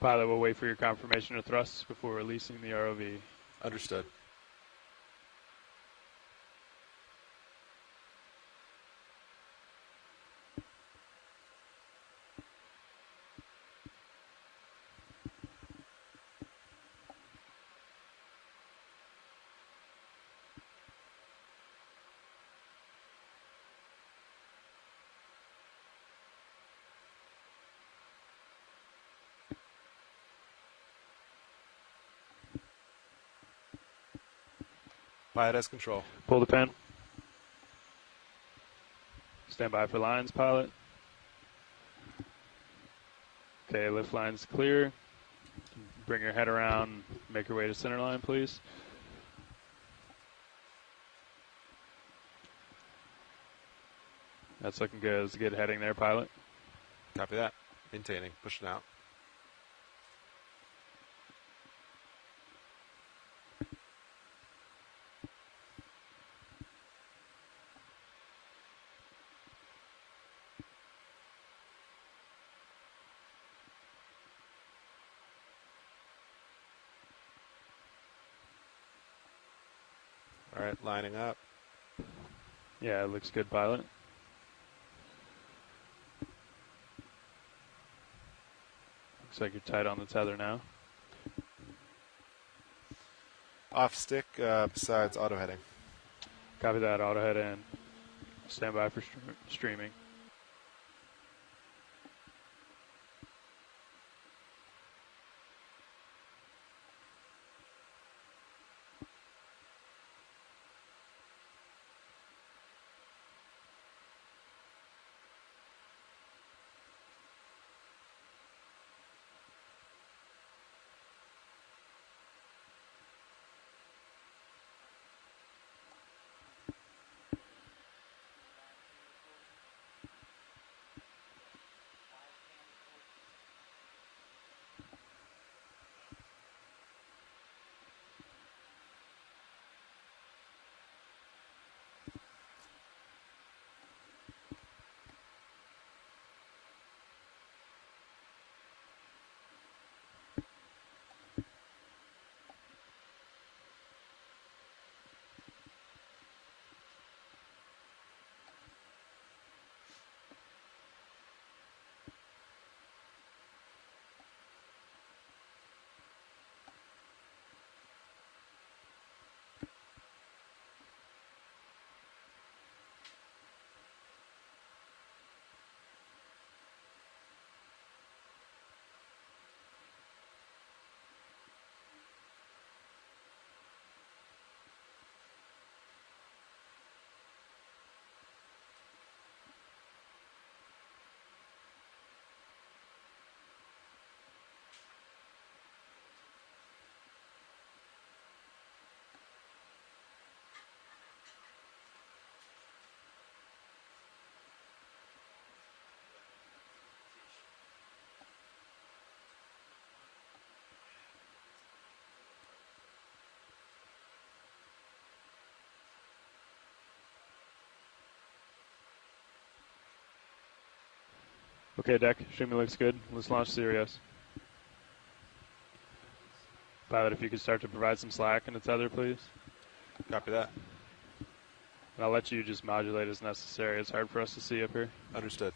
Pilot will wait for your confirmation of thrusts before releasing the ROV. Understood. Pilot has control. Pull the pin. Stand by for lines, pilot. Okay, lift lines clear. Bring your head around. Make your way to center line, please. That's looking good. It's a good heading there, pilot. Copy that. Maintaining. Pushing out. All right, lining up. Yeah, it looks good, pilot. Looks like you're tight on the tether now. Off stick besides auto heading. Copy that, auto head in. Stand by for streaming. Okay, deck. Streaming looks good. Let's launch Sirius. Pilot, if you could start to provide some slack in the tether, please. Copy that. And I'll let you just modulate as necessary. It's hard for us to see up here. Understood.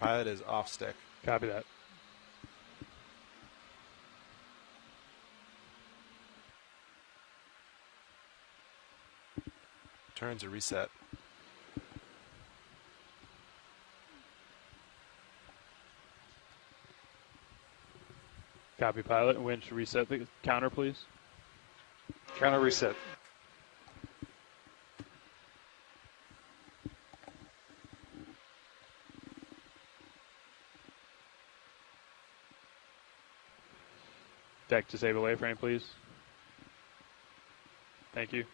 Pilot is off stick. Copy that. Turns are reset. Copy, pilot. Winch, reset the counter, please. Counter reset. Deck disable A-frame, please. Thank you.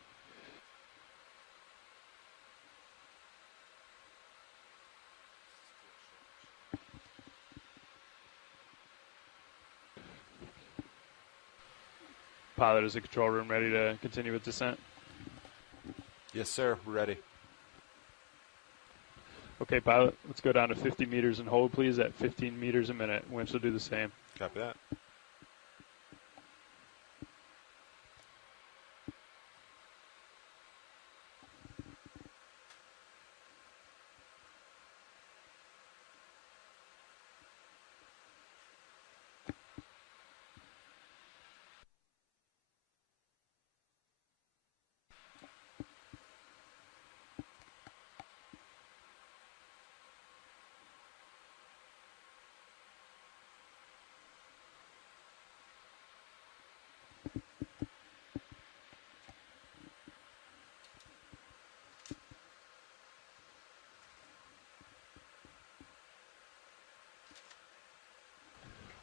Pilot, is the control room ready to continue with descent? Yes, sir. We're ready. Okay, pilot, let's go down to 50 meters and hold, please, at 15 meters a minute. Winch will do the same. Copy that.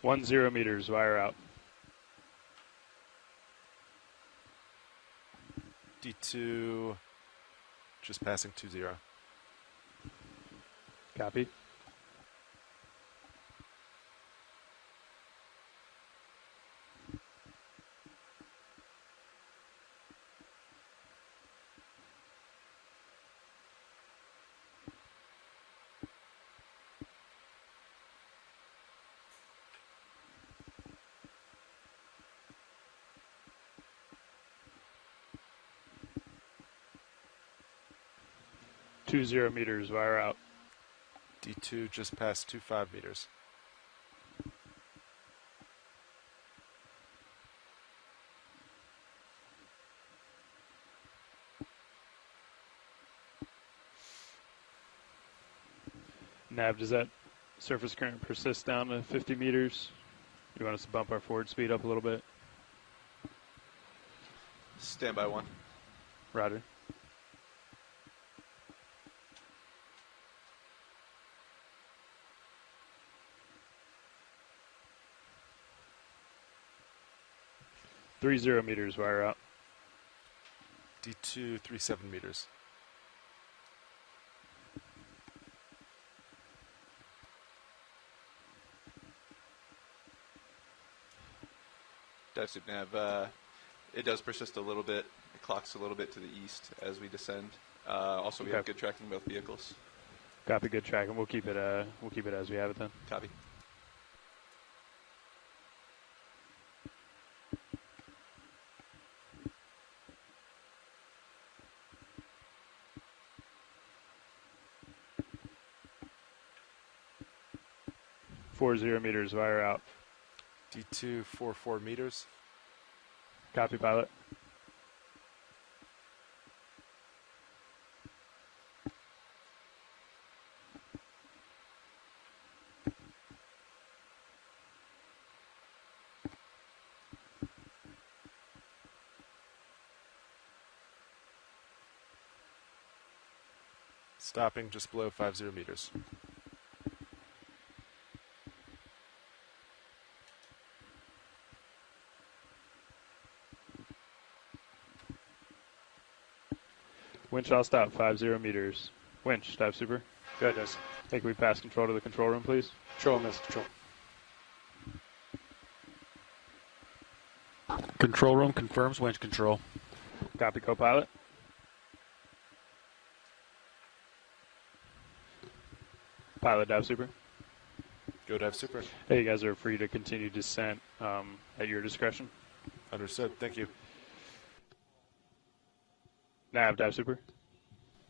One 0 meters, wire out. D2, just passing 2-0. Copy. Two 0 meters, wire out. D2, just past 2.5 meters. Nav, does that surface current persist down to 50 meters? You want us to bump our forward speed up a little bit? Standby 1. Roger. Three 0 meters, wire out. D2, 3.7 meters. Dive suit nav. It does persist a little bit. It clocks a little bit to the east as we descend. Also, we have good tracking both vehicles. Copy, good tracking. We'll keep it as we have it then. Copy. Four 0 meters, wire out. D2, 4.4 meters. Copy, pilot. Stopping just below 50 meters. Winch, I'll stop 50 meters. Winch, dive super. Go ahead, Dose. Think we pass control to the control room, please? Control, miss control. Control room confirms winch control. Copy, co-pilot. Pilot, dive super. Go dive super. Hey, you guys are free to continue descent at your discretion. Understood. Thank you. Nav, dive super.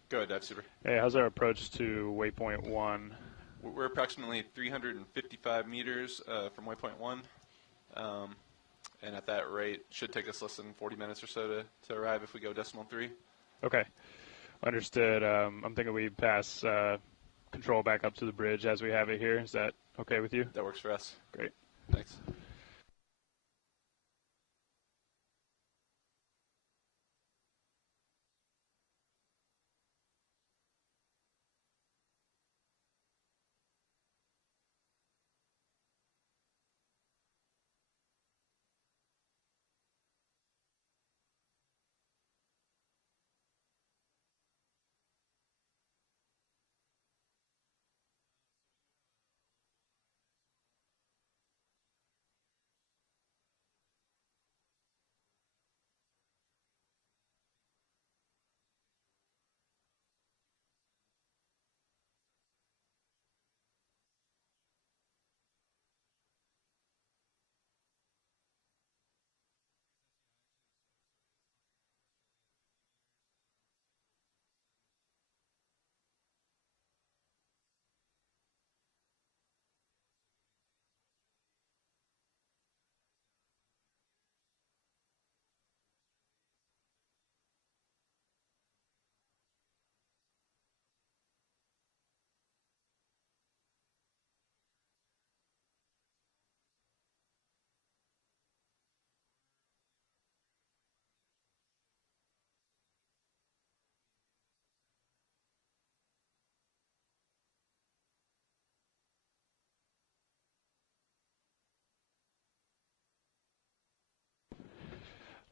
Go ahead, dive super. Hey, how's our approach to waypoint 1 We're approximately 355 meters from waypoint 1. And at that rate, should take us less than 40 minutes or so to arrive if we go decimal 3. Okay. Understood. I'm thinking we pass control back up to the bridge as we have it here. Is that okay with you? That works for us. Great. Thanks.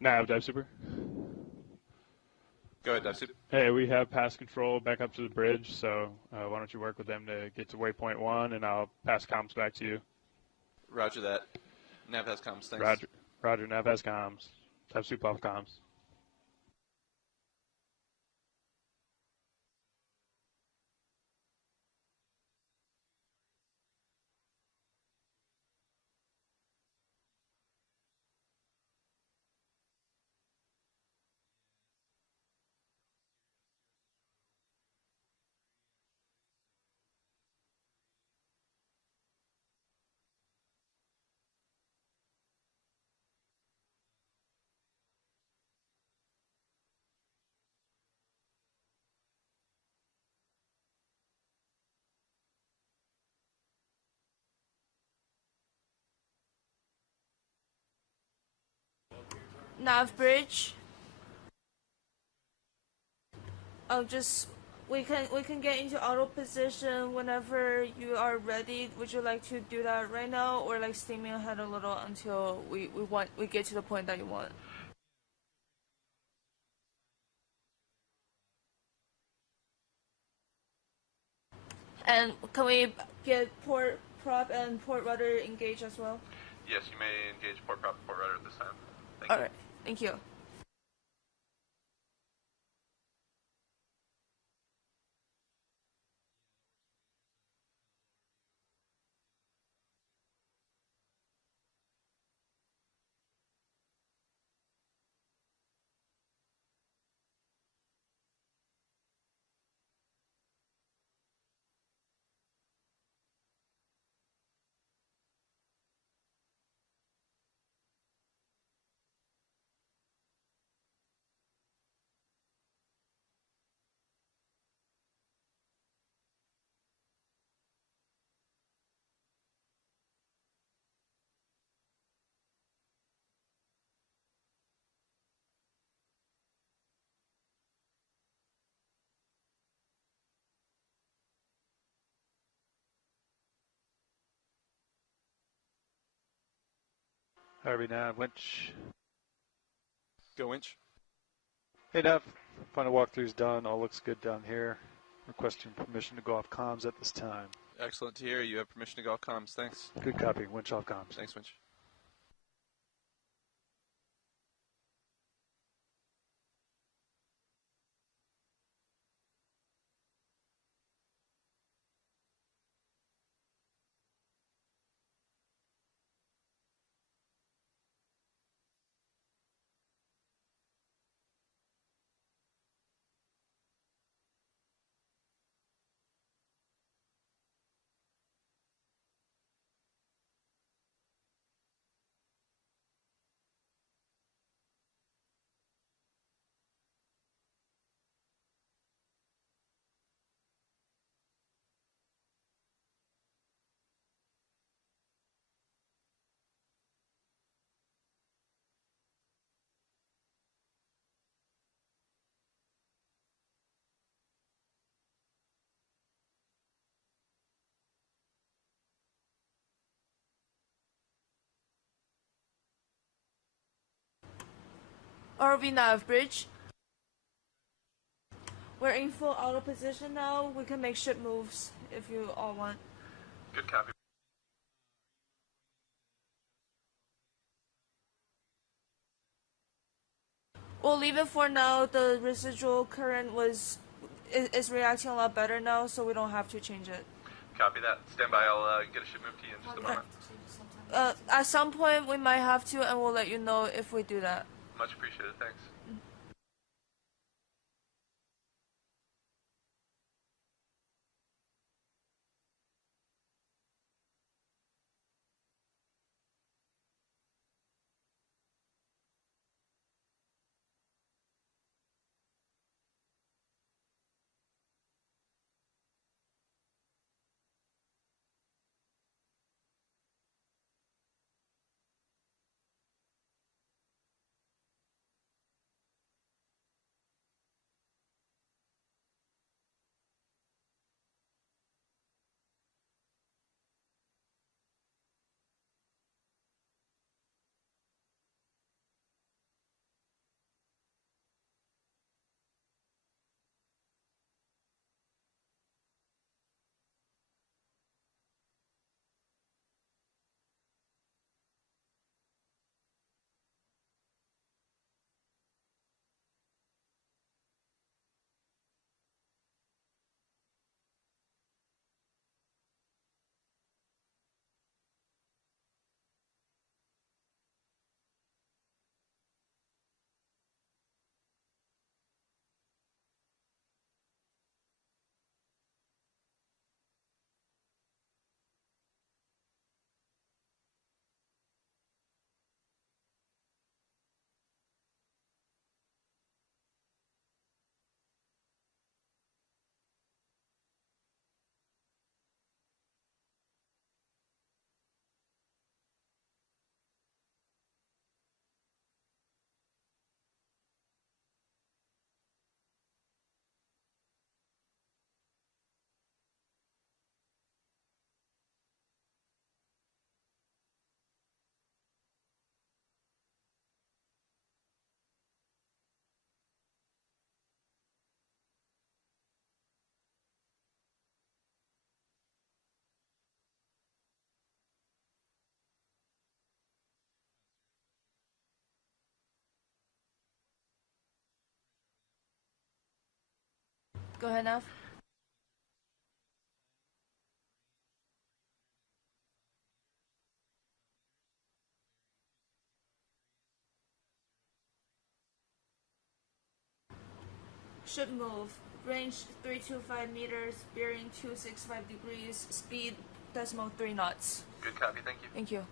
Nav, dive super. Go ahead, Dive Soup. Hey, we have pass control back up to the bridge, so why don't you work with them to get to waypoint 1, and I'll pass comms back to you. Roger that. Nav has comms. Thanks. Roger. Roger, Nav has comms. Dive soup off comms. Nav bridge. We can get into auto position whenever you are ready. Would you like to do that right now, or like steaming ahead a little until we get to the point that you want? And can we get port prop and port rudder engaged as well? Yes, you may engage port prop, port rudder at this time. Thank All you. right. Thank you. ROV Nav, winch. Go winch. Hey Nav, final walkthrough's done. All looks good down here. Requesting permission to go off comms at this time. Excellent to hear. You have permission to go off comms. Thanks. Good copy. Winch off comms. Thanks, winch. ROV nav bridge. We're in full auto position now. We can make ship moves if you all want. Good copy. We'll leave it for now. The residual current is reacting a lot better now, so we don't have to change it. Copy that. Stand by. I'll get a ship move to you in just a moment. At some point we might have to, and we'll let you know if we do that. Much appreciated. Thanks. Go ahead, Nav. Should move. Range 325 meters, bearing 265 degrees, speed decimal 3 knots. Good copy. Thank you. Thank you.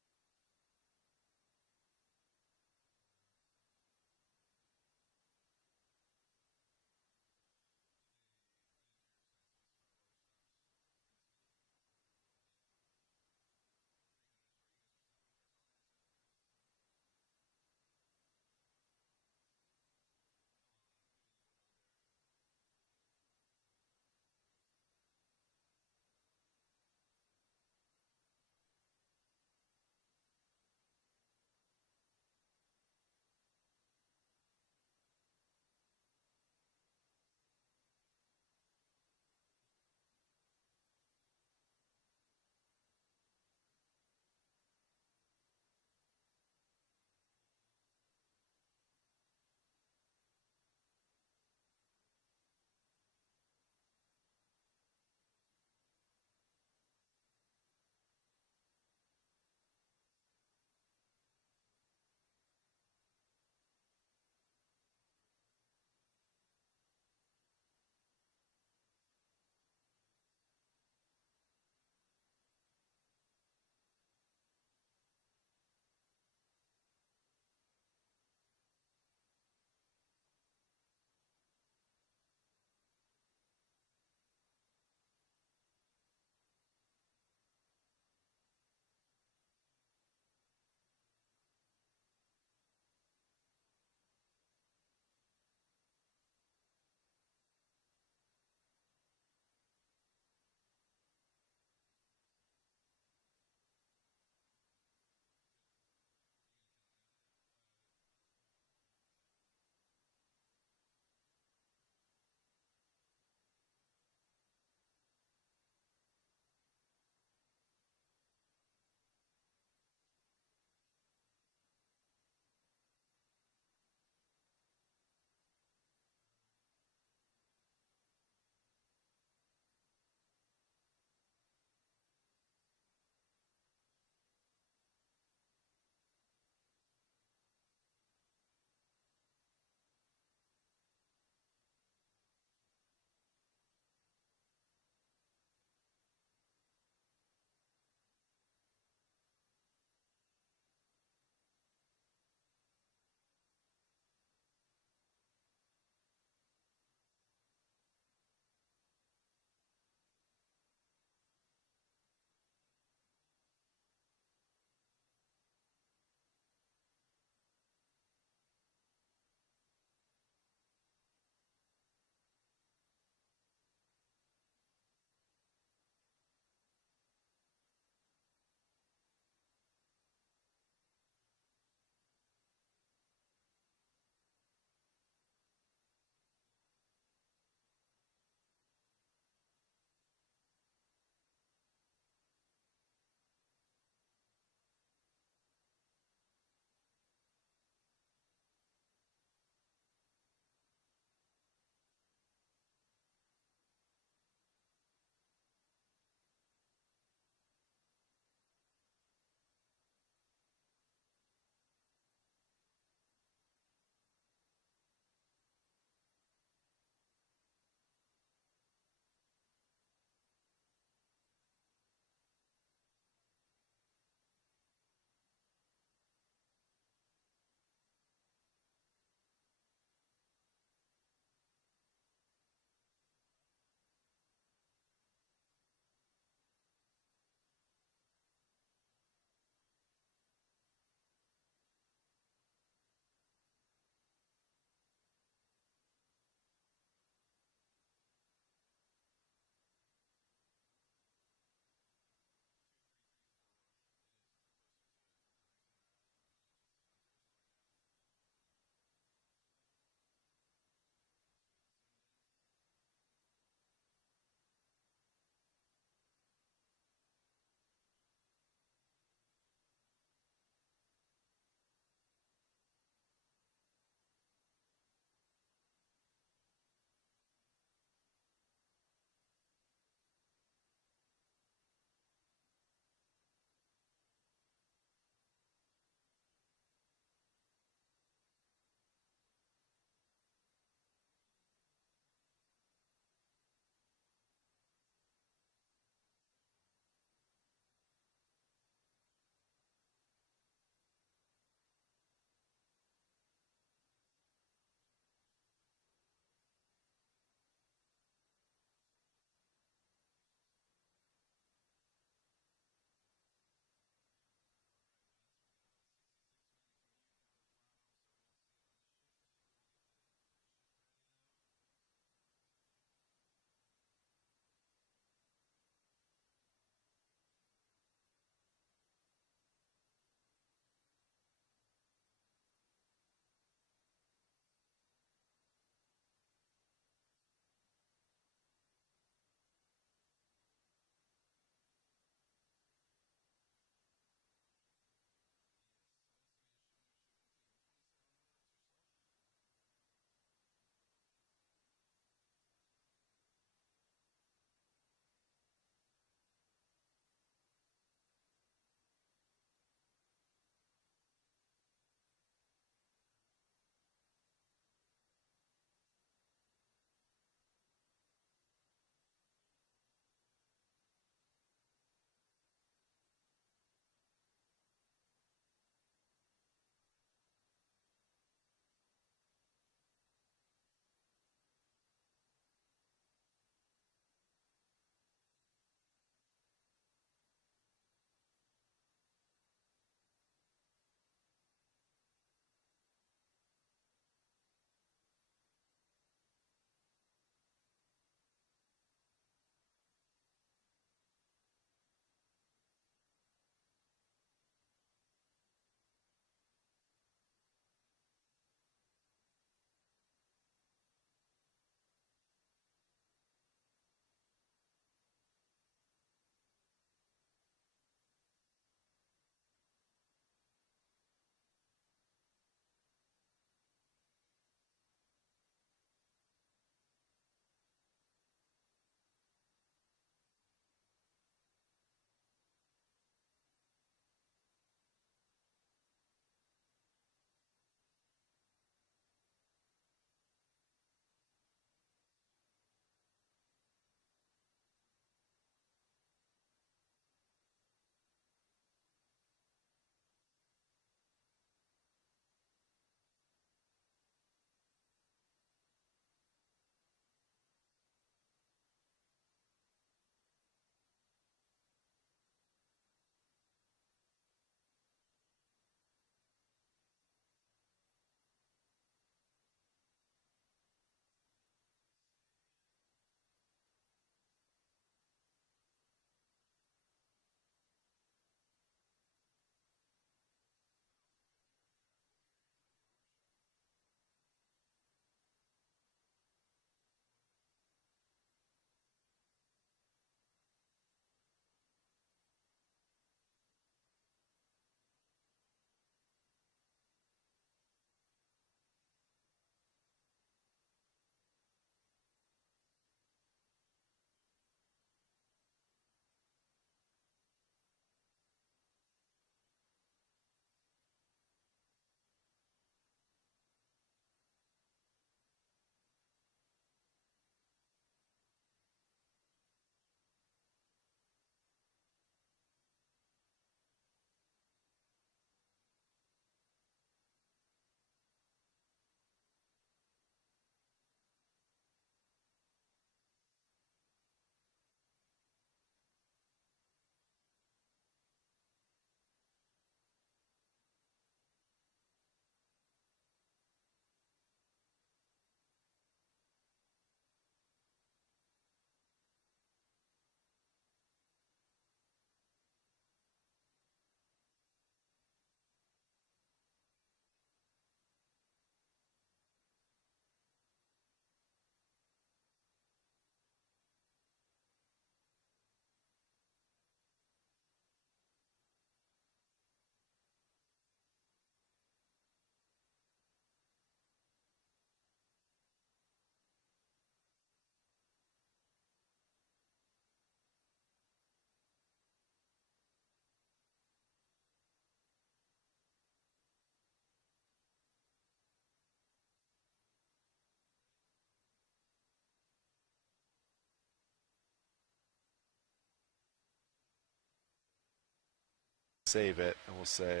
save it, and we'll say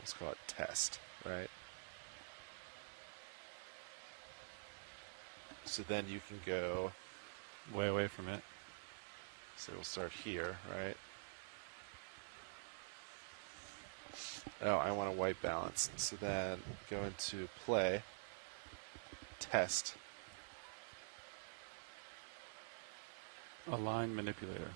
let's call it test, right? So then you can go Way away from it. So we'll start here, right? Oh, I want a white balance. So then go into play, test. Align manipulator.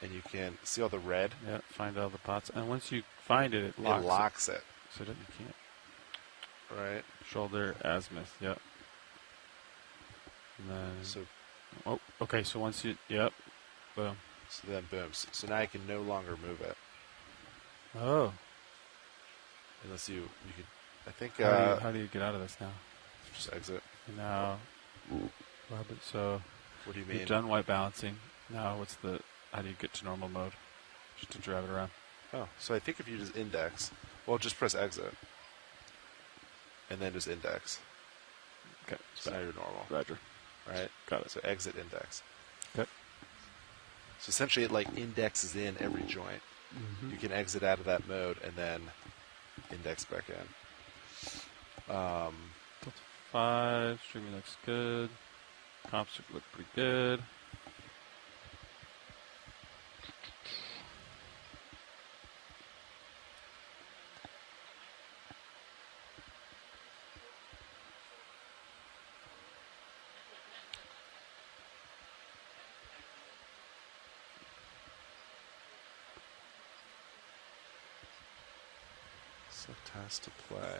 And you can see all the red. Yeah, find all the pots. And once you find it, it locks, It locks it. so that you can't. Right? Shoulder azimuth, yep. And then, So oh, okay, so once you, yep, boom. so then boom. So now you can no longer move it. Oh. Unless you could, I think, How do you get out of this now? just exit. And now, Robert, so What do you mean? you've done white balancing. Now how do you get to normal mode? Just to drive it around. Oh, so I think if you just index, well, just press exit. And then just index. Okay, So now you're normal, Roger. right? Got it. So exit index. Okay. So essentially it like indexes in every joint. Mm-hmm. You can exit out of that mode and then index back in. 5, streaming looks good. Comps look pretty good. So task to play.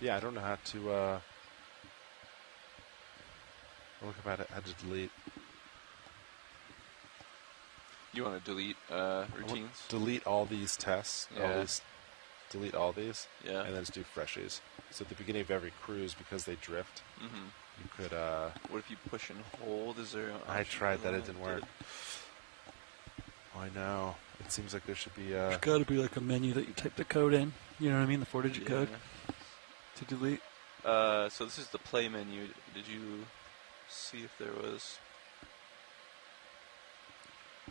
Yeah, I don't know how to look about it, how to delete. You want to delete routines? Delete all these tests. Yeah. Delete all these. Yeah. And then just do freshies. So at the beginning of every cruise, because they drift, Mm-hmm. you could. What if you push and hold? Is there? An I option tried for that; it didn't work. I know. It seems like there should be. There's got to be like a menu that you type the code in. You know what I mean? The 4-digit code to delete. So this is the play menu. Did you see if there was?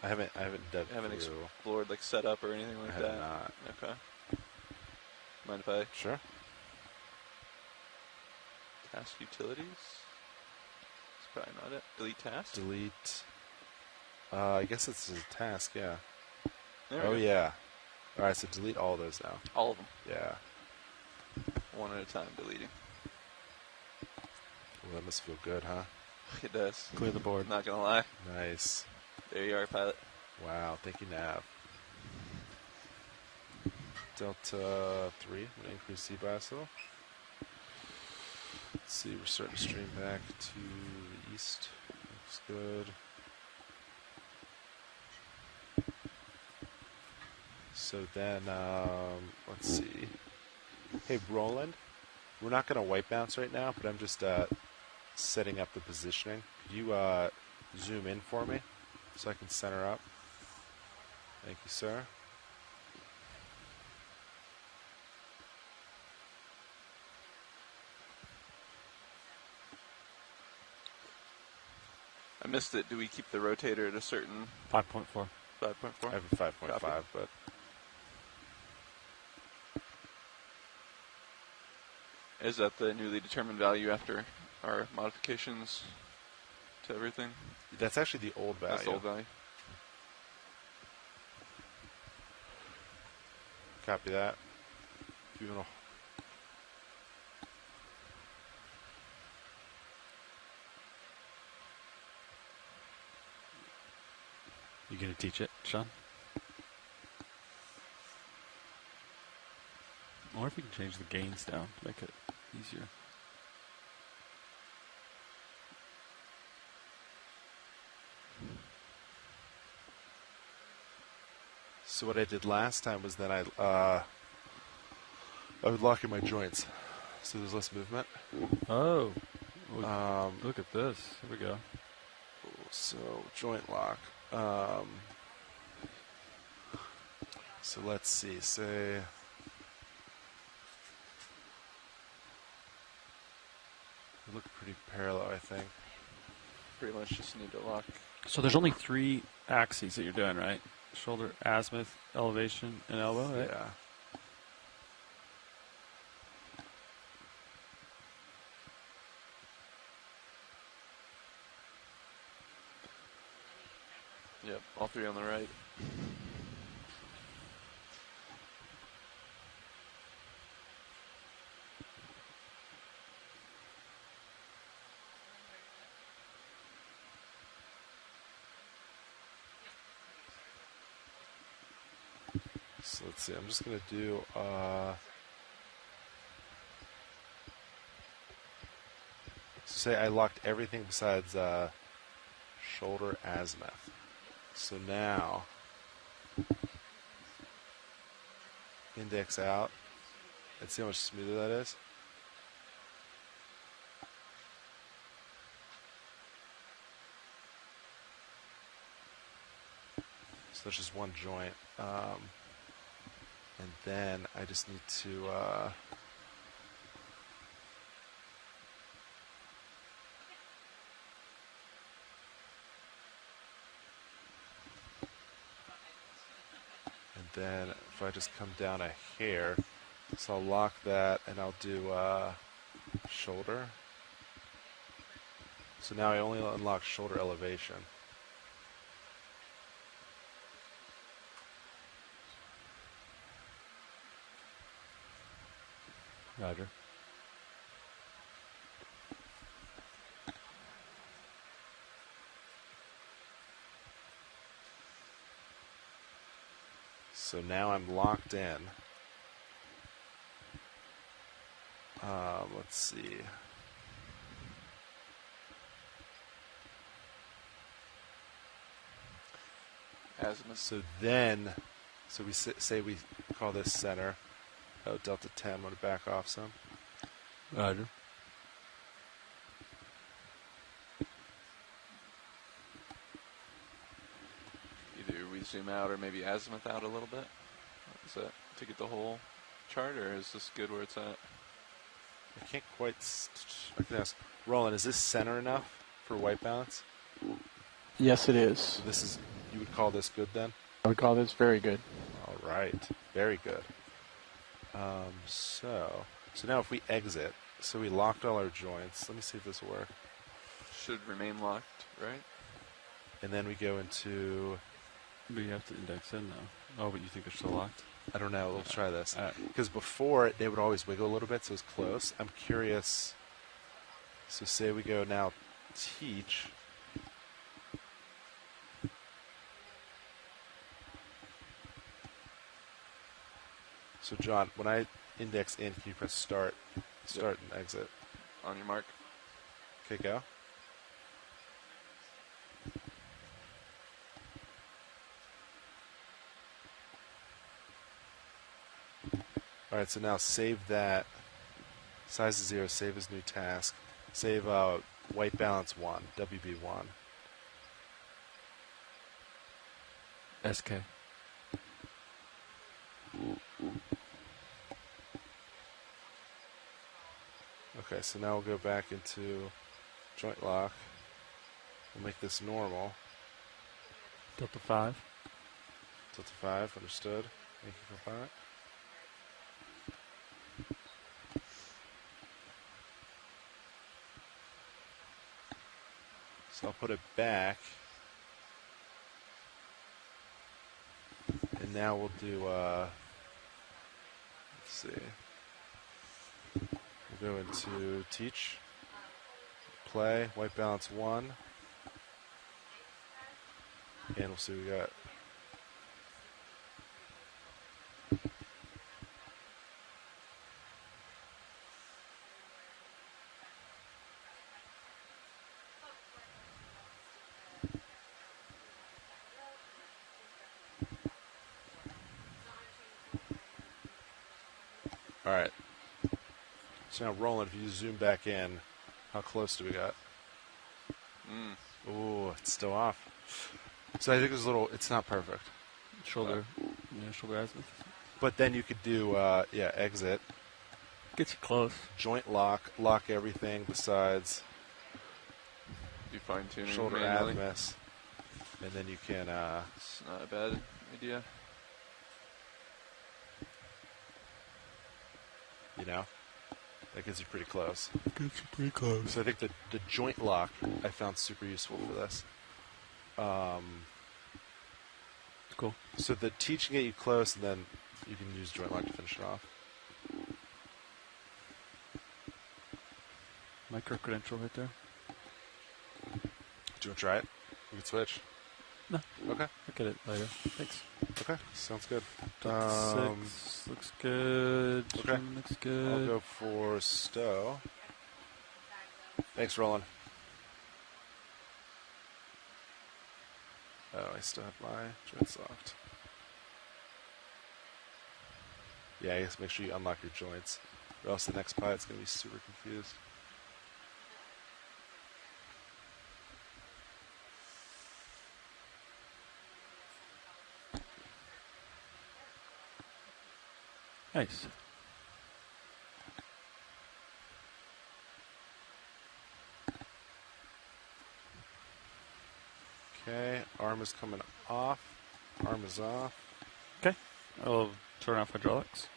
I haven't done. Haven't explored like setup or anything like I have that. not. Okay. Mind if I Sure. task utilities? That's probably not it. Delete task. Delete. I guess it's a task. Yeah. There we Oh go. yeah. All right. So delete all those now. All of them, Yeah. one at a time, deleting. Well, that must feel good, huh? It does. Clear the board. Not gonna lie. Nice. There you are, pilot. Wow. Thank you, Nav. Delta 3. I'm gonna increase C-bias a little. Let's see. We're starting to stream back to the east. Looks good. So then, let's see. Hey, Roland, we're not going to white bounce right now, but I'm just setting up the positioning. Could you zoom in for me so I can center up? Thank you, sir. I missed it. Do we keep the rotator at a certain 5.4. 5.4? I have a 5.5, Copy. but Is that the newly determined value after our modifications to everything? that's actually the old value. That's the old value. Copy that. If you want to. You gonna teach it, Sean? Or if we can change the gains down to make it easier. So what I did last time was that I I was locking my joints, so there's less movement. Oh. Um, Look at this. Here we go. So joint lock. So let's see. Say they look pretty parallel, I think. Pretty much just need to lock. So there's only 3 axes that you're doing, right? Shoulder, azimuth, elevation, and elbow, right? Yeah. Yep, all 3 on the right. So let's see. I'm just gonna do. So say I locked everything besides shoulder azimuth. So now index out. And see how much smoother that is. So that's just one joint. And then I just need to and then if I just come down a hair, so I'll lock that and I'll do shoulder. So now I only unlock shoulder elevation. Roger. So now I'm locked in. Let's see. Azimuth. So then, so we say we call this center. Oh, delta 10. I'm going to back off some. Roger. Either we zoom out or maybe azimuth out a little bit. Is that to get the whole chart, or is this good where it's at? I can't quite. I can ask Roland. Is this center enough for white balance? Yes, it is. This is. You would call this good then? I would call this very good. All right. Very good. So now if we exit, so we locked all our joints. Let me see if this will work. Should remain locked, right? And then we go into. But you have to index in now. Oh, but you think they're still locked? I don't know. We'll try this. All right. Because before, they would always wiggle a little bit, so it's close. I'm curious. So say we go now teach. So John, when I index in, can you press start and exit? On your mark. Okay, go. All right, so now save that. Size is 0, save as new task. Save white balance 1, WB1. SK. Okay, so now we'll go back into joint lock. We'll make this normal. Delta 5. Delta 5, understood. Thank you for that. So I'll put it back. And now we'll do, let's see. We'll go into teach, play, white balance 1. And we'll see what we got. All right. So now, Roland, if you zoom back in, how close do we got? Ooh, it's still off. So I think it's a little. It's not perfect. Shoulder azimuth. But then you could do, exit, Gets you close. joint lock everything besides Do fine tuning shoulder manually. azimuth, and then you can. It's not a bad idea. That gets you pretty close. Gets you pretty close. So I think the joint lock I found super useful for this. Cool. So the teaching get you close, and then you can use joint lock to finish it off. Micro credential right there. Do you want to try it? We can switch. No. Okay. Look at it later. Thanks. Okay. Sounds good. 6 looks good. Okay. Stream looks good. I'll go for Stowe. Thanks, Roland. Oh, I still have my joints locked. Yeah, I guess make sure you unlock your joints, or else the next pilot's going to be super confused. Nice. Okay, arm is coming off. Arm is off. Okay. I'll turn off hydraulics.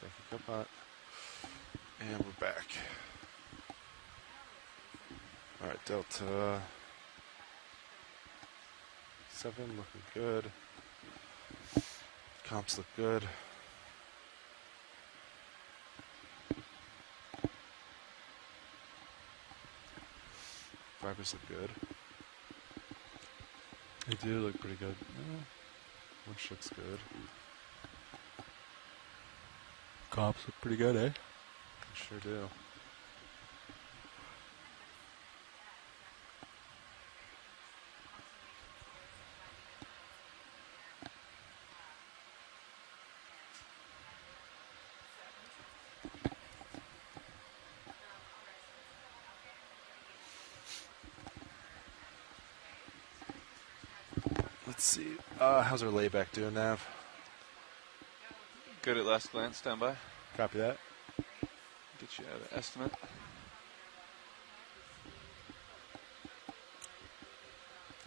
Thank you, Copilot. And we're back. Alright, Delta 7 looking good. Comps look good. Fibers look good. They do look pretty good. Winch looks good. Comps look pretty good, eh? Sure do. Let's see. How's our layback doing, Nav? Good at last glance. Stand by. Copy that. Get you an estimate.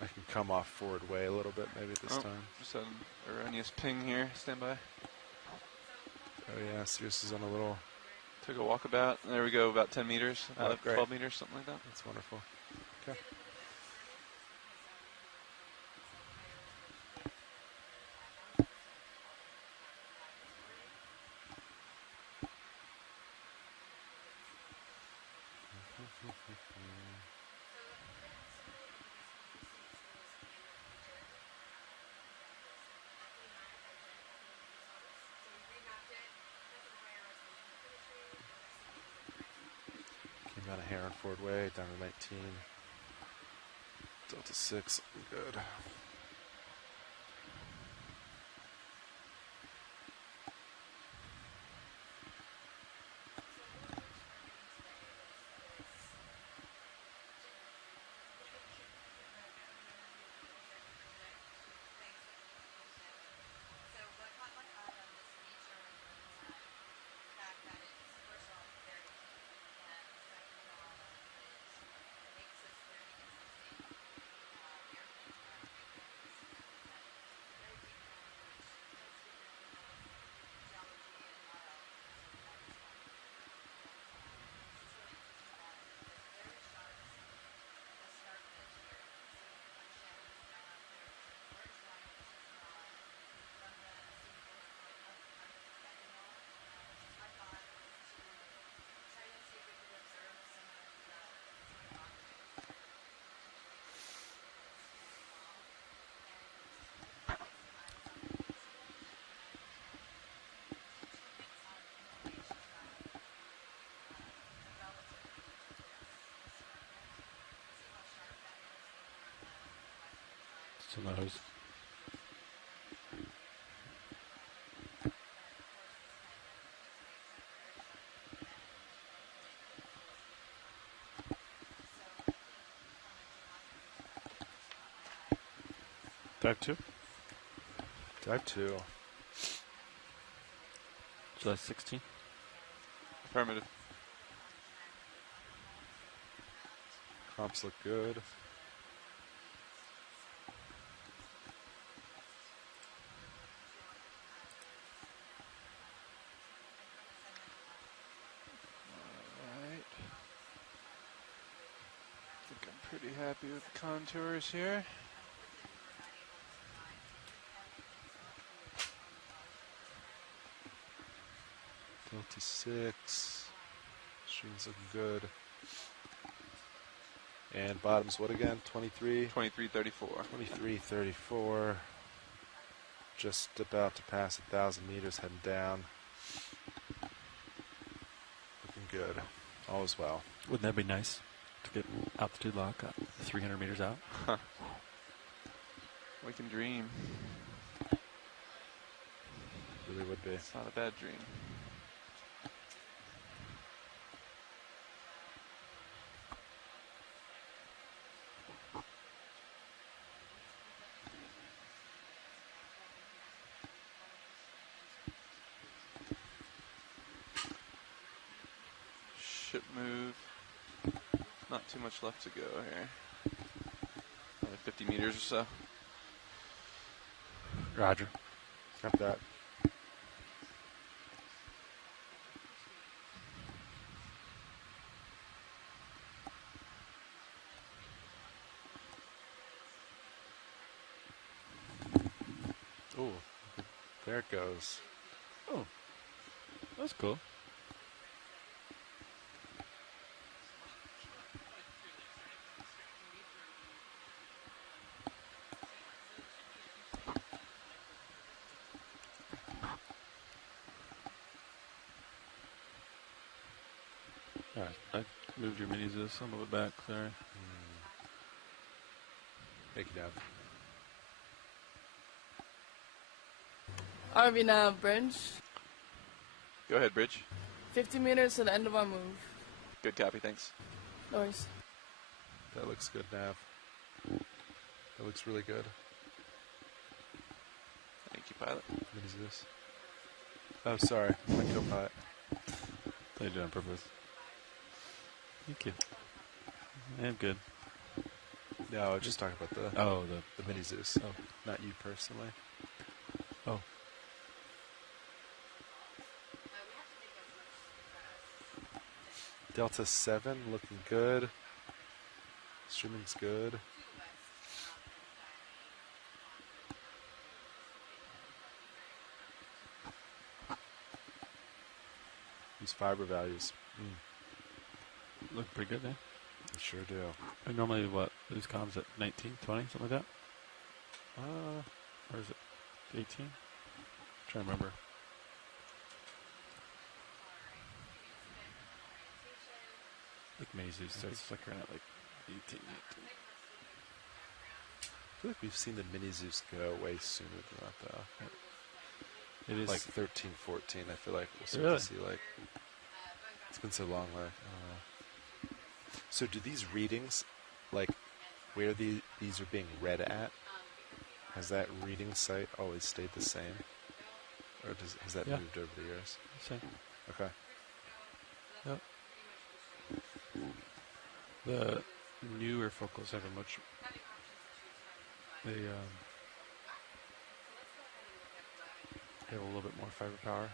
I can come off forward way a little bit maybe this time. Just an erroneous ping here. Stand by. Oh yeah, Sirius is on a little. Took a walkabout. There we go. About 10 meters. Oh, About great. 12 meters, something like that. That's wonderful. Okay. Came down a hair on forward way, down to 19. Delta 6, good. Some of those. Dive 2? Dive 2. July 16th. Affirmative. Comps look good. Alright. I think I'm pretty happy with the contours here. Delta 6. Stream's looking good. And bottoms, what again? 23? 2334. 2334. Just about to pass 1,000 meters, heading down. Looking good. All is well. Wouldn't that be nice to get altitude lock at 300 meters out? Huh. We can dream. Really would be. It's not a bad dream. Ship move. Not too much left to go here. Only 50 meters or so. Roger. Got that. Ooh, there it goes. Oh, that's cool. Alright, I moved your minis some of it back, sorry. Thank you, Dad. RV now, Bridge. Go ahead, Bridge. 50 meters to the end of our move. Good copy, thanks. No worries. That looks good, Nav. That looks really good. Thank you, pilot. What is this? Oh, sorry. My co-pilot. They did it on purpose. Thank you. I'm good. No, I was just talking about the Oh, the mini Zeus. Oh. Not you personally. Oh. Delta 7 looking good. Streaming's good. These fiber values. Look pretty good, eh? They sure do. And normally, what, these comms at 19, 20, something like that? Or is it 18? Trying to remember. Like Mazu starts flickering at like 18, 19. I feel like we've seen the mini Zeus go way sooner than that, though. It is Like 13, 14, I feel like we'll start Really? to see, like, it's been so long, like, I don't know. So do these readings, like, where these are being read at, has that reading site always stayed the same? Or has that Yeah. moved over the years? same. Okay. Yep. The newer focals have a much. They have a little bit more fiber power.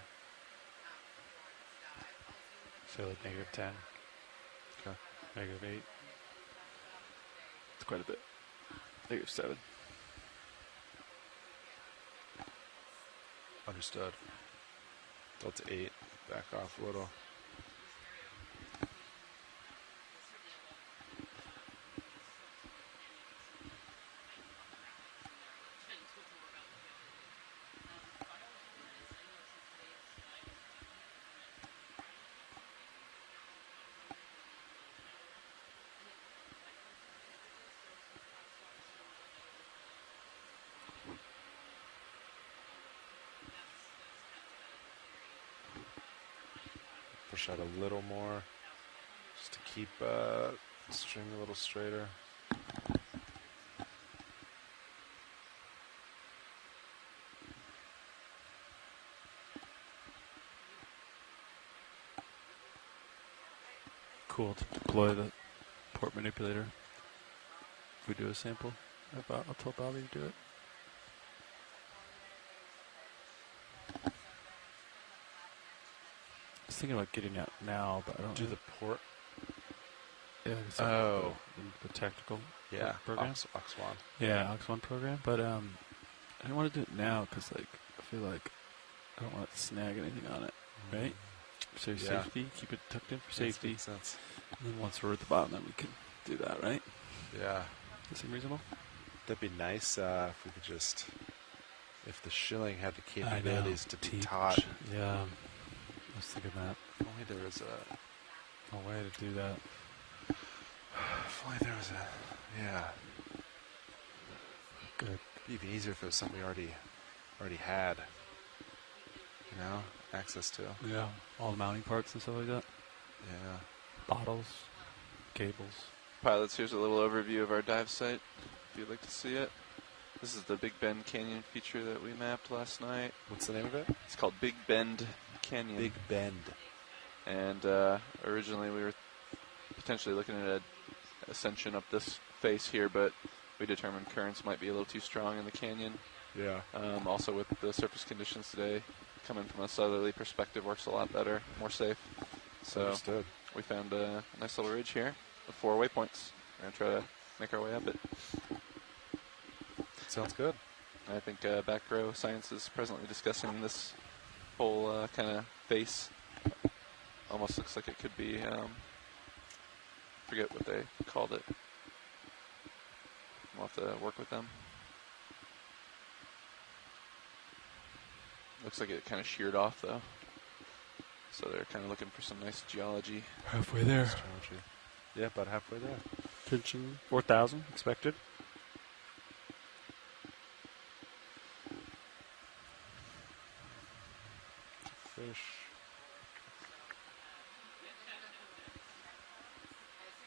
So like -10. Okay. -8. It's quite a bit. -7. Understood. Delta 8, back off a little. Push out a little more, just to keep the string a little straighter. cool to deploy the port manipulator. If we do a sample, I'll tell Bobby to do it. I was thinking about getting out now, but I don't Do know. the port. Yeah, the tactical Yeah, program. Ox One. Yeah, Ox1 program. But I didn't want to do it now because like I feel like I don't want to snag anything on it, right? So Yeah. safety, keep it tucked in for Yes, safety. makes sense. And then once we're at the bottom, then we can do that, right? Yeah. Does that seem reasonable? That'd be nice if we could just, if the shilling had the capabilities to be taught. Yeah, I was thinking that. If only there was A way to do that. if only there was a, yeah. Good. It'd be even easier if it was something we already had, you know, access to. Yeah. All the mounting parts and stuff like that. Yeah. Bottles, cables. Pilots, here's a little overview of our dive site, if you'd like to see it. This is the Big Bend Canyon feature that we mapped last night. What's the name of it? It's called Big Bend Canyon. Big Bend. And originally we were potentially looking at an ascension up this face here, but we determined currents might be a little too strong in the canyon. Yeah. Also with the surface conditions today, coming from a southerly perspective works a lot better, more safe. So Understood. we found a nice little ridge here with 4 waypoints. We're going to try to make our way up it. Sounds good. I think Back Row Science is presently discussing this whole kind of face. Almost looks like it could be, forget what they called it. We'll have to work with them. Looks like it kind of sheared off though. So they're kind of looking for some nice geology. Halfway there. Astrology. Yeah, about halfway there. Tension 4,000 expected. Fish.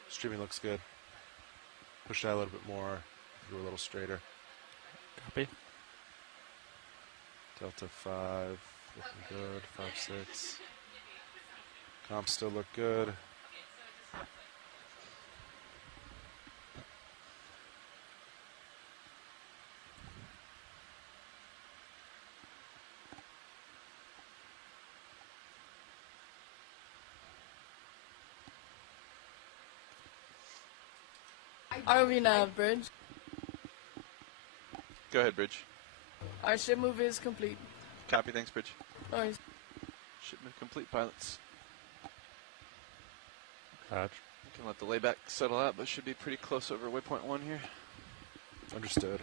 Streaming looks good. Push that a little bit more. Go a little straighter. Copy. Delta 5, looking good. 5-6. Comps still look good. ROV nav, Bridge. Go ahead, Bridge. Our ship move is complete. Copy, thanks, Bridge. Alright. Shipment complete, pilots. Patch. We can let the layback settle out, but should be pretty close over waypoint 1 here. Understood.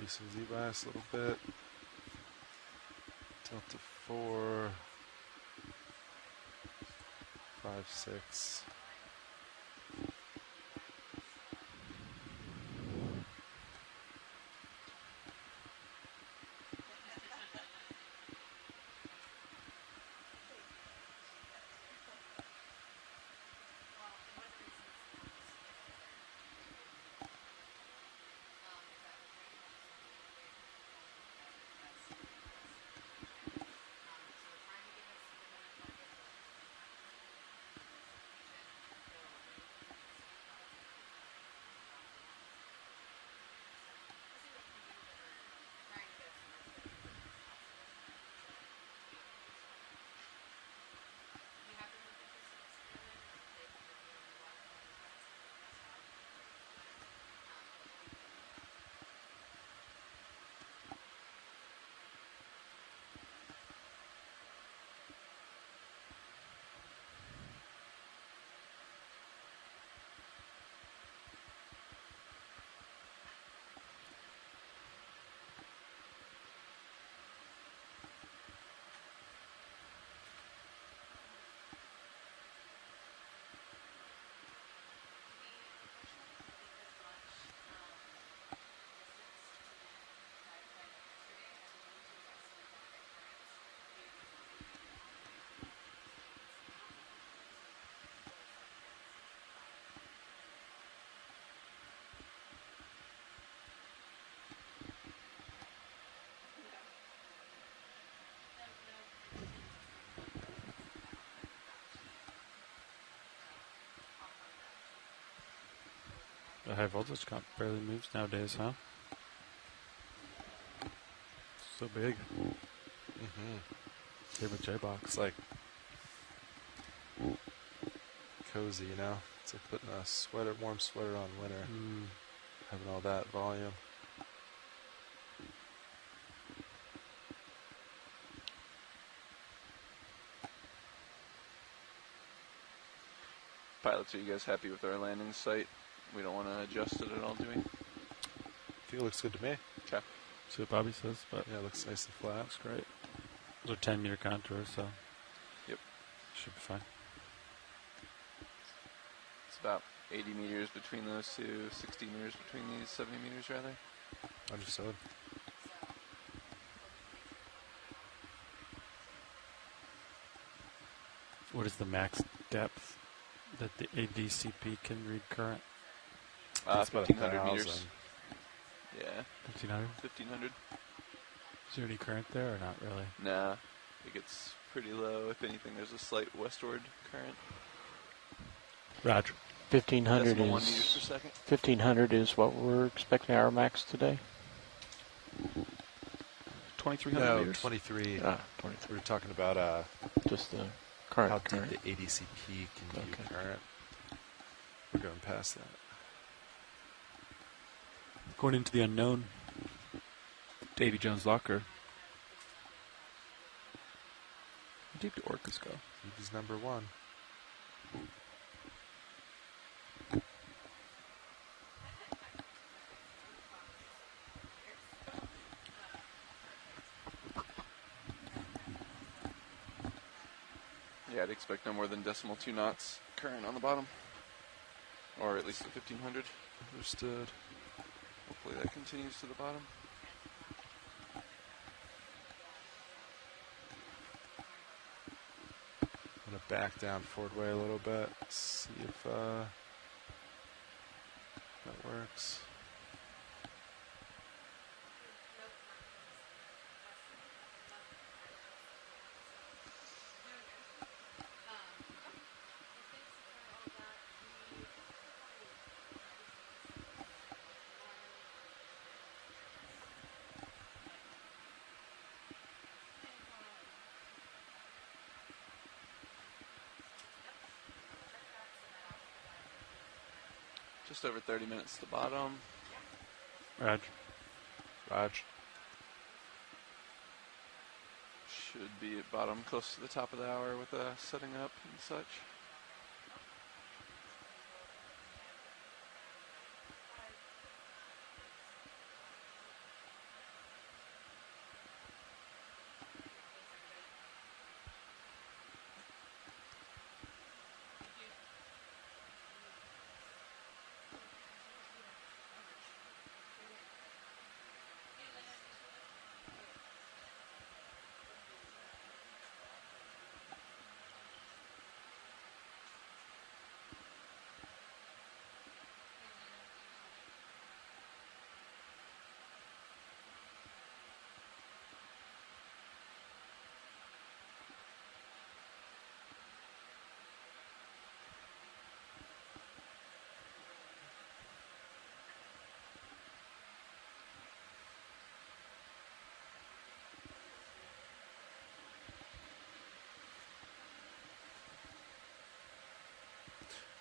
Facing Z-bias a little bit. Delta 4. 5-6. The high voltage comp barely moves nowadays, huh? So big. Mm-hmm. Same with J-Box. It's like cozy, you know? It's like putting a sweater, warm sweater on winter. Having all that volume. Pilots, are you guys happy with our landing site? We don't want to adjust it at all, do we? I think it looks good to me. Okay. See what Bobby says, but Yeah, it looks nice and flat. looks great. Those are 10-meter contours, so Yep. should be fine. It's about 80 meters between those two, 60 meters between these, 70 meters rather. Understood. What is the max depth that the ADCP can read current? It's about 1,500 meters. 1,000. Yeah, 1,500? 1,500. Is there any current there or not really? Nah, it gets pretty low. If anything, there's a slight westward current. Roger. 1,500 Decimal 1 meters per is second. 1,500 is what we're expecting our max today. 2,300 No, meters? 23. 23. We're talking about Just the current. how deep current. the ADCP can view Okay. current. We're going past that. Going into the unknown. Davy Jones Locker. How deep do orcas go? He's number 1. Yeah, I'd expect no more than decimal 2 knots current on the bottom. Or at least at 1,500. Understood. Hopefully that continues to the bottom. I'm going to back down forward way a little bit. See if that works. Just over 30 minutes to the bottom. Raj. Raj. Should be at bottom close to the top of the hour with setting up and such.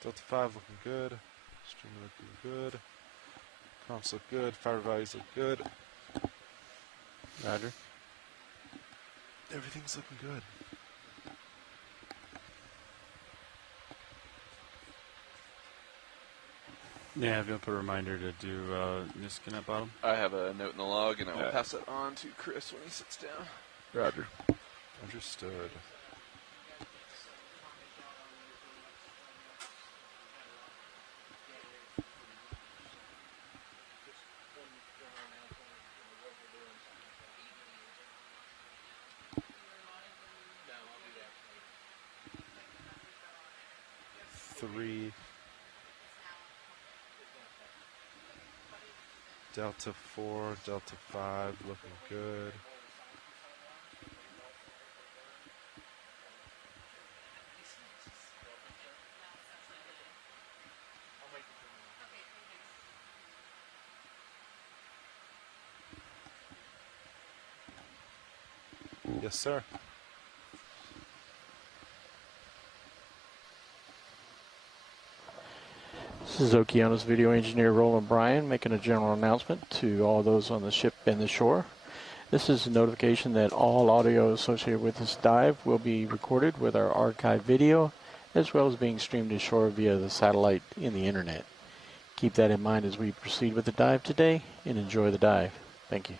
Delta 5 looking good. Stream looking good. Comps look good. Fire values look good. Roger. Everything's looking good. Yeah, I'm going to put a reminder to do Niskin at bottom. I have a note in the log, and I will Yeah. pass it on to Chris when he sits down. Roger. Understood. Three. Delta 4, Delta 5 looking good. Yes, sir. This is Okeanos video engineer Roland Bryan making a general announcement to all those on the ship and the shore. This is a notification that all audio associated with this dive will be recorded with our archive video, as well as being streamed ashore via the satellite in the internet. Keep that in mind as we proceed with the dive today, and enjoy the dive. Thank you.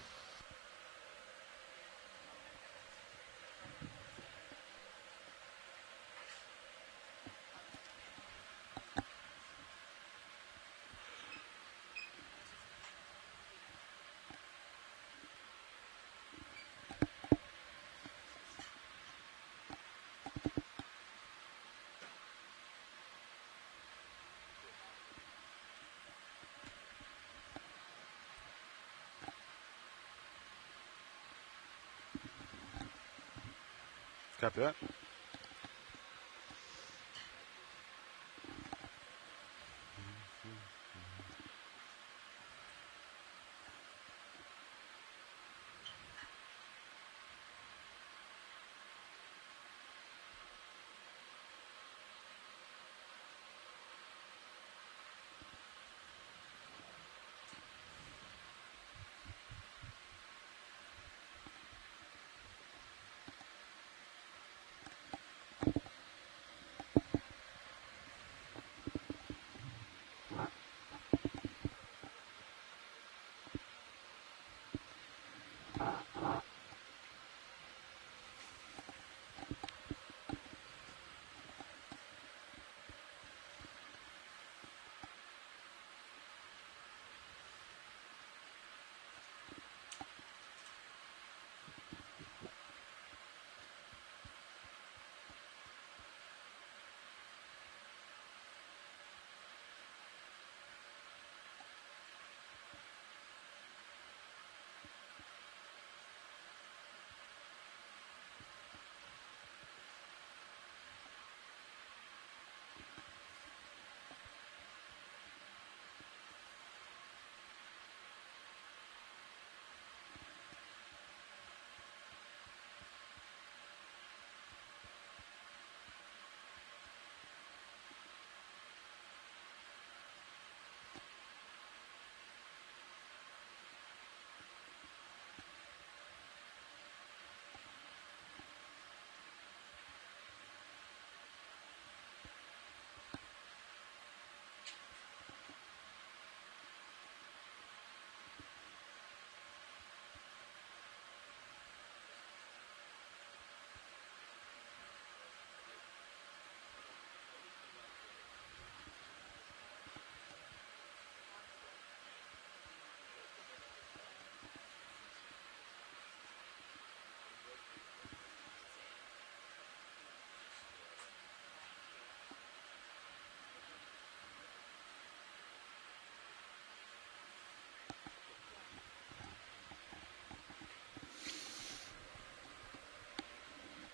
Copy that.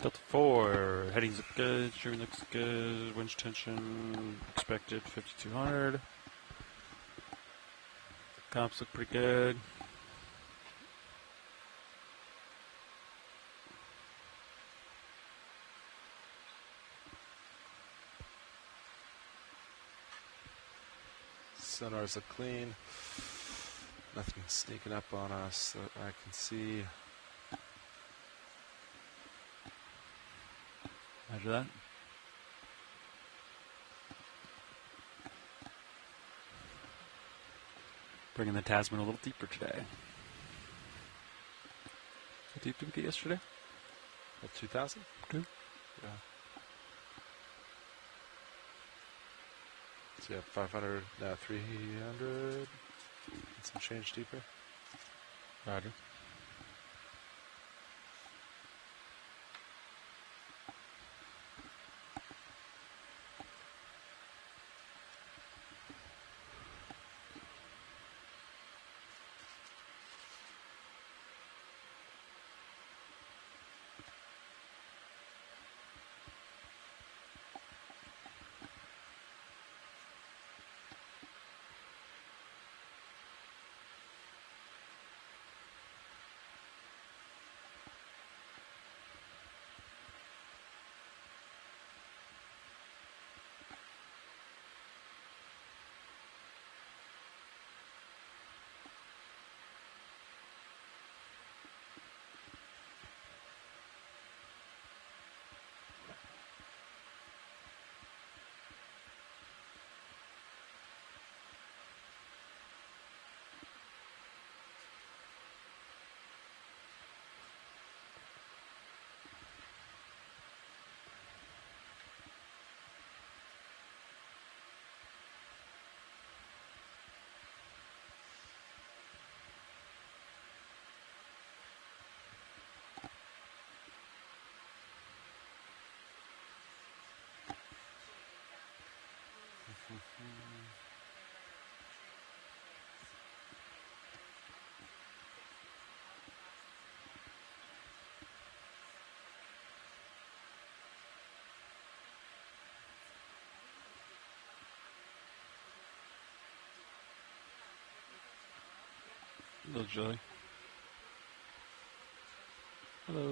Delta 4, headings look good, steering looks good, winch tension expected 5200. Comps look pretty good. Sonars look clean. Nothing sneaking up on us that I can see. Measure that. Bringing the Tasman a little deeper today. How deep did we get yesterday? At 2,000? 2? Yeah. So yeah, 500, now 300, and some change deeper. Roger. Little Joey. Hello.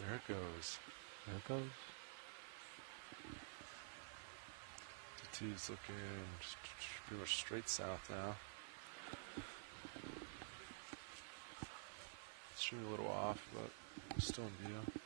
There it goes. There it goes. TT's looking pretty much straight south now. It's shooting a little off, but still in view.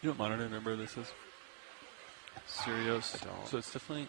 You know what monitor number this is? Sirius. I don't. So it's definitely.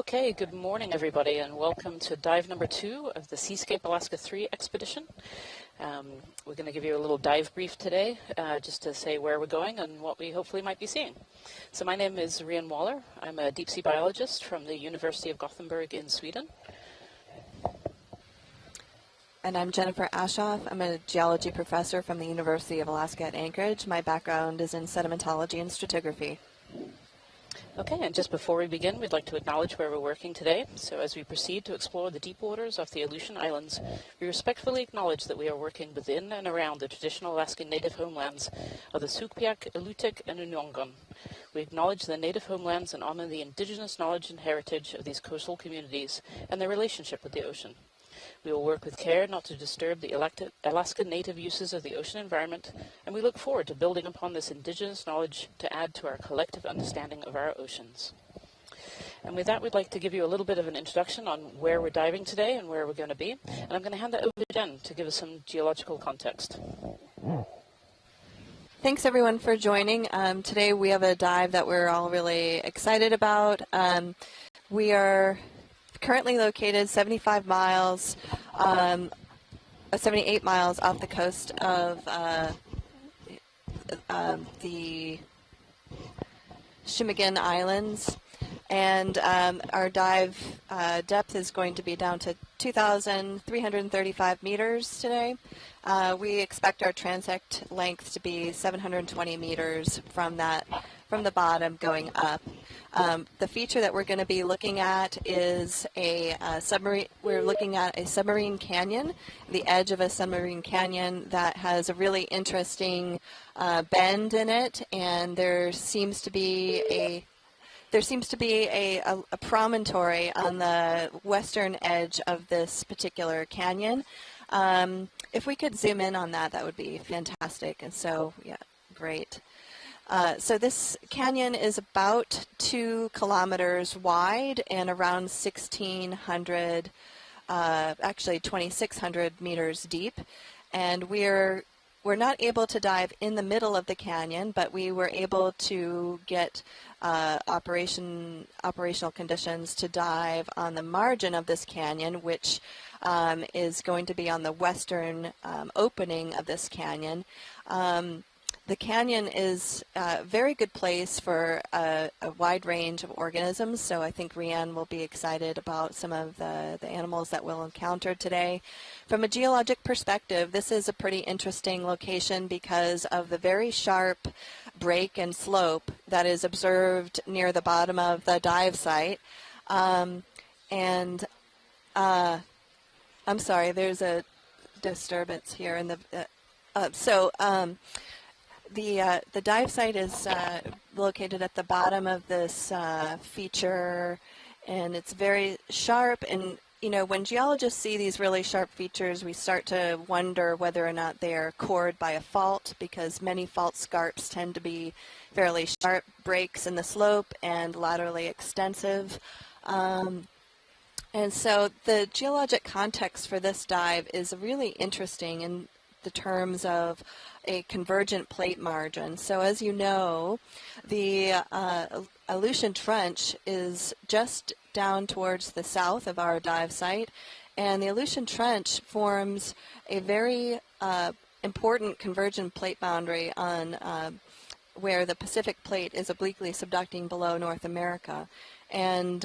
Okay, good morning everybody and welcome to dive number 2 of the Seascape Alaska 3 expedition. We're going to give you a little dive brief today just to say where we're going and what we hopefully might be seeing. So my name is Rian Waller. I'm a deep sea biologist from the University of Gothenburg in Sweden. And I'm Jennifer Ashoff. I'm a geology professor from the University of Alaska at Anchorage. My background is in sedimentology and stratigraphy. Okay, and just before we begin, we'd like to acknowledge where we're working today. So as we proceed to explore the deep waters off the Aleutian Islands, we respectfully acknowledge that we are working within and around the traditional Alaskan native homelands of the Sugpiaq, Alutiiq, and Unungan. We acknowledge the native homelands and honor the indigenous knowledge and heritage of these coastal communities and their relationship with the ocean. We will work with care not to disturb the Alaska native uses of the ocean environment, and we look forward to building upon this indigenous knowledge to add to our collective understanding of our oceans. And with that, we'd like to give you a little bit of an introduction on where we're diving today and where we're going to be. And I'm going to hand that over to Jen to give us some geological context. Thanks everyone for joining. Today we have a dive that we're all really excited about. We are currently located 78 miles off the coast of the Shimigan Islands, and our dive depth is going to be down to 2,335 meters today. We expect our transect length to be 720 meters from the bottom going up. The feature that we're going to be looking at is a submarine. We're looking at a submarine canyon, the edge of a submarine canyon that has a really interesting bend in it, and there seems to be a promontory on the western edge of this particular canyon. If we could zoom in on that, that would be fantastic. And so, yeah, great. So this canyon is about 2 kilometers wide and around 2,600 meters deep. And we're not able to dive in the middle of the canyon, but we were able to get operational conditions to dive on the margin of this canyon, which is going to be on the western opening of this canyon. The canyon is a very good place for a wide range of organisms, so I think Rianne will be excited about some of the animals that we'll encounter today. From a geologic perspective, this is a pretty interesting location because of the very sharp break and slope that is observed near the bottom of the dive site. I'm sorry, there's a disturbance here in the... The dive site is located at the bottom of this feature, and it's very sharp. And when geologists see these really sharp features, we start to wonder whether or not they are cored by a fault, because many fault scarps tend to be fairly sharp breaks in the slope and laterally extensive. And so the geologic context for this dive is really interesting in the terms of a convergent plate margin. So as you know, the Aleutian Trench is just down towards the south of our dive site, and the Aleutian Trench forms a very important convergent plate boundary on where the Pacific Plate is obliquely subducting below North America. And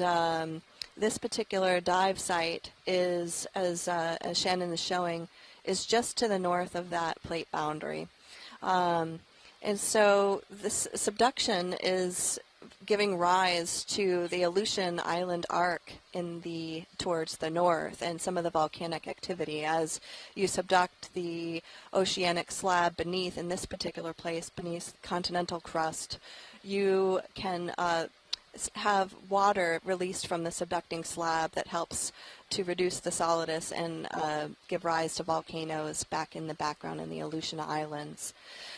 this particular dive site is, as Shannon is showing, is just to the north of that plate boundary. And so this subduction is giving rise to the Aleutian Island arc towards the north, and some of the volcanic activity as you subduct the oceanic slab beneath, in this particular place, beneath continental crust. You can have water released from the subducting slab that helps to reduce the solidus and give rise to volcanoes back in the background in the Aleutian Islands.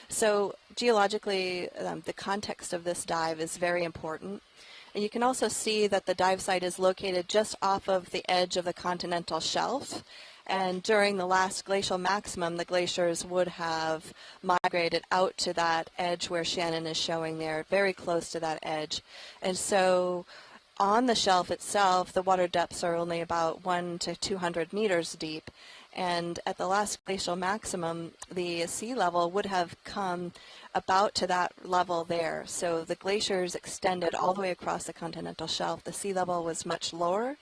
So geologically, the context of this dive is very important. And you can also see that the dive site is located just off of the edge of the continental shelf. And during the last glacial maximum, the glaciers would have migrated out to that edge where Shannon is showing there, very close to that edge. And so on the shelf itself, the water depths are only about 1 to 200 meters deep. And at the last glacial maximum, the sea level would have come about to that level there. So the glaciers extended all the way across the continental shelf. The sea level was much lower.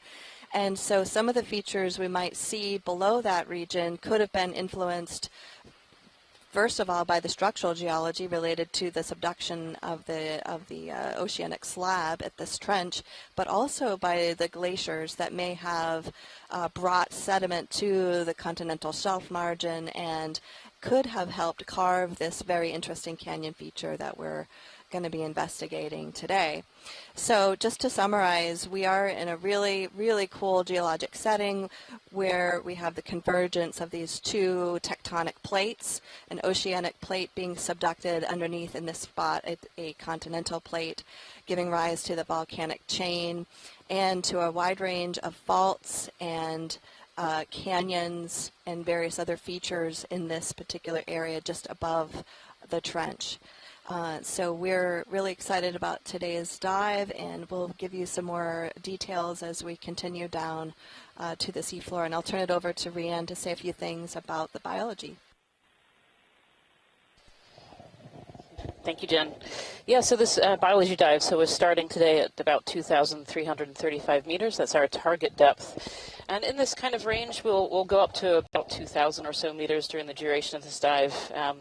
And so some of the features we might see below that region could have been influenced, first of all, by the structural geology related to the subduction of the oceanic slab at this trench, but also by the glaciers that may have brought sediment to the continental shelf margin and could have helped carve this very interesting canyon feature that we're going to be investigating today. So just to summarize, we are in a really, really cool geologic setting where we have the convergence of these two tectonic plates, an oceanic plate being subducted underneath in this spot, a continental plate, giving rise to the volcanic chain and to a wide range of faults and canyons and various other features in this particular area just above the trench. So we're really excited about today's dive, and we'll give you some more details as we continue down to the seafloor. And I'll turn it over to Rianne to say a few things about the biology. Thank you, Jen. Yeah, so this biology dive, so we're starting today at about 2,335 meters. That's our target depth. And in this kind of range, we'll go up to about 2,000 or so meters during the duration of this dive.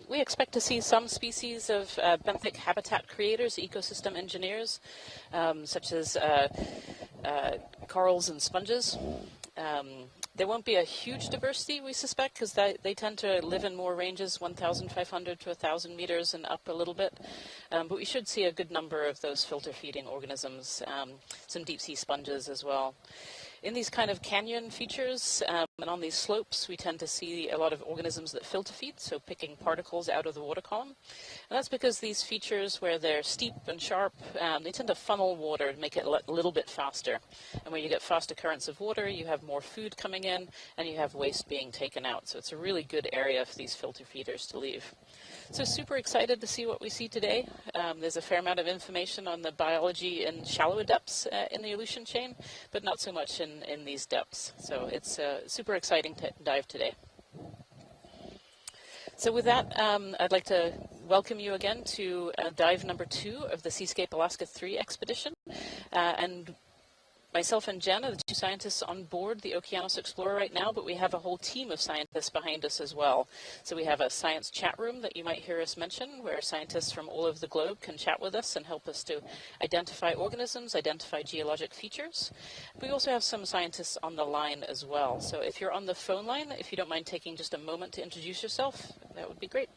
We expect to see some species of benthic habitat creators, ecosystem engineers, such as corals and sponges. There won't be a huge diversity, we suspect, because they tend to live in more ranges, 1,500 to 1,000 meters and up a little bit. But we should see a good number of those filter-feeding organisms, some deep-sea sponges as well. In these kind of canyon features and on these slopes, we tend to see a lot of organisms that filter feed, so picking particles out of the water column. And that's because these features, where they're steep and sharp, they tend to funnel water and make it a little bit faster. And when you get faster currents of water, you have more food coming in and you have waste being taken out. So it's a really good area for these filter feeders to leave. So super excited to see what we see today. There's a fair amount of information on the biology in shallower depths in the Aleutian chain, but not so much in these depths. So it's super exciting to dive today. So with that, I'd like to welcome you again to dive number 2 of the Seascape Alaska 3 expedition. And myself and Jen are the 2 scientists on board the Okeanos Explorer right now, but we have a whole team of scientists behind us as well. So we have a science chat room that you might hear us mention, where scientists from all over the globe can chat with us and help us to identify organisms, identify geologic features. We also have some scientists on the line as well. So if you're on the phone line, if you don't mind taking just a moment to introduce yourself, that would be great.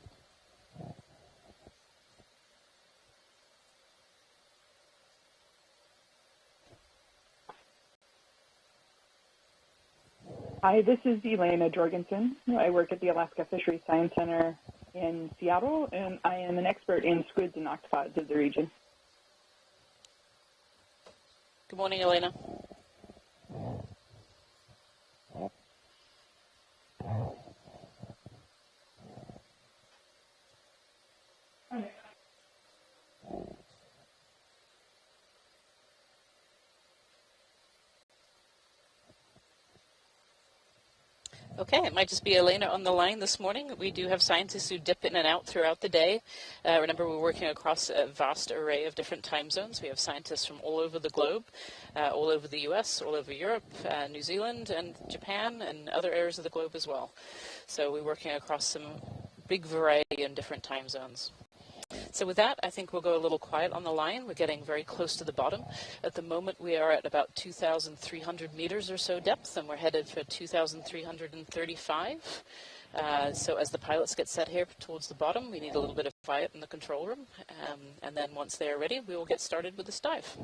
Hi, this is Elena Jorgensen. I work at the Alaska Fisheries Science Center in Seattle, and I am an expert in squids and octopods of the region. Good morning, Elena. Okay, it might just be Elena on the line this morning. We do have scientists who dip in and out throughout the day. Remember, we're working across a vast array of different time zones. We have scientists from all over the globe, all over the US, all over Europe, New Zealand, and Japan, and other areas of the globe as well. So we're working across some big variety in different time zones. So with that, I think we'll go a little quiet on the line. We're getting very close to the bottom. At the moment, we are at about 2,300 meters or so depth, and we're headed for 2,335. So as the pilots get set here towards the bottom, we need a little bit of quiet in the control room. And then once they are ready, we will get started with this dive.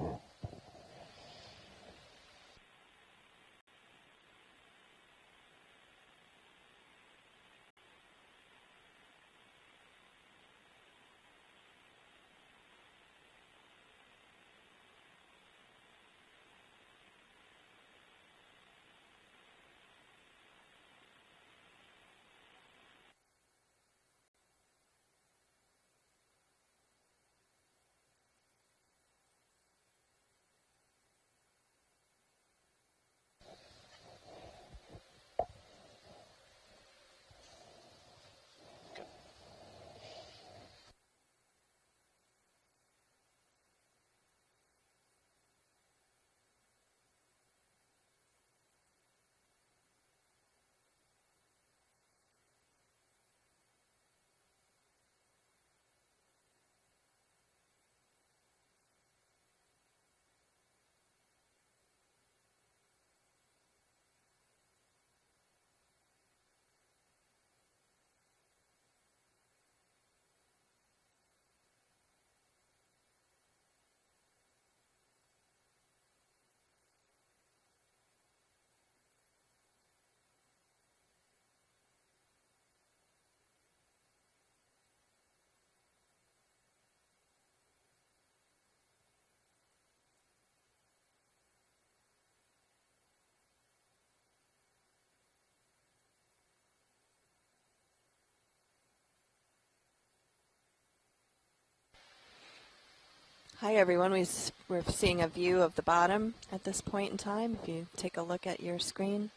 Hi everyone, we're seeing a view of the bottom at this point in time. If you take a look at your screen.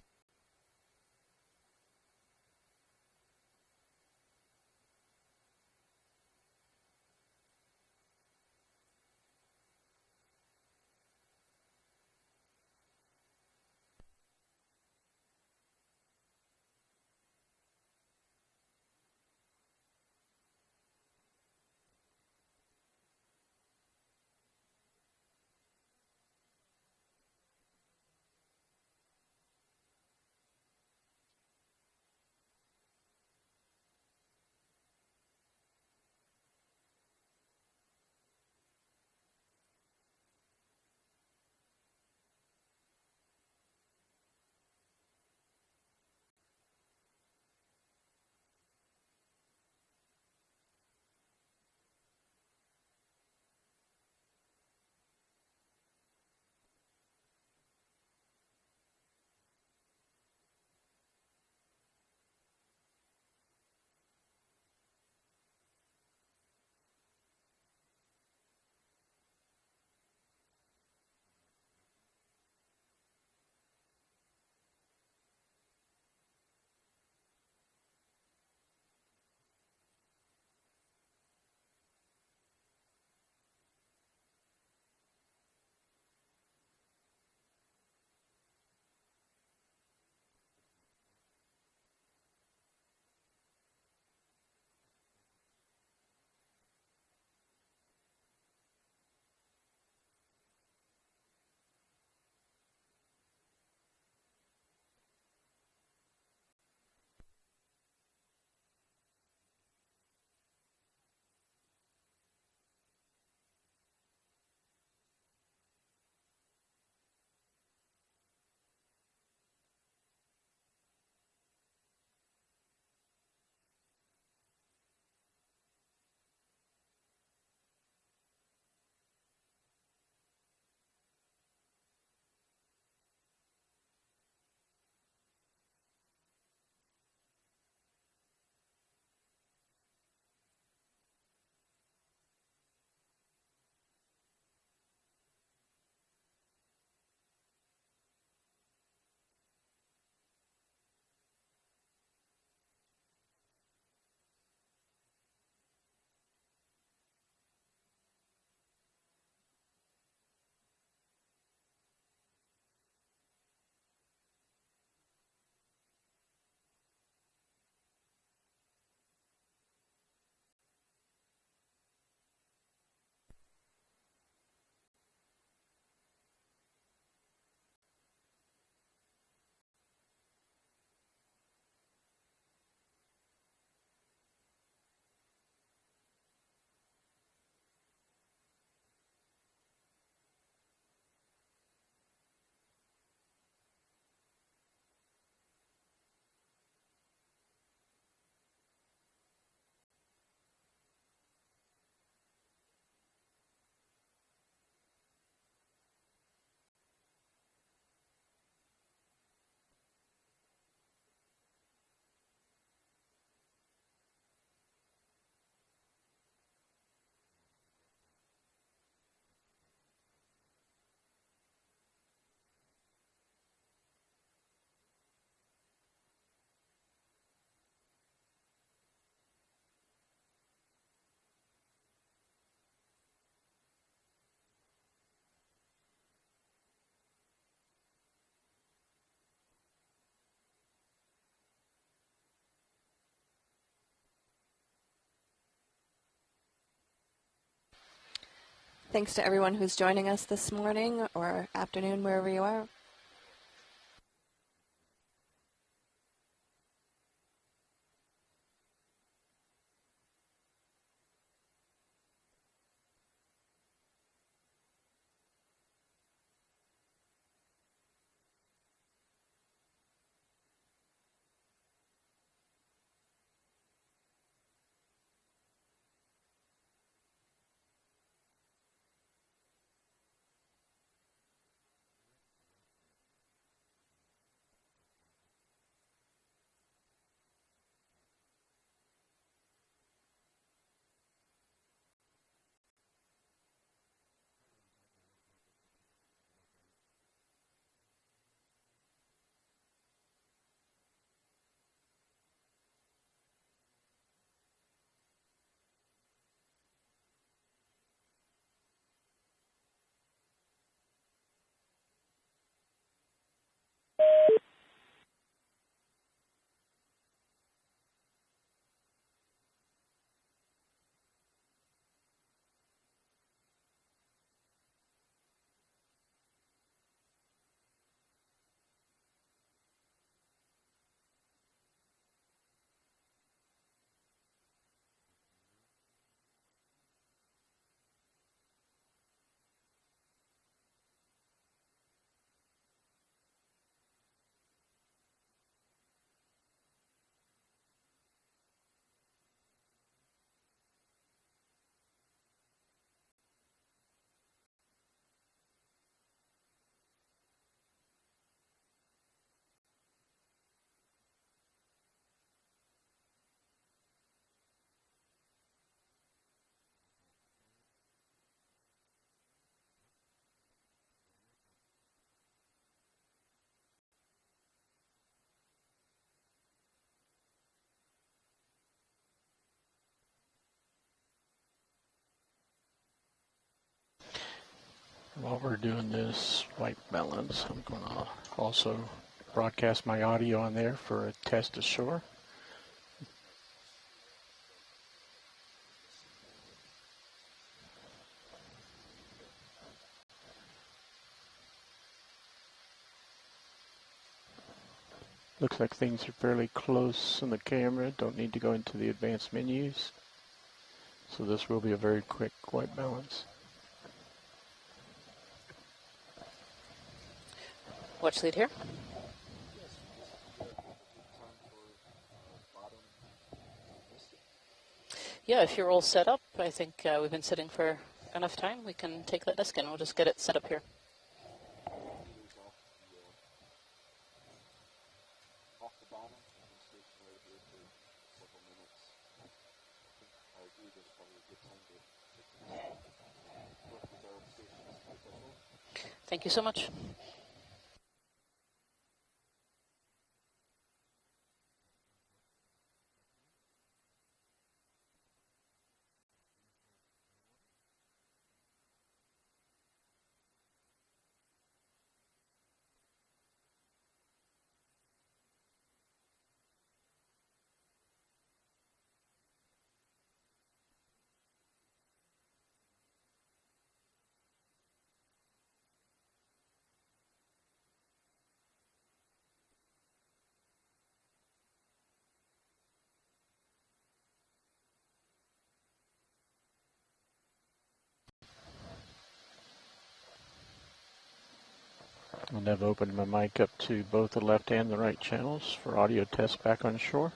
Thanks to everyone who's joining us this morning or afternoon, wherever you are. while we're doing this white balance, I'm going to also broadcast my audio on there for a test ashore. Looks like things are fairly close on the camera. Don't need to go into the advanced menus. So this will be a very quick white balance. Watch lead here. Yeah, if you're all set up, I think we've been sitting for enough time. We can take that disc and we'll just get it set up here. Thank you so much. And I've opened my mic up to both the left and the right channels for audio tests back on shore.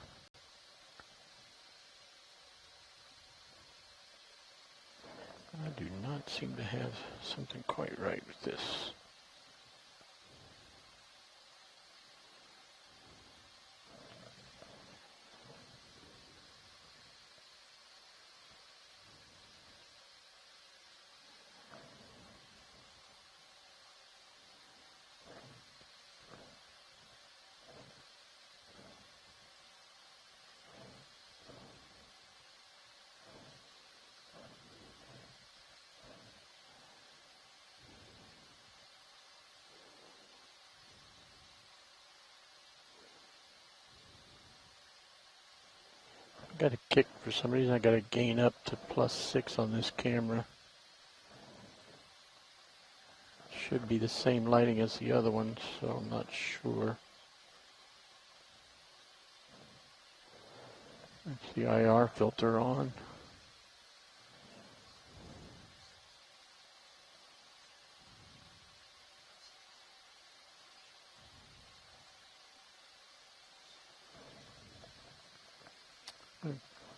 I do not seem to have something quite right with this. Got a kick for some reason. I got to gain up to +6 on this camera. Should be the same lighting as the other one, so I'm not sure. That's the IR filter on.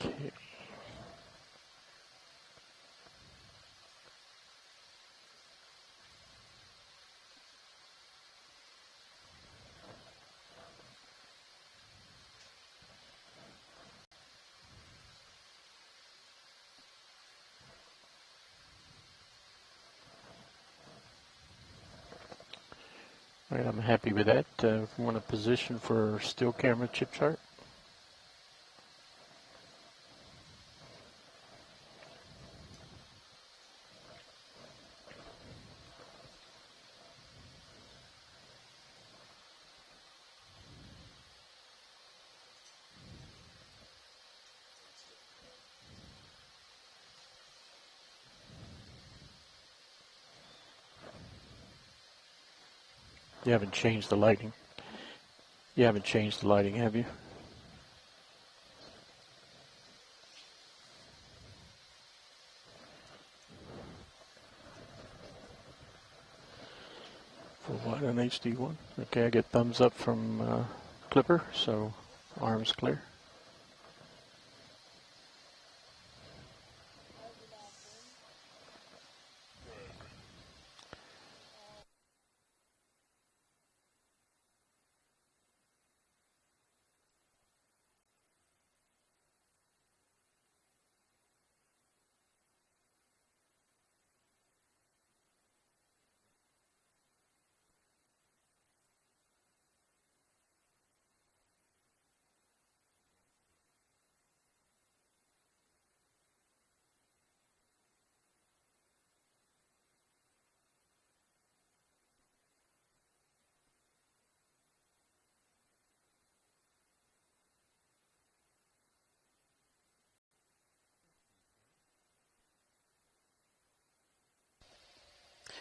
Okay. All right, I'm happy with that. We want a position for still camera chip chart. You haven't changed the lighting. You haven't changed the lighting, have you? For what, an HD1? Okay, I get thumbs up from Clipper, so arms clear.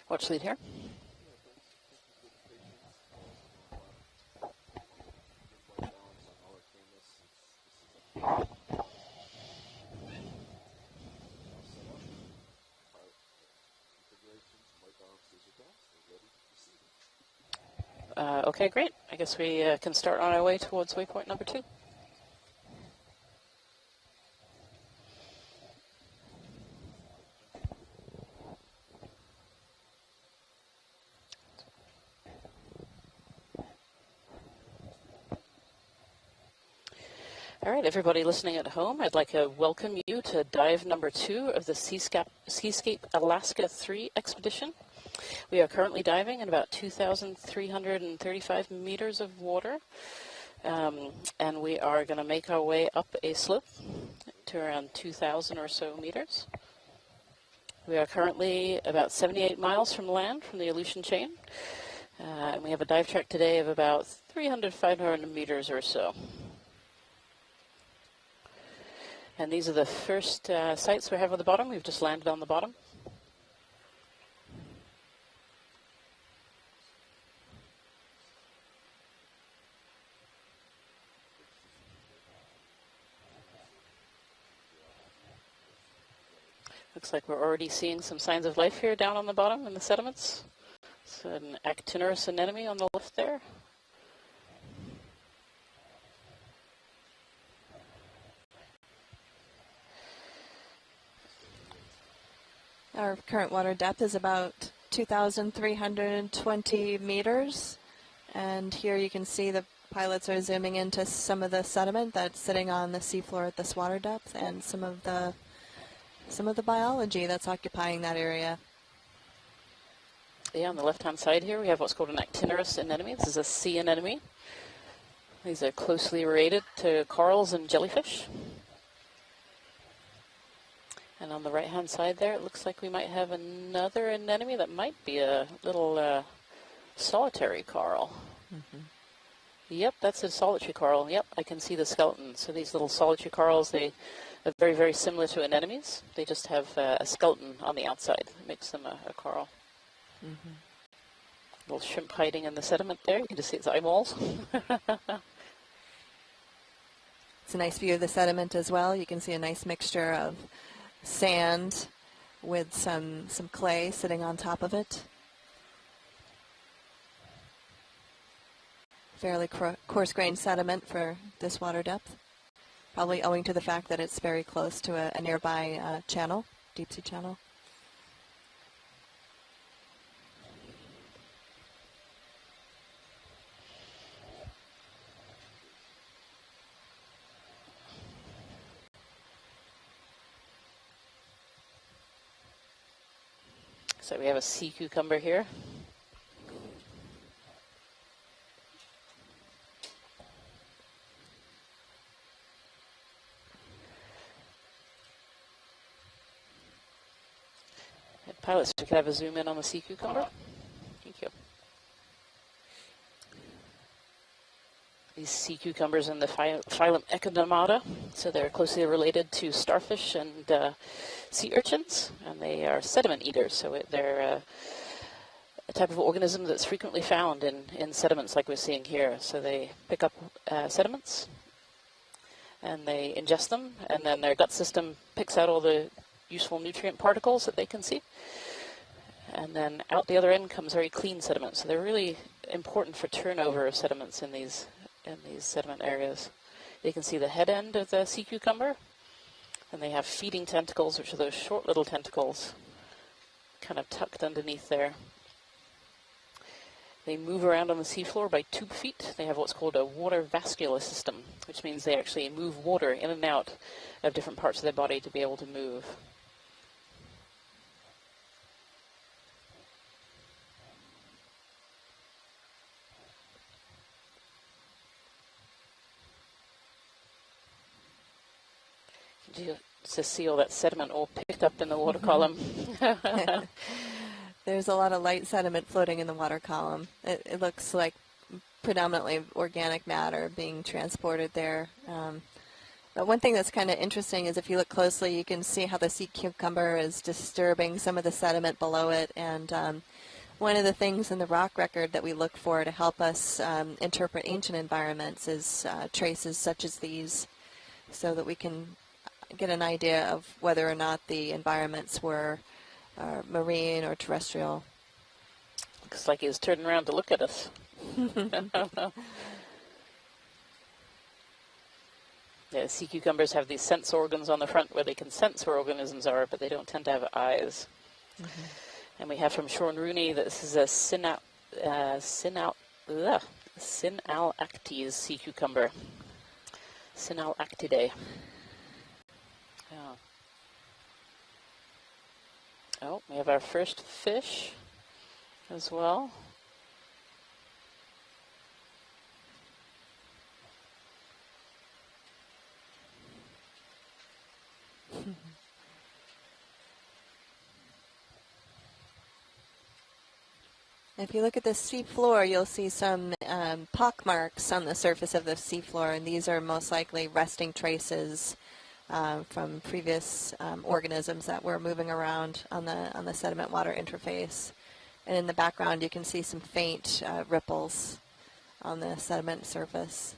Watch lead here. Okay, great. I guess we can start on our way towards waypoint number 2. All right, everybody listening at home, I'd like to welcome you to dive number 2 of the Seascape Alaska 3 expedition. We are currently diving in about 2,335 meters of water, and we are going to make our way up a slope to around 2,000 or so meters. We are currently about 78 miles from land, from the Aleutian chain, and we have a dive track today of about 300, 500 meters or so. And these are the first sites we have on the bottom. We've just landed on the bottom. Looks like we're already seeing some signs of life here down on the bottom in the sediments. It's an actinorous anemone on the left there. Our current water depth is about 2,320 meters. And here you can see the pilots are zooming into some of the sediment that's sitting on the seafloor at this water depth and some of the biology that's occupying that area. Yeah, on the left-hand side here we have what's called an actinorous anemone. This is a sea anemone. These are closely related to corals and jellyfish. And on the right-hand side there, it looks like we might have another anemone that might be a little solitary coral. Mm-hmm. Yep, that's a solitary coral. Yep, I can see the skeleton. So these little solitary corals, they are very, very similar to anemones. They just have a skeleton on the outside that makes them a coral. Mm-hmm. Little shrimp hiding in the sediment there. You can just see its eyeballs. It's a nice view of the sediment as well. You can see a nice mixture of sand with some clay sitting on top of it. Fairly coarse-grained sediment for this water depth, probably owing to the fact that it's very close to a nearby channel, deep sea channel. So we have a sea cucumber here. Pilots, we could have a zoom in on the sea cucumber. Thank you. These sea cucumbers in the phylum Echinodermata, so they're closely related to starfish and sea urchins, and they are sediment eaters, so they're a type of organism that's frequently found in sediments like we're seeing here. So they pick up sediments, and they ingest them, and then their gut system picks out all the useful nutrient particles that they can see. And then out the other end comes very clean sediment. So they're really important for turnover of sediments in these sediment areas. You can see the head end of the sea cucumber, and they have feeding tentacles, which are those short little tentacles kind of tucked underneath there. They move around on the seafloor by tube feet. They have what's called a water vascular system, which means they actually move water in and out of different parts of their body to be able to move. To see all that sediment all picked up in the water column. There's a lot of light sediment floating in the water column. It looks like predominantly organic matter being transported there. But one thing that's kind of interesting is if you look closely, you can see how the sea cucumber is disturbing some of the sediment below it. And one of the things in the rock record that we look for to help us interpret ancient environments is traces such as these, so that we can get an idea of whether or not the environments were marine or terrestrial. Looks like he's turning around to look at us. Yeah, sea cucumbers have these sense organs on the front where they can sense where organisms are, but they don't tend to have eyes. Mm-hmm. And we have from Sean Rooney that this is a Synalactes sea cucumber. Synalactidae. Yeah. Oh, we have our first fish as well. If you look at the sea floor, you'll see some pock marks on the surface of the sea floor, and these are most likely resting traces from previous organisms that were moving around on the sediment-water interface. And in the background, you can see some faint ripples on the sediment surface.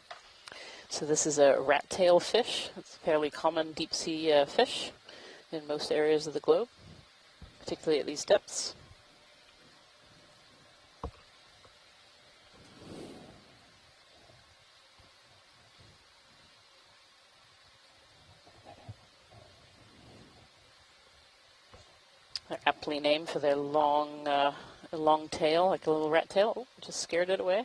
So this is a rat-tail fish. It's a fairly common deep-sea fish in most areas of the globe, particularly at these depths. They're aptly named for their long tail, like a little rat tail. Oh, just scared it away.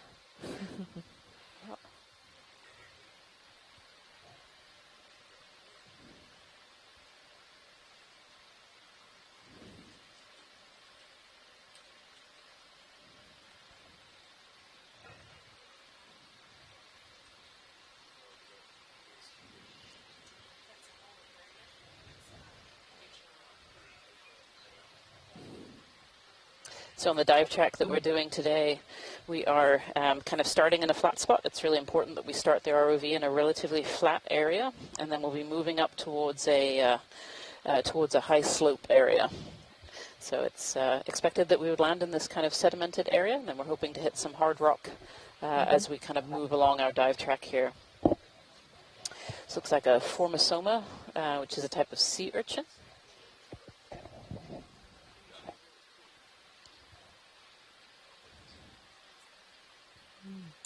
So on the dive track that we're doing today, we are kind of starting in a flat spot. It's really important that we start the ROV in a relatively flat area, and then we'll be moving up towards a high slope area. So it's expected that we would land in this kind of sedimented area, and then we're hoping to hit some hard rock as we kind of move along our dive track here. This looks like a Formosoma, which is a type of sea urchin.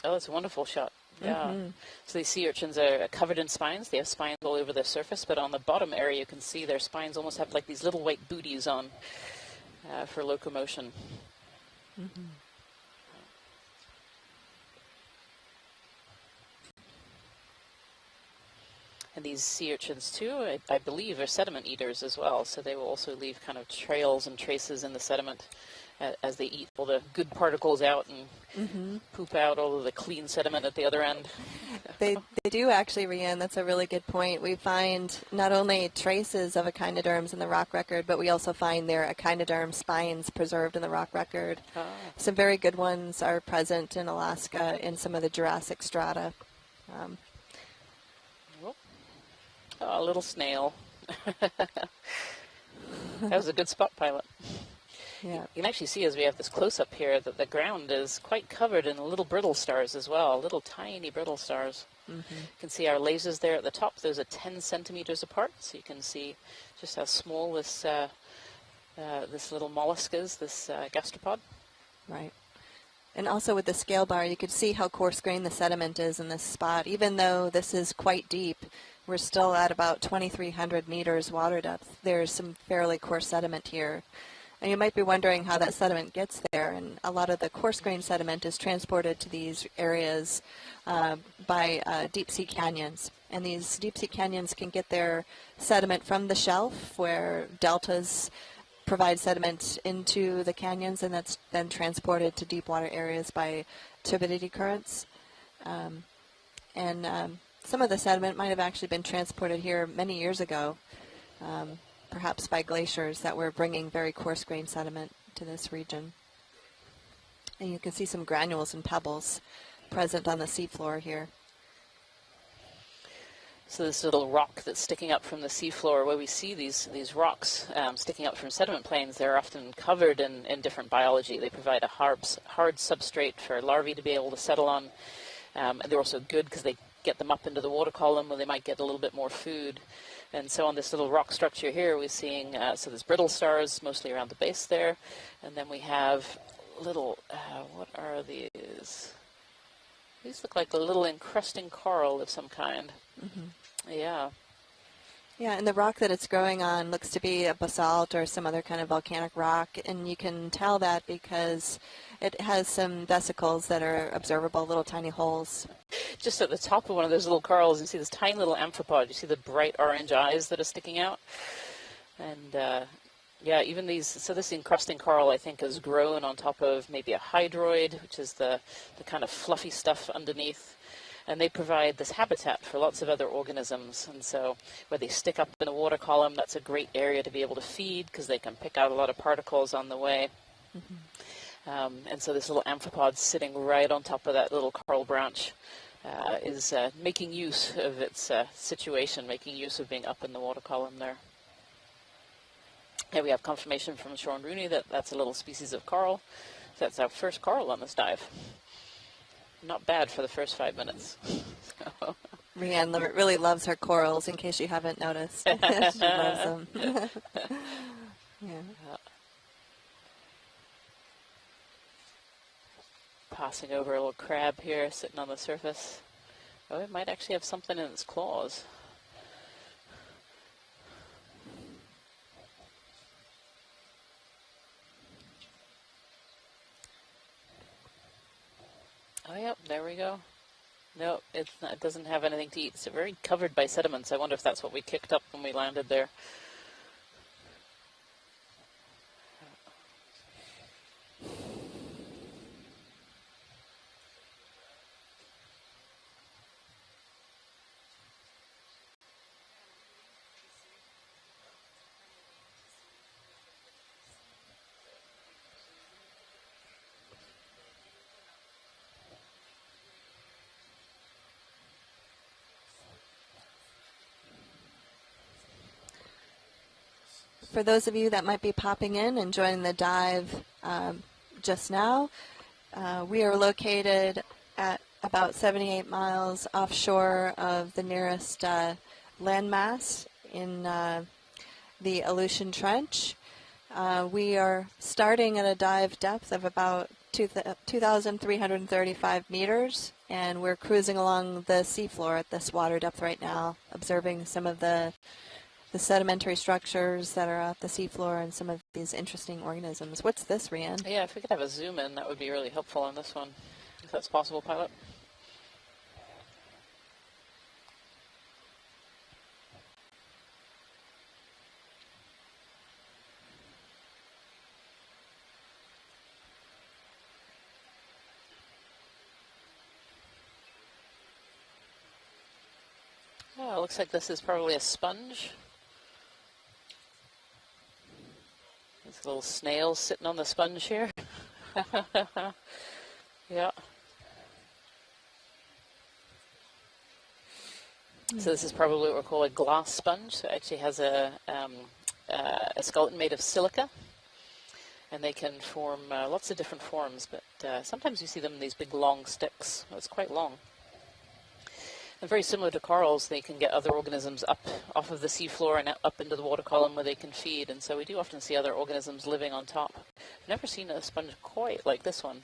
Oh, it's a wonderful shot. Yeah. Mm-hmm. So these sea urchins are covered in spines. They have spines all over their surface, but on the bottom area you can see their spines almost have like these little white booties on for locomotion. Mm-hmm. And these sea urchins, too, I believe, are sediment eaters as well, so they will also leave kind of trails and traces in the sediment as they eat all the good particles out and poop out all of the clean sediment at the other end. They do actually, Rianne. That's a really good point. We find not only traces of echinoderms in the rock record, but we also find their echinoderm spines preserved in the rock record. Ah. Some very good ones are present in Alaska in some of the Jurassic strata. Oh, a little snail. That was a good spot pilot. Yeah. You can actually see as we have this close-up here that the ground is quite covered in little brittle stars as well, little tiny brittle stars. Mm-hmm. You can see our lasers there at the top. Those are 10 centimeters apart, so you can see just how small this little mollusk is, this gastropod. Right. And also with the scale bar, you could see how coarse-grained the sediment is in this spot. Even though this is quite deep, we're still at about 2,300 meters water depth. There's some fairly coarse sediment here. And you might be wondering how that sediment gets there. And a lot of the coarse-grained sediment is transported to these areas by deep-sea canyons. And these deep-sea canyons can get their sediment from the shelf, where deltas provide sediment into the canyons, and that's then transported to deep water areas by turbidity currents. Some of the sediment might have actually been transported here many years ago, perhaps by glaciers that were bringing very coarse-grained sediment to this region. And you can see some granules and pebbles present on the seafloor here. So this little rock that's sticking up from the seafloor, where we see these rocks sticking up from sediment plains, they're often covered in different biology. They provide a hard substrate for larvae to be able to settle on. And they're also good because they get them up into the water column where they might get a little bit more food. And so on this little rock structure here, we're seeing, so there's brittle stars mostly around the base there. And then we have little, what are these? These look like a little encrusting coral of some kind. Mm-hmm. Yeah. Yeah, and the rock that it's growing on looks to be a basalt or some other kind of volcanic rock, and you can tell that because it has some vesicles that are observable, little tiny holes. Just at the top of one of those little corals, you see this tiny little amphipod. You see the bright orange eyes that are sticking out. And, yeah, even these, so this encrusting coral, I think, has grown on top of maybe a hydroid, which is the kind of fluffy stuff underneath. And they provide this habitat for lots of other organisms. And so where they stick up in the water column, that's a great area to be able to feed because they can pick out a lot of particles on the way. Mm-hmm. And so this little amphipod sitting right on top of that little coral branch is making use of its situation, making use of being up in the water column there. Here we have confirmation from Sean Rooney that that's a little species of coral. So that's our first coral on this dive. Not bad for the first 5 minutes. Rianne really loves her corals, in case you haven't noticed. She loves them. Yeah. Passing over a little crab here, sitting on the surface. Oh, it might actually have something in its claws. Oh, yep, there we go. No, it doesn't have anything to eat. It's very covered by sediments. I wonder if that's what we kicked up when we landed there. For those of you that might be popping in and joining the dive just now, we are located at about 78 miles offshore of the nearest landmass in the Aleutian Trench. We are starting at a dive depth of about 2,335 meters, and we're cruising along the seafloor at this water depth right now, observing some of the sedimentary structures that are at the seafloor and some of these interesting organisms. What's this, Rianne? Yeah, if we could have a zoom in, that would be really helpful on this one, if that's possible, pilot. Oh, it looks like this is probably a sponge. This little snail sitting on the sponge here. Yeah. So this is probably what we call a glass sponge. So it actually has a skeleton made of silica. And they can form lots of different forms, but sometimes you see them in these big long sticks. Well, it's quite long. And very similar to corals, they can get other organisms up off of the seafloor and up into the water column where they can feed. And so we do often see other organisms living on top. I've never seen a sponge quite like this one.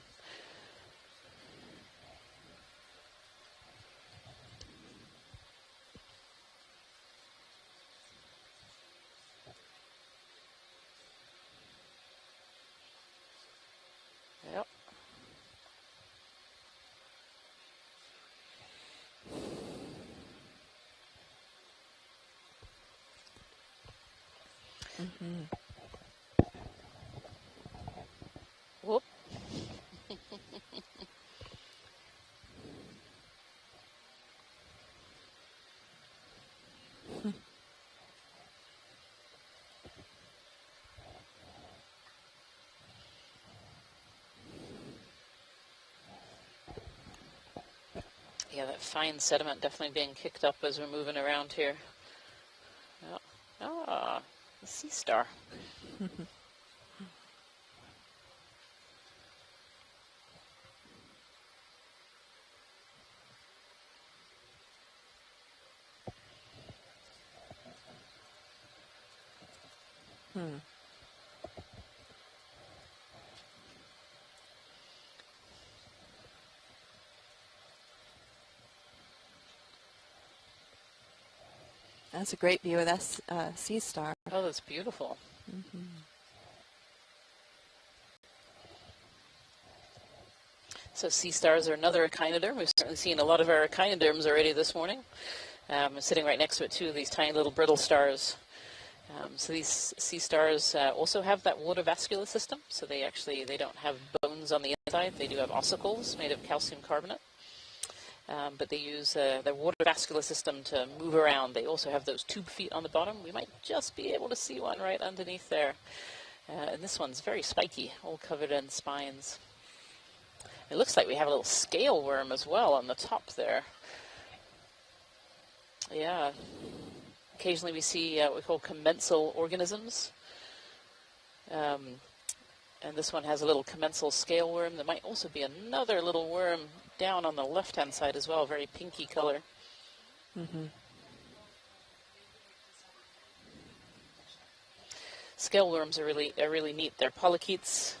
Yep. Mm-hmm. Whoop. Yeah, that fine sediment definitely being kicked up as we're moving around here. Oh. Ah, the sea star. That's a great view of that sea star. Oh, that's beautiful. So sea stars are another echinoderm. We've certainly seen a lot of our echinoderms already this morning. I'm sitting right next to it too, these tiny little brittle stars. So these sea stars also have that water vascular system. So they don't have bones on the inside. They do have ossicles made of calcium carbonate. But they use their water vascular system to move around. They also have those tube feet on the bottom. We might just be able to see one right underneath there. And this one's very spiky, all covered in spines. It looks like we have a little scale worm as well on the top there. Yeah. Occasionally we see what we call commensal organisms. And this one has a little commensal scale worm. There might also be another little worm down on the left-hand side as well, very pinky color. Scale worms are really neat. They're polychaetes,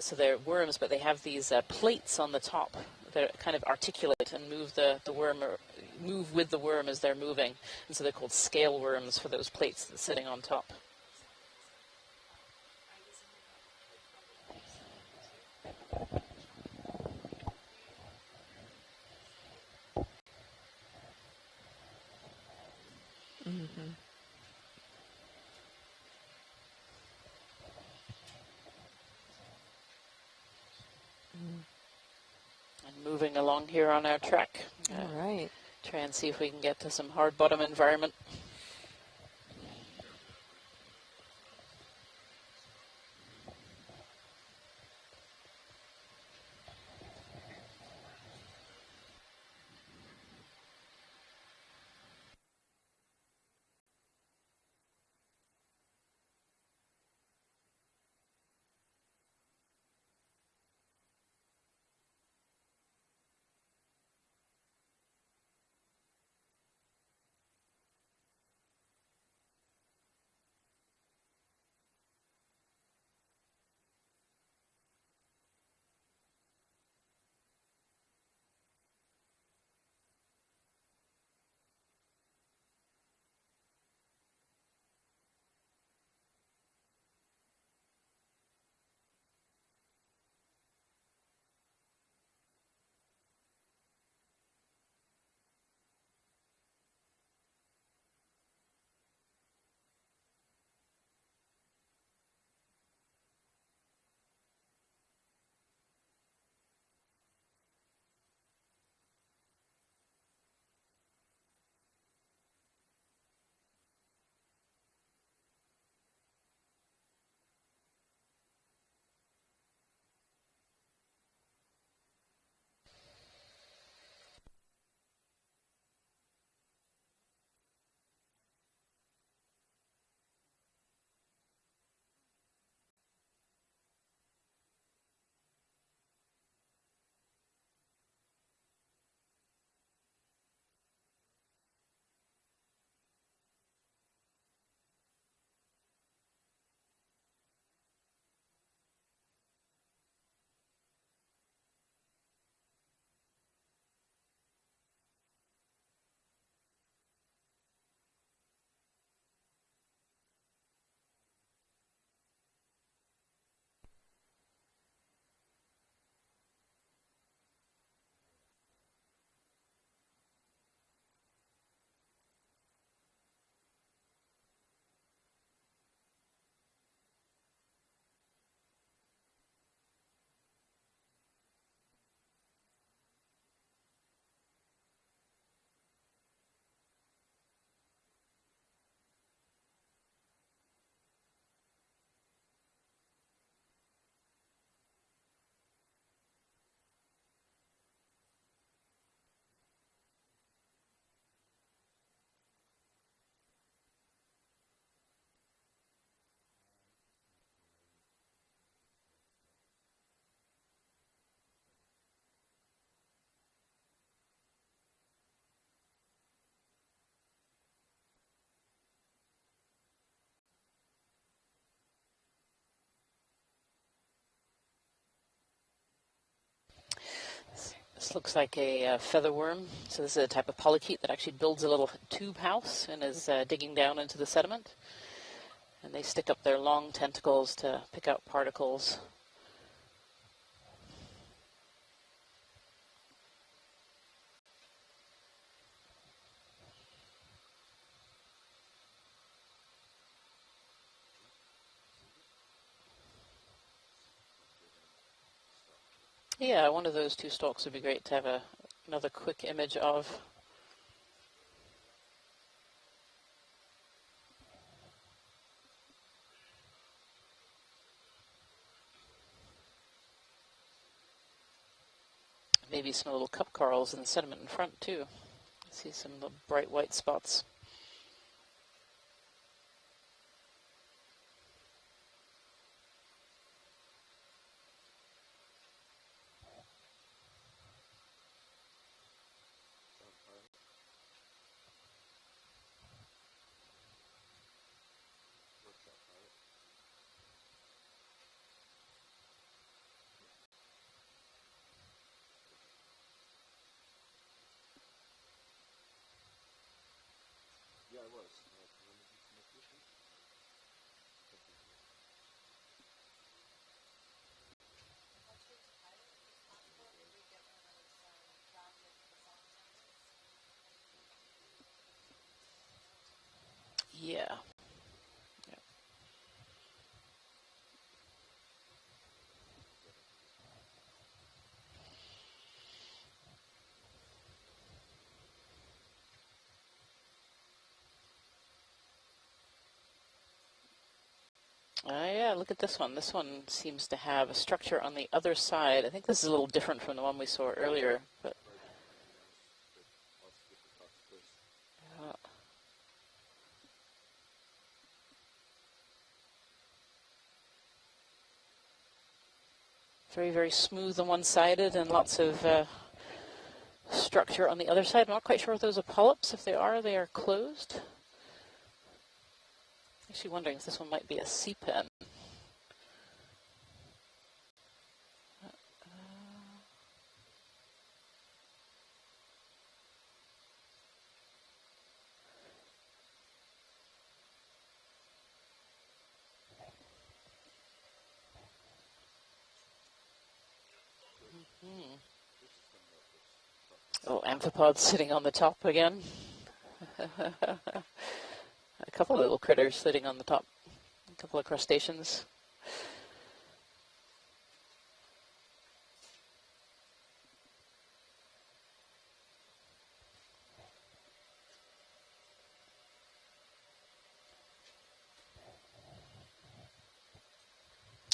so they're worms, but they have these plates on the top that kind of articulate and move the worm, or move with the worm as they're moving, and so they're called scale worms for those plates that's sitting on top. And moving along here on our track. All right. Try and see if we can get to some hard bottom environment. This looks like a feather worm. So this is a type of polychaete that actually builds a little tube house and is digging down into the sediment. And they stick up their long tentacles to pick out particles. Yeah, one of those two stalks would be great to have another quick image of. Maybe some little cup corals in the sediment in front too. I see some little bright white spots. Yeah. Yeah, look at this one. This one seems to have a structure on the other side. I think this is a little different from the one we saw earlier, but very, very smooth on one sided and lots of structure on the other side. I'm not quite sure if those are polyps. If they are closed. Actually wondering if this one might be a sea pen. Oh, amphipods sitting on the top again. A couple of little critters sitting on the top. A couple of crustaceans.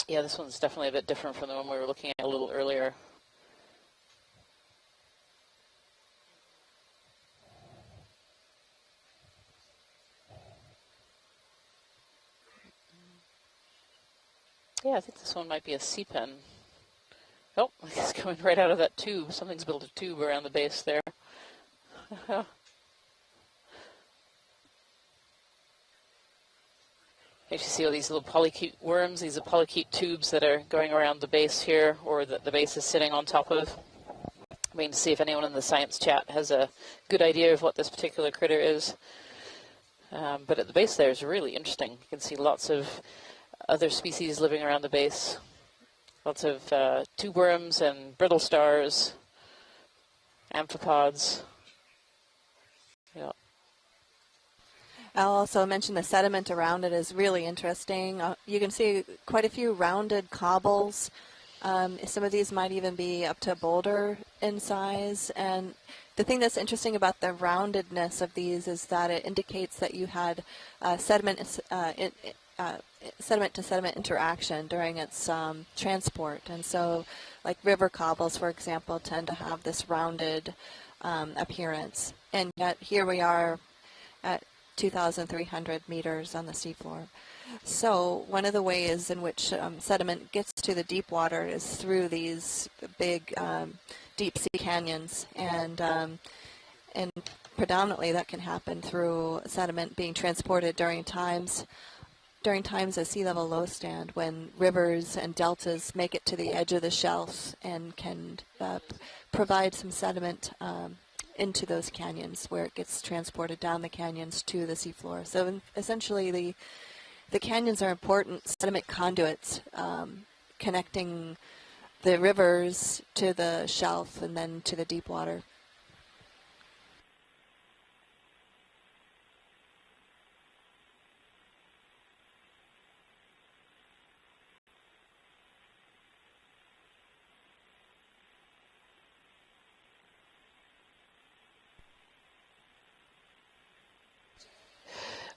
Yeah, this one's definitely a bit different from the one we were looking at a little earlier. Yeah, I think this one might be a sea pen. Oh, it's coming right out of that tube. Something's built a tube around the base there. You see all these little polychaete worms. These are polychaete tubes that are going around the base here, or that the base is sitting on top of. I mean, to see if anyone in the science chat has a good idea of what this particular critter is. But at the base there is really interesting. You can see lots of other species living around the base. Lots of tube worms and brittle stars, amphipods. Yeah. I'll also mention the sediment around it is really interesting. You can see quite a few rounded cobbles. Some of these might even be up to a boulder in size. And the thing that's interesting about the roundedness of these is that it indicates that you had sediment-to-sediment interaction during its transport. And so, like river cobbles, for example, tend to have this rounded appearance. And yet here we are at 2,300 meters on the seafloor. So one of the ways in which sediment gets to the deep water is through these big deep sea canyons, and predominantly that can happen through sediment being transported during times during times of sea level low stand when rivers and deltas make it to the edge of the shelf and can provide some sediment into those canyons where it gets transported down the canyons to the seafloor. So essentially the canyons are important sediment conduits connecting the rivers to the shelf and then to the deep water.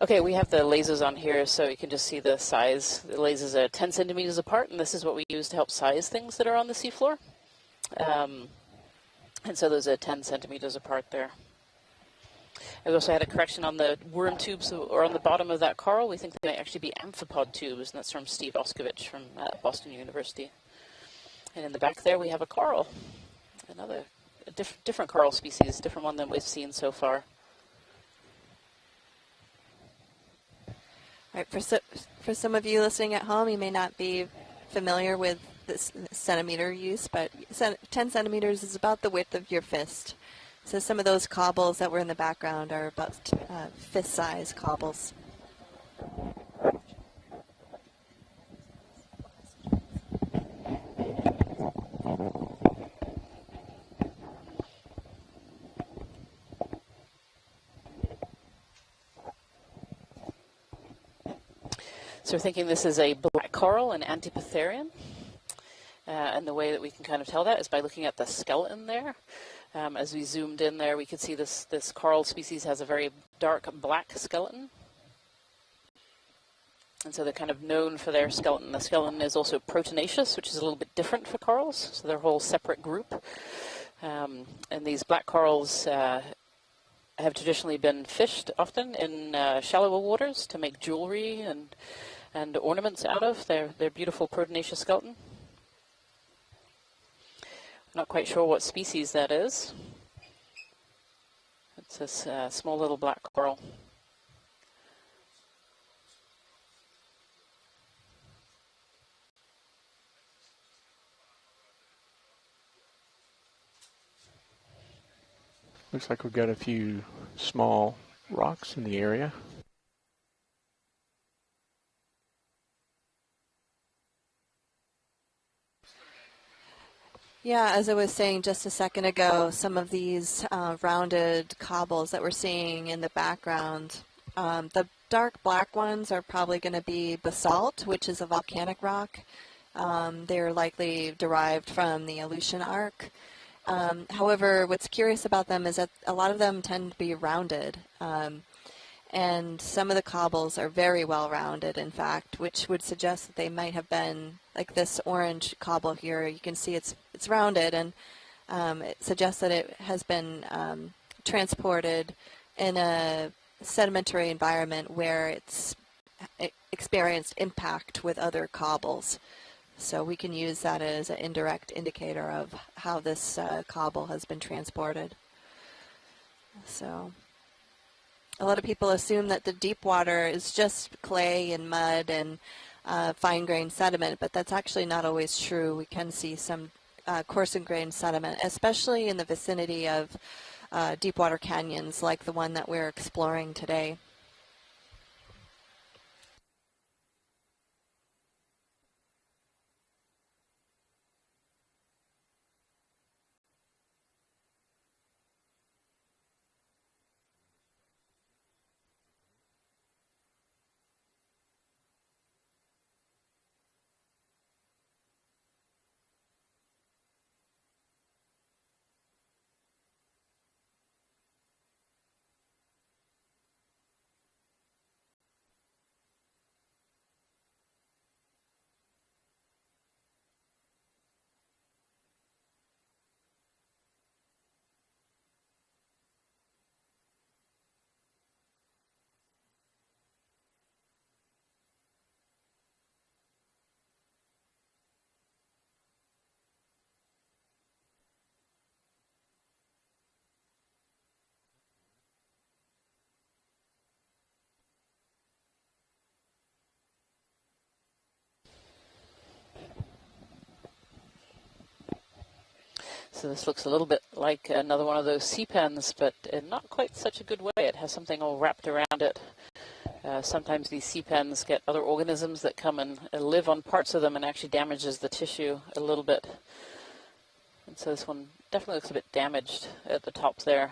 Okay, we have the lasers on here so you can just see the size. The lasers are 10 centimeters apart, and this is what we use to help size things that are on the seafloor. And so those are 10 centimeters apart there. We also had a correction on the worm tubes or on the bottom of that coral. We think they might actually be amphipod tubes, and that's from Steve Oskovich from Boston University. And in the back there we have a coral, a different coral species, different one than we've seen so far. All right, for some of you listening at home, you may not be familiar with this centimeter use, but 10 centimeters is about the width of your fist. So some of those cobbles that were in the background are about fist-size cobbles. So we're thinking this is a black coral, an Antipitherian. And the way that we can kind of tell that is by looking at the skeleton there. As we zoomed in there, we could see this coral species has a very dark black skeleton. And so they're kind of known for their skeleton. The skeleton is also proteinaceous, which is a little bit different for corals. So they're a whole separate group. And these black corals have traditionally been fished often in shallower waters to make jewelry and ornaments out of their beautiful proteinaceous skeleton. Not quite sure what species that is. It's this small little black coral. Looks like we've got a few small rocks in the area. Yeah, as I was saying just a second ago, some of these rounded cobbles that we're seeing in the background, the dark black ones are probably going to be basalt, which is a volcanic rock. They're likely derived from the Aleutian Arc. However, what's curious about them is that a lot of them tend to be rounded. And some of the cobbles are very well rounded, in fact, which would suggest that they might have been, like this orange cobble here, you can see it's rounded, and it suggests that it has been transported in a sedimentary environment where it's experienced impact with other cobbles. So we can use that as an indirect indicator of how this cobble has been transported. So a lot of people assume that the deep water is just clay and mud and fine-grained sediment, but that's actually not always true. We can see some coarse-grained sediment, especially in the vicinity of deep water canyons like the one that we're exploring today. So this looks a little bit like another one of those sea pens, but in not quite such a good way. It has something all wrapped around it. Sometimes these sea pens get other organisms that come and live on parts of them and actually damages the tissue a little bit. And so this one definitely looks a bit damaged at the top there.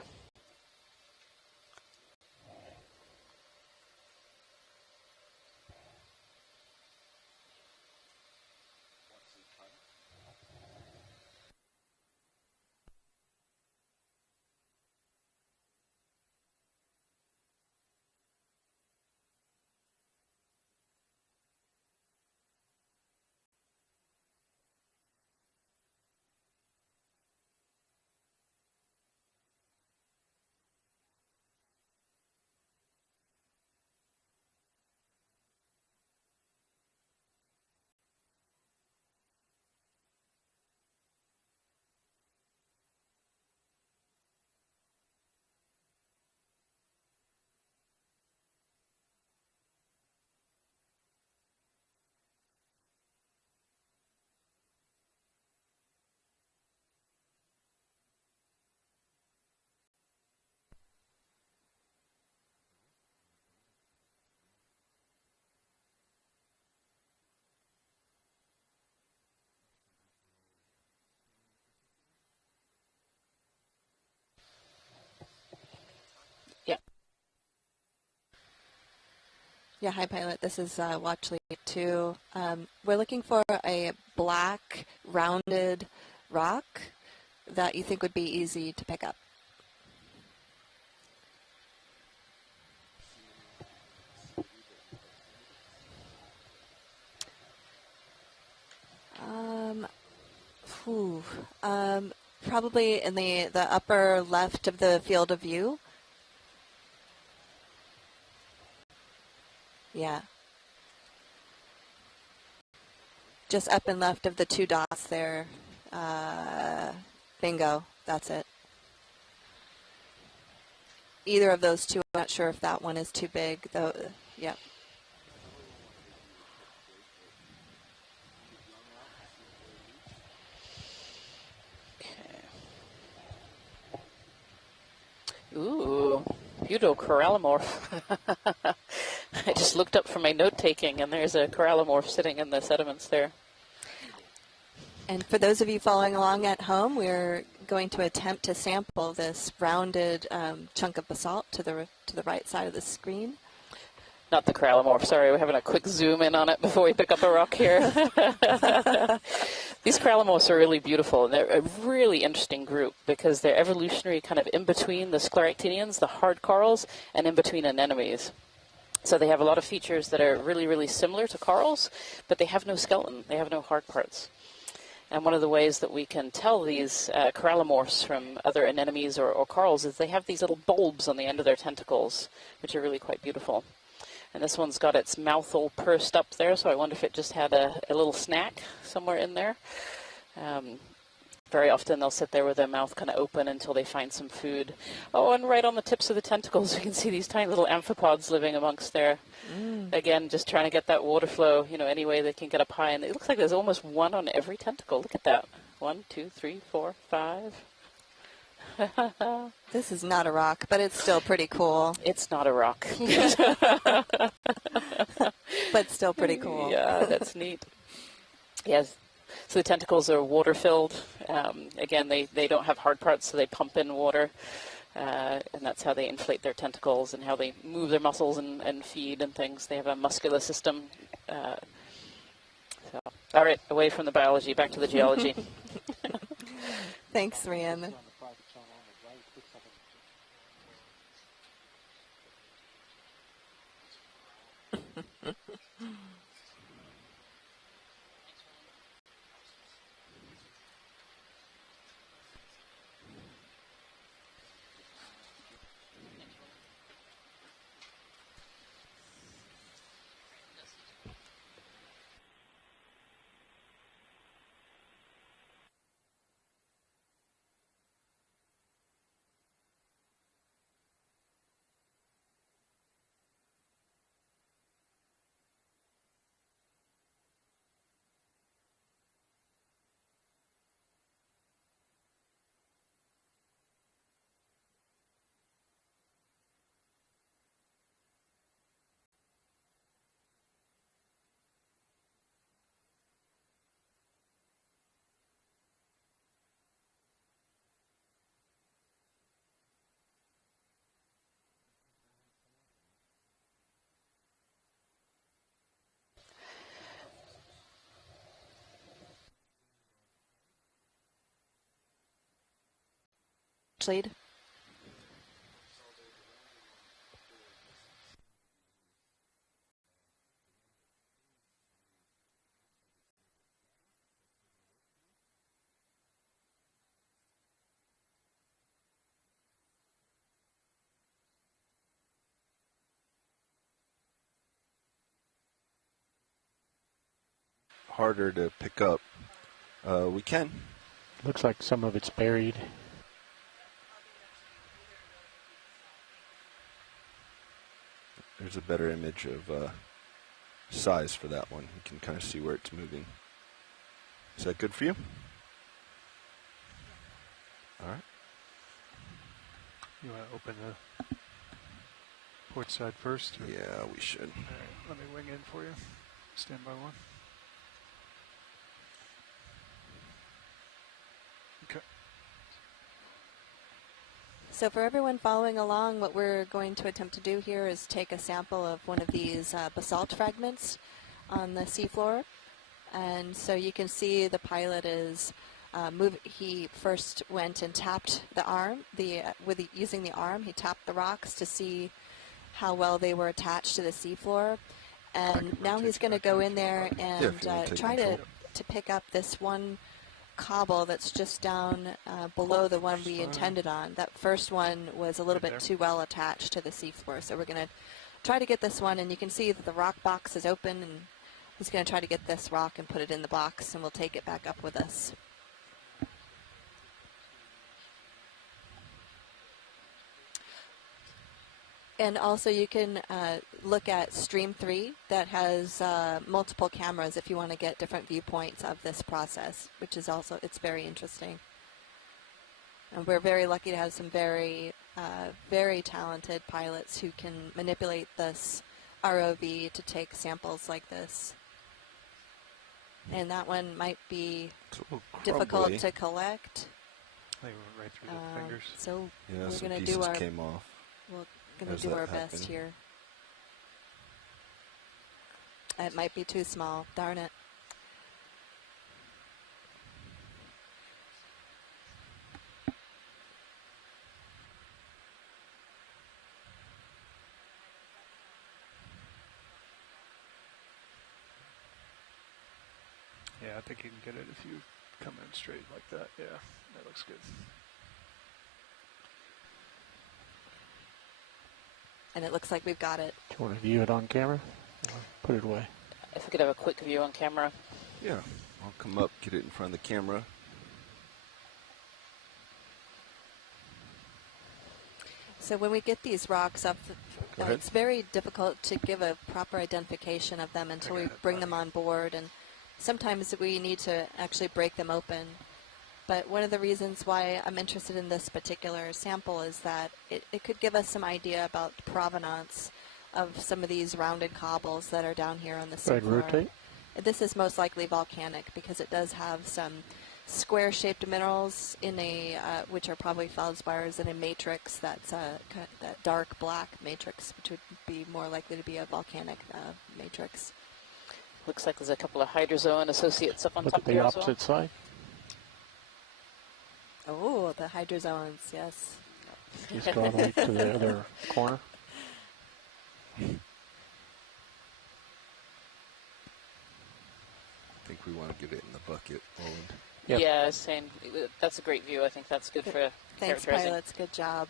Yeah, hi Pilot. This is Watch Lead 2. We're looking for a black, rounded rock that you think would be easy to pick up. Probably in the upper left of the field of view. Yeah. Just up and left of the two dots there. Bingo. That's it. Either of those two. I'm not sure if that one is too big, though. Yeah. Ooh, Butocorallimorph. I just looked up for my note-taking, and there's a corallimorph sitting in the sediments there. And for those of you following along at home, we're going to attempt to sample this rounded chunk of basalt to the right side of the screen. Not the corallimorph, sorry, we're having a quick zoom in on it before we pick up a rock here. These corallimorphs are really beautiful, and they're a really interesting group because they're evolutionary kind of in between the scleractinians, the hard corals, and in between anemones. So they have a lot of features that are really, really similar to corals, but they have no skeleton, they have no hard parts. And one of the ways that we can tell these corallimorphs from other anemones or corals is they have these little bulbs on the end of their tentacles, which are really quite beautiful. And this one's got its mouth all pursed up there, so I wonder if it just had a little snack somewhere in there. Very often they'll sit there with their mouth kind of open until they find some food. Oh, and right on the tips of the tentacles, you can see these tiny little amphipods living amongst there. Again, just trying to get that water flow, any way they can get up high. And it looks like there's almost one on every tentacle. Look at that. 1, 2, 3, 4, 5. This is not a rock, but it's still pretty cool. It's not a rock. But still pretty cool. Yeah, that's neat. Yes. So the tentacles are water-filled. Again, they don't have hard parts, so they pump in water. And that's how they inflate their tentacles and how they move their muscles and feed and things. They have a muscular system. All right, away from the biology, back to the geology. Thanks, Rhiannon. lead. Harder to pick up. We can. Looks like some of it's buried. There's a better image of size for that one. You can kind of see where it's moving. Is that good for you? All right. You want to open the port side first? Or? Yeah, we should. All right, let me wing in for you. Stand by one. Okay. So for everyone following along, what we're going to attempt to do here is take a sample of one of these basalt fragments on the seafloor. And so you can see the pilot is he first went and tapped the arm, using the arm, he tapped the rocks to see how well they were attached to the seafloor. And now he's going to go in there and try to pick up this one cobble that's just down below the one we intended on. That first one was a little bit too well attached to the seafloor, so we're going to try to get this one, and you can see that the rock box is open, and he's going to try to get this rock and put it in the box, and we'll take it back up with us. And also you can look at Stream 3 that has multiple cameras if you want to get different viewpoints of this process, which is also, it's very interesting. And we're very lucky to have some very, very talented pilots who can manipulate this ROV to take samples like this. And that one might be difficult to collect. They went right through the fingers. So yeah, we're some going to pieces do our came off. We're going to do our best here. It might be too small. Darn it. Yeah, I think you can get it if you come in straight like that. Yeah, that looks good. And it looks like we've got it. Do you want to view it on camera? Or put it away. If we could have a quick view on camera. Yeah, I'll come up, get it in front of the camera. So when we get these rocks up, it's very difficult to give a proper identification of them until we bring them on board, and sometimes we need to actually break them open. But one of the reasons why I'm interested in this particular sample is that it could give us some idea about the provenance of some of these rounded cobbles that are down here on the seafloor. Rotate. This is most likely volcanic because it does have some square-shaped minerals in a which are probably feldspars in a matrix that's that dark black matrix, which would be more likely to be a volcanic matrix. Looks like there's a couple of hydrozoan associates up on Look top at the there opposite as well. side. Oh, the hydrozoans, yes. He's gone right to the other corner. I think we want to get it in the bucket, Roland. Yep. Yeah, I was saying that's a great view. I think that's good for Thanks, characterizing. pilots. Good job.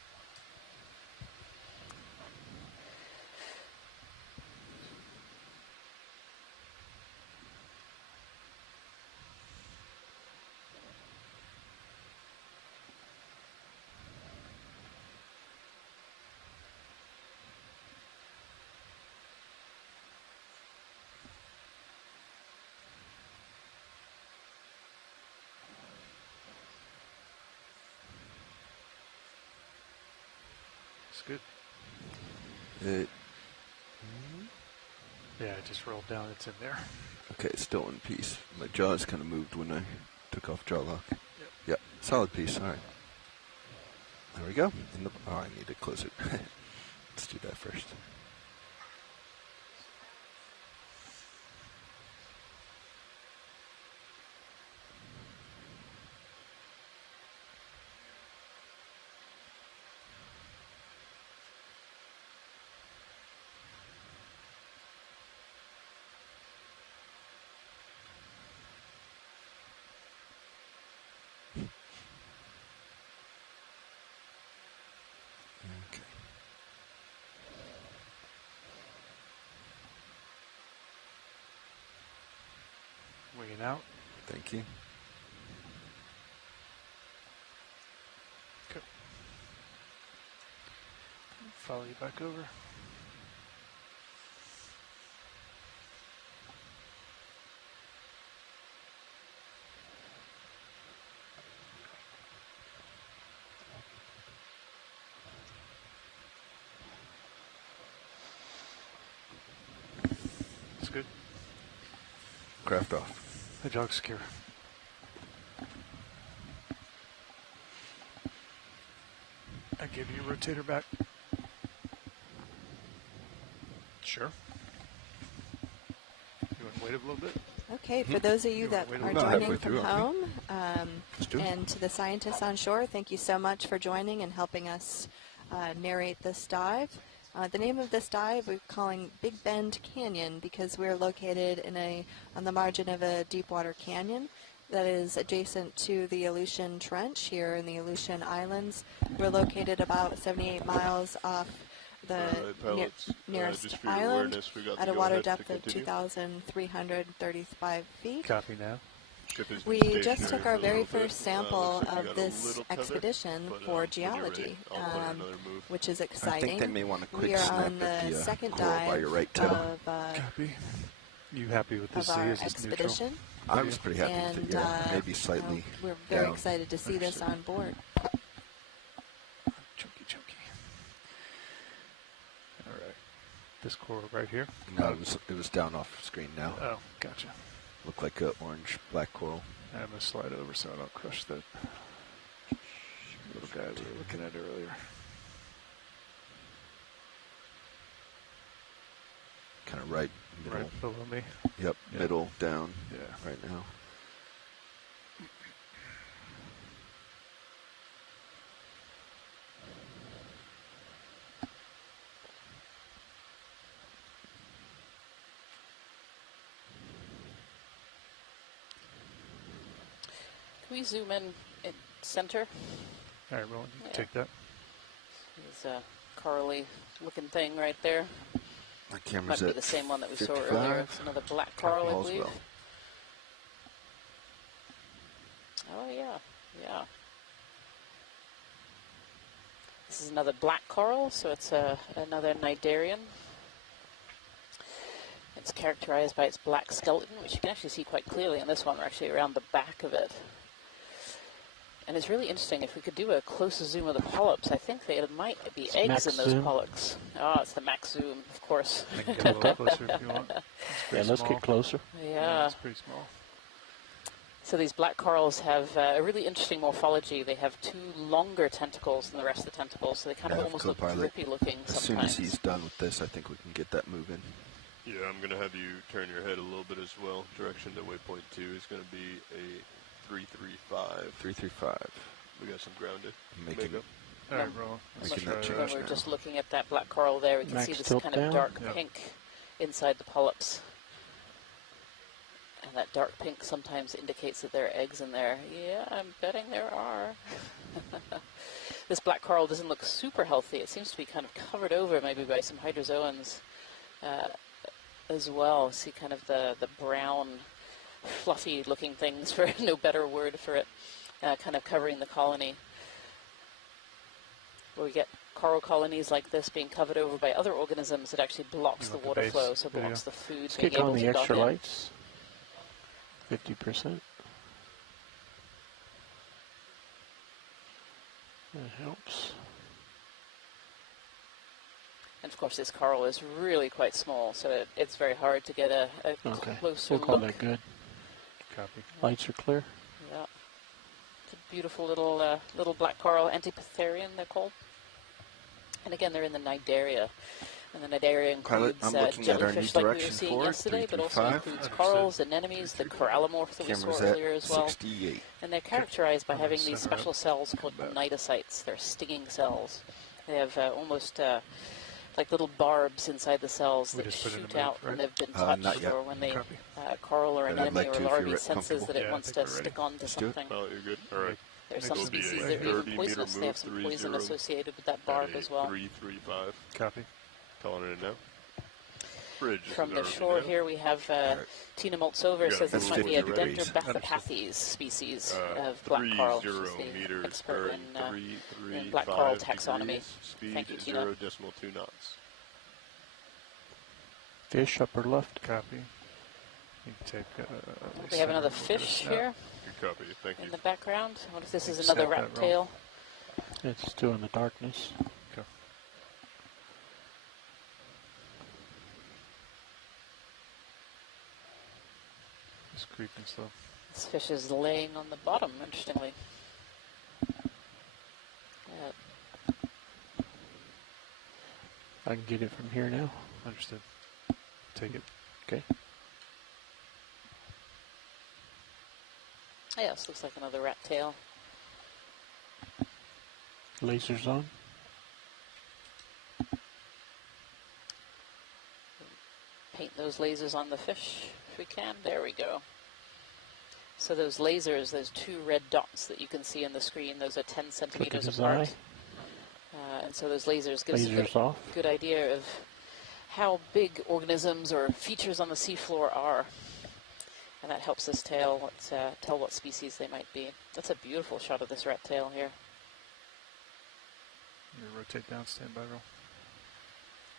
It's good. Yeah, it just rolled down. It's in there. Okay, it's still in piece. My jaws kind of moved when I took off jaw lock. Yep, solid piece. All right. There we go. Oh, I need to close it. Let's do that first. and out. Thank you. Okay. Follow you back over. That's good. Craft off. Hydraulic secure. I give you a rotator back. Sure. You want to wait a little bit? Okay, for those of you that are joining from home, do it. and to the scientists on shore, thank you so much for joining and helping us narrate this dive. The name of this dive we're calling Big Bend Canyon because we're located on the margin of a deep water canyon that is adjacent to the Aleutian Trench here in the Aleutian Islands. We're located about 78 miles off the nearest island at a water depth of 2,335 feet. Copy now. We just took our very first sample of this expedition for geology, which is exciting. I think they may want to quick we are snap on the at the second coral dive by your right tail. Copy. You happy with this of sea? our Is this expedition. neutral? I was pretty happy with it, yeah. Maybe slightly we're very down. excited to see this on board. Chunky. All right. This coral right here? No, it was down off screen now. Oh, gotcha. Looked like a orange-black coral. I'm going to slide over so I don't crush that little guy we were looking at earlier. Kind of right middle. Right below me? Yep, middle down right now. Can we zoom in center? All right, Roland, you take that. There's a corally looking thing right there. My camera's Might be at the same one that we 55. saw earlier. It's another black coral, I believe. Well. Oh, yeah. This is another black coral, so it's another cnidarian. It's characterized by its black skeleton, which you can actually see quite clearly in this one. We're actually around the back of it. And it's really interesting. If we could do a closer zoom of the polyps, I think there might be eggs in those polyps. Oh, it's the max zoom, of course. I can get a little closer if you want. Yeah, let's get closer. Yeah. It's pretty small. So these black corals have a really interesting morphology. They have two longer tentacles than the rest of the tentacles, so they kind of almost look drippy looking as sometimes. soon as he's done with this, I think we can get that moving. Yeah, I'm going to have you turn your head a little bit as well. Direction to waypoint 2 is going to be a 335. 335. We got some grounded. Making All right, Roland. Making that change When we're now. just looking at that black coral there, we can see this kind of dark pink inside the polyps. And that dark pink sometimes indicates that there are eggs in there. Yeah, I'm betting there are. This black coral doesn't look super healthy. It seems to be kind of covered over maybe by some hydrozoans as well. See kind of the brown, fluffy looking things, for no better word for it, kind of covering the colony. Where we get coral colonies like this being covered over by other organisms that actually blocks the water flow, so blocks the food Let's being get on able the to dock extra in. lights. 50%. That helps. And of course this coral is really quite small, so it's very hard to get a closer We'll call look. that good. Copy. Lights are clear. Yeah. It's a beautiful little black coral, Antipitherian they're called. And again, they're in the cnidaria. And the cnidaria includes I'm looking at our new jellyfish like we were direction seeing forward, yesterday, but also 335. includes corals, anemones, the corallimorph that we Camera's saw at earlier as well. 68. And they're characterized by having these center special up. cells called cnidocytes. They're stinging cells. They have almost like little barbs inside the cells We that just put in shoot a move, out when right? they've been Not touched yet. or when they Copy. coral or I'd anemone like or to if larvae you're senses comfortable. that it Yeah, I wants think to we're ready. stick on to Let's do it. something. Oh, you're good? All right. There's some It'll be species a that are even 30 poisonous. meter They have some move, poison 30. associated with that barb At a as well. 335. Copy. Calling it in now. Bridge. From the shore here, we have Tina Moltzova says this might be a Dendrobathopathes species of black coral. She's the expert in black coral taxonomy. Speed Thank you, Tina. 0.2 knots. Fish upper left. Copy. You can take, we have another fish here. Good copy. Thank you. In the background. What if this is another rat tail? It's still in the darkness. Okay. It's creeping slow. This fish is laying on the bottom, interestingly. I can get it from here now. Understood. Take it. Okay. Yeah, this looks like another rat tail. Lasers on. Paint those lasers on the fish if we can. There we go. So those lasers, those two red dots that you can see on the screen, those are 10 centimeters apart. And so those lasers give us a good idea of how big organisms or features on the seafloor are. And that helps us tell what species they might be. That's a beautiful shot of this rat tail here. You rotate down, stand by, roll.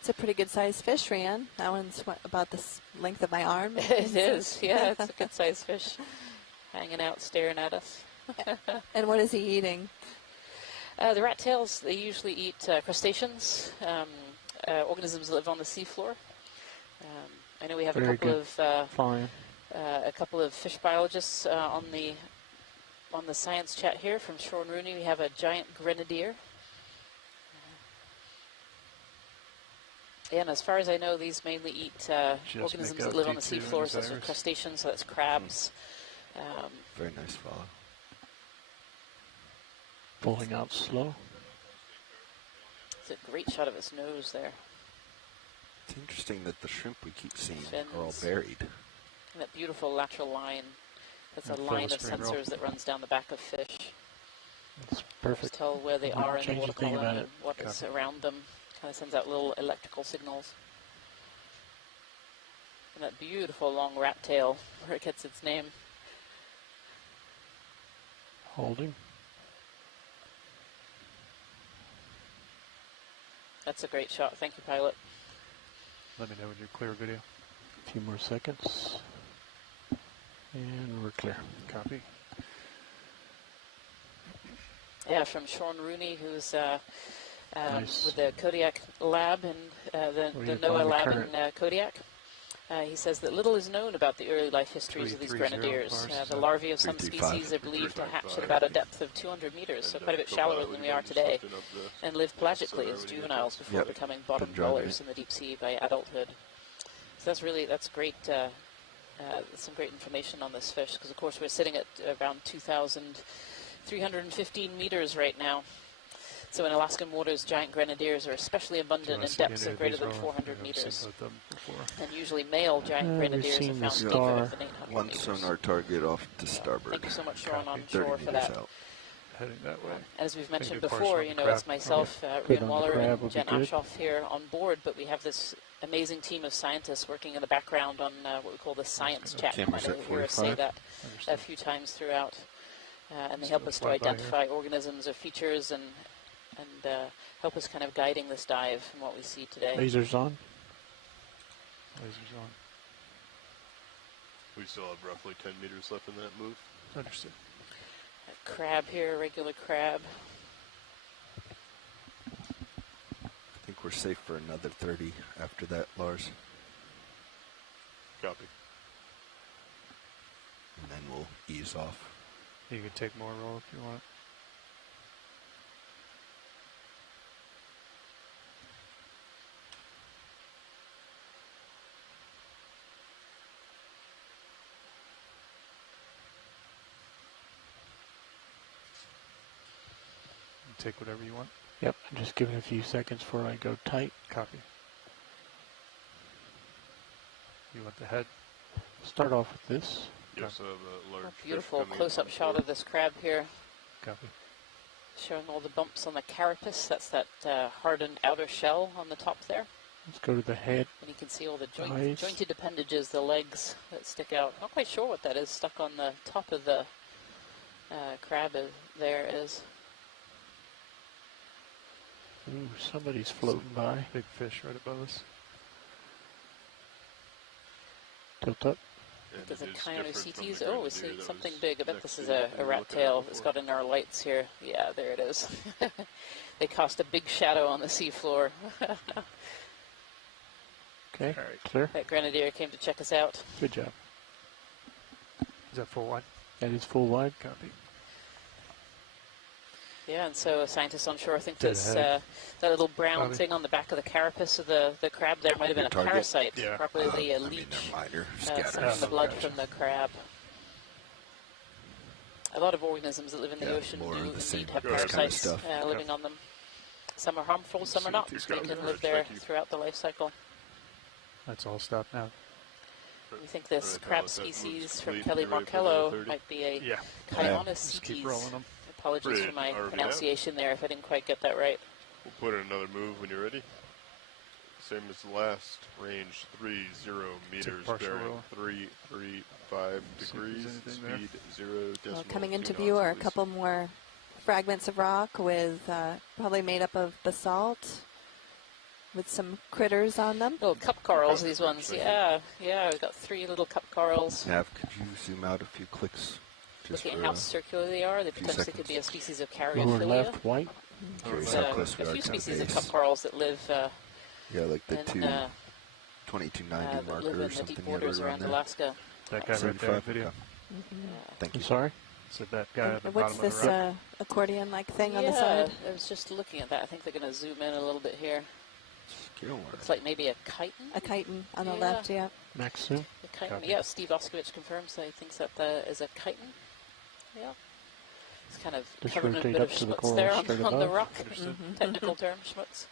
It's a pretty good sized fish, Rianne. That one's about the length of my arm. It is, yeah, it's a good sized fish. Hanging out, staring at us. And what is he eating? The rat tails, they usually eat crustaceans, organisms that live on the seafloor. I know we have a couple of fish biologists on the science chat here from Sean Rooney. We have a giant grenadier. And as far as I know, these mainly eat organisms that live on the seafloor, such as crustaceans, so that's crabs. Very nice follow. Pulling out slow. It's a great shot of its nose there. It's interesting that the shrimp we keep seeing Fins. are all buried. And that beautiful lateral line. That's a line of sensors that runs down the back of fish. It's perfect. Just tell where they are in the water column and it. what is around them. Kind of sends out little electrical signals. And that beautiful long rat tail where it gets its name. Holding. That's a great shot. Thank you, pilot. Let me know when you're clear, video. A few more seconds. And we're clear. Copy. Yeah, from Sean Rooney, who's nice. with the Kodiak lab and the NOAA lab in Kodiak. He says that little is known about the early life histories of these grenadiers. The larvae of some species are believed to hatch at about a depth of 200 meters, so quite a bit shallower than we are today, and live pelagically as juveniles before becoming bottom dwellers in the deep sea by adulthood. So that's great, some great information on this fish, because of course we're sitting at around 2,315 meters right now. So in Alaskan waters, giant grenadiers are especially abundant in depths of greater than 400 meters. And usually male giant grenadiers are found deeper than 800 One meters. sonar target off to starboard. Thank you so much, Sean, on shore for that. Heading that way. As we've mentioned before, it's myself, Rian Waller, and Jen Ashoff here on board, but we have this amazing team of scientists working in the background on what we call the science chat. I know you'll hear us say that a few times throughout. And they help us to identify organisms or features and help us kind of guiding this dive from what we see today. Lasers on. Lasers on. We still have roughly 10 meters left in that move. Understood. A crab here, a regular crab. I think we're safe for another 30 after that, Lars. Copy. And then we'll ease off. You can take more roll if you want. Take whatever you want. Yep, I'm just giving a few seconds before I go tight. Copy. You want the head? Start off with this. Yes, I have a large beautiful close-up shot of this crab here. Copy. Showing all the bumps on the carapace. That's that hardened outer shell on the top there. Let's go to the head. And you can see all the Nice. jointed appendages, the legs that stick out. Not quite sure what that is stuck on the top of the crab there is. Ooh, somebody's floating by. Big fish right above us. Tilt up. Is it Okeanos? Oh, we see something big. I bet this is a rat tail. It's got in our lights here. Yeah, there it is. They cast a big shadow on the seafloor. Okay, clear. That grenadier came to check us out. Good job. Is that full wide? That is full wide. Copy. Yeah, and so scientists on shore think Dead this, head. that little brown Copy. thing on the back of the carapace of the crab there might have been a Target? parasite, Yeah. probably a I mean, leech they're minor from scatters. the blood from the crab. A lot of organisms that live in the Yeah, ocean more do of the same indeed have kind of parasites stuff. living on them. Some are harmful, some are not. They can live there throughout the life cycle. That's all stopped now. We think this Right, crab now that move's species from complete, Kelly you're ready for Marcello another 30? might be a Yeah. Kyonis Just keep rolling them. Apologies for Bridge, my ROV pronunciation there if I didn't quite get that right. We'll put in another move when you're ready. Same as the last. Range 30 meters. partial Bearing roll. 335 See if degrees. there's anything there. Speed 0 decimal. Well, coming into 2 view knots are a at least. couple more fragments of rock with probably made up of basalt with some critters on them. Little cup corals, these ones. Yeah, we've got 3 little cup corals. Nav, could you zoom out a few clicks? Just Looking for, at how circular they are, they few potentially could seconds. be a species of Lower Cariophilia. left, white. Curious There's how close we a are few to the species of base. cup corals that live Yeah, like the in, 2290 that marker live or in the something. deep Yeah, waters right around there. Alaska. That guy right there in the 75, video. okay. Thank I'm you. sorry? So that guy at the And what's bottom of this the rock. accordion-like thing on the Yeah, side? I was just looking at that. I think they're going to zoom in a little bit here. Skill Looks like maybe a chitin. A chitin on the Yeah. left, yeah. Max zoom. A chitin. Copy. Yeah, Steve Oskovich confirms that he thinks that is a chitin. Yeah. It's kind of Just covered in a rotate bit up of to the schmutz coral there on straight the above. rock. Understood. Technical term, schmutz.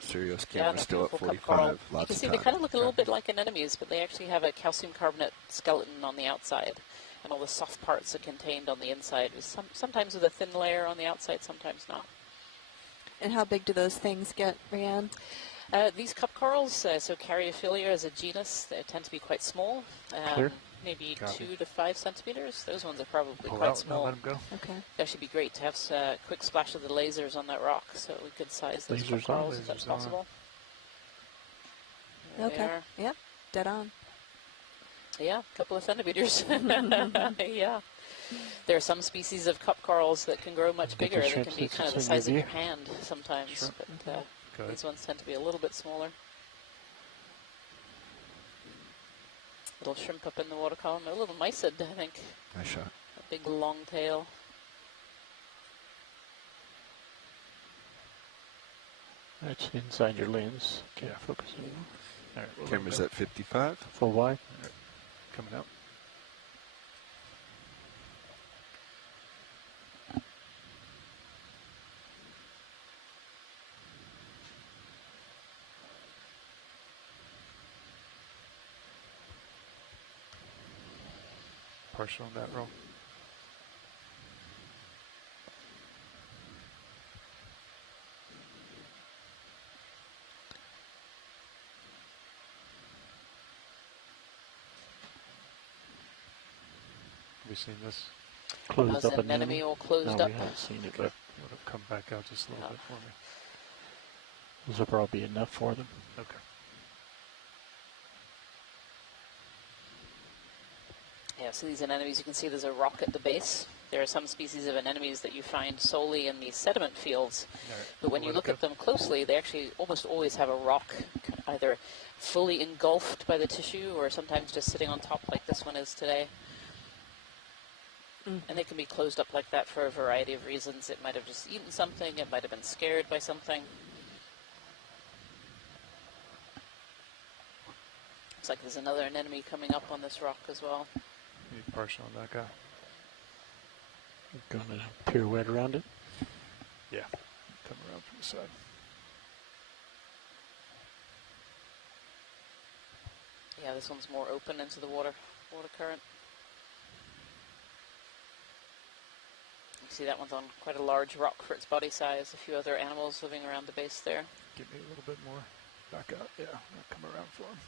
Sirius Yeah, camera and a still at beautiful cup coral. 45. You Lots can of see time. they kind of look a little bit like anemones, but they actually have a calcium carbonate skeleton on the outside, and all the soft parts are contained on the inside. Sometimes with a thin layer on the outside, sometimes not. And how big do those things get, Rianne? These cup corals, so Cariophilia as a genus, they tend to be quite small. Clear. Maybe Copy. 2 to 5 centimeters. Those ones are probably Pull quite out. No, small. let him go. Okay. It'd actually be great to have a quick splash of the lasers on that rock, so we could size those cup Lasers on. corals if that's Lasers on. possible. There they Okay. are. Yep. Dead on. Yeah, a couple of centimeters. Yeah. There are some species of cup corals that can grow much Get bigger. the They shrimp can be since kind of the it's in your size of your view. hand sometimes, Sure. but Good. these ones tend to be a little bit smaller. Little shrimp up in the water column. A little mysid, I think. Nice shot. A big long tail. That's inside your lens. Can't Yeah. focus it. All right, we'll Camera's let him at 55. Full wide. go. Coming out. Partial on that roll. Have you seen this? Closed How's up an anemone all closed no, up? we haven't seen it, Okay. but Would have come back out just a little bit for me. those will probably be enough for them. Okay. Yeah, so these anemones, you can see there's a rock at the base. There are some species of anemones that you find solely in these sediment fields. All right. But when you Let it look go. at them closely, they actually almost always have a rock either fully engulfed by the tissue or sometimes just sitting on top like this one is today. And they can be closed up like that for a variety of reasons. It might have just eaten something, it might have been scared by something. Looks like there's another anemone coming up on this rock as well. Need partial on that guy. Going to pirouette around it. Yeah. Come around from the side. Yeah, this one's more open into the water current. You see that one's on quite a large rock for its body size. A few other animals living around the base there. Give me a little bit more. Back out. Yeah, I'll come around for him.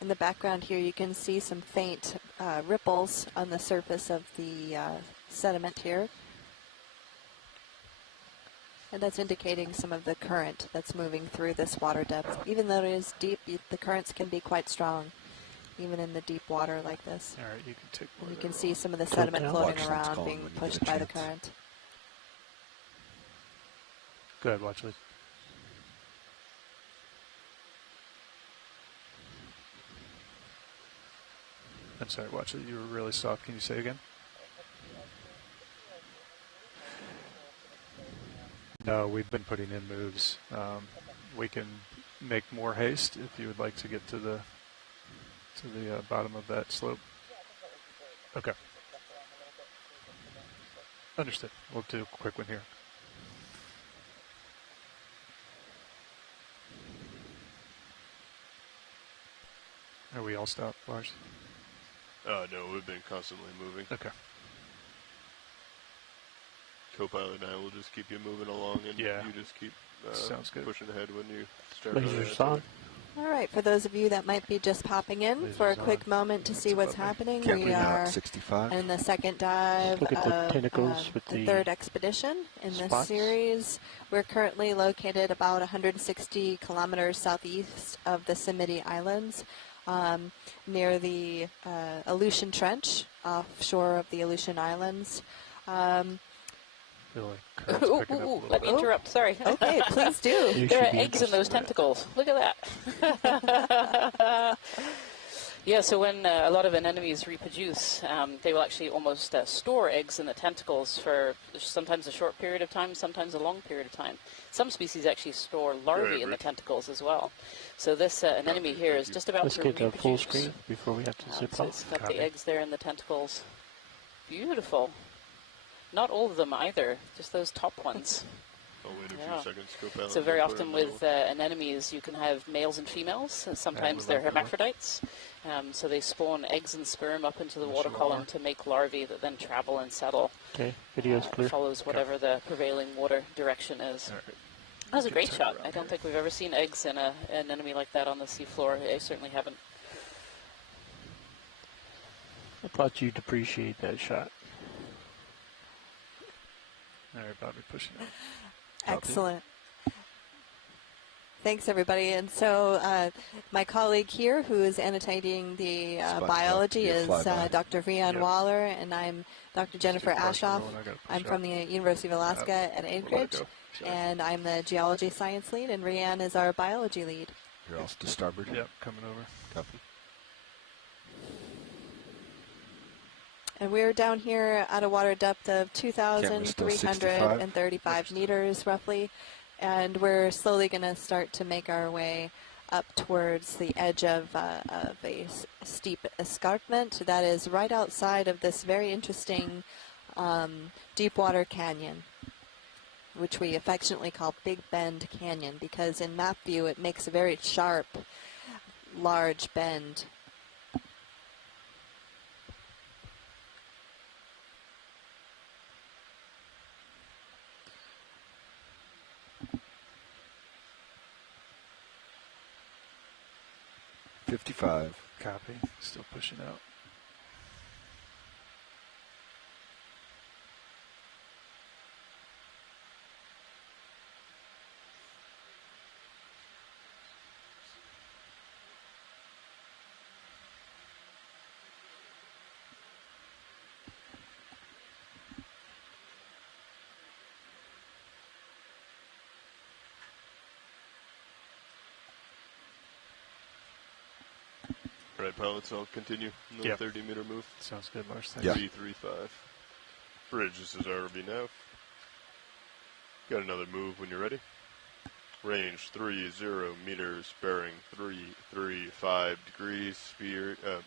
In the background here, you can see some faint ripples on the surface of the sediment here. And that's indicating some of the current that's moving through this water depth. Even though it is deep, the currents can be quite strong, even in the deep water like this. All right, you can take more. And you can see some of the sediment floating around, being pushed by the current. Go ahead, watch, Lee. I'm sorry, watch it. You were really soft. Can you say again? No, we've been putting in moves. We can make more haste if you would like to get to the bottom of that slope. Okay. Understood. We'll do a quick one here. Are we all stopped, Lars? No, we've been constantly moving. Okay. Co-pilot and I will just keep you moving along, and yeah. you just keep Sounds good. pushing ahead when you start. Lasers on. All right, for those of you that might be just popping in for a quick moment to see what's happening, we are 65. in the second dive Look at the of tentacles with the the third expedition in this spots. series. We're currently located about 160 kilometers southeast of the Simiti Islands, near the Aleutian Trench, offshore of the Aleutian Islands. Let me interrupt. Sorry. Okay, please do. There are eggs in those tentacles. Look at that. Yeah, so when a lot of anemones reproduce, they will actually almost store eggs in the tentacles for sometimes a short period of time, sometimes a long period of time. Some species actually store larvae in the tentacles as well. So this anemone here is just about to reproduce. Let's get a full screen before we have to zip so off. it's got the eggs there in the tentacles. Beautiful. Not all of them either, just those top ones. I'll wait a few seconds. Co-pilot, So very often with anemones, you can have males and females, and sometimes they're hermaphrodites. So they spawn eggs and sperm up into the water column to make larvae that then travel and settle. Okay, video's clear. Follows whatever the prevailing water direction is. All right. That was a great shot. I don't think we've ever seen eggs in an anemone like that on the seafloor. I certainly haven't. I thought you'd appreciate that shot. All right, Bobby, pushing out. Excellent. Thanks, everybody. And so my colleague here, who is annotating the biology, is Dr. Rian Waller, and I'm Dr. Jennifer Ashoff. I'm from the University of Alaska at Anchorage, and I'm the geology science lead, and Rian is our biology lead. You're off to starboard? Yep, coming over. Copy. And we're down here at a water depth of 2,335 meters, roughly. And we're slowly going to start to make our way up towards the edge of a steep escarpment that is right outside of this very interesting deep water canyon, which we affectionately call Big Bend Canyon, because in map view it makes a very sharp, large bend. $55. Copy. Still pushing out. All right, pilots, I'll continue. No 30-meter move. Sounds good, Lars. Thanks. Yeah. B35. Bridge, this is ROV nav. Got another move when you're ready. Range 30 meters, bearing 335 degrees,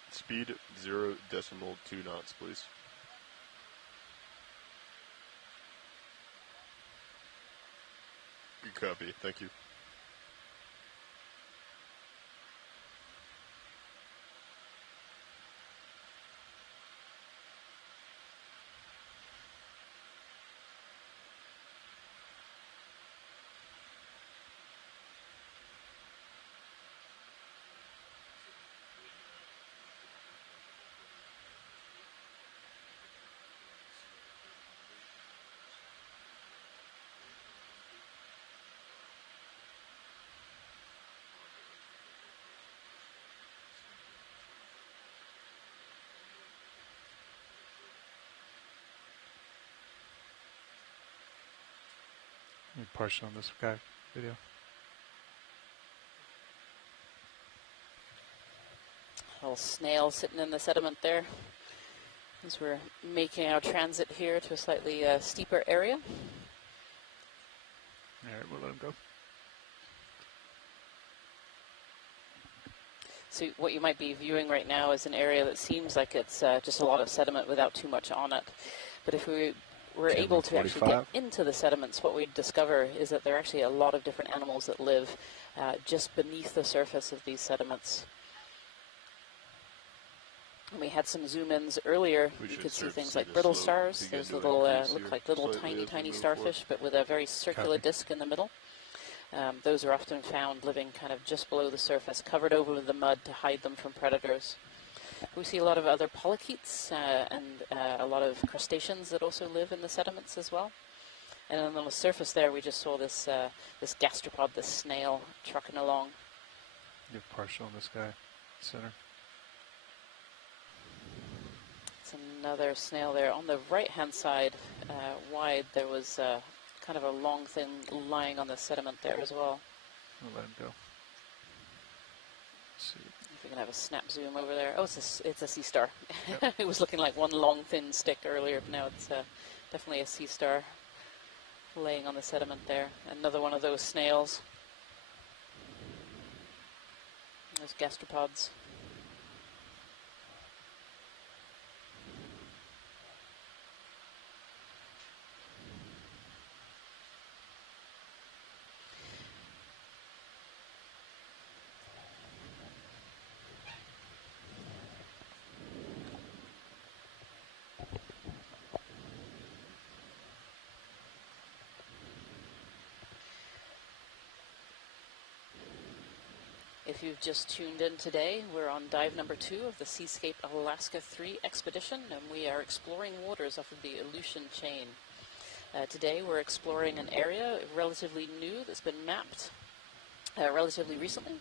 speed 0.2 knots, please. Good copy, thank you. Question on this guy video. Little snail sitting in the sediment there as we're making our transit here to a slightly steeper area. All right, we'll let him go. So what you might be viewing right now is an area that seems like it's just a lot of sediment without too much on it. But if we were able to actually get into the sediments, what we'd discover is that there are actually a lot of different animals that live just beneath the surface of these sediments. And we had some zoom-ins earlier. You could see things like brittle stars. There's little, look like little tiny starfish, but with a very circular disc in the middle. Those are often found living kind of just below the surface, covered over with the mud to hide them from predators. We see a lot of other polychaetes and a lot of crustaceans that also live in the sediments as well. And then on the surface there, we just saw this this gastropod, this snail, trucking along. You're partial on this guy, center. It's another snail there. On the right-hand side, wide, there was kind of a long thing lying on the sediment there as well. We'll let him go. Let's see. If we can have a snap zoom over there. Oh, it's a sea star. Yep. It was looking like one long thin stick earlier, but now it's definitely a sea star laying on the sediment there. Another one of those snails. Those gastropods. If you've just tuned in today, we're on dive number 2 of the Seascape Alaska 3 expedition, and we are exploring waters off of the Aleutian chain. Today we're exploring an area relatively new that's been mapped relatively recently.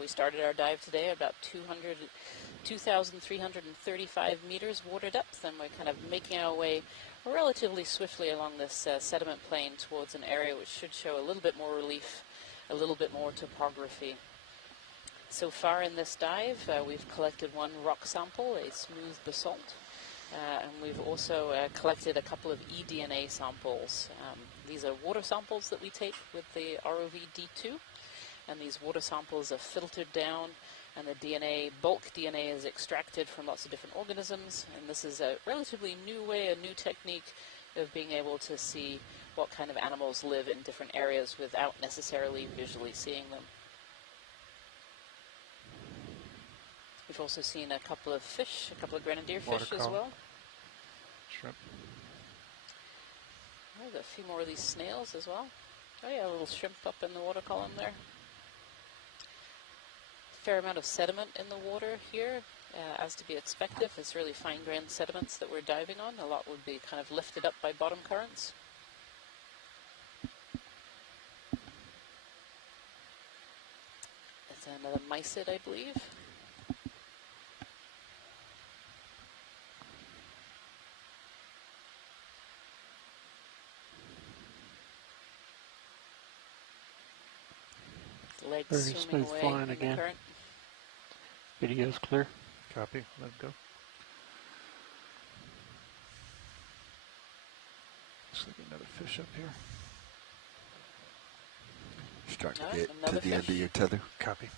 We started our dive today at about 2,335 meters water depth, and we're kind of making our way relatively swiftly along this sediment plain towards an area which should show a little bit more relief, a little bit more topography. So far in this dive, we've collected one rock sample, a smooth basalt, and we've also collected a couple of eDNA samples. These are water samples that we take with the ROV D2, and these water samples are filtered down, and the DNA, bulk DNA, is extracted from lots of different organisms, and this is a relatively new way, a new technique of being able to see what kind of animals live in different areas without necessarily visually seeing them. We've also seen a couple of fish, a couple of grenadier fish as well. Shrimp. Oh, there's a few more of these snails as well. Oh yeah, a little shrimp up in the water column there. Fair amount of sediment in the water here, as to be expected. It's really fine-grained sediments that we're diving on. A lot would be kind of lifted up by bottom currents. It's another mysid, I believe. Legs Very swimming smooth away flying in again. the current. Video's clear. Copy. Let him go. Looks like another fish up here. Starting All to right, get to another the end of fish. your tether. Copy.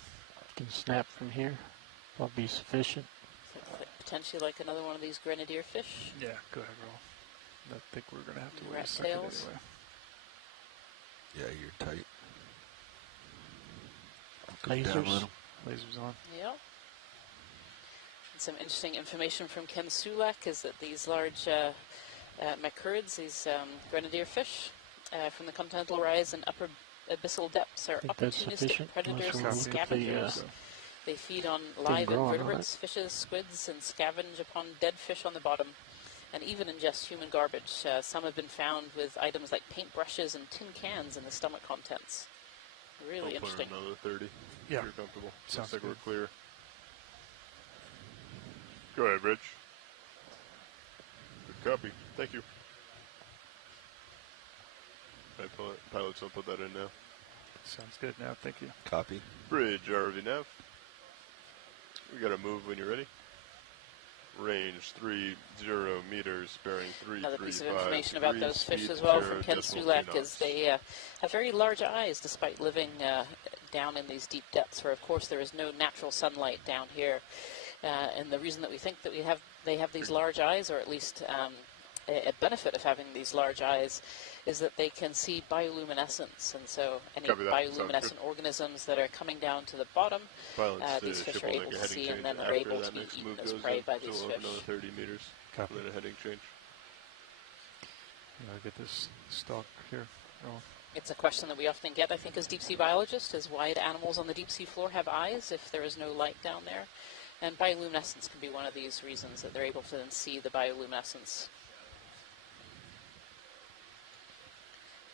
Can snap from here. That'll be sufficient. Potentially like another one of these grenadier fish. Yeah, go ahead, roll. I think we're going to have to wait Rat a second tails. anyway. Yeah, you're tight. Go down a Lasers. little. Lasers on. Yep. And some interesting information from Ken Sulak is that these large macurids, these grenadier fish from the continental rise and upper abyssal depths, are Think that's opportunistic sufficient? predators and Unless we look at scavengers. They feed on Didn't live grow on invertebrates, fishes, squids, and scavenge upon dead fish on the bottom, and even ingest human garbage. Some have been found with items like paintbrushes and tin cans in the stomach contents. Really I'll put interesting. another 30. Yeah. If you're comfortable. Sounds Looks like good. we're clear. Go ahead, Rich. Good copy. Thank you. My pilots will put that in now. Sounds good now. Thank you. Copy. Bridge, ROV Nav. We got to move when you're ready. Range 30 meters, bearing 335. Another piece of information about those fish as well from Ken Sulak is they have very large eyes despite living down in these deep depths where of course there is no natural sunlight down here. And the reason that we think that they have these large eyes, or at least a benefit of having these large eyes, is that they can see bioluminescence, and so any bioluminescent organisms that are coming down to the bottom, these fish are able to see, and then they're able to be eaten as prey by these fish. Another 30 meters. Copy. And then a heading change. Get this stalk here. Oh. It's a question that we often get, I think, as deep sea biologists, is why do animals on the deep sea floor have eyes if there is no light down there? And bioluminescence can be one of these reasons, that they're able to then see the bioluminescence.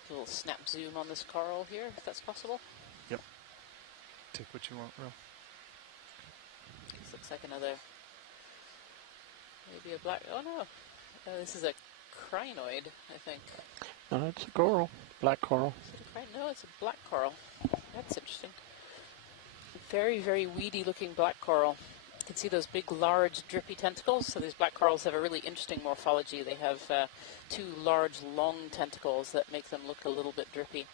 A little snap zoom on this coral here, if that's possible. Yep. Take what you want, Will. This looks like another, maybe a black, oh no, this is a crinoid, I think. No, it's a coral, black coral. Is it a no, it's a black coral. That's interesting. Very, very weedy looking black coral. You can see those big, large, drippy tentacles. So these black corals have a really interesting morphology. They have two large, long tentacles that make them look a little bit drippy.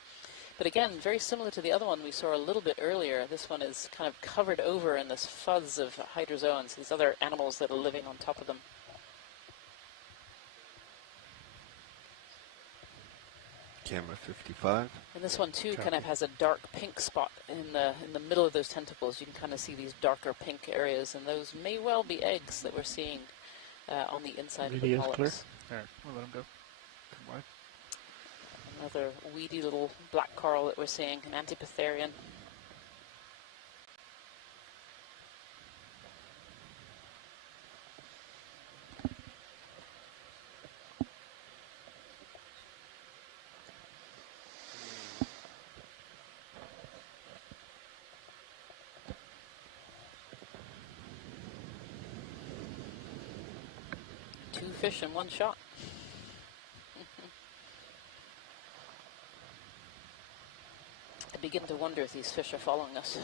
But again, very similar to the other one we saw a little bit earlier. This one is kind of covered over in this fuzz of hydrozoans, these other animals that are living on top of them. Camera 55. And this one too kind of has a dark pink spot in the middle of those tentacles. You can kind of see these darker pink areas, and those may well be eggs that we're seeing on the inside of the polyps. Clear. All right, we'll let them go. Come wide. Another weedy little black coral that we're seeing, an Antipitherian. Two fish in one shot. I begin to wonder if these fish are following us.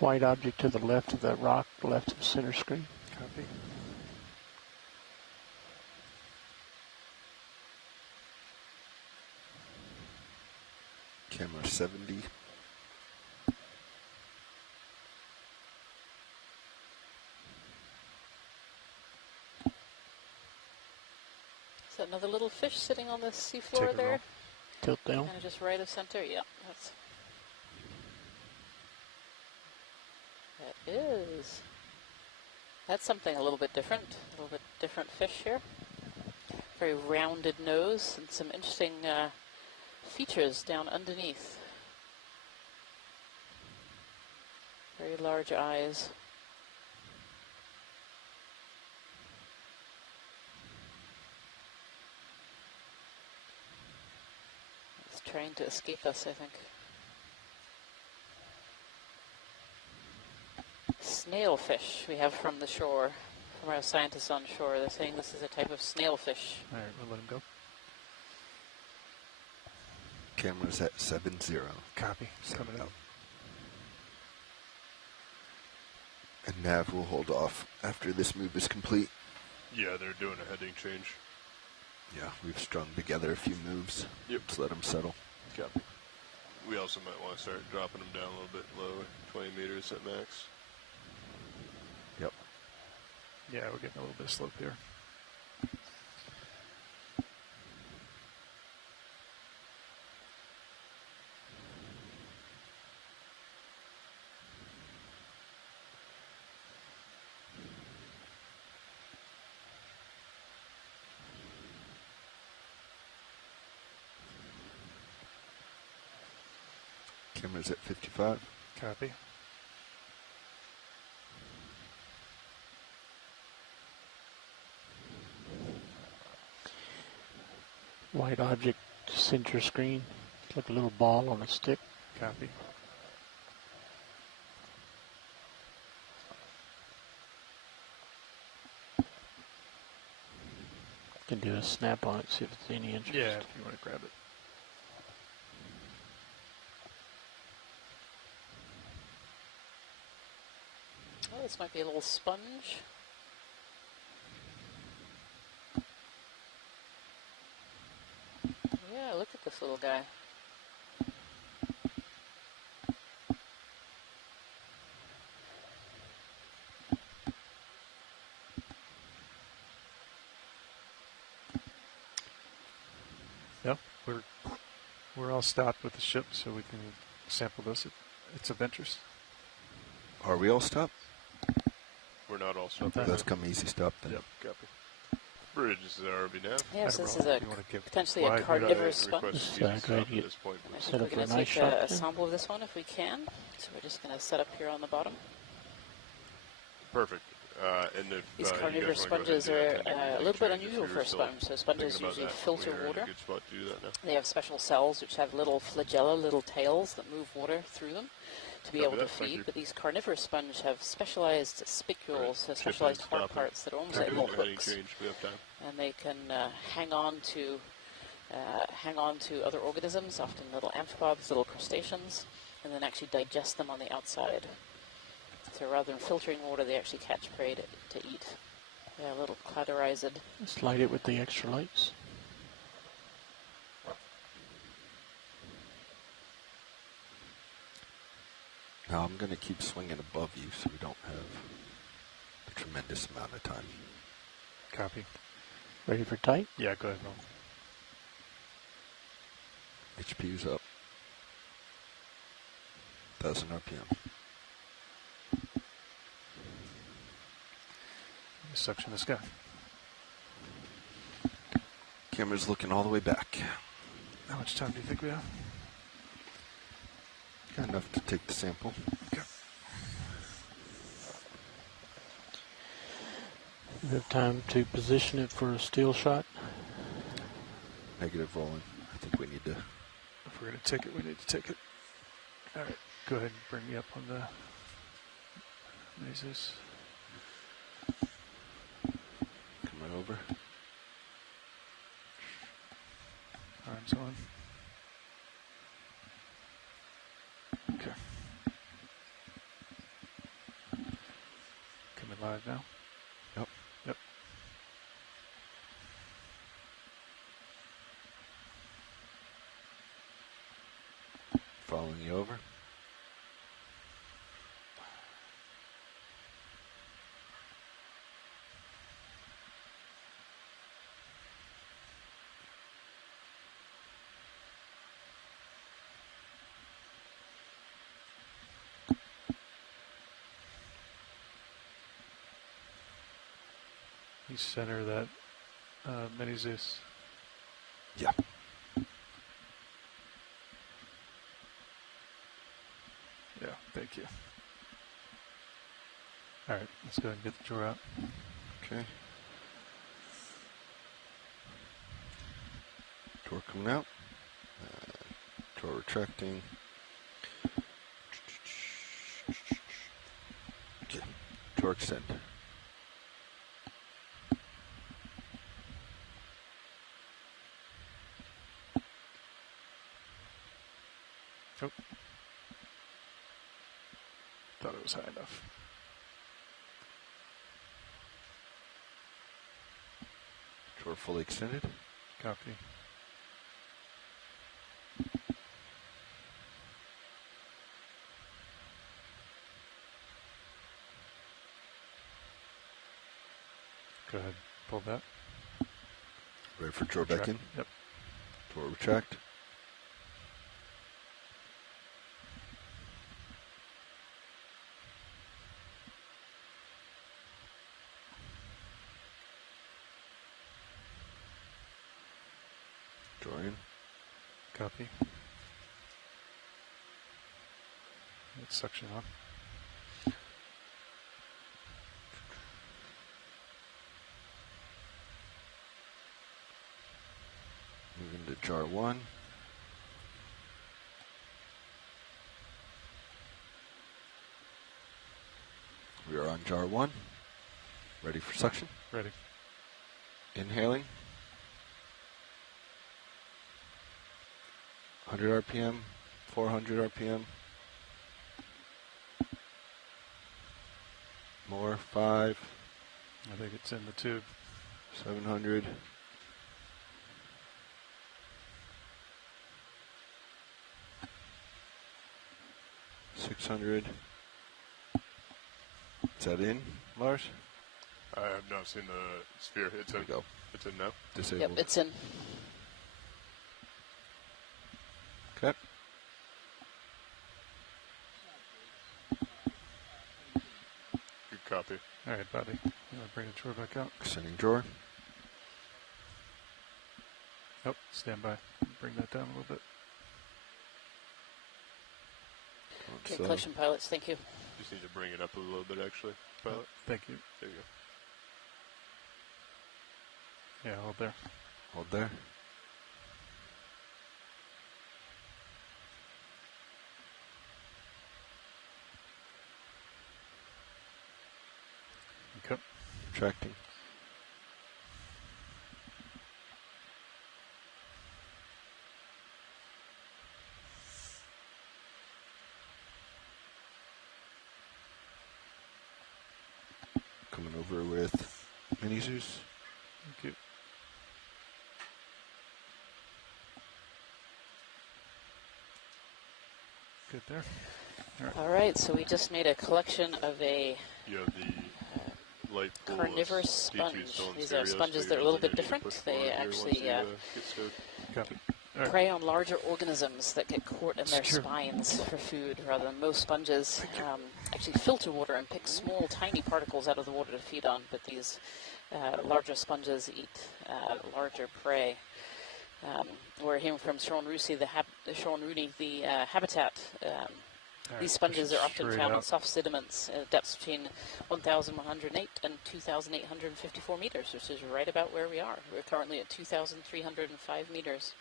White object to the left of that rock, left of the center screen. Copy. Camera 70. Is that another little fish sitting on the seafloor there? Tilt down. Kind of just right of center. Yeah, that is. That's something a little bit different. A little bit different fish here. Very rounded nose and some interesting features down underneath. Very large eyes. It's trying to escape us, I think. Snailfish we have from the shore, from our scientists on shore. They're saying this is a type of snailfish. All right, we'll let him go. Camera's at 70. Copy. Coming up. And nav will hold off after this move is complete. Yeah, they're doing a heading change. Yeah, we've strung together a few moves. Yep. Let's let them settle. Copy. We also might want to start dropping them down a little bit lower, 20 meters at max. Yep. Yeah, we're getting a little bit of slope here. Camera's at 55. Copy. White object center screen. It's like a little ball on a stick. Copy. do a snap on it, see if it's any interest. Yeah, if you want to grab it. Oh, this might be a little sponge. Yeah, look at this little guy. Yep, we're all stopped with the ship, so we can sample this. It's of interest. Are we all stopped? We're not all stopped. That's come easy stop then. Yep, copy. Bridge is the ROV nav. Yeah, so this is a potentially a carnivorous sponge. Just I set think up we're going a to nice take shot. a sample of this one if we can. So we're just going to set up here on the bottom. Perfect. And if These you carnivorous guys wanna go ahead sponges and do are that, then a make little bit changes unusual if for you're a still sponge. So sponges thinking about usually that. filter We're in water. a good spot to do that now. They have special cells which have little flagella, little tails that move water through them to be Copy able to that, thank feed. you. But these carnivorous sponges have specialized spicules, Right. so Chip specialized in, hard stop parts it. that are almost Don't like do hook any hooks. change. We have time. And they can hang on to other organisms, often little amphipods, little crustaceans, and then actually digest them on the outside. So rather than filtering water, they actually catch prey to eat. Yeah, a little cladorized. Just light it with the extra lights. Now I'm going to keep swinging above you so we don't have a tremendous amount of time. Copy. Ready for tight? Yeah, go ahead, Roll. HPU's up. 1,000 RPM. Suction this guy. Camera's looking all the way back. How much time do you think we have? Got enough to take the sample. Okay. We have time to position it for a steel shot. Negative rolling. I think we need to. If we're going to take it, we need to take it. All right. Go ahead and bring me up on the mazes. Coming over. Arms on. Okay. Coming live now. Yep. Yep. Following you over. You center that mini Zeus. Yeah. Yeah, thank you. All right, let's go ahead and get the drawer out. Okay. Door coming out. Door retracting. Okay. Door extend. Oh. Thought it was high enough. Door fully extended. Copy. Go ahead, pull that. Ready for draw back in? Yep. Door retract. Draw in. Copy. Let's suction on. Moving to jar 1. We are on jar 1. Ready for suction. Ready. Inhaling. 100 RPM, 400 RPM. More, 5. I think it's in the tube. 700. 600. Is that in, Lars? I have not seen the sphere. It's in. Go. It's in now. Disabled. Yep, it's in. Okay. Good copy. All right, Bobby. You want to bring the drawer back out? Sending drawer. Nope, stand by. Bring that down a little bit. Okay, collection pilots, thank you. Just need to bring it up a little bit, actually. Pilot. Thank you. There you go. Yeah, hold there. Hold there. Okay. Tracking. Coming over with Mini Zeus. Thank you. Good there. All right, so we just made a collection of a You have the light pool carnivorous sponge. These are sponges that are a little bit different. They actually prey on larger organisms that get caught in their spines for food, rather than most sponges actually filter water and pick small, tiny particles out of the water to feed on. But these larger sponges eat larger prey. We're hearing from Sean Rooney, the habitat. These sponges are often found in soft sediments at depths between 1,108 and 2,854 meters, which is right about where we are. We're currently at 2,305 meters.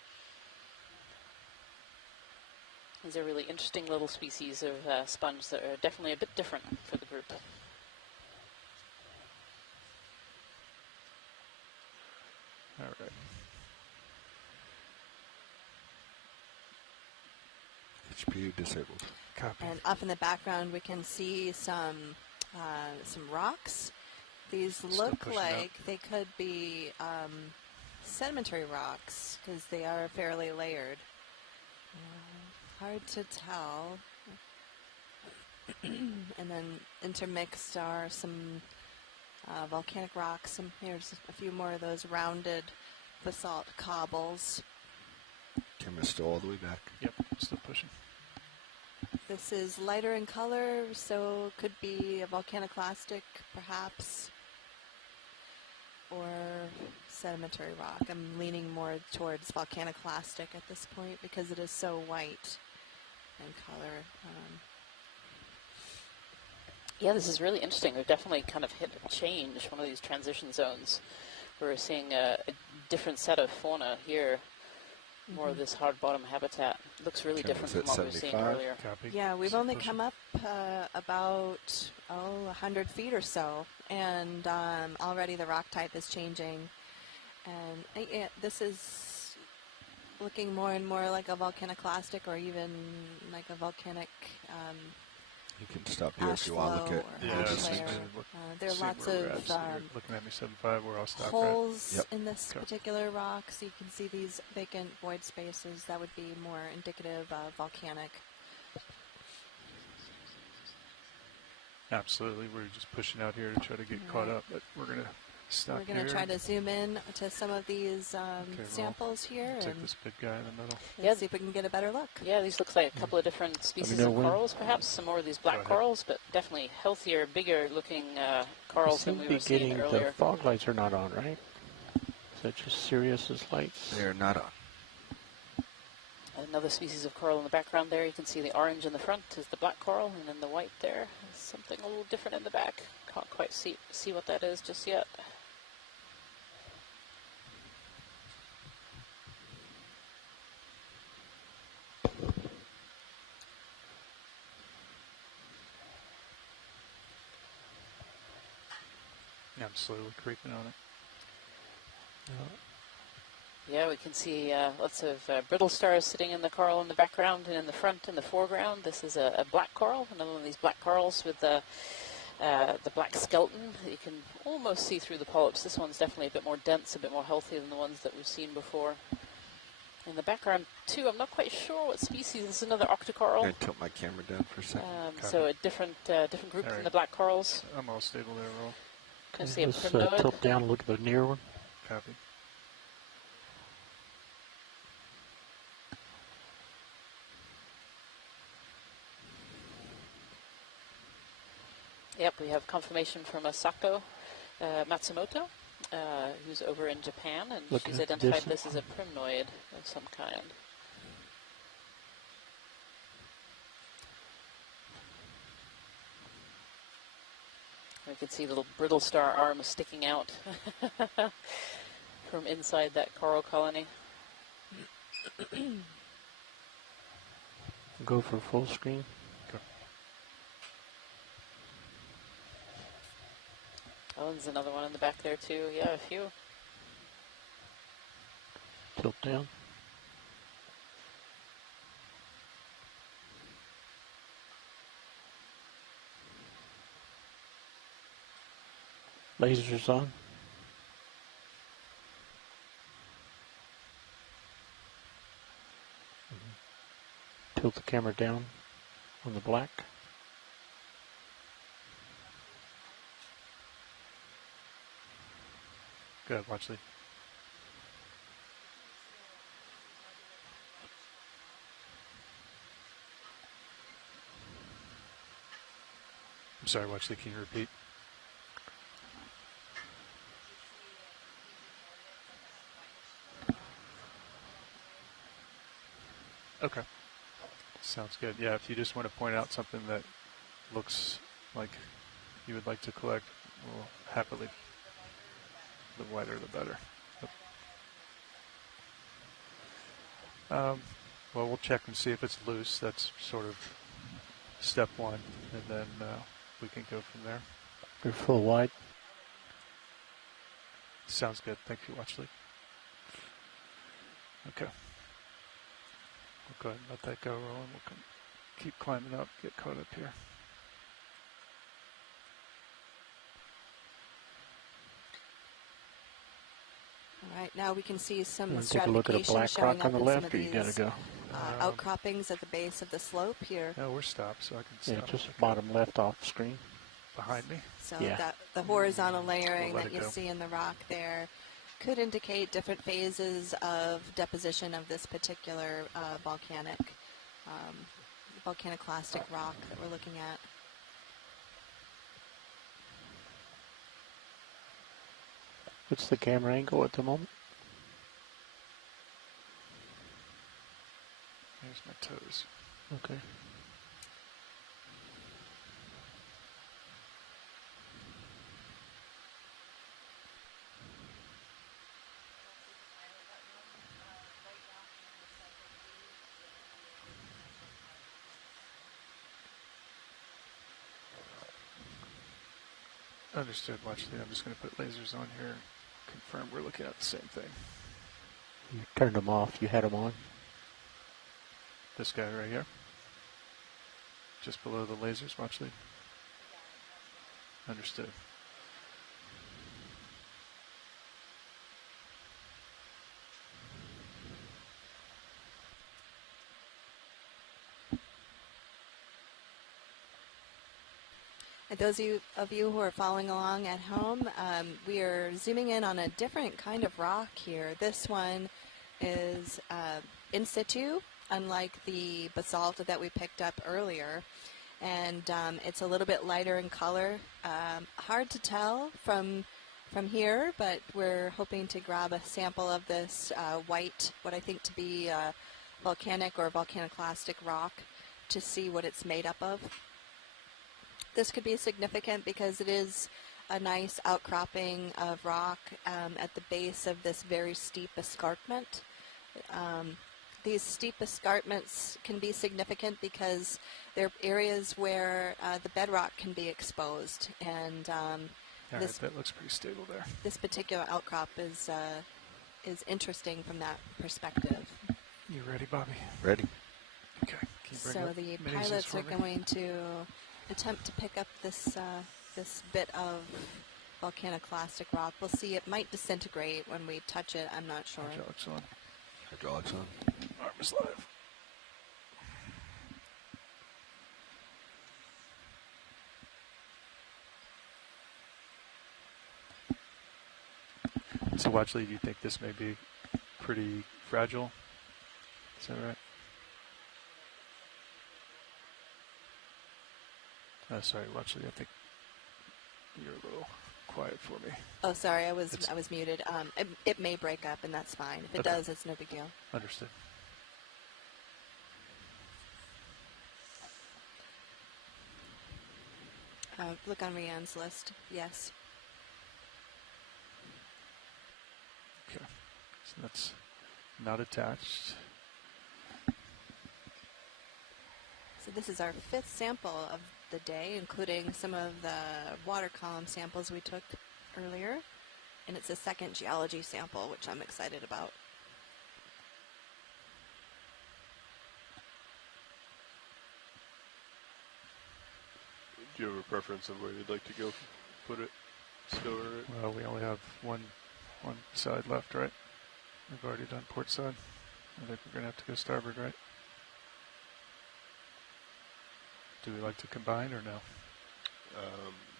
These are really interesting little species of sponge that are definitely a bit different for the group. All right. HPU disabled. Copy. And up in the background, we can see some rocks. These look like they could be sedimentary rocks because they are fairly layered. Hard to tell. And then intermixed are some volcanic rocks. Here's a few more of those rounded basalt cobbles. Camera's still all the way back. Yep, still pushing. This is lighter in color, so could be a volcaniclastic, perhaps, or sedimentary rock. I'm leaning more towards volcaniclastic at this point because it is so white in color. Yeah, this is really interesting. We've definitely kind of hit a change, one of these transition zones. We're seeing a different set of fauna here. More of this hard bottom habitat. Looks really different from what we were seeing earlier. Yeah, we've only come up about 100 feet or so, and already the rock type is changing. And this is looking more and more like a volcaniclastic, or even like a volcanic. You can stop here if you want to look at. There are lots of looking at me 7.5. We're all stopped. Holes in this particular rock, so you can see these vacant void spaces. That would be more indicative of volcanic. Absolutely. We're just pushing out here to try to get caught up, but we're going to stop here. We're going to try to zoom in to some of these samples here. Take this big guy in the middle. Yeah, see if we can get a better look. Yeah, these look like a couple of different species of corals, perhaps. Some more of these black corals, but definitely healthier, bigger looking corals than we were seeing earlier. The fog lights are not on, right? Is that just Sirius's lights? They're not on. Another species of coral in the background there. You can see the orange in the front is the black coral, and then the white there is something a little different in the back. Can't quite see what that is just yet. I'm slowly creeping on it. Yeah, we can see lots of brittle stars sitting in the coral in the background and in the front and the foreground. This is a black coral, another one of these black corals with the black skeleton. You can almost see through the polyps. This one's definitely a bit more dense, a bit more healthy than the ones that we've seen before. In the background, too, I'm not quite sure what species. This is another octocoral. I tilt my camera down for a second. So a different group All from right. the black corals. I'm all stable there, Roll. Can I see a Let's primnoid? tilt down and look at the near one. Copy. Yep, we have confirmation from Asako Matsumoto, who's over in Japan, and Looking she's at the identified distance. this as a primnoid of some kind. We can see little brittle star arms sticking out from inside that coral colony. Go for full screen. Oh, there's another one in the back there too. Yeah, a few. Tilt down. Lasers on. Tilt the camera down on the black. Go ahead, Watchley. I'm sorry, Watchley, can you repeat? Okay. Sounds good. Yeah, if you just want to point out something that looks like you would like to collect, we'll happily. The wider, the better. Well, we'll check and see if it's loose. That's sort of step one, and then we can go from there. You're full wide. Sounds good. Thank you, Watchley. Okay. We'll go ahead and let that go, Roland. We'll keep climbing up, get caught up here. All right, now we can see some Take a look at a stratification black showing rock up on the in some left, of or you gotta these go. outcroppings at the base of the slope here. No, we're stopped, so I can Yeah, stop. just bottom left off screen. Behind me? So Yeah. that the horizontal layering We'll let that it you go. see in the rock there could indicate different phases of deposition of this particular volcaniclastic rock that we're looking at. What's the camera angle at the moment? There's my toes. Okay. Understood, Watchley. I'm just going to put lasers on here. Confirm we're looking at the same thing. You turned them off. You had them on. This guy right here. Just below the lasers, Watchley. Understood. And those of you who are following along at home, we are zooming in on a different kind of rock here. This one is in situ, unlike the basalt that we picked up earlier. And it's a little bit lighter in color. Hard to tell from here, but we're hoping to grab a sample of this white, what I think to be volcanic or volcaniclastic rock, to see what it's made up of. This could be significant because it is a nice outcropping of rock at the base of this very steep escarpment. These steep escarpments can be significant because they're areas where the bedrock can be exposed, and All right, that looks pretty stable there. this particular outcrop is is interesting from that perspective. You ready, Bobby? Ready. Okay. Can you bring So up the mini-Zeus pilots for are me? going to attempt to pick up this this bit of volcaniclastic rock. We'll see. It might disintegrate when we touch it. I'm not sure. Hydraulics on. Hydraulics on. Arm is live. So, Watchley, do you think this may be pretty fragile? Is that right? Sorry, Watchley, I think you're a little quiet for me. Oh, sorry, I was muted. It may break up, and that's fine. If it does, it's no big deal. Understood. Look on Rianne's list. Yes. Okay. So that's not attached. So this is our 5th sample of the day, including some of the water column samples we took earlier. And it's a second geology sample, which I'm excited about. Do you have a preference of where you'd like to go put it, store it? Well, we only have one side left, right? We've already done port side. I think we're going to have to go starboard, right? Do we like to combine or no?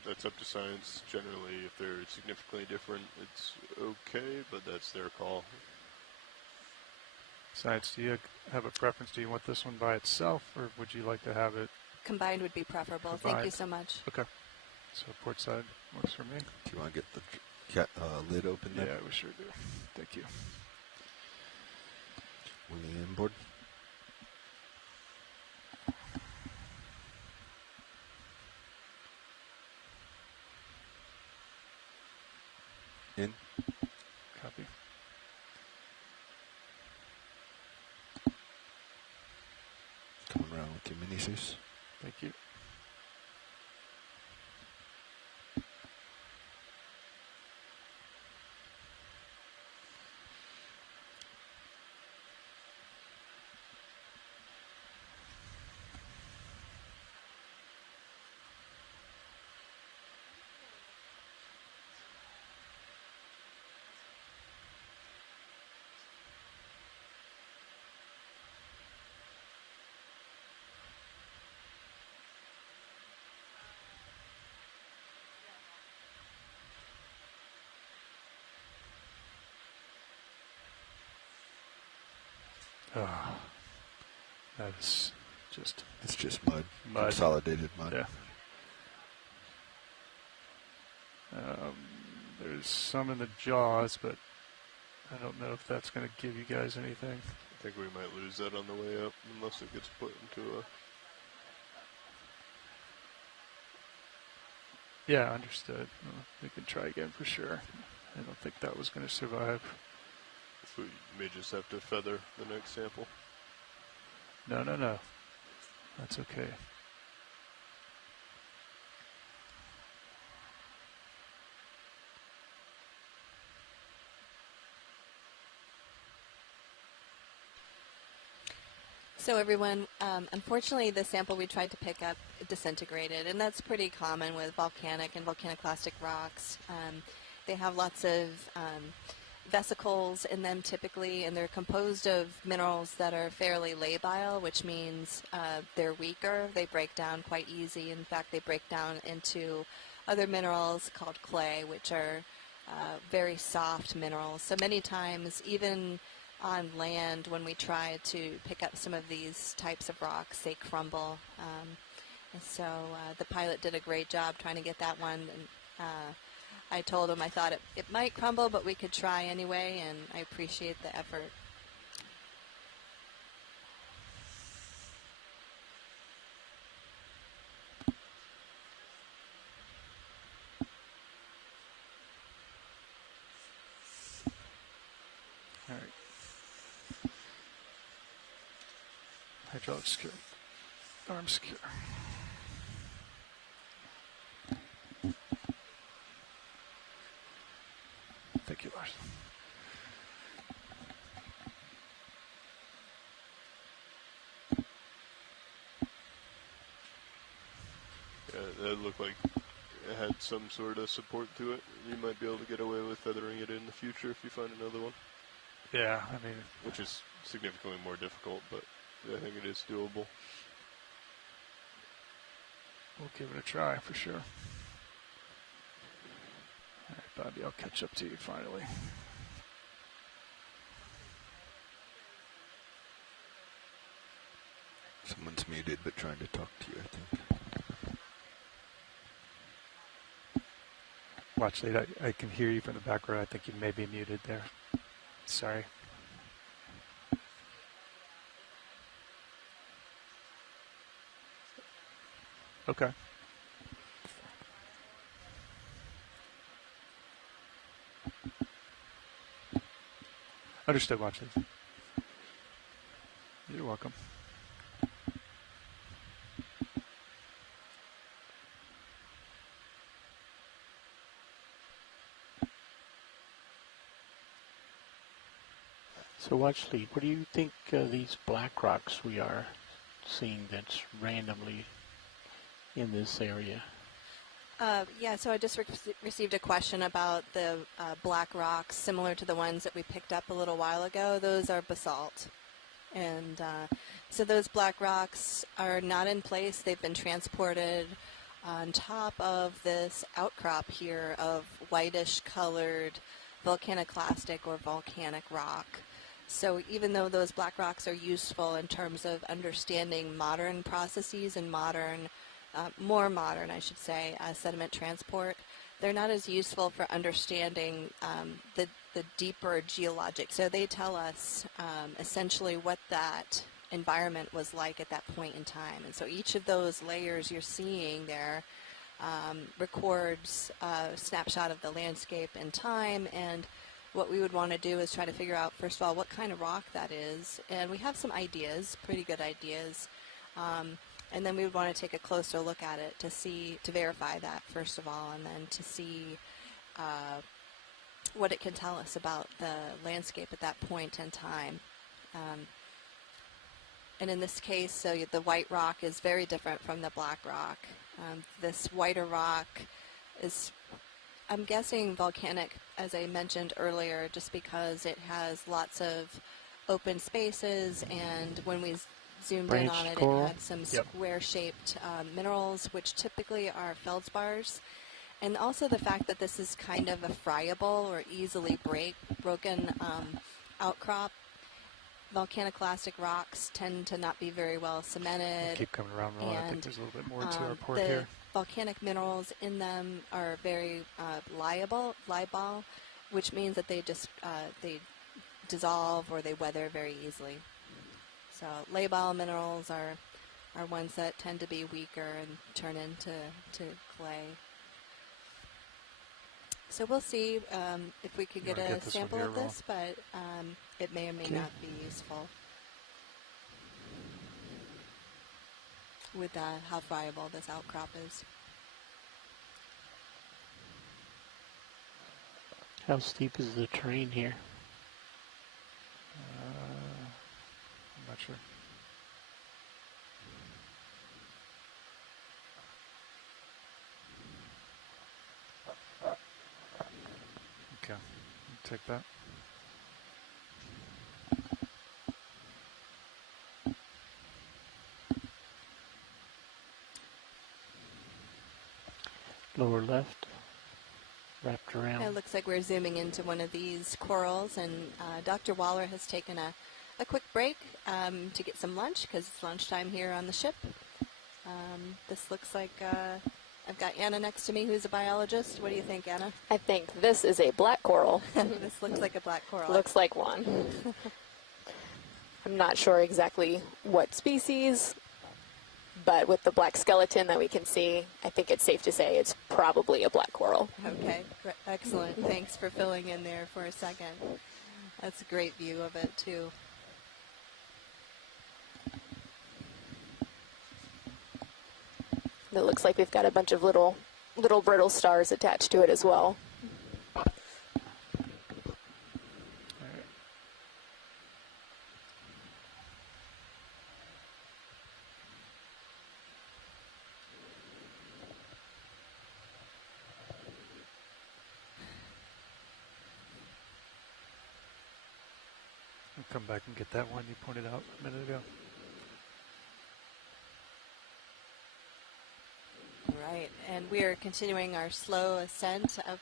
That's up to science. Generally, if they're significantly different, it's okay, but that's their call. Science, do you have a preference? Do you want this one by itself, or would you like to have it Combined would be preferable. combined? Thank you so much. Okay. So port side works for me. Do you want to get the lid open there? Yeah, we sure do. Thank you. When the inboard. In. Copy. Come around with your mini-Zeus. Thank you. Ah, that is just... It's just mud. Mud. Consolidated mud. Yeah. There's some in the jaws, but I don't know if that's going to give you guys anything. I think we might lose that on the way up unless it gets put into a... Yeah, understood. We can try again for sure. I don't think that was going to survive. We may just have to feather the next sample. No. That's okay. So everyone, unfortunately, the sample we tried to pick up disintegrated, and that's pretty common with volcanic and volcaniclastic rocks. They have lots of vesicles in them typically, and they're composed of minerals that are fairly labile, which means they're weaker. They break down quite easy. In fact, they break down into other minerals called clay, which are very soft minerals. So many times, even on land, when we try to pick up some of these types of rocks, they crumble. And so the pilot did a great job trying to get that one. And, I told him I thought it might crumble, but we could try anyway, and I appreciate the effort. All right. Hydraulic secure. Arm secure. Thank you, Lars. it looked like it had some sort of support to it. You might be able to get away with feathering it in the future if you find another one. Yeah, I mean, which is significantly more difficult, but I think it is doable. We'll give it a try for sure. All right, Bobby, I'll catch up to you finally. Someone's muted but trying to talk to you, I think. Watch, Lee, I can hear you from the back row. I think you may be muted there. Sorry. Okay. Understood, watch this. You're welcome. So watch, Lee, what do you think these black rocks we are seeing that's randomly in this area? Yeah, so I just received a question about the black rocks similar to the ones that we picked up a little while ago. Those are basalt. And so those black rocks are not in place. They've been transported on top of this outcrop here of whitish colored volcaniclastic or volcanic rock. So even though those black rocks are useful in terms of understanding modern processes and more modern, I should say, sediment transport, they're not as useful for understanding the deeper geologic. So they tell us essentially what that environment was like at that point in time. And so each of those layers you're seeing there records a snapshot of the landscape in time, and what we would want to do is try to figure out, first of all, what kind of rock that is. And we have some ideas, pretty good ideas. And then we would want to take a closer look at it to verify that, first of all, and then to see what it can tell us about the landscape at that point in time. And in this case, so the white rock is very different from the black rock. This whiter rock is, I'm guessing, volcanic, as I mentioned earlier, just because it has lots of open spaces, and when we zoomed in on it, it had some square-shaped minerals, which typically are feldspars. And also the fact that this is kind of a friable or easily broken outcrop. Volcaniclastic rocks tend to not be very well cemented. We'll keep coming around, Ron. I think there's a little bit more to our report the here. Volcanic minerals in them are very liable, which means that they dissolve or they weather very easily. So labile minerals are ones that tend to be weaker and turn into clay. So we'll see if we could get a sample of this, but it may or may not be useful with how friable this outcrop is. How steep is the terrain here? I'm not sure. Okay, take that. Lower left, wrapped around. It looks like we're zooming into one of these corals, and Dr. Waller has taken a quick break to get some lunch because it's lunchtime here on the ship. This looks like I've got Anna next to me, who's a biologist. What do you think, Anna? I think this is a black coral. This looks like a black coral. Looks like one. I'm not sure exactly what species, but with the black skeleton that we can see, I think it's safe to say it's probably a black coral. Okay, excellent. Thanks for filling in there for a second. That's a great view of it, too. It looks like we've got a bunch of little brittle stars attached to it as well. come back and get that one you pointed out a minute ago. Right, and we are continuing our slow ascent up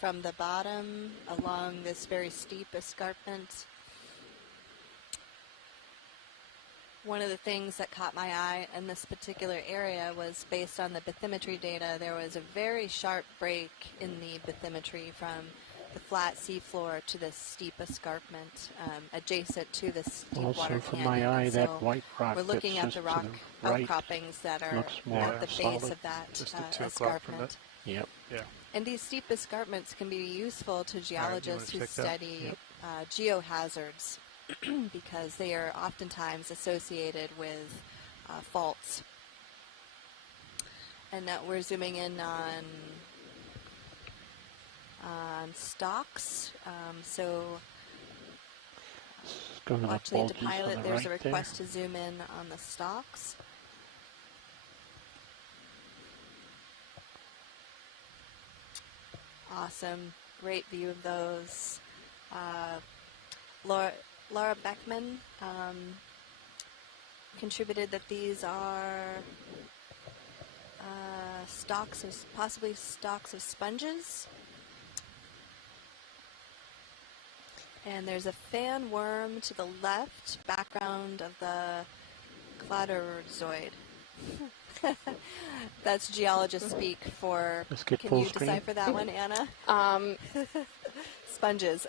from the bottom along this very steep escarpment. One of the things that caught my eye in this particular area was based on the bathymetry data. There was a very sharp break in the bathymetry from the flat seafloor to this steep escarpment adjacent to this deep Also, water from canyon. my eye, So that white rock we're looking that's at the just to rock the right outcroppings that are looks more at the base solid. of that Just at 2 o'clock from escarpment. that. Yep. Yeah. And these steep escarpments can be useful to geologists who check that? study geohazards because they are oftentimes associated with faults. And now we're zooming in on stocks. So watch lead to pilot. There's a request to zoom in on the stocks. Awesome. Great view of those. Laura Beckman contributed that these are possibly stalks of sponges. And there's a fan worm to the left, background of the cladozoid. That's geologist speak for, can you decipher that one, Anna? Sponges.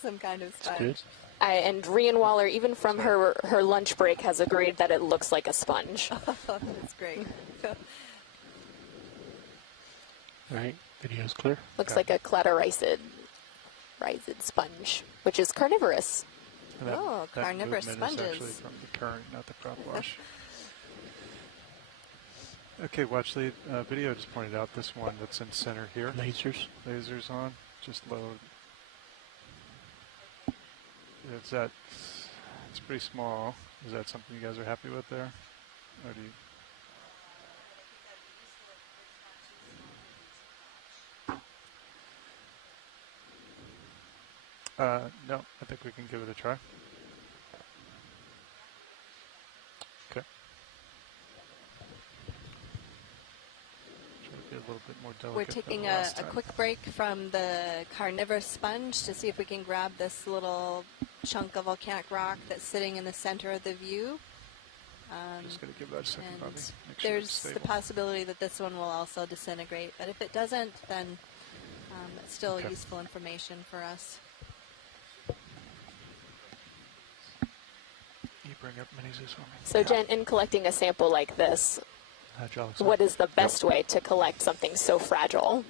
Some kind of sponge. And Rian Waller, even from her lunch break, has agreed that it looks like a sponge. That's great. Right, video's clear. Looks like a cladorizid sponge, which is carnivorous. Oh, carnivorous sponges. Is actually from the current, not the crop wash. Okay, watch the video just pointed out this one that's in center here. Lasers on. Just load. It's pretty small. Is that something you guys are happy with there? Or do you? No, I think we can give it a try. Okay. Try to be a little bit more delicate. We're taking a quick break from the carnivorous sponge to see if we can grab this little chunk of volcanic rock that's sitting in the center of the view. Just going to give that a second, Bobby. Make sure There's the possibility that this one will also disintegrate, but if it doesn't, then it's still useful information for us. You bring up minis for me. So, Jen, in collecting a sample like this, what is the best way to collect something so fragile?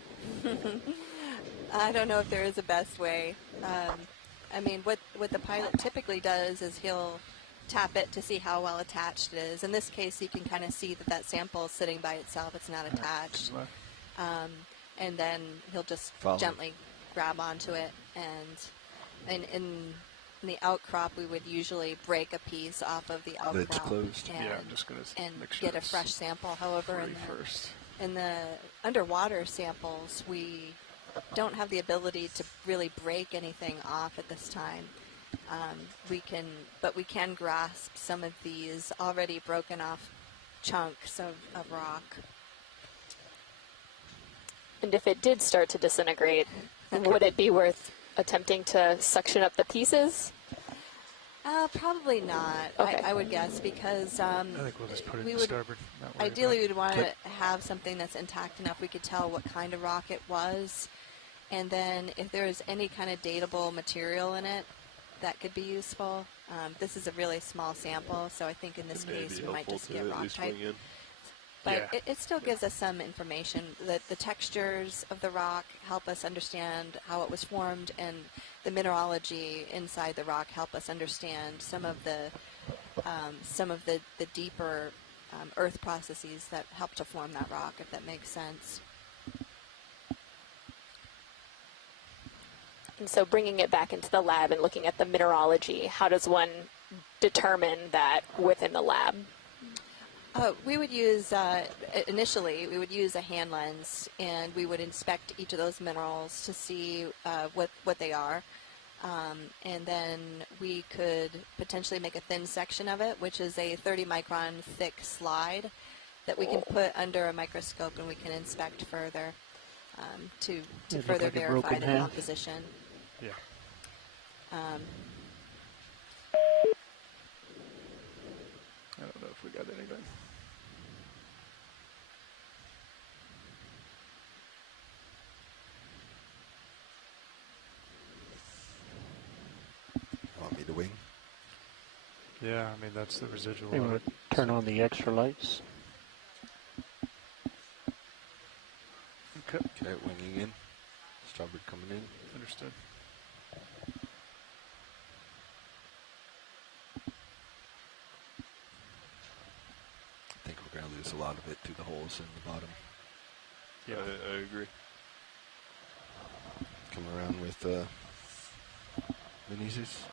I don't know if there is a best way. I mean, what the pilot typically does is he'll tap it to see how well attached it is. In this case, you can kind of see that that sample is sitting by itself. It's not attached. And then he'll just gently grab onto it. And in the outcrop, we would usually break a piece off of the outcrop and get a fresh sample. However, in the underwater samples, we don't have the ability to really break anything off at this time. We can grasp some of these already broken off chunks of rock. And if it did start to disintegrate, would it be worth attempting to suction up the pieces? Probably not. Okay. I would guess because I think we'll just put it in the starboard. Ideally, we'd want to have something that's intact enough we could tell what kind of rock it was, and then if there's any kind of datable material in it, that could be useful. This is a really small sample, so I think in this case we might just get rock type. But it still gives us some information. The textures of the rock help us understand how it was formed, and the mineralogy inside the rock help us understand some of the deeper earth processes that help to form that rock, if that makes sense. And so bringing it back into the lab and looking at the mineralogy, how does one determine that within the lab? We would use, initially, we would use a hand lens, and we would inspect each of those minerals to see what they are. And then we could potentially make a thin section of it, which is a 30 micron thick slide that we can put under a microscope and we can inspect further to further like verify the composition. Yeah. I don't know if we got anything. Want me to wing? Yeah, I mean, that's the residual. They want to turn on the extra lights. Okay. Okay, winging in. Starboard coming in. Understood. I think we're going to lose a lot of it through the holes in the bottom. Yeah, I agree. Come around with Mineses.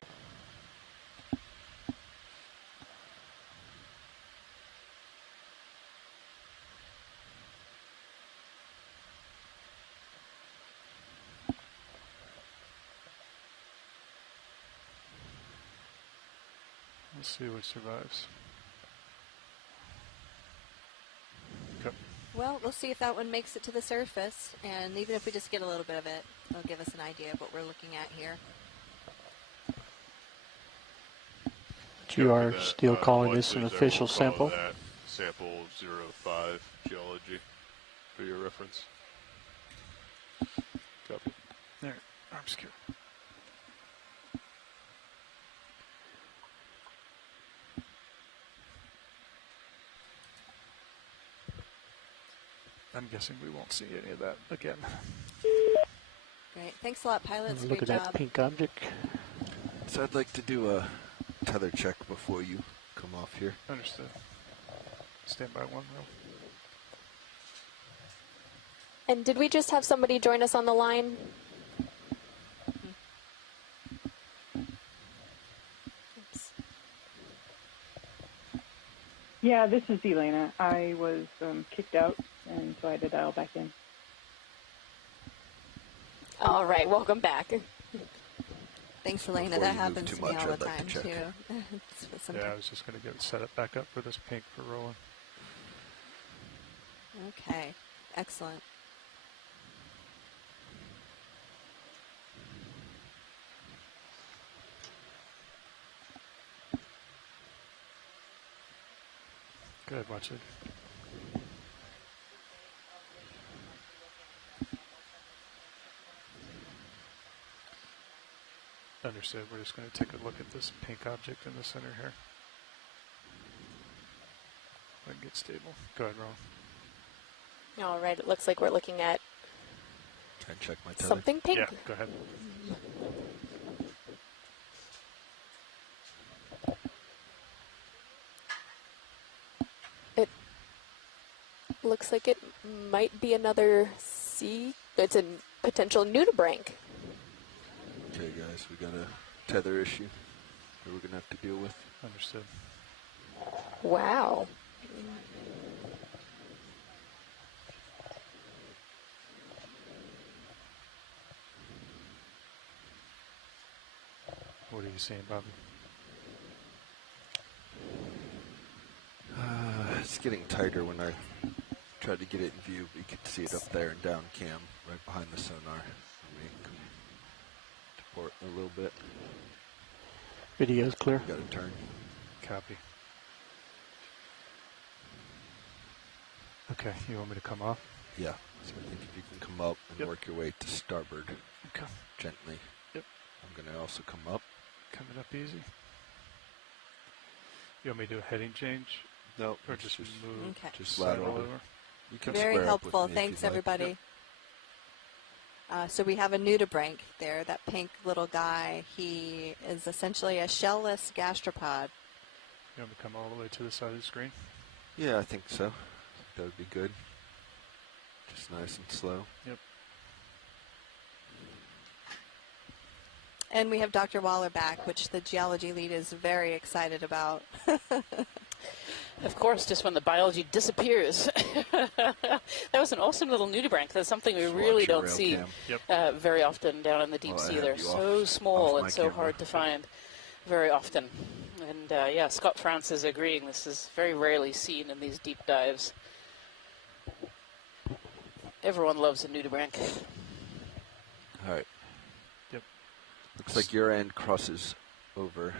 Let's see what survives. Okay. Well, we'll see if that one makes it to the surface, and even if we just get a little bit of it, it'll give us an idea of what we're looking at here. You are still calling this an official sample? That sample 05 geology for your reference. Copy. There, arm secure. I'm guessing we won't see any of that again. Great. Thanks a lot, pilots. Look Great at job. that pink object. So I'd like to do a tether check before you come off here. Understood. Stand by 1 mil. And did we just have somebody join us on the line? Oops. Yeah, this is Elena. I was kicked out, and so I had to dial back in. All right, welcome back. Thanks, Elena. Before That you move happens too to me much, all I'd the like to time, check. too. Yeah, I was just going to get set up back up for this pink for rolling. Okay. Excellent. Go ahead, watch it. Understood. We're just going to take a look at this pink object in the center here. Let it get stable. Go ahead, Ron. All right, it looks like we're looking at Can I check my tether? something pink. Yeah, go ahead. It looks like it might be another sea. It's a potential nudibranch. Okay, guys, we got a tether issue that we're going to have to deal with. Understood. Wow. What are you seeing, Bobby? It's getting tighter when I tried to get it in view, but you could see it up there and down cam, right behind the sonar. Let me come to port a little bit. Video's clear. Got to turn. Copy. Okay, you want me to come off? Yeah. So I think if you can come up and Yep. work your way to starboard Okay. gently. Yep. I'm going to also come up. Coming up easy. You want me to do a heading change? No, Or just move? Okay. Just slide slide over. over? You can Very square up with helpful. me if Thanks, you'd like. everybody. So we have a nudibranch there, that pink little guy. He is essentially a shell-less gastropod. You want me to come all the way to the side of the screen? Yeah, I think so. That would be good. Just nice and slow. Yep. And we have Dr. Waller back, which the geology lead is very excited about. Of course, just when the biology disappears. That was an awesome little nudibranch. That's something we really don't see very often down in the deep sea. They're so small and so hard to find very often. And yeah, Scott France is agreeing. This is very rarely seen in these deep dives. Everyone loves a nudibranch. All right. Yep. Looks like your end crosses over.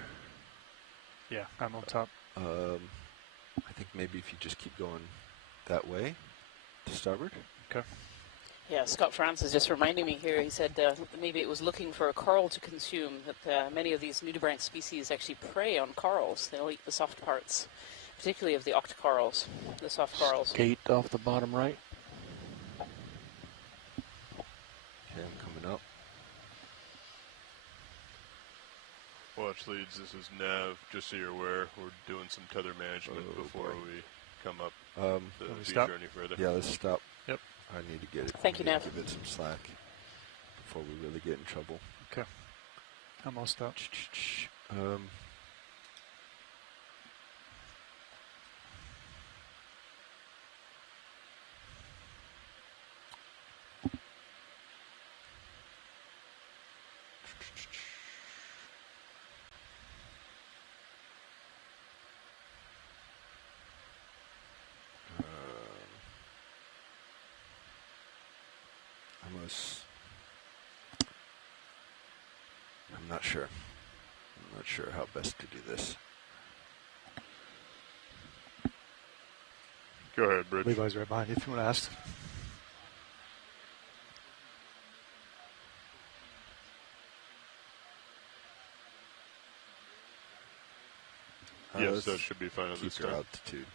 Yeah, I'm on top. I think maybe if you just keep going that way to starboard. Okay. Yeah, Scott France is just reminding me here. He said maybe it was looking for a coral to consume, that many of these nudibranch species actually prey on corals. They'll eat the soft parts, particularly of the octocorals, the soft corals. Gate off the bottom right. Okay, I'm coming up. Watch leads, this is Nav, just so you're aware, we're doing some tether management before we come up the feature any further. Yeah, let's stop. Yep. I need to get it. Thank you, Nav. Give it some slack before we really get in trouble. Okay. I'm all stopped. I'm not sure. I'm not sure how best to do this. Go ahead, Bridge. Levi's right behind you if you want to ask. Yes, that should be fine at this Keep your time. altitude.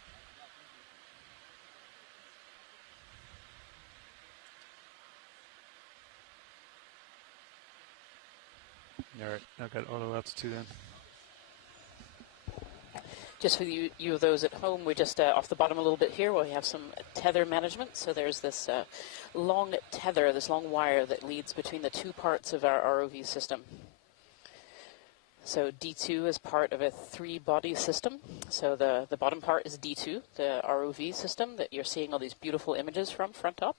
All right, I've got auto altitude in. Just for you of those at home, we're just off the bottom a little bit here where we have some tether management. So there's this long tether, this long wire that leads between the two parts of our ROV system. So D2 is part of a three-body system. So the bottom part is D2, the ROV system that you're seeing all these beautiful images from front up.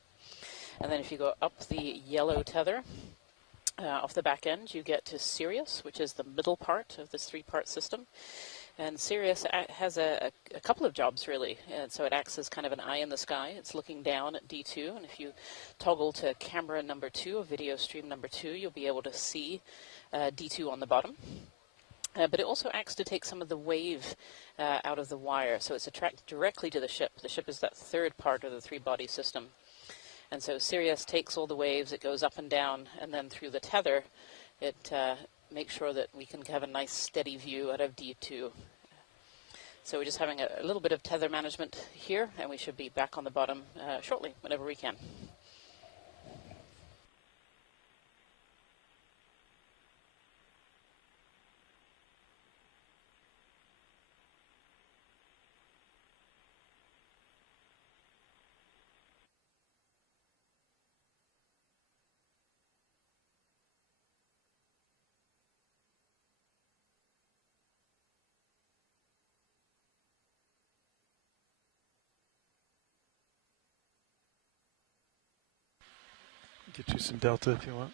And then if you go up the yellow tether, off the back end, you get to Sirius, which is the middle part of this three-part system. And Sirius has a couple of jobs, really. And so it acts as kind of an eye in the sky. It's looking down at D2. And if you toggle to camera number 2, or video stream number 2, you'll be able to see D2 on the bottom. But it also acts to take some of the wave out of the wire. So it's attracted directly to the ship. The ship is that third part of the three-body system. And so Sirius takes all the waves, it goes up and down, and then through the tether, it makes sure that we can have a nice steady view out of D2. So we're just having a little bit of tether management here, and we should be back on the bottom shortly, whenever we can. Get you some delta if you want.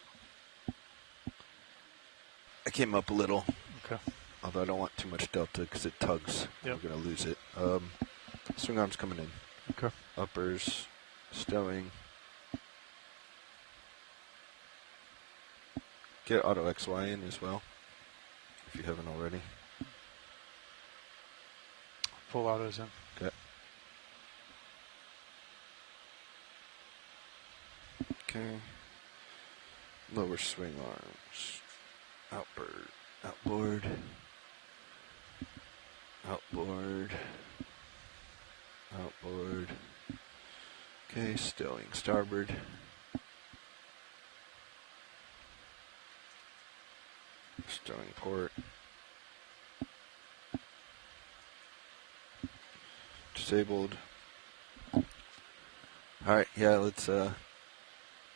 I came up a little. Okay. Although I don't want too much delta because it tugs. Yep. We're going to lose it. Swing arms coming in. Okay. Uppers, stowing. Get auto XY in as well, if you haven't already. Full autos in. Okay. Okay. Lower swing arms. Outboard. Outboard. Okay, stowing starboard. Stowing port. Disabled. Alright, yeah, let's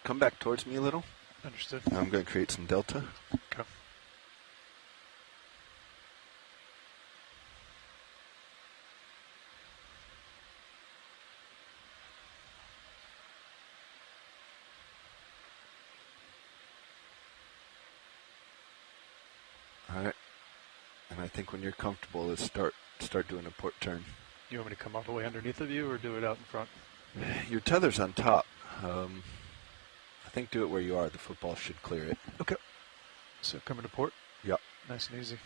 come back towards me a little. Understood. I'm going to create some delta. Okay. think when you're comfortable, let's start doing a port turn. You want me to come all the way underneath of you or do it out in front? Your tether's on top. I think do it where you are. The football should clear it. Okay. So coming to port? Yep. Nice and easy.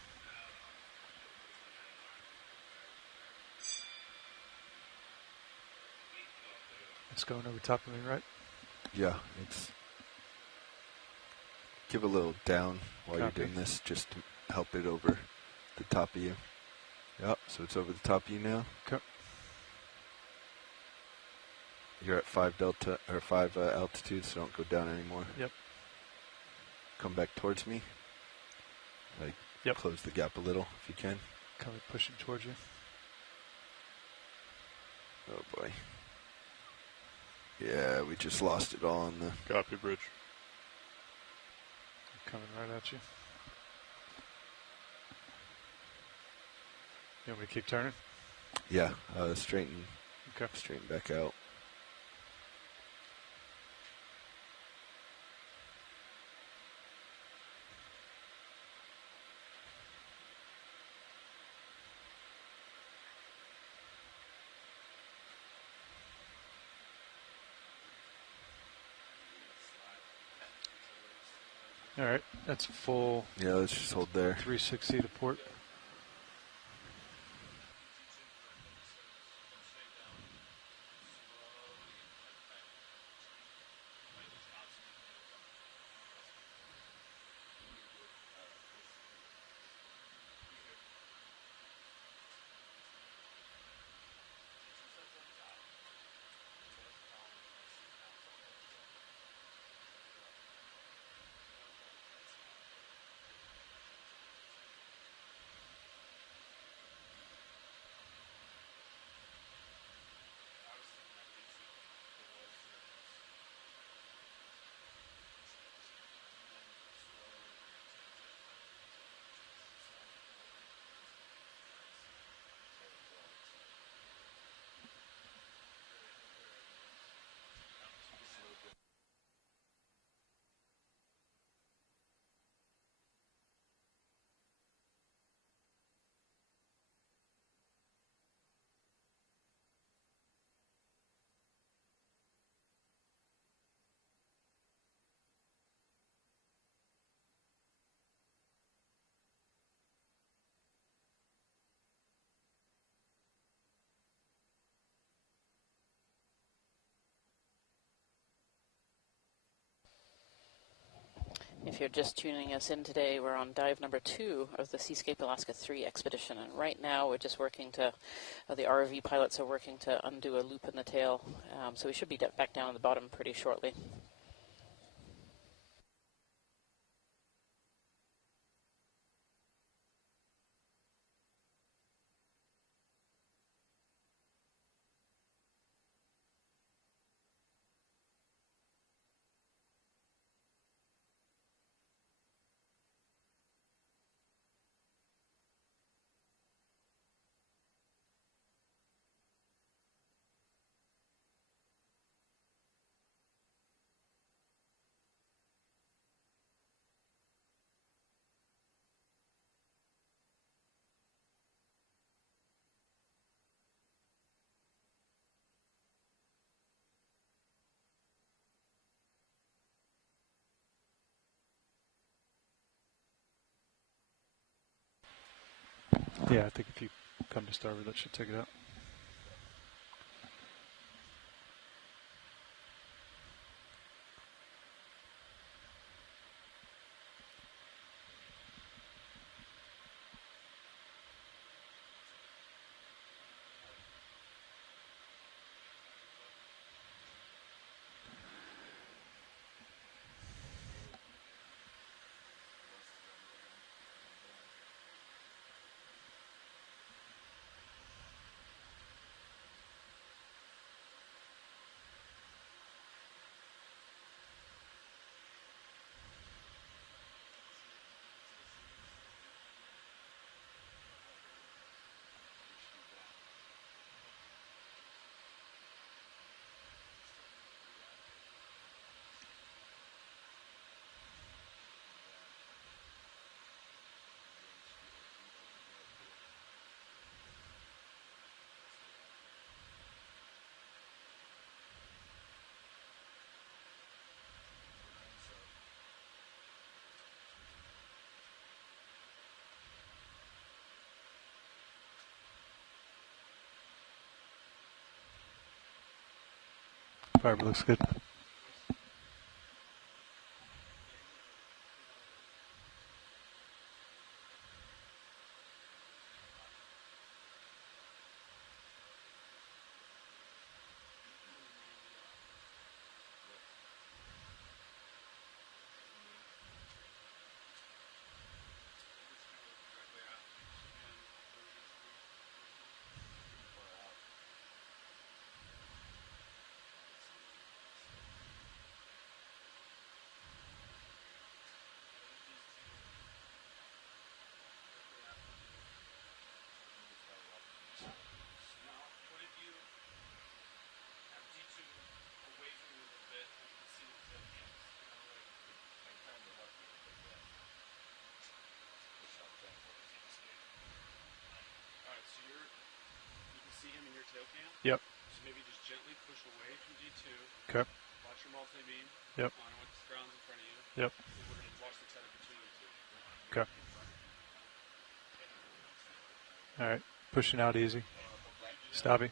It's going over top of me, right? Yeah, it's... Give a little down while Copy. you're doing this, just to help it over the top of you. Yep, so it's over the top of you now. Okay. You're at 5 delta, or 5 altitude, so don't go down anymore. Yep. Come back towards me. Like, yep. Close the gap a little, if you can. Coming, pushing towards you. Oh, boy. Yeah, we just lost it all on the... Copy, bridge. Coming right at you. You want me to keep turning? Yeah, straighten. Okay. Straighten back out. All right, that's full. Yeah, let's just hold there. 360 to port. If you're just tuning us in today, we're on dive number 2 of the Seascape Alaska 3 expedition, and right now we're just working to, the ROV pilots are working to undo a loop in the tail, so we should be back down at the bottom pretty shortly. Yeah, I think if you come to starboard, that should take it out. Fiber looks good. Yep. So maybe just gently push away from D2. Okay. Watch your multi-beam. Yep. On with the grounds in front of you. Yep. And we're going to watch the tether between the two. Okay. All right. Pushing out easy. Stopping.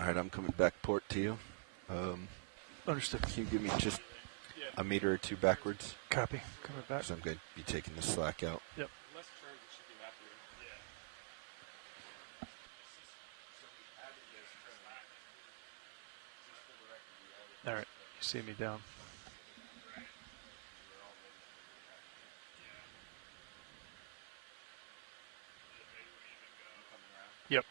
All right, I'm coming back port to you. Understood. Can you give me just a meter or two backwards? Copy. Coming back. Because I'm going to be taking the slack out. Yep. Less turns, it should be happier. All right. You see me down. Yep.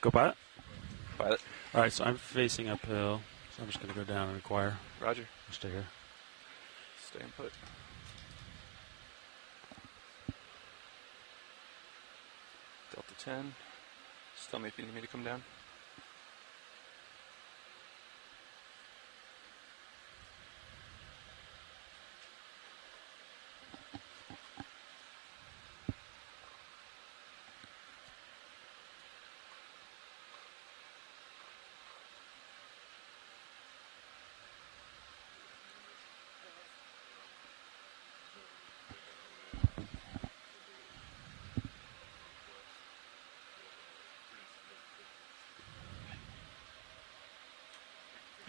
Go pilot? Pilot. All right, so I'm facing uphill, so I'm just going to go down and inquire. Roger. I'll stay here. Stay and put. Delta 10. Just tell me if you need me to come down.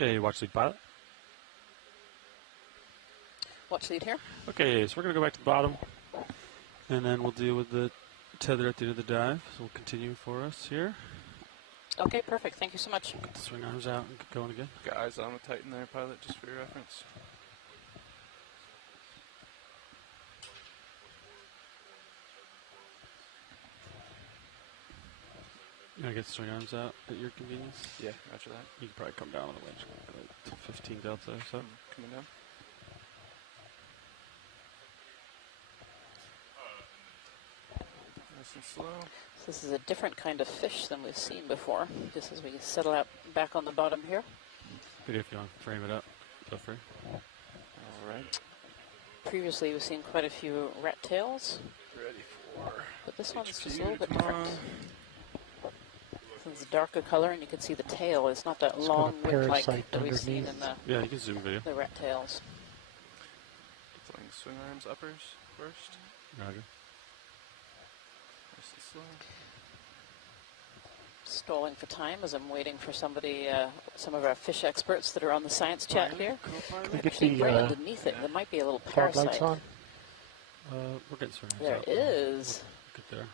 Okay, watch lead pilot. Watch lead here. Okay, so we're going to go back to the bottom, and then we'll deal with the tether at the end of the dive. So we'll continue for us here. Okay, perfect. Thank you so much. Get the swing arms out and get going again. Got eyes on the Titan there, pilot, just for your reference. You want to get the swing arms out at your convenience? Yeah, after that. You can probably come down on the winch. Like 15 delta or so. Coming down. Nice and slow. So this is a different kind of fish than we've seen before, just as we settle out back on the bottom here. But if you want to frame it up, feel free. All right. Previously, we've seen quite a few rat tails, Ready for but this one's just a little bit different. It's a darker color, and you can see the tail is not that long whip-like that we've seen in yeah, you can zoom video. the rat tails. Deploying swing arms uppers first. Roger. Nice and slow. Stalling for time as I'm waiting for somebody, some of our fish experts that are on the science chat here. Actually, right underneath it, there might be a little parasite. On? We're getting swing arms There out. is. We'll get there.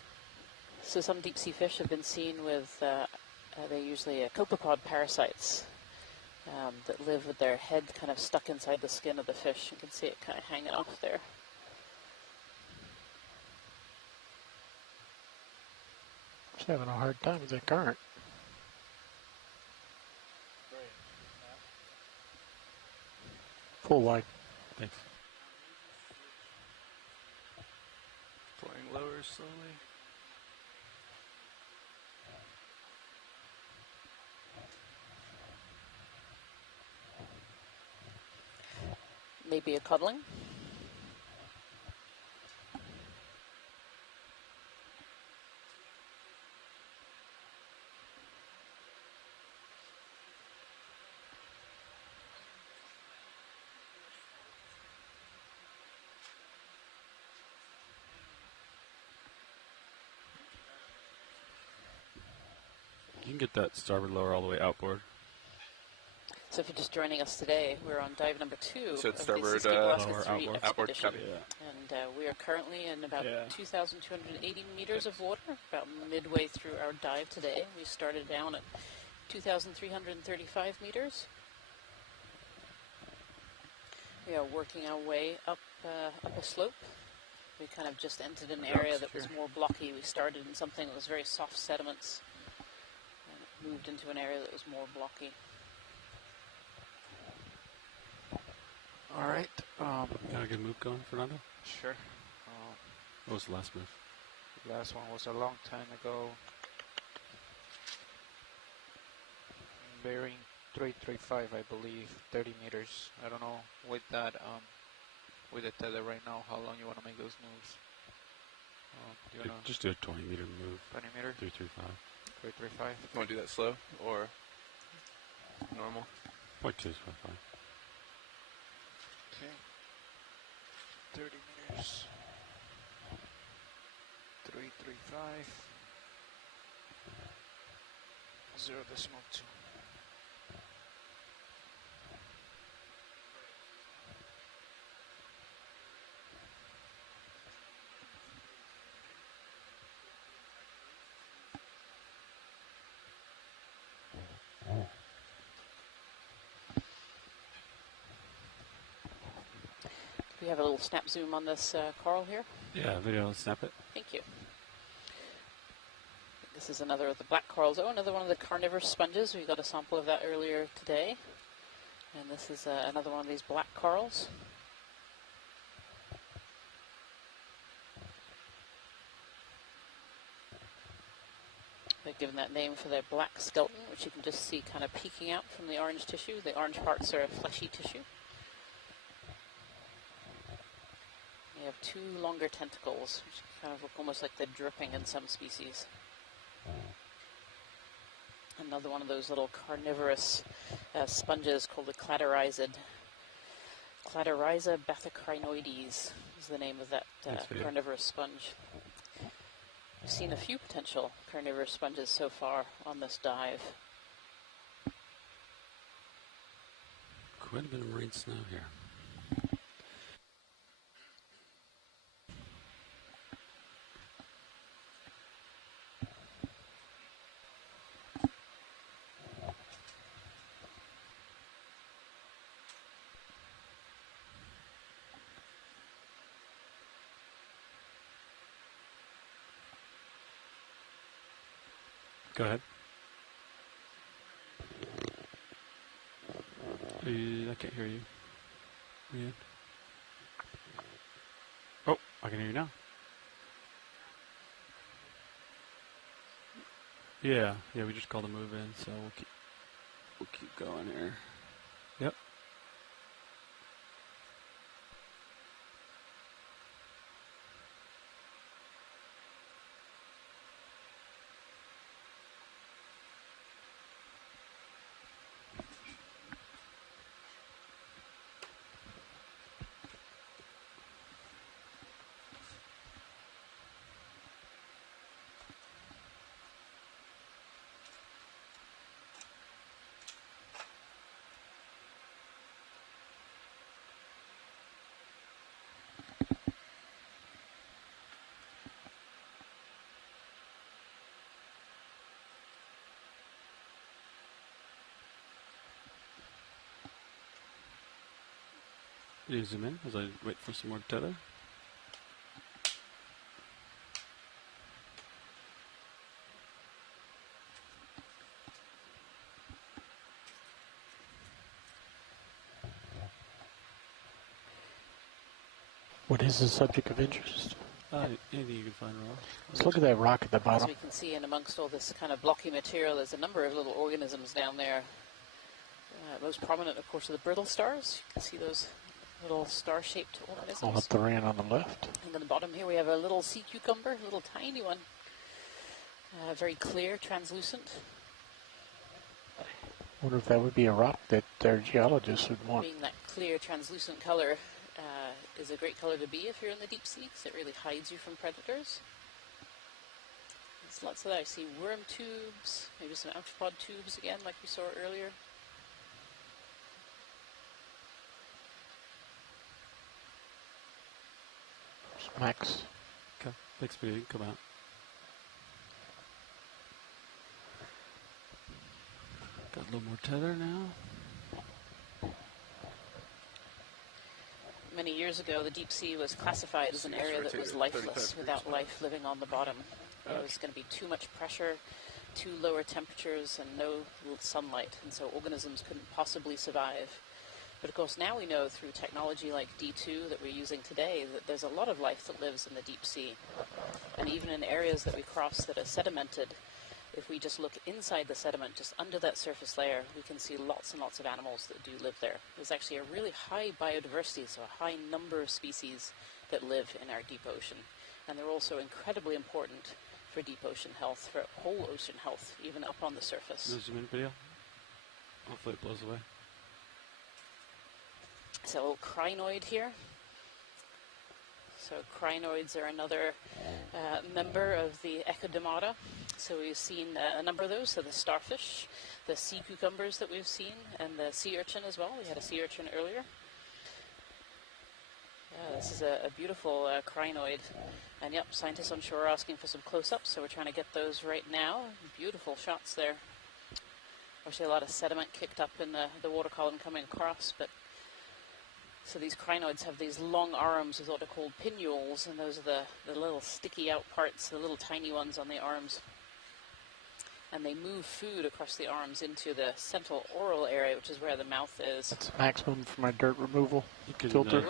So some deep sea fish have been seen with, they're usually copepod parasites that live with their head kind of stuck inside the skin of the fish. You can see it kind of hanging off there. Just having a hard time with that current. Full wide. Thanks. Deploying lower slowly. Maybe a cuddling. You can get that starboard lower all the way outboard. So if you're just joining us today, we're on dive number 2 So of the starboard, Seascape Alaska 3 outboard, expedition. copy. And we are currently in about 2,280 meters of water, about midway through our dive today. We started down at 2,335 meters. We are working our way up a slope. We kind of just entered an area that was more blocky. We started in something that was very soft sediments and moved into an area that was more blocky. All right. Got a good move going, Fernando? Sure. What was the last move? The last one was a long time ago. Bearing 335, I believe, 30 meters. I don't know with that, with the tether right now, how long you want to make those moves. Do you wanna Just do a 20-meter move. 20 meter? 335. 335. You want to do that slow or normal? 0.2 is fine. Okay. 30 meters. 335. 0.2. Do we have a little snap zoom on this coral here? Yeah, video, let's snap it. Thank you. This This is another of the black corals. Oh, another one of the carnivorous sponges. We got a sample of that earlier today. And this is another one of these black corals. They've given that name for their black skeleton, which you can just see kind of peeking out from the orange tissue. The orange parts are fleshy tissue. You have two longer tentacles, which kind of look almost like they're dripping in some species. Another one of those little carnivorous sponges called the Cladorizid. Cladorhiza bathycrinoides is the name of that carnivorous sponge. We've seen a few potential carnivorous sponges so far on this dive. Quite a bit of marine snow here. Go ahead. I can't hear you. Ian? Oh, I can hear you now. Yeah, we just called a move in, so we'll keep going here. Yep. You zoom in as I wait for some more tether. What is the subject of interest? Anything you can find, Rob. Let's look at that rock at the bottom. As we can see, in amongst all this kind of blocky material, there's a number of little organisms down there. Most prominent, of course, are the brittle stars. You can see those little star-shaped organisms. Ornithurian on the left. And on the bottom here, we have a little sea cucumber, a little tiny one. Very clear, translucent. I wonder if that would be a rock that their geologists would want. Being that clear, translucent color is a great color to be if you're in the deep sea, because it really hides you from predators. There's lots of that. I see worm tubes, maybe some arthropod tubes again, like we saw earlier. Max. Okay, thanks for you. Come out. Got a little more tether now. Many years ago, the deep sea was classified as an area that was lifeless, without life living on the bottom. There was going to be too much pressure, too lower temperatures, and no sunlight, and so organisms couldn't possibly survive. But of course, now we know through technology like D2 that we're using today that there's a lot of life that lives in the deep sea. And even in areas that we cross that are sedimented, if we just look inside the sediment, just under that surface layer, we can see lots and lots of animals that do live there. There's actually a really high biodiversity, so a high number of species that live in our deep ocean. And they're also incredibly important for deep ocean health, for whole ocean health, even up on the surface. No zoom in video. Hopefully it blows away. So crinoid here. So crinoids are another member of the Echidemata. So we've seen a number of those. So the starfish, the sea cucumbers that we've seen, and the sea urchin as well. We had a sea urchin earlier. This is a beautiful crinoid. And yep, scientists on shore are asking for some close-ups, so we're trying to get those right now. Beautiful shots there. Obviously a lot of sediment kicked up in the water column coming across, but so these crinoids have these long arms with what are called pinnules, and those are the little sticky out parts, the little tiny ones on the arms. and they move food across the arms into the central oral area, which is where the mouth is. That's maximum for my dirt removal can, filter.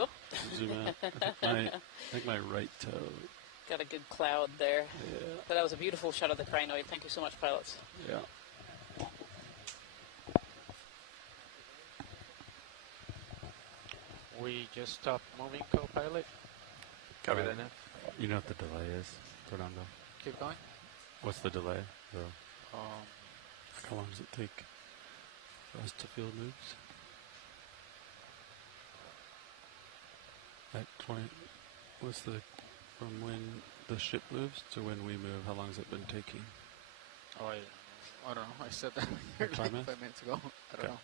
Zoom out. I think my right toe. Got a good cloud there. Yeah. But that was a beautiful shot of the crinoid. Thank you so much, pilots. Yeah. We just stopped moving, co-pilot. Copy that now. You know what the delay is, Fernando? Keep going. What's the delay? Um, How long does it take for us to field moves? At 20, what's the, from when the ship moves to when we move, how long has it been taking? Oh, I don't know. I said that like 5 minutes ago. I don't know.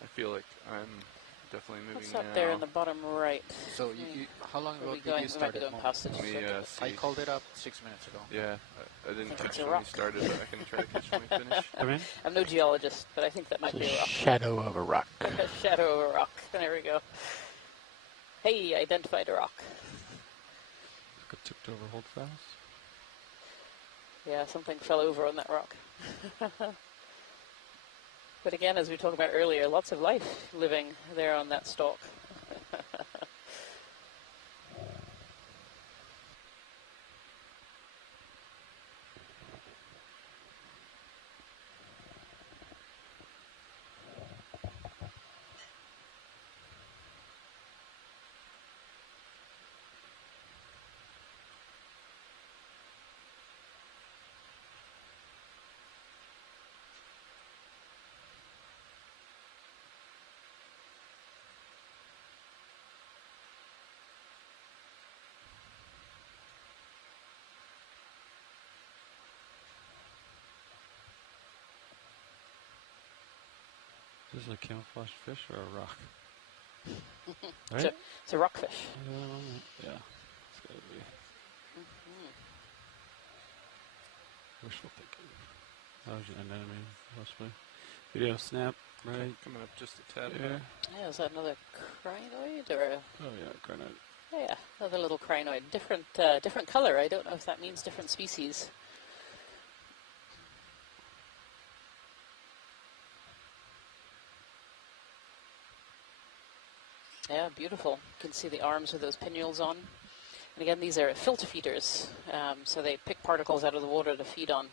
I feel like I'm definitely moving What's now. up there in the bottom right? So how long ago did you start it? I called it up 6 minutes ago. Yeah, I didn't think catch it's a when rock. you started, but I can try to catch when we finish. Come in? I'm no geologist, but I think that might It's be a a rock. shadow of a rock. A shadow of a rock. There we go. Hey, identified a rock. Got tipped over, hold fast. Yeah, something fell over on that rock. But again, as we talked about earlier, lots of life living there on that stalk. Is this a camouflage fish or a rock? Right? It's a rockfish. Yeah, it's gotta be. Wishful thinking. That was an enemy, possibly. Video snap, right? Coming up just a tad. Yeah. Yeah, is that another crinoid or a... Oh yeah, crinoid. Yeah, another little crinoid. Different, different color. I don't know if that means different species. Yeah, beautiful. You can see the arms with those pinnules on. And again, these are filter feeders, so they pick particles out of the water to feed on.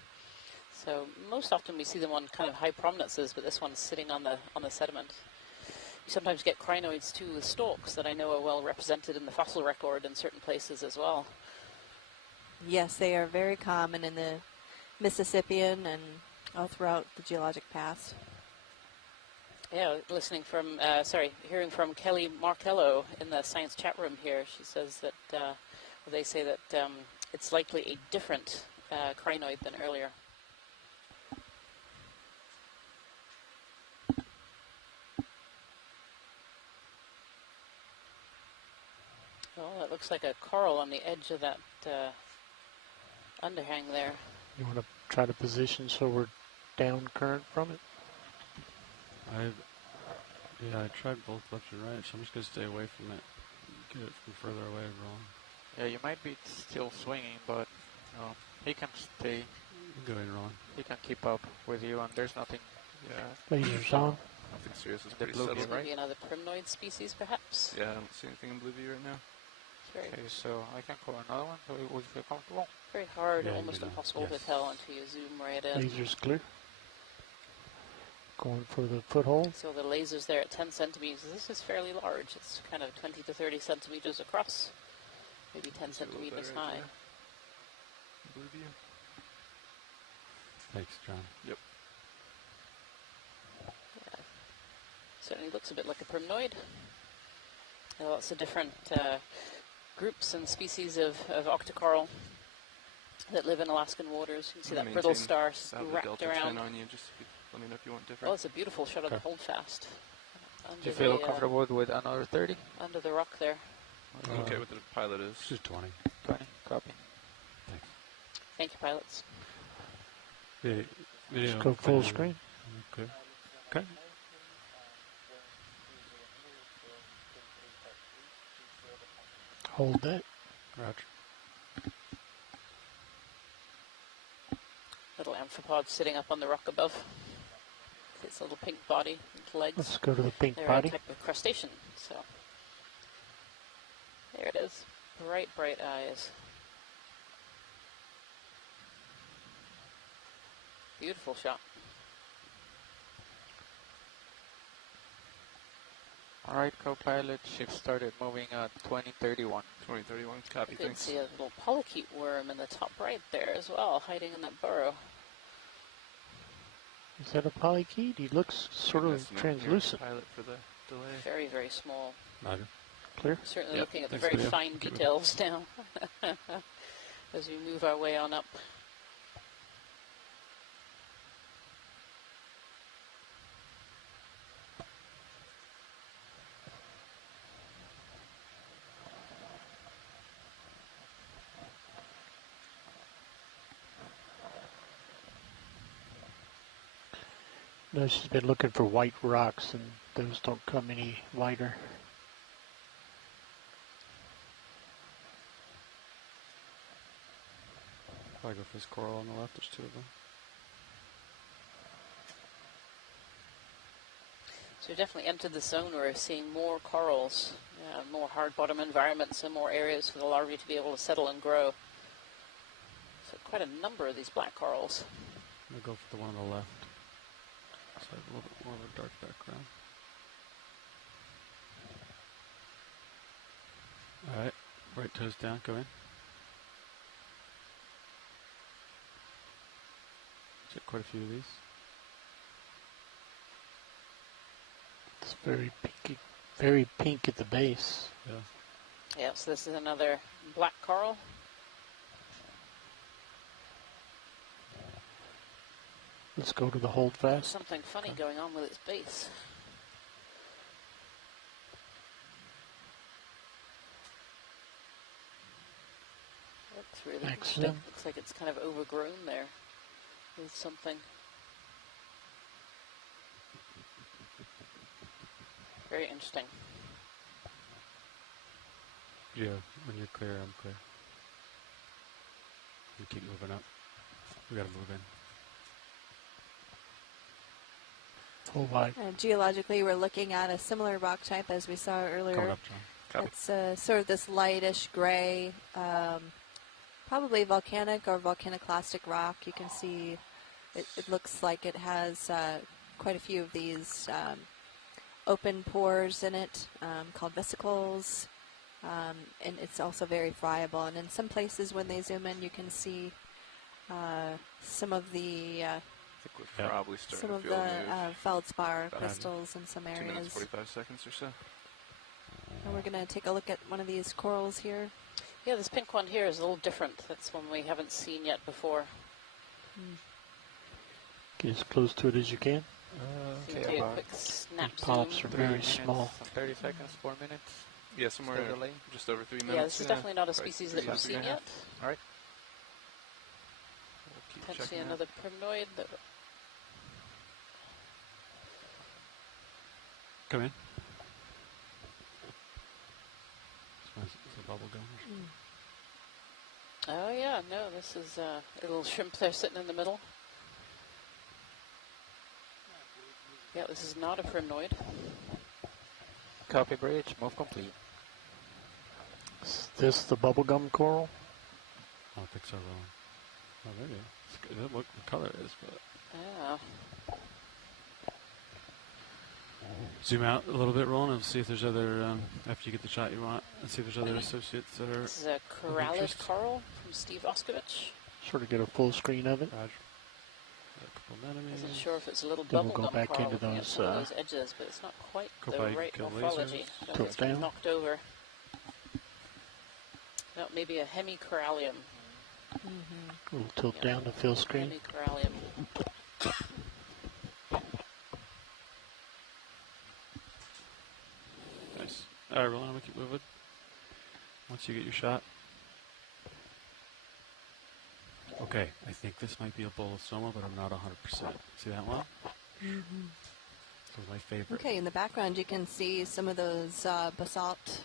So most often we see them on kind of high prominences, but this one's sitting on the sediment. You sometimes get crinoids too with stalks that I know are well represented in the fossil record in certain places as well. Yes, they are very common in the Mississippian and all throughout the geologic past. Yeah, hearing from Kelly Markello in the science chat room here. She says that they say that it's likely a different crinoid than earlier. Well, that looks like a coral on the edge of that underhang there. You want to try to position so we're down current from it? I tried both left and right, so I'm just going to stay away from it. Get it from further away wrong. Yeah, you might be still swinging, but he can stay. Going wrong. He can keep up with you, and there's nothing. Yeah. Lasers on. Nothing serious. It's The pretty blue subtle. view, right? Maybe another primnoid species, perhaps? Yeah, I don't see anything in blue view right now. Very, Okay, so I can call another one. So would you feel comfortable? very hard, Yeah, almost you know, impossible yes. to tell until you zoom right in. Lasers clear. Going for the foothold. So the laser's there at 10 centimeters. This is fairly large. It's kind of 20 to 30 centimeters across, maybe 10 centimeters high. Blue view. Thanks, John. Yep. Yeah. Certainly looks a bit like a primnoid. There are lots of different groups and species of octocoral that live in Alaskan waters. You can see that brittle star wrapped around. On you. Just let me know if you want different. Well, it's a beautiful shot of the holdfast. Do you feel comfortable with another 30? Under the rock there. I'm okay with the pilot is. Just 20. 20, copy. Thanks. Thank you, pilots. Video Just go full screen. Okay. Okay. Hold that. Roger. amphipod sitting up on the rock above. Its little pink body and legs. Let's go to the pink They're body. a type of crustacean, so there it is. Bright, bright eyes. Beautiful shot. All right, co-pilot, ship started moving at 2031. 2031, copy, You can thanks. see a little polychaete worm in the top right there as well, hiding in that burrow. Is that a polychaete? He looks sort of translucent. Pilot for the delay. Very, very small. Roger. Clear? Certainly Yep. looking at the Thanks, very Leo. fine details now as we move our way on up. No, she's been looking for white rocks, and those don't come any whiter. Probably go for this coral on the left. There's two of them. So we've definitely entered the zone where we're seeing more corals, more hard bottom environments, and more areas for the larvae to be able to settle and grow. So quite a number of these black corals. I'm going to go for the one on the left. So I have a little bit more of a dark background. Alright, right toes down, go in. Check quite a few of these. It's very pink at the base. Yeah. Yeah, so this is another black coral. Let's go to the holdfast. Something funny going on with its base. That's really interesting. Excellent. Looks like it's kind of overgrown there with something. Very interesting. Yeah, when you're clear, I'm clear. You keep moving up. We gotta move in. Full wide. Geologically, we're looking at a similar rock type as we saw earlier. Coming up, John. It's sort of this lightish gray, probably volcanic or volcaniclastic rock. You can see it looks like it has quite a few of these open pores in it called vesicles, and it's also very friable. And in some places when they zoom in, you can see some of the I think we're probably starting some to of feel the a move. feldspar About crystals in some 2 minutes, areas. 45 seconds or so. And we're going to take a look at one of these corals here. Yeah, this pink one here is a little different. That's one we haven't seen yet before. Get as close to it as you can. So take a quick snap These polyps zoom. are very small. 30 seconds, 4 minutes. Yeah, somewhere Still delay? just over 3 minutes. Yeah, this is definitely not a Probably species 3 that we've minutes and seen a half. yet. All right. We'll keep Potentially checking another primnoid. That Come in. This is a bubble gum. Oh yeah, no, this is a little shrimp there sitting in the middle. Yeah, this is not a primnoid. Copy bridge, move complete. Is this the bubblegum coral? I don't think so, Roland. Oh, maybe. It's good. I don't know what the color is, but... Yeah. Zoom out a little bit, Roland, and see if there's other, after you get the shot you want, and see if there's other associates that are... This is a corallid coral from Steve Oskovich. Sort of get a full screen of it. Roger. A couple anemones. Isn't sure if it's a little Then we'll bubble go gum back coral into looking at those, some of those edges, but it's not quite Go the by right kill morphology. lasers. I don't Tilt think it's been down. knocked over. No, maybe a hemicorallium. We'll tilt down the fill screen. Hemicorallium. Nice. All right, Roland, we keep moving. Once you get your shot. Okay, I think this might be a bolosoma, but I'm not 100%. See that one? This was my favorite. Okay, in the background you can see some of those basalt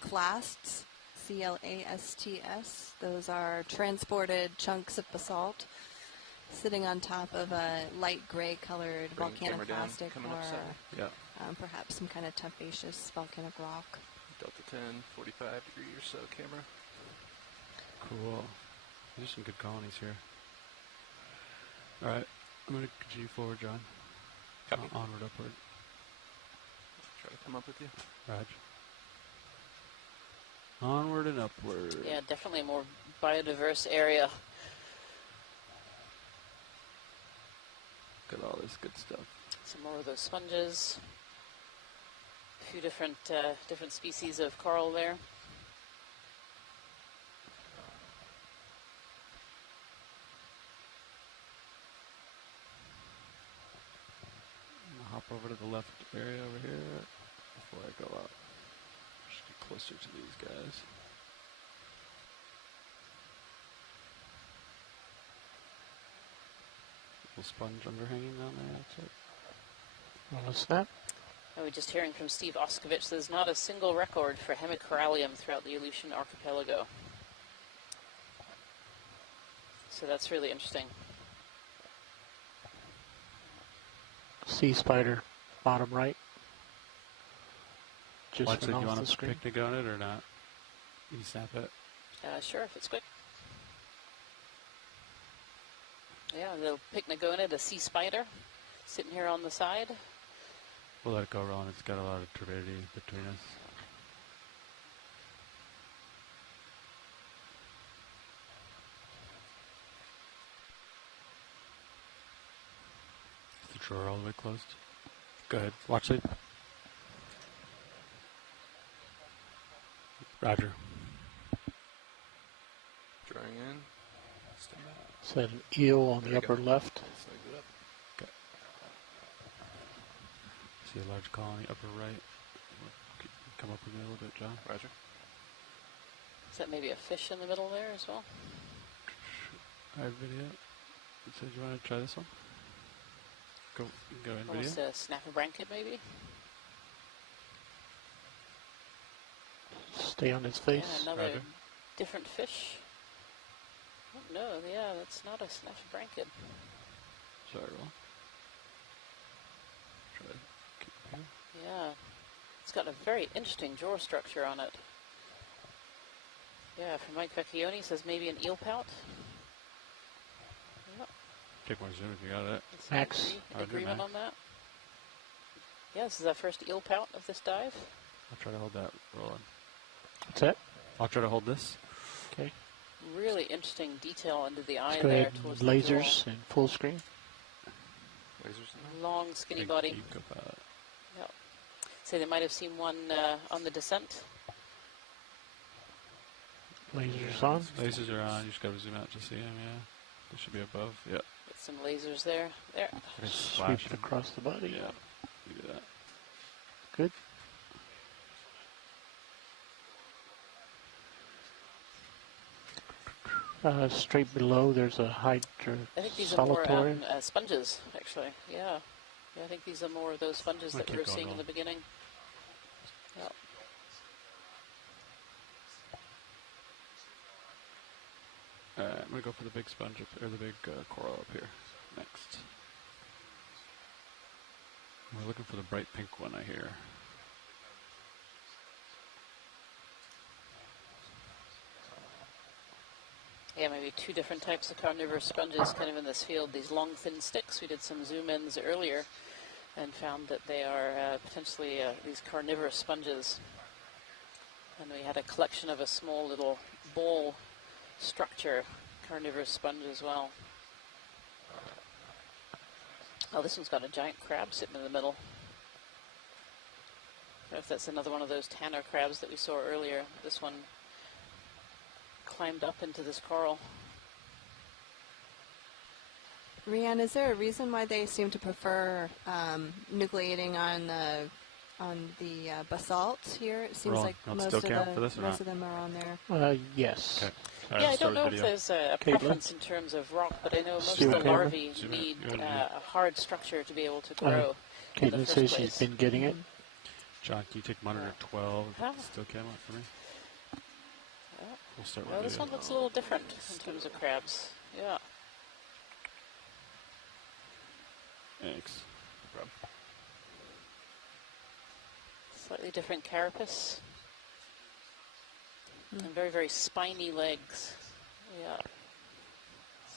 clasts, CLASTS. Those are transported chunks of basalt. sitting on top of a light gray colored Bring camera down, volcanoplastic coming or up center. Yeah. Perhaps some kind of tufaceous volcanic rock. Delta 10, 45 degree or so camera. Cool. There's some good colonies here. All right. I'm going to continue forward, John. Copy. Onward, upward. Try to come up with you. Raj. Onward and upward. Yeah, definitely a more biodiverse area. Got all this good stuff. Some more of those sponges. A few different different species of coral there. I'm gonna hop over to the left area over here before I go up. Just get closer to these guys. Little sponge underhanging down there. That's it. What's that? We're just hearing from Steve Oskovich, there's not a single record for hemicorallium throughout the Aleutian archipelago. So that's really interesting. Sea spider, bottom right. Just Watch it. went You off want the to screen. picnic on it or not? You can snap it. Sure, if it's quick. Yeah, a little pycnogonid, a sea spider, sitting here on the side. We'll let it go, Roland. It's got a lot of turbidity between us. Is the drawer all the way closed? Go ahead. Watch it. Roger. Drawing in. Stand up. Is that an eel on There the we go. upper left? Slide it up. Okay. See a large colony, upper right. Come up with me a little bit, John. Roger. Is that maybe a fish in the middle there as well? Alright, video. So do you want to try this one? Go in video. Almost a snappabranchid maybe? Stay on his Yeah, face. another Roger. different fish. Oh, no, yeah, that's not a snappabranchid. Sorry, Roland. Try to keep it here. Yeah, it's got a very interesting jaw structure on it. Yeah, from Mike Vecchione says maybe an eel pout. Yep. Take more zoom if you got it. Let's Max. agreement on that. Yeah, this is our first eel pout of this dive. I'll try to hold that, Roland. What's that? I'll try to hold this. Okay. Really interesting detail under the eye Let's go there ahead. towards the Lasers and full screen. Lasers in jaw. Long, skinny body. Peek about. Yep. So they might have seen one on the descent. Lasers on. Lasers are on. You just gotta zoom out to see them. Yeah, they should be above. Yeah. With some lasers there. There. Sweep it across the body. Yeah. You do that. Good. Straight below, there's a I think these are more solitary. sponges, actually. Yeah. Yeah, I think these are more of those sponges Might that we keep were seeing going in the on. beginning. Yep. I'm gonna go for the big sponge up, or the big coral up here next. We're looking for the bright pink one, I hear. Yeah, maybe two different types of carnivorous sponges kind of in this field. These long, thin sticks, we did some zoom-ins earlier and found that they are potentially these carnivorous sponges. And we had a collection of a small little ball structure carnivorous sponge as well. Oh, this one's got a giant crab sitting in the middle. I don't know if that's another one of those Tanner crabs that we saw earlier. This one climbed up into this coral. Rianne, is there a reason why they seem to prefer nucleating on the basalt here? It seems Roland, like want still cam for this or most not? of them are on there. Yes. Okay. Yeah, I don't know if there's a Caitlin? preference in terms of rock, but I know most Steel of the camera? larvae Zoom in. need You wanna a hard structure to be able to grow. in the Caitlin first says place. she's been getting it. John, can you take monitor 12? Huh? Still cam up for me? Yeah. We'll start Well, with this you. one looks a little different in terms of crabs. Yeah. Thanks. No problem. Slightly different carapace. And very, very spiny legs. Yeah.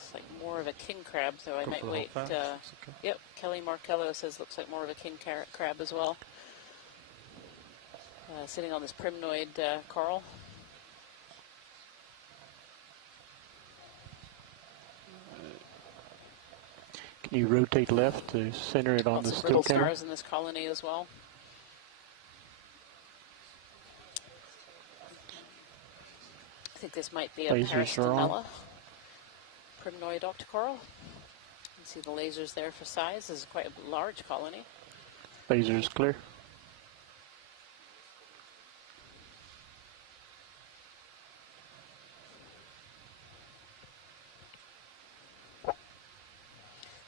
It's like more of a king crab, though I Go might for the wait. whole pass. Okay. Yep, Kelly Markello says looks like more of a king crab as well. Sitting on this primnoid coral. Can you rotate left to center it on Lots the of still brittle camera? stars in this colony as well. I think this might be a Lasers are on. Paristomella primnoid octocoral. You can see the lasers there for size. This is quite a large colony. Laser's clear.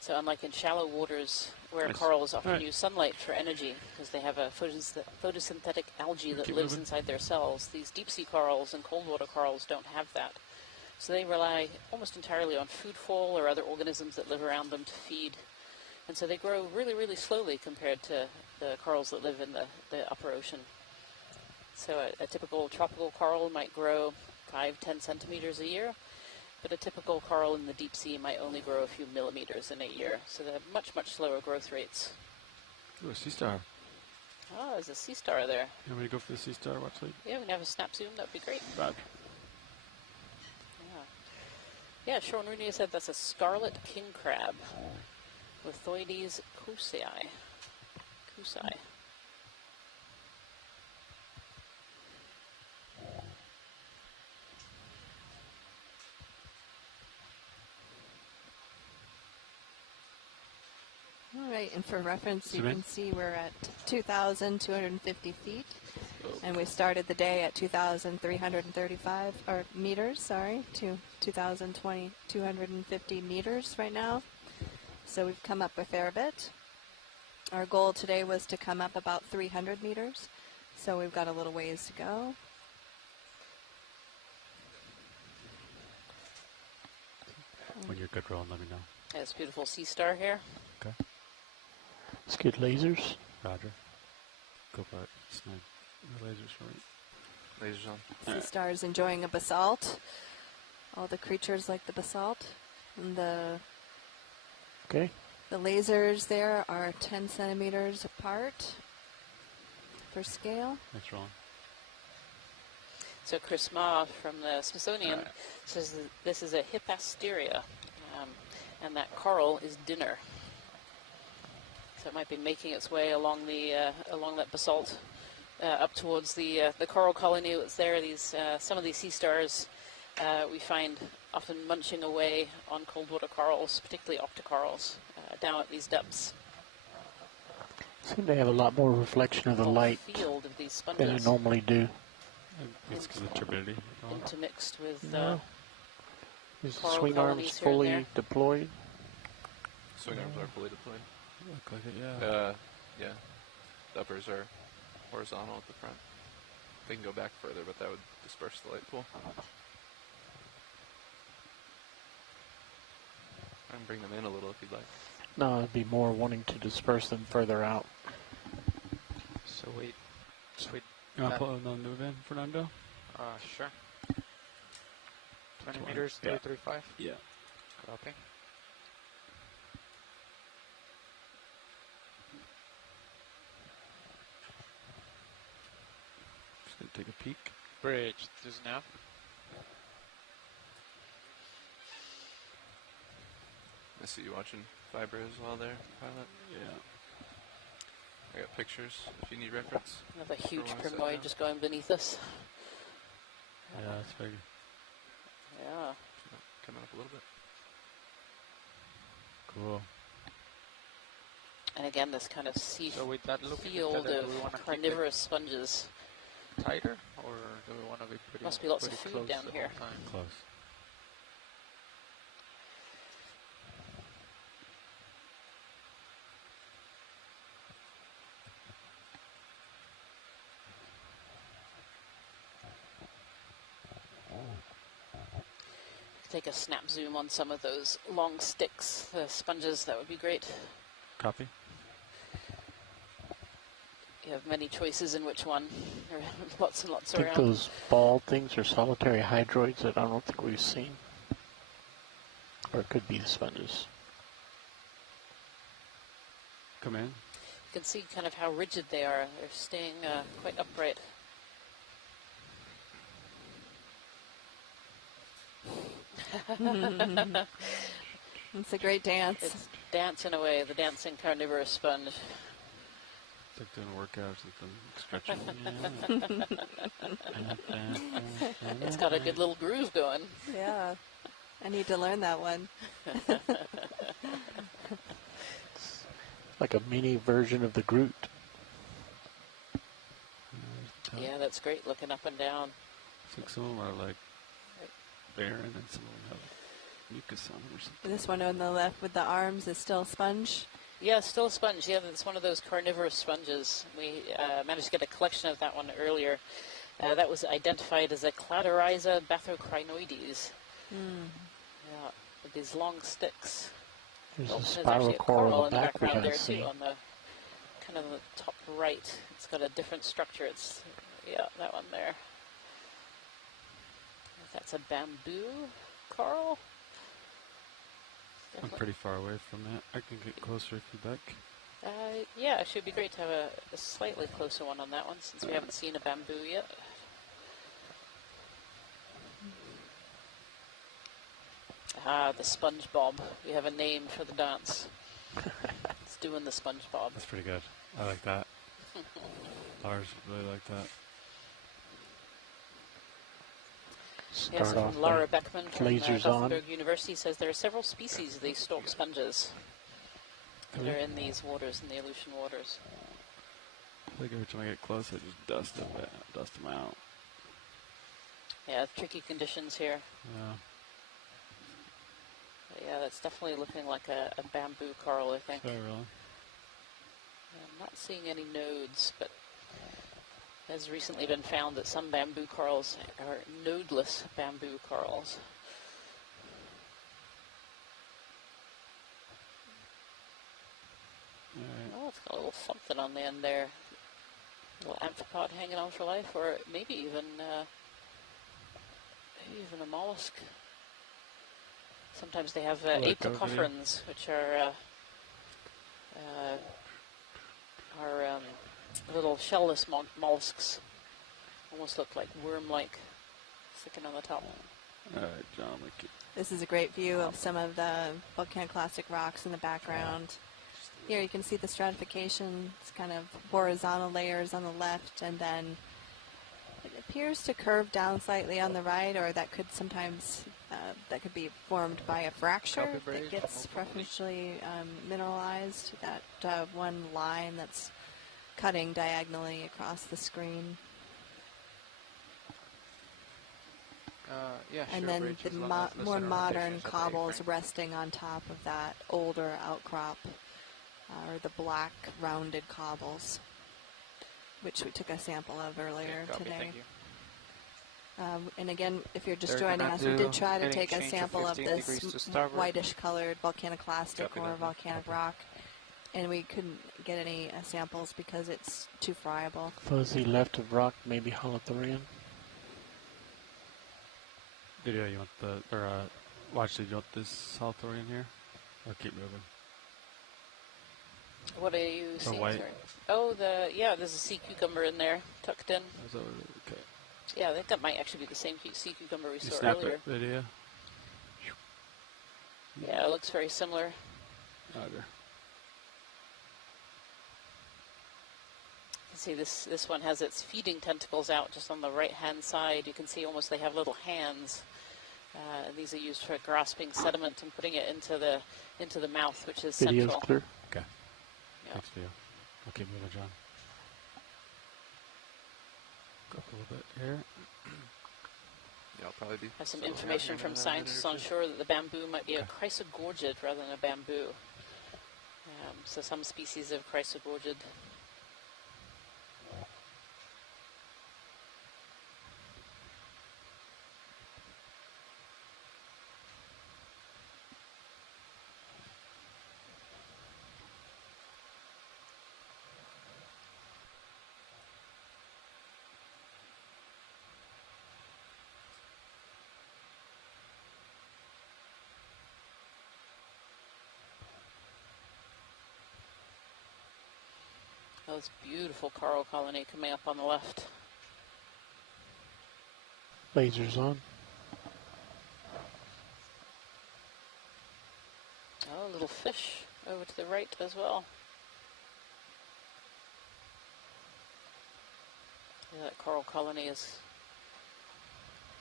So unlike in shallow waters where Nice. corals often Alright. use sunlight for energy because they have a photosynthetic algae that Keep lives moving. inside their cells, these deep sea corals and cold water corals don't have that. So they rely almost entirely on food fall or other organisms that live around them to feed. And so they grow really, really slowly compared to the corals that live in the upper ocean. So a typical tropical coral might grow 5-10 centimeters a year, but a typical coral in the deep sea might only grow a few millimeters in a year. So they have much, much slower growth rates. Ooh, a sea star. Oh, there's a sea star there. You want me to go for the sea star? Watch lead. Yeah, we can have a snap zoom. That'd be great. Roger. Yeah, Sean Rooney said that's a scarlet king crab. Lithoides cusei. All right, and for reference, you Zoom in. can see we're at 2,250 feet, and we started the day at 2,335 or meters. Sorry, to 2,250 meters right now. So we've come up a fair bit. Our goal today was to come up about 300 meters, so we've got a little ways to go. When you're good rolling, let me know. There's a beautiful sea star here. Okay. Let's get lasers. Roger. Go for it. Snag the lasers for me. Lasers on. Sea stars enjoying a basalt. All the creatures like the basalt. And the lasers there are 10 centimeters apart for scale. That's wrong. So Chris Ma from the Smithsonian says that this is a hippasteria, and that coral is dinner. So it might be making its way along the along that basalt up towards the coral colony that's there. These some of these sea stars we find often munching away on cold water corals, particularly octocorals, down at these depths. Seem to have a lot more reflection of the light Field of these than sponges they normally do. It's because of the turbidity. intermixed with Is the coral swing colonies arms here and fully there. deployed? Swing arms are fully deployed. Look like it, yeah. Yeah. The uppers are horizontal at the front. They can go back further, but that would disperse the light pool. I can bring them in a little if you'd like. No, it'd be more wanting to disperse them further out. So wait. Sweet. You want to pull another move in, Fernando? Sure. 20 20, meters, yeah. 335? Yeah. Copy. Just going to take a peek. Bridge to snap. I see you watching fiber as well there, pilot. Yeah. I got pictures if you need reference. Another huge when I set primnoid down. just going beneath us. Yeah, that's very good. Yeah. Coming up a little bit. Cool. And again, this kind of sea So with that look, field do we of wanna keep carnivorous sponges. it tighter, or do we want to be pretty Must be lots of pretty food close down the here. whole time? Close. Take a snap zoom on some of those long sticks, the sponges, that would be great. Copy. You have many choices in which one. There are lots and lots I think around. those ball things are solitary hydroids that I don't think we've seen. Or it could be the sponges. Come in. You can see kind of how rigid they are. They're staying quite upright. It's a great dance. It's dancing away, the dancing carnivorous sponge. It's like doing workouts with them, stretching. It's got a good little groove going. Yeah. I need to learn that one. Like a mini version of the Groot. Yeah, that's great, looking up and down. It's like some of them are like barren and some of them have mucus on them or something. This one on the left with the arms is still sponge. Yeah, still a sponge. Yeah, it's one of those carnivorous sponges. We managed to get a collection of that one earlier. That was identified as a Cladorhiza bathocrinoides. Yeah, with these long sticks. There's Oh, a there's spiral actually a coral in the back we background gotta there see. too, on the kind of the top right. It's got a different structure. It's that one there. That's a bamboo coral. I'm pretty far away from that. I can get closer if you'd like. Yeah, it should be great to have a slightly closer one on that one since we haven't seen a bamboo yet. The SpongeBob. We have a name for the dance. It's doing the SpongeBob. That's pretty good. I like that. Lars really like that. Yes, from Laura Beckman from lasers on. Gothenburg University says there are several species of these stalk sponges that are in these waters, in the Aleutian waters. I think every time I get close, I just dust them out. Yeah, tricky conditions here. Yeah. But yeah, that's definitely looking like a bamboo coral, I think. Oh, really? I'm not seeing any nodes, but it has recently been found that some bamboo corals are nodeless bamboo corals. Oh, it's got a little something on the end there. A little amphipod hanging on for life, or maybe even a mollusk. Sometimes they have apicopherans, which are little shellless mollusks. Almost look like worm-like, sticking on the top. All right, John. This is a great view of some of the volcanoclastic rocks in the background. Here you can see the stratification. It's kind of horizontal layers on the left, and then it appears to curve down slightly on the right, or that could sometimes that could be formed by a fracture that gets preferentially mineralized. That one line that's cutting diagonally across the screen. Yeah, and sure, then Bridge, the as long as more the modern rotation is at the cobbles A-frame. resting on top of that older outcrop, or the black rounded cobbles, which we took a sample of earlier Copy, today. thank you. And again, if you're just They're joining gonna us, we do did try to an take a exchange of sample of 15 degrees this to starboard. whitish colored volcanoclastic Copy or that. volcanic rock, and we couldn't get any samples because it's too friable. Fuzzy left of rock, maybe holothurian. Video, you want the, or actually, you want this holothurian here? Or keep moving? What are you The seeing? white. Sorry? Oh, there's a sea cucumber in there, tucked in. Is that what it- okay. Yeah, I think that might actually be the same sea cucumber we You saw snap earlier. it, video. Yeah, it looks very similar. Okay. You can see this one has its feeding tentacles out just on the right-hand side. You can see almost they have little hands. These are used for grasping sediment and putting it into the mouth, which is Video's central. clear. Okay. Yeah. Thanks, video. I'll keep moving, John. Go up a little bit here. Yeah, I'll probably be. Have some so information from scientists on shore that the bamboo might be a chrysogorgid rather than a bamboo. So some species of chrysogorgid. Oh, this beautiful coral colony coming up on the left. Lasers on. Oh, a little fish over to the right as well. Yeah, that coral colony is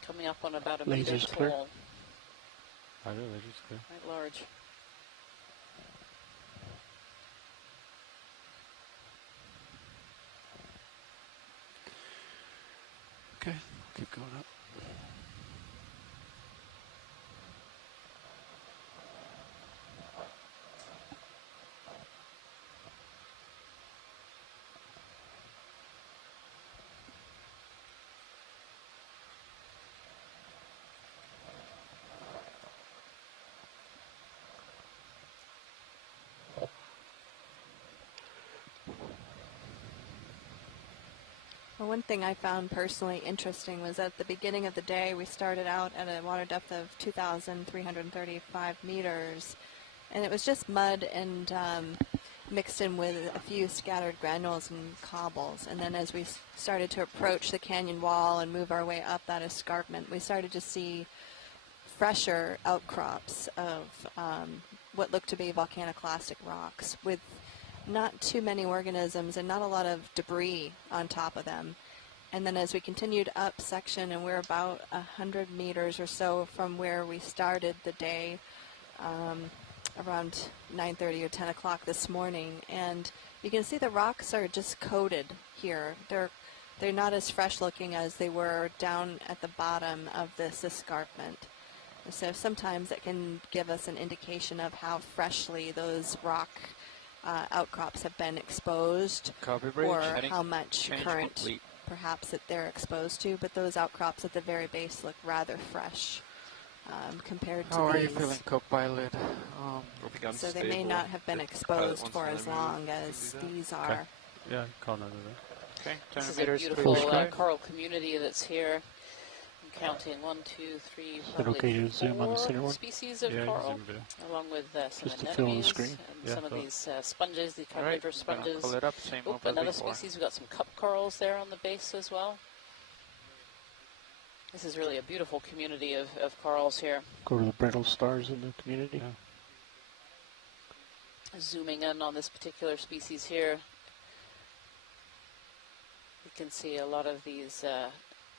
coming up on about a meter Lasers clear. tall. I know, lasers clear. Quite large. Okay, keep going up. Well, one thing I found personally interesting was at the beginning of the day we started out at a water depth of 2,335 meters, and it was just mud and mixed in with a few scattered granules and cobbles. And then as we started to approach the canyon wall and move our way up that escarpment, we started to see fresher outcrops of what looked to be volcaniclastic rocks with not too many organisms and not a lot of debris on top of them. And then as we continued up section, and we're about 100 meters or so from where we started the day, around 9:30 or 10 o'clock this morning, and you can see the rocks are just coated here. They're not as fresh looking as they were down at the bottom of this escarpment. So sometimes that can give us an indication of how freshly those rock outcrops have been exposed, or how much current perhaps that they're exposed to, but those outcrops at the very base look rather fresh compared to How are these. you feeling, co-pilot? So they may not have been exposed for as long as these are. Okay. Yeah, call another there. Okay, This is a beautiful coral community that's here. I'm counting 1, 2, 3, Is it probably okay to zoom on the center 4 one? species of Yeah, coral, zoom video. along with some Just to fill the anemones screen. and Yeah, some of so- these sponges, the All right, carnivorous I'm gonna sponges. pull it up, same Oh, move as another before. species. We've got some cup corals there on the base as well. This is really a beautiful community of corals here. Go to the brittle stars in the community. Yeah. Zooming in on this particular species here, you can see a lot of these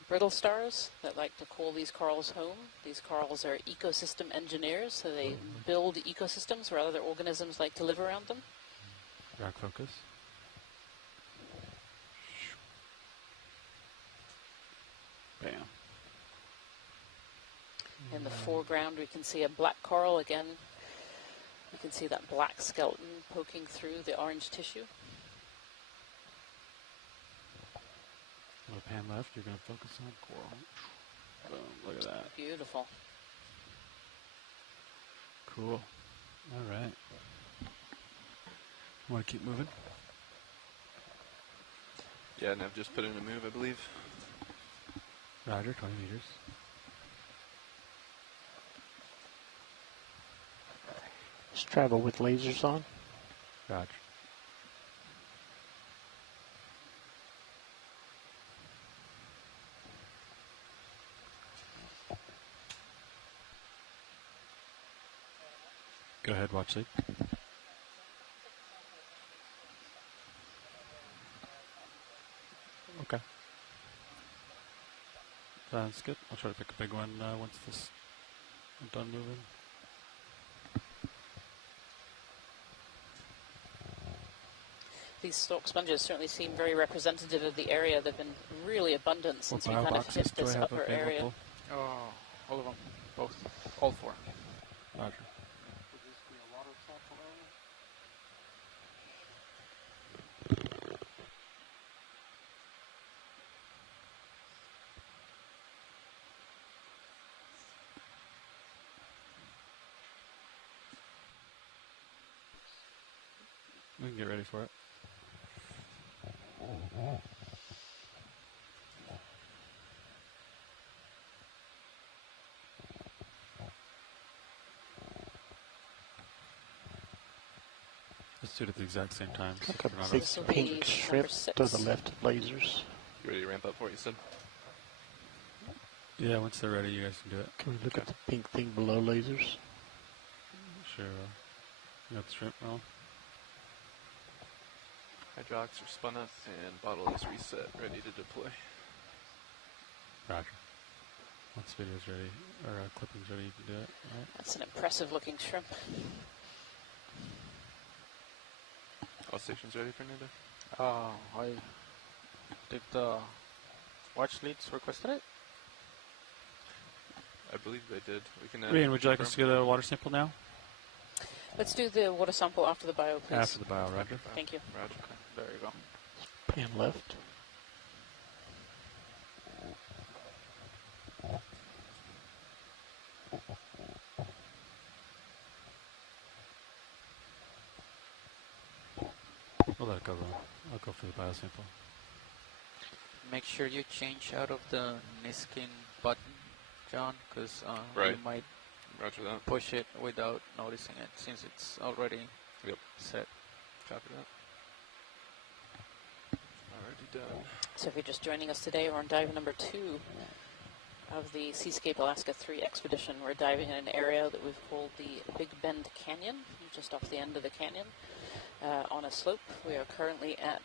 brittle stars that like to call these corals home. These corals are ecosystem engineers, so they build ecosystems where other organisms like to live around them. Rock focus. Bam. In the foreground, we can see a black coral again. You can see that black skeleton poking through the orange tissue. A little pan left, you're going to focus on coral. Boom, look at that. Beautiful. Cool. All right. Want to keep moving? Yeah, and I've just put in a move, I believe. Roger, 20 meters. Just travel with lasers on. Roger. Go ahead, watch lead. Okay. Sounds good. I'll try to pick a big one once this is done moving. These stalk sponges certainly seem very representative of the area. They've been really abundant since we bio kind of boxes hit do I this have upper area. available? Oh, all of them, both, all 4. Roger. We can get ready for it. Let's do it at the exact same time. So Like a we're not big on will be pink number strip to 6. the left of lasers. You ready to ramp up for it, you said? Yeah, once they're ready, you guys can do it. Can we look at the pink thing below lasers? Sure. You got the strip roll? Hydraulics are spun up and bottle is reset, ready to deploy. Roger. Once video's ready, or clipping's ready, you can do it. Right? That's an impressive looking shrimp. All stations ready for Nida? I did the watch leads requested it? I believe they did. We can. Ian, would you like us to get a water sample now? Let's do the water sample after the bio, please. After the bio, Roger. Thank you. Roger. Okay, there you go. Pan left. We'll let it go, Ron. I'll go for the bio sample. Make sure you change out of the Niskin button, John, because Right. you might Roger that. push it without noticing it since it's already set. Copy that. Already done. So if you're just joining us today, we're on dive number 2 of the Seascape Alaska 3 expedition. We're diving in an area that we've called the Big Bend Canyon, just off the end of the canyon, on a slope. We are currently at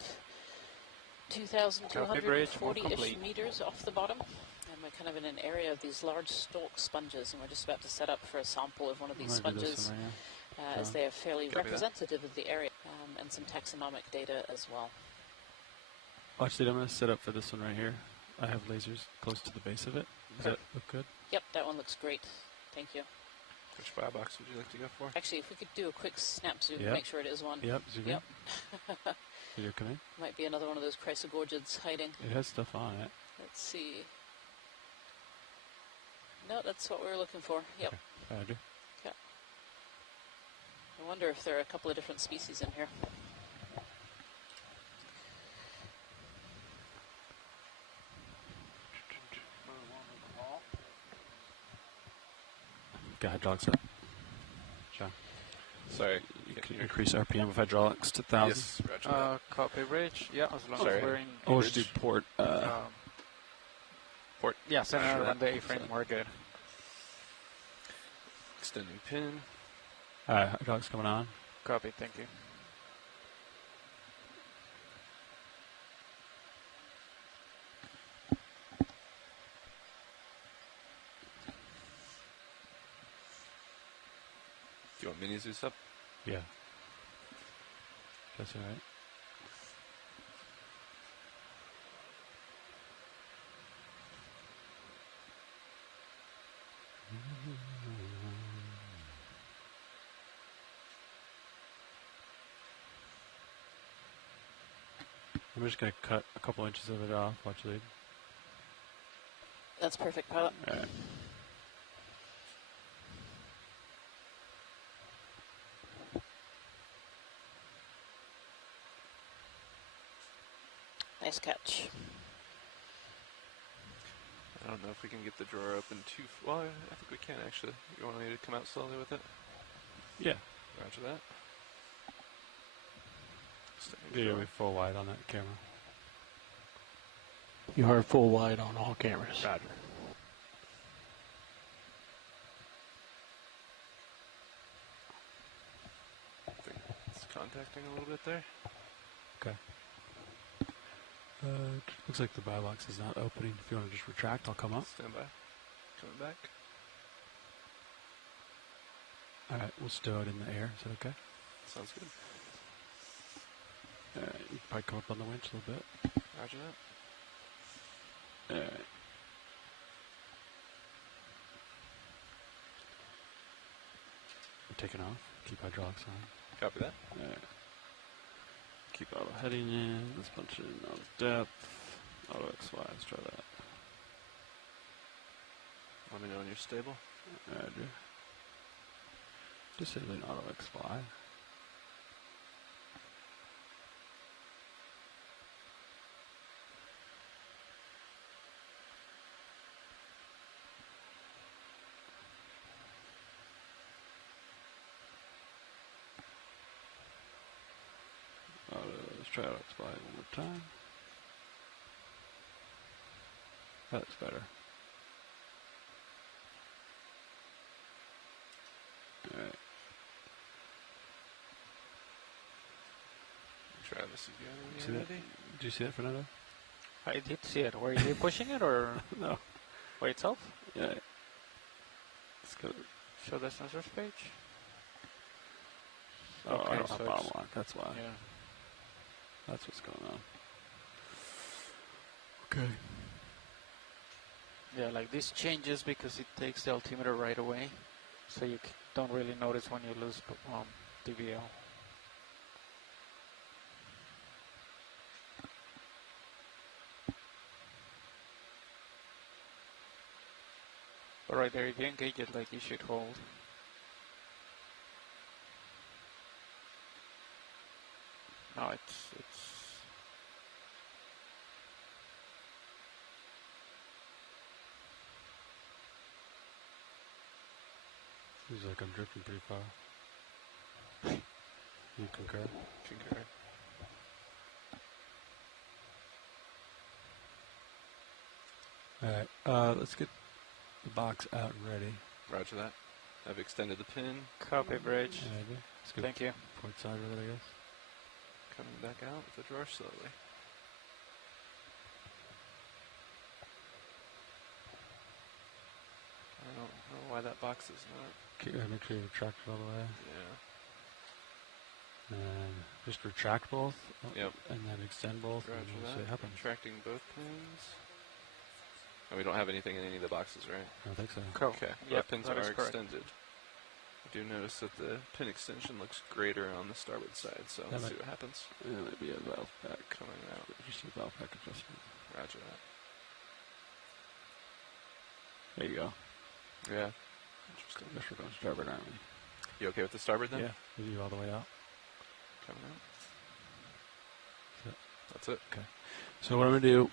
2,240-ish meters off the bottom. And we're kind of in an area of these large stalk sponges, and we're just about to set up for a sample of one of these sponges, as they are fairly representative of the area, and some taxonomic data as well. Actually, I'm going to set up for this one right here. I have lasers close to the base of it. Does that look good? Yep, that one looks great. Thank you. Which bio box would you like to go for? Actually, if we could do a quick snap zoom, Yep. make sure it is one. Yep, zoom in. Yep. Video coming. Might be another one of those chrysogorgids hiding. It has stuff on it. Let's see. No, that's what we were looking for. Yep. Okay. Roger. Okay. I wonder if there are a couple of different species in here. Got hydraulics up. John. Sorry. You can increase RPM of hydraulics to 1,000. Yes, roger. Copy bridge. Yeah, as long Sorry. as we're in. Or just do port. Port. Yeah, center Roger on that. the A-frame. We're good. Extending pin. Hydraulics coming on. Copy. Thank you. Do you want mini Zeus up? Yeah. That's all right. I'm just going to cut a couple inches of it off. Watch lead. That's perfect, pilot. All right. Nice catch. I don't know if we can get the drawer open too. Well, I think we can actually. You want me to come out slowly with it? Yeah. Roger that. Yeah, we full wide on that camera. You are full wide on all cameras. Roger. I think it's contacting a little bit there. Okay. Looks like the buy box is not opening. If you want to just retract, I'll come up. Stand by. Coming back. All right, we'll stow it in the air. Is that okay? Sounds good. You can probably come up on the winch a little bit. Roger that. All right. We're taking off. Keep hydraulics on. Copy that. All right. Keep auto heading in. Let's punch in auto depth. Auto XY. Let's try that. Let me know when you're stable. Roger. Disabling auto XY. try to apply it one more time. That looks better. Alright. Try this again. See that? Did you see that, Fernando? I did see it. Were you pushing it or no? By itself? Yeah. Let's go. Show the sensors page. Oh, Okay, I don't so have bottom it's- lock. That's why. Yeah. That's what's going on. Okay. Yeah, like this changes because it takes the altimeter right away, so you don't really notice when you lose DVL. But right there, if you engage it, like you should hold. No, it's Seems like I'm drifting pretty far. You concur? Concur. Alright, let's get the box out and ready. Roger that. I've extended the pin. Copy, bridge. Maybe. Let's go Thank you. port side with it, I guess. Coming back out with the drawer slowly. I don't know why that box is not. Make sure you retract it all the way. Yeah. And just retract both. Yep. And then extend both. Roger and we'll see that. what happens. Retracting both pins. And we don't have anything in any of the boxes, right? I don't think so. Cool. Okay. Yep, Both pins that are is correct. extended. I do notice that the pin extension looks greater on the starboard side, so That let's might- see what happens. That might be a valve pack. Coming out. Just a valve pack adjustment. Roger that. There you go. Yeah. I guess we're going starboard, aren't we? You okay with the starboard then? Yeah. With you all the way out. Coming out. That's That's it. Okay. So what I'm going to do,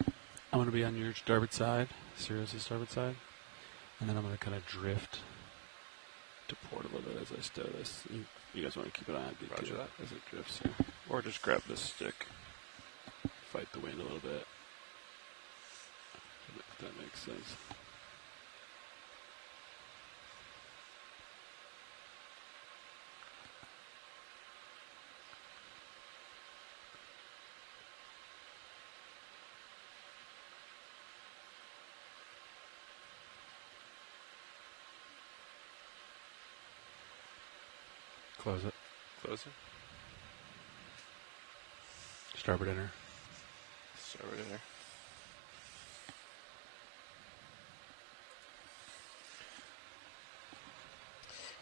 I'm going to be on your starboard side, seriously starboard side, and then I'm going to kind of drift to port a little bit as I stow this. You guys want to keep an eye on it Roger that. as it drifts here. Or just grab this stick, fight the wind a little bit. If that makes sense. Close it. Close it. Starboard inner. Starboard inner.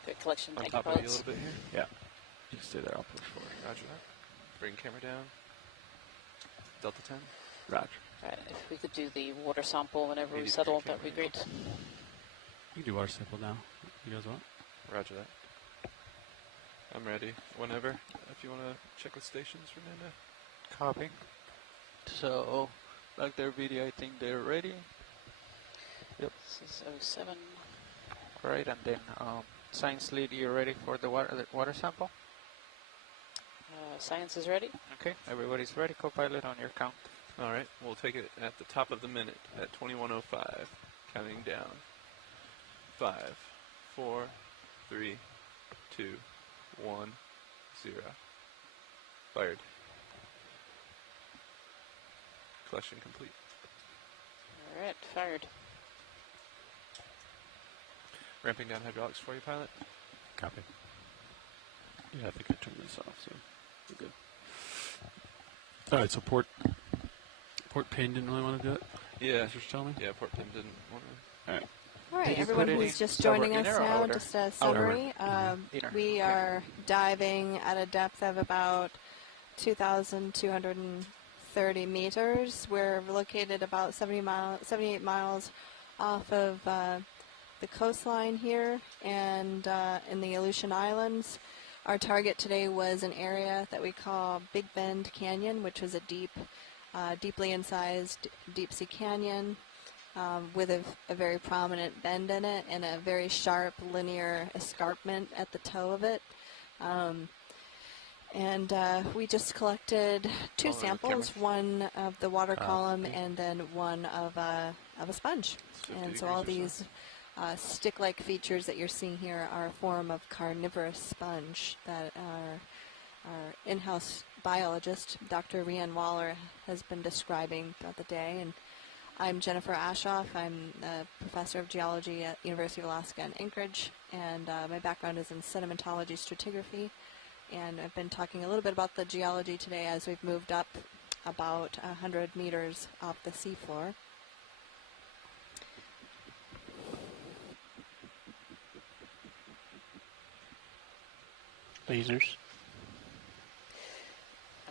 Good collection. On Thank you, top of you a pilots. little bit here. Yeah. You can stay there. I'll push forward. Roger that. Bring camera down. Delta 10. Roger. All right, if we could do the water sample whenever we 80 settle, degree that'd be camera great. You can do water sample now. You guys want? Roger that. I'm ready. Whenever. If you want to check with stations, Fernando. Copy. So, like their video, I think they're ready. Yep. This is 07. Right, and then science lead, you ready for the water sample? Science is ready. Okay, everybody's ready. Co-pilot on your count. All right. We'll take it at the top of the minute at 21:05. Counting down. 5, 4, 3, 2, 1, 0. Fired. Collection complete. All right, fired. Ramping down hydraulics for you, pilot. Copy. Yeah, I think I turned this off, so we're good. All right, so port pin didn't really want to do it? Yeah. Just tell me? Yeah, port pin didn't want to. All right. All right, Did you everyone put it who's in just starboard joining us inner or now, outer? just a summary. Inner. We Okay. are diving at a depth of about 2,230 meters. We're located about 78 miles off of the coastline here and in the Aleutian Islands. Our target today was an area that we call Big Bend Canyon, which was a deeply incised deep sea canyon. With a very prominent bend in it and a very sharp linear escarpment at the toe of it. And we just collected two samples, one of the water column and then one of a sponge. And so all these stick-like features that you're seeing here are a form of carnivorous sponge that our in-house biologist, Dr. Rhiann Waller, has been describing throughout the day. And I'm Jennifer Ashoff. I'm a professor of geology at University of Alaska in Anchorage, and my background is in sedimentology stratigraphy. And I've been talking a little bit about the geology today as we've moved up about 100 meters off the seafloor. Lasers.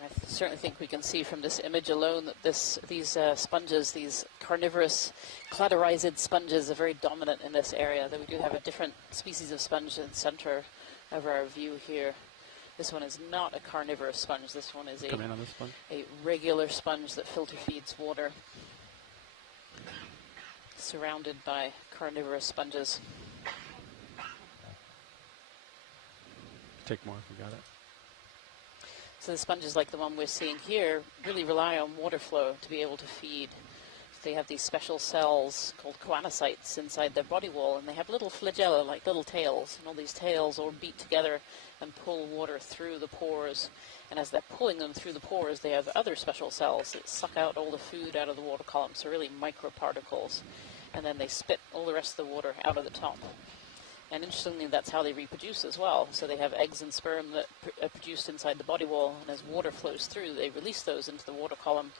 I certainly think we can see from this image alone that these sponges, these carnivorous cladorized sponges, are very dominant in this area. That we do have a different species of sponge in the center of our view here. This one is not a carnivorous sponge. This one is a regular sponge that filter feeds water, surrounded by carnivorous sponges. Take more if you got it. So the sponges like the one we're seeing here really rely on water flow to be able to feed. So they have these special cells called choanocytes inside their body wall, and they have little flagella, like little tails, and all these tails all beat together and pull water through the pores. And as they're pulling them through the pores, they have other special cells that suck out all the food out of the water column, so really microparticles. And then they spit all the rest of the water out of the top. And interestingly, that's how they reproduce as well. So they have eggs and sperm that are produced inside the body wall, and as water flows through, they release those into the water column.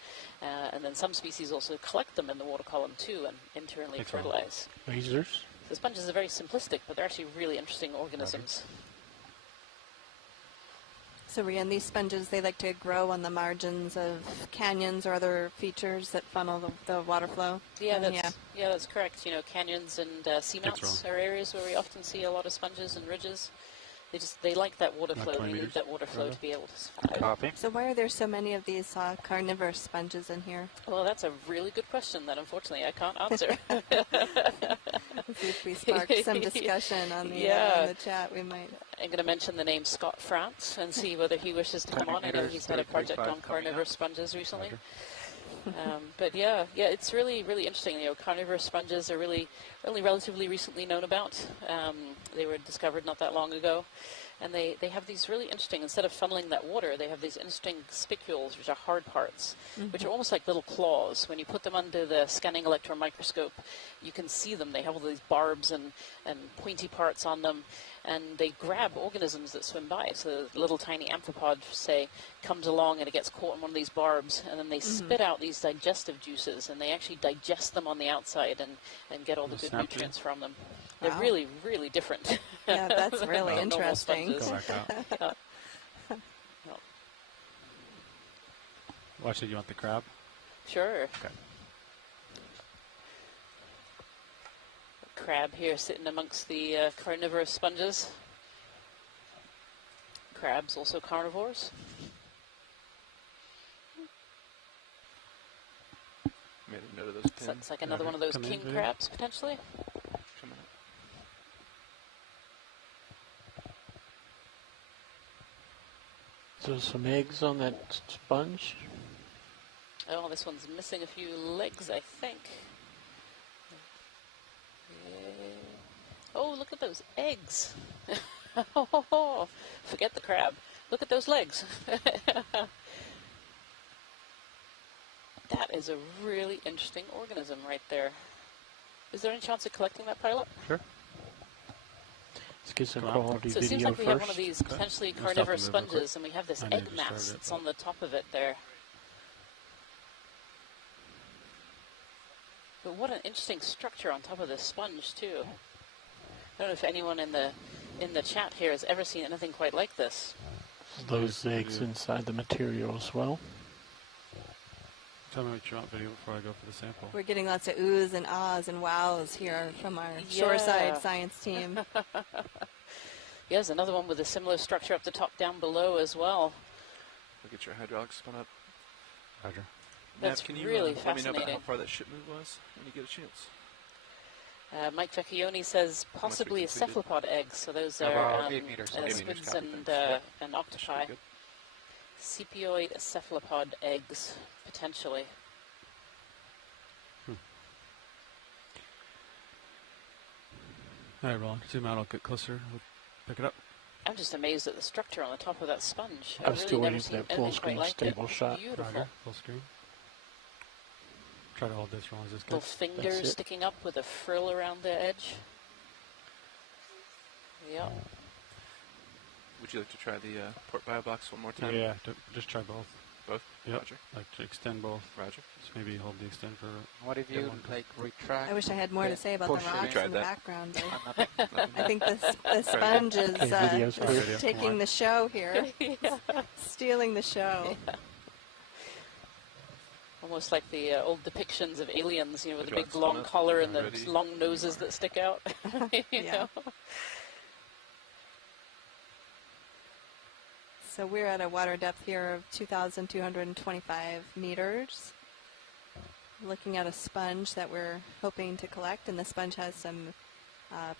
And then some species also collect them in the water column too and internally fertilize. Lasers. The sponges are very simplistic, but they're actually really interesting organisms. So, Rhiann, these sponges, they like to grow on the margins of canyons or other features that funnel the water flow? Yeah, that's correct. You know, canyons and seamounts are areas where we often see a lot of sponges and ridges. They like that water flow. They need that water flow to be able to survive. So why are there so many of these carnivorous sponges in here? Well, that's a really good question that unfortunately I can't answer. Let's see if we spark some discussion on the chat. We might. I'm going to mention the name Scott France and see whether he wishes to come on. I know he's had a project on carnivorous sponges recently. But yeah, it's really, really interesting. You know, carnivorous sponges are really relatively recently known about. They were discovered not that long ago. And they have these really interesting, instead of funneling that water, they have these interesting spicules, which are hard parts, which are almost like little claws. When you put them under the scanning electron microscope, you can see them. They have all these barbs and pointy parts on them, and they grab organisms that swim by. So the little tiny amphipod, say, comes along and it gets caught in one of these barbs, and then they spit out these digestive juices, and they actually digest them on the outside and get all the good nutrients from them. They're really, really different. Yeah, that's really interesting. Go back out. Watch it. You want the crab? Sure. Okay. Crab here sitting amongst the carnivorous sponges. Crabs also carnivores. Made a note of those pins. So it's like another one of those king crabs, potentially. So some eggs on that sponge? Oh, this one's missing a few legs, I think. Oh, look at those eggs. Forget the crab. Look at those legs. That is a really interesting organism right there. Is there any chance of collecting that pilot? Sure. Let's get some quality So it seems video like we have one of these potentially carnivorous sponges, and we have this egg mass that's on the top of it there. But what an interesting structure on top of this sponge too. I don't know if anyone in the chat here has ever seen anything quite like this. Those eggs inside the material as well. Tell me what you want video before I go for the sample. We're getting lots of oohs and ahs and wows here from our shoreside science team. Yes, another one with a similar structure up the top, down below as well. Look at your hydraulics spun up. Roger. That's can you, really let me know fascinating. about how far that ship move was when you get a chance? Mike Vecchione says possibly a cephalopod egg, so those are About 8 meters. squids and octopi. Sepioid cephalopod eggs, potentially. All right, Roland, zoom out. I'll get closer. We'll pick it up. I'm just amazed at the structure on the top of that sponge. I'm I've still really never waiting for seen that full anything quite screen like stable it. shot. Beautiful. Roger, full screen. Try to hold this, Roland. Is this good? Little fingers sticking up with a frill around the edge. Yep. Would you like to try the port bio box one more time? Yeah, just try both. Both? Yep. Roger. Like to extend both. Roger. Just maybe hold the extend for... What if you, like, retract? I wish I had more to say about the push it? rocks in the background. But Nothing. I think the sponge is taking the show here. Stealing the show. Yeah. Almost like the old depictions of aliens, you know, with the big long collar and the long noses that stick out. you know? So we're at a water depth here of 2,225 meters. Looking at a sponge that we're hoping to collect, and the sponge has some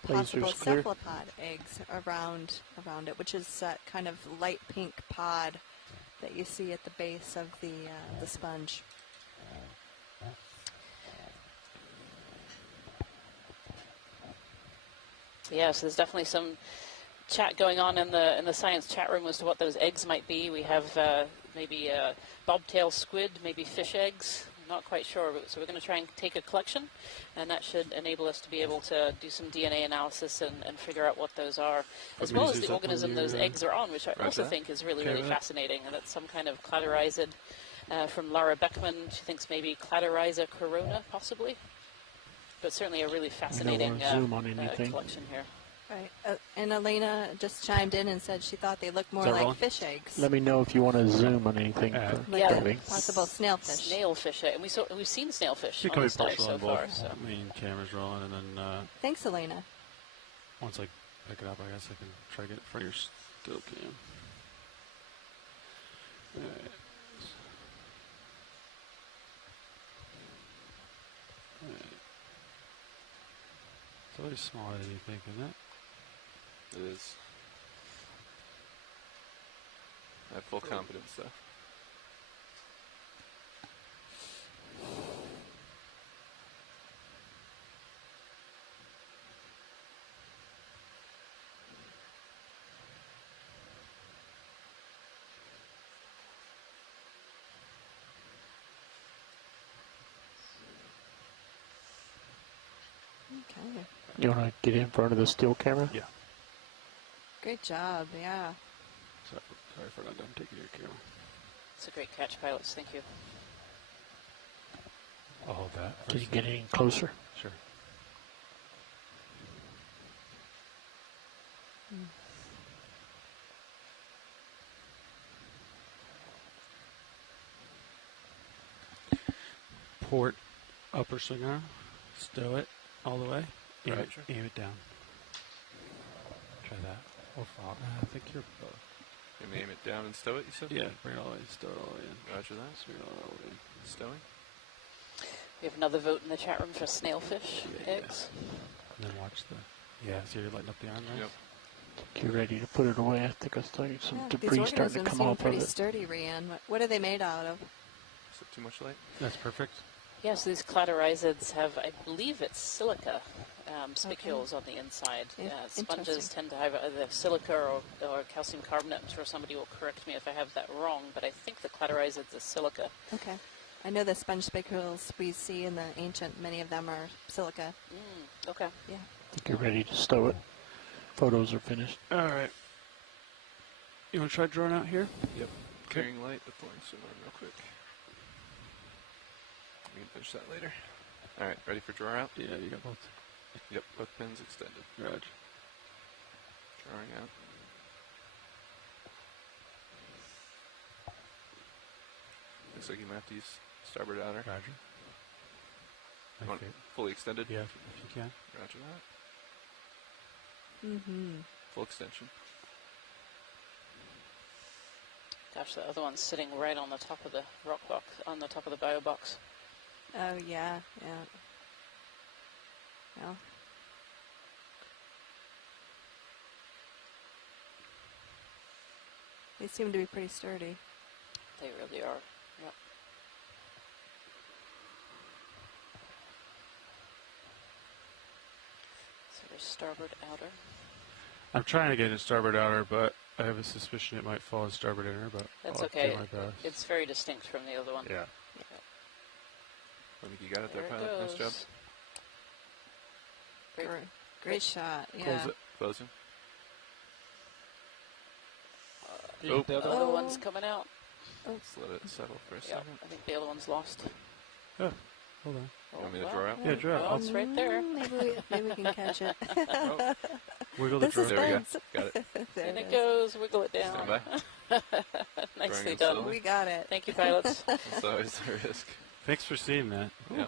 possible cephalopod eggs around it, which is that kind of light pink pod that you see at the base of the sponge. Yeah, so there's definitely some chat going on in the science chat room as to what those eggs might be. We have maybe bobtail squid, maybe fish eggs. Not quite sure, so we're going to try and take a collection, and that should enable us to be able to do some DNA analysis and figure out what those are, as well as the organism those eggs are on, which I also think is really, really fascinating. And that's some kind of cladorizid from Lara Beckman. She thinks maybe Cladorhiza corona, possibly. But certainly a really fascinating collection here. Right. And Elena just chimed in and said she thought they looked more like fish eggs. Let me know if you want to zoom on anything. Possible snailfish. Snailfish, and we've seen snailfish on this dive so far. So. Main camera's rolling, and then thanks, Elena. Once I pick it up, I guess I can try to get it for your still cam. All right. It's always smaller than you think, isn't it? It is. I have full confidence, though. Okay. You want to get in front of the still camera? Yeah. Great job, yeah. Sorry for not done taking your camera. It's a great catch, pilots. Thank you. I'll hold that. Can you get in closer? Sure. Port upper swinger, stow it all the way, aim it down. Try that. Or fall. I think you're both. You may aim it down and stow it, you said? Yeah, bring it all the way, stow it all the way in. Roger that. Swing it all the way in. Stowing. We have another vote in the chat room for snailfish eggs. And then watch the... Yeah, so you're lighting up the arm there? Yep. You're ready to put it away. I think I started some debris starting to come off of pretty it. sturdy, Rianne. What are they made out of? Is it too much light? That's perfect. Yeah, so these cladorhizids have, I believe it's silica spicules on the inside. Sponges tend to have either silica or calcium carbonate. I'm sure somebody will correct me if I have that wrong, but I think the cladorhizids is silica. Okay. I know the sponge spicules we see in the ancient, many of them are silica. Okay. Yeah. I think you're ready to stow it. Photos are finished. All right. You want to try drawing out here? Yep. Clearing light, deploying sonar real quick. We can finish that later. All right, ready for draw out? Yeah, you got both. Yep, both pins extended. Roger. Drawing out. Looks like you might have to use starboard outer. Roger. Want fully extended? Yeah, if you can. Roger that. Full extension. Gosh, the other one's sitting right on the top of the rock box, on the top of the bio box. Oh, yeah. Well. They seem to be pretty sturdy. They really are. Yep. So we're starboard outer. I'm trying to get it starboard outer, but I have a suspicion it might fall as starboard inner, but That's I'll okay. do my best. It's very distinct from the other one. Yeah. I think you got it there, There it pilot. Nice job. goes. Great. Great shot. Yeah. Close it. Closing. The other one's coming out. Let's let it settle for a Yeah, second. I think the other one's lost. Oh, hold on. You want me to draw out? Yeah, draw out. Oh, it's right there. Maybe we can catch it. Wiggle the This draw. is There we go. fun. Got it. There And it it is. goes. Wiggle it down. Stand by. Nicely it done. slowly. We got it. Thank you, pilots. It's always the risk. Thanks for seeing that. Yeah.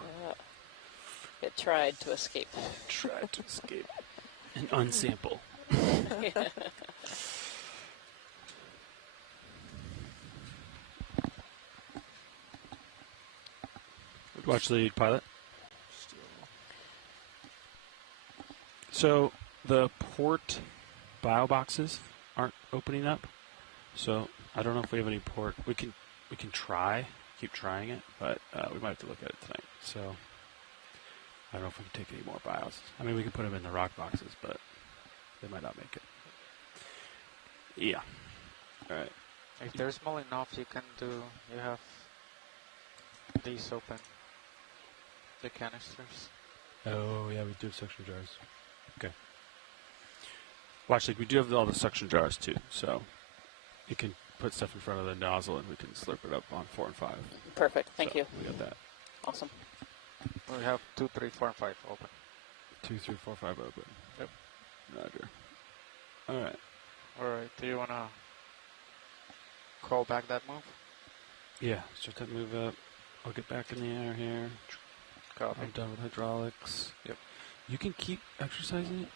It tried to escape. Tried to escape. And unsample. Watch the lead, pilot. So the port bio boxes aren't opening up. So I don't know if we have any port. We can keep trying it, but we might have to look at it tonight. So I don't know if we can take any more bios. I mean, we can put them in the rock boxes, but they might not make it. Yeah. All right. If they're small enough, you have these open, the canisters. Oh, yeah, we do have suction jars. Okay. Watch, like, we do have all the suction jars, too, so you can put stuff in front of the nozzle and we can slurp it up on 4 and 5. Perfect. Thank So you. We got that. Awesome. We have 2, 3, 4, and 5 open. 2, 3, 4, 5 open. Yep. Roger. All right. All right. Do you wanna call back that move? Yeah, start that move up. I'll get back in the air here. Copy. I'm done with hydraulics. Yep. You can keep exercising it,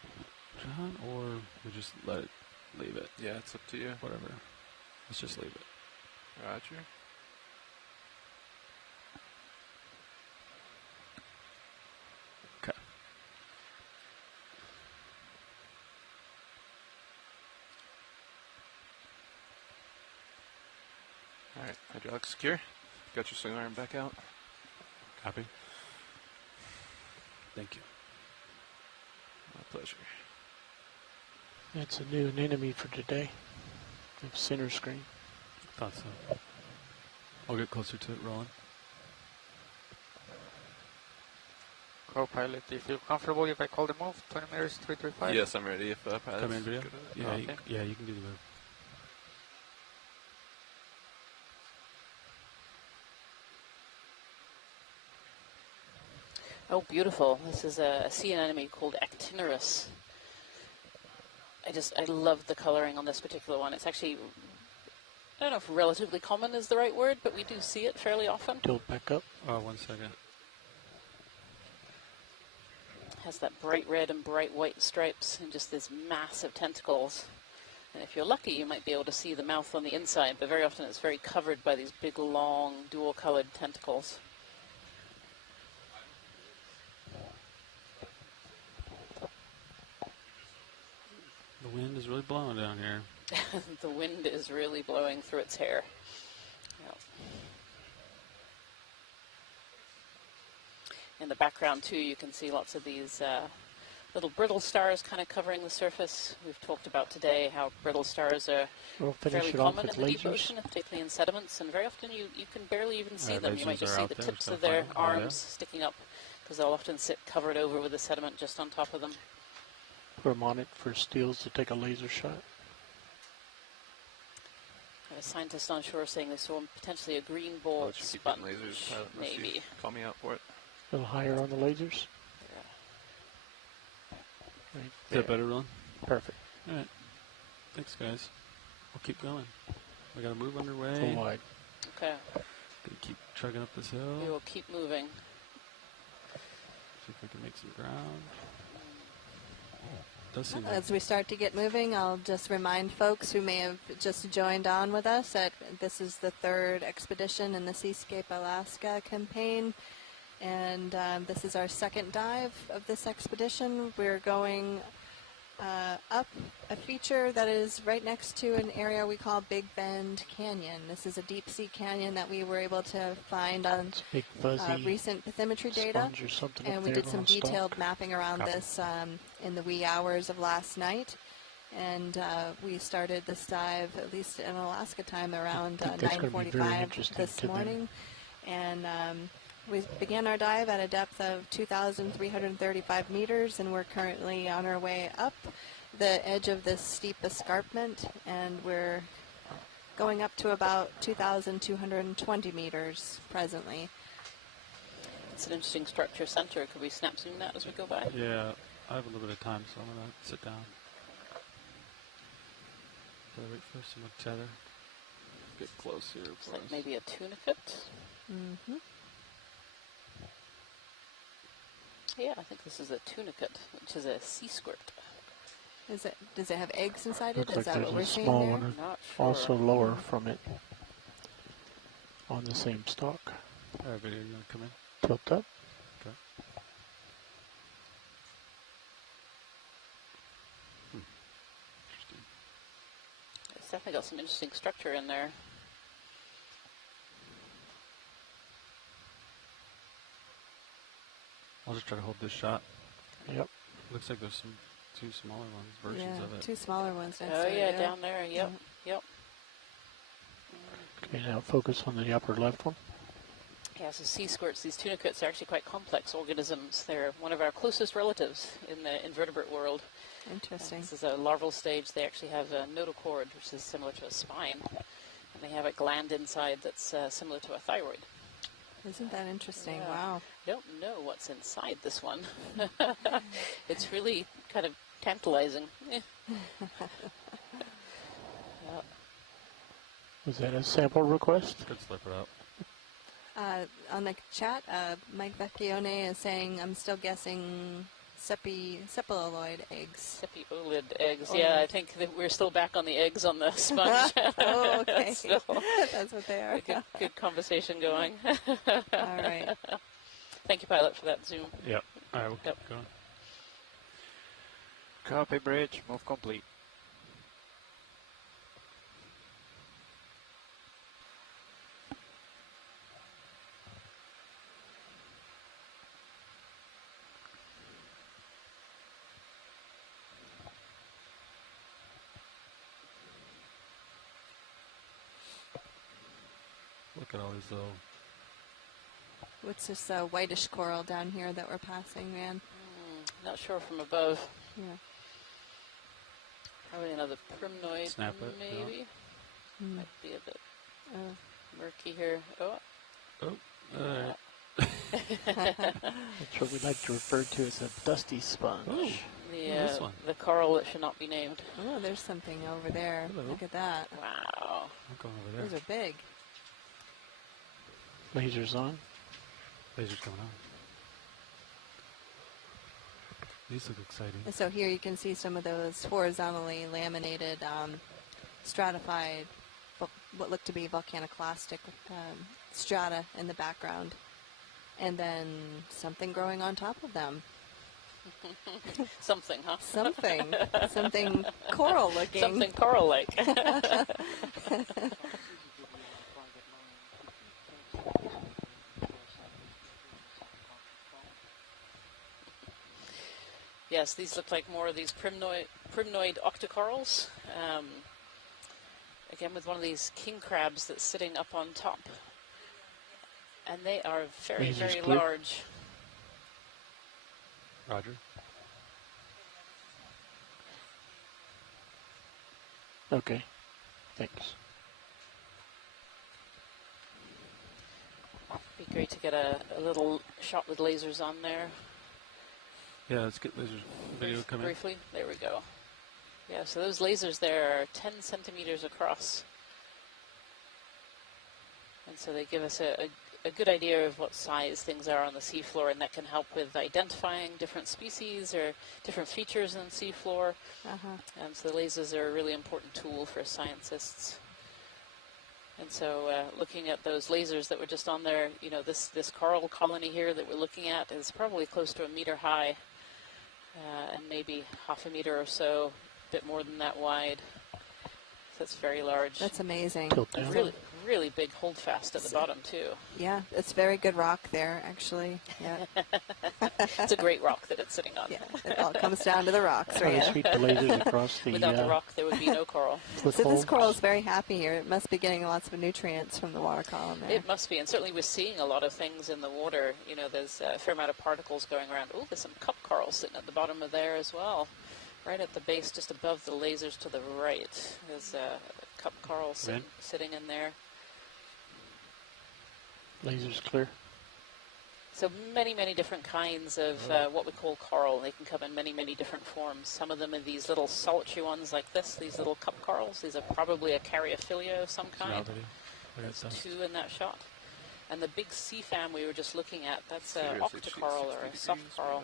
John, or we just leave it. Yeah, it's up to you. Whatever. Let's just leave it. Roger. Okay. All right, hydraulic secure. Got your swing arm back out. Copy. Thank you. My pleasure. That's a new enemy for today. The center screen. Thought so. I'll get closer to it, Roland. Co-pilot, do you feel comfortable if I call the move? 20 meters, 335? Yes, I'm ready. If pilot's Come in, video. good at it. Yeah, Okay. yeah, you can do the move. Oh, beautiful. This is a sea anemone called Actinurus. I love the coloring on this particular one. It's actually, I don't know if relatively common is the right word, but we do see it fairly often. Tilt back up. Oh, 1 second. Has that bright red and bright white stripes and just these massive tentacles. And if you're lucky, you might be able to see the mouth on the inside, but very often it's very covered by these big, long, dual-colored tentacles. The wind is really blowing down here. The wind is really blowing through its hair. Yep. In the background, too, you can see lots of these little brittle stars kind of covering the surface. We've talked about today how brittle stars are We'll finish fairly it off common with in the deep lasers. ocean, particularly in sediments, and very often you can barely even see Alright, them. You might lasers just are see out the there, tips so of their fine. Oh, yeah. arms sticking up, because they'll often sit covered over with the sediment just on top of them. Put them on it for steels to take a laser shot. A scientist on shore saying they saw potentially a green ball I'll just keep sponge, getting lasers. Pilot, unless you maybe. call me out for it. A little higher on the lasers. Right Is there. that better, Roland? Perfect. All right. Thanks, guys. We'll keep going. We got a move underway. Full wide. Okay, Gonna keep trucking up this hill. we will keep moving. See if we can make some ground. Does seem like As we start to get moving, I'll just remind folks who may have just joined on with us that this is the third expedition in the Seascape Alaska campaign, and this is our second dive of this expedition. We're going up a feature that is right next to an area we call Big Bend Canyon. This is a deep sea canyon that we were able to find on big fuzzy recent bathymetry data. sponge or something And up we there did some on stalk. detailed mapping around Copy. this in the wee hours of last night. And we started this dive, at least in Alaska time, around I think that's gonna be very 9:45 interesting this to them. morning. And we began our dive at a depth of 2,335 meters, and we're currently on our way up the edge of this steep escarpment, and we're going up to about 2,220 meters presently. It's an interesting structure center. Could we snap zoom that as we go by? Yeah, I have a little bit of time, so I'm going to sit down. Do I wait for some tether? Get close here. Looks like maybe a tunicate. Mm-hmm. Yeah, I think this is a tunicate, which is a sea squirt. Does it have eggs inside it? Looks Is like that there's what we're a seeing small there? one Not sure. also lower from it on the same stalk. All right, video, you want to come in? Tilt up. Okay. Interesting. It's definitely got some interesting structure in there. I'll just try to hold this shot. Yep. Looks like there's some two smaller ones, versions Yeah, of it. two smaller ones. Oh yeah, down there. Yep, yep. Okay, now focus on the upper left one. Yeah, so sea squirts, these tunicates are actually quite complex organisms. They're one of our closest relatives in the invertebrate world. Interesting. This is a larval stage. They actually have a notochord, which is similar to a spine. And they have a gland inside that's similar to a thyroid. Isn't that interesting? Yeah. Wow. I don't know what's inside this one. It's really kind of tantalizing. Yeah. Was that a sample request? Could slip it up. On the chat, Mike Vecchione is saying, I'm still guessing cephaloid eggs. Cephaloid eggs. Yeah, I think that we're still back on the eggs on the sponge. Oh, okay. Still. That's what they are. Good conversation going. All right. Thank you, pilot, for that zoom. Yep. All right, we'll keep going. Copy, bridge. Move complete. Look at all these little... What's this whitish coral down here that we're passing, man? Not sure from above. Yeah. Probably another primnoid, Snap it, maybe. Mm. Might be a bit murky here. Oh. Oh, all right. That's what we like to refer to as a dusty sponge. Oh. This one. The coral that should not be named. Oh, there's something over there. Hello. Look at that. Wow. I'm going over there. Those are big. Lasers on. Lasers coming on. These look exciting. And so here you can see some of those horizontally laminated, stratified, what look to be volcaniclastic strata in the background. And then something growing on top of them. Something, huh? Something. Something coral looking. Something coral-like. Yes, these look like more of these primnoid octocorals. Again, with one of these king crabs that's sitting up on top. And they are very, Lasers very clear. large. Roger. Okay. Thanks. Be great to get a little shot with lasers on there. Yeah, let's get lasers video coming. Briefly, there we go. Yeah, so those lasers there are 10 centimeters across. And so they give us a good idea of what size things are on the seafloor, and that can help with identifying different species or different features in the seafloor. And so the lasers are a really important tool for scientists. And so looking at those lasers that were just on there, you know, this coral colony here that we're looking at is probably close to 1 meter high. and maybe half a meter or so, a bit more than that wide. That's very large. That's amazing. Really, really big holdfast at the bottom too. Yeah, it's very good rock there, actually. Yeah. It's a great rock that it's sitting on. Yeah, it all comes down to the rocks, right? Sweep the lasers across the. Without the rock, there would be no coral. So this coral is very happy here. It must be getting lots of nutrients from the water column there. It must be, and certainly we're seeing a lot of things in the water. You know, there's a fair amount of particles going around. Oh, there's some cup coral sitting at the bottom of there as well. Right at the base, just above the lasers to the right, there's a cup coral sitting in there. Lasers clear. So many, many different kinds of what we call coral. They can come in many, many different forms. Some of them are these little solitary ones like this, these little cup corals. These are probably a caryophilia of some kind. There's two in that shot. And the big sea fan we were just looking at, that's an octocoral or a soft coral.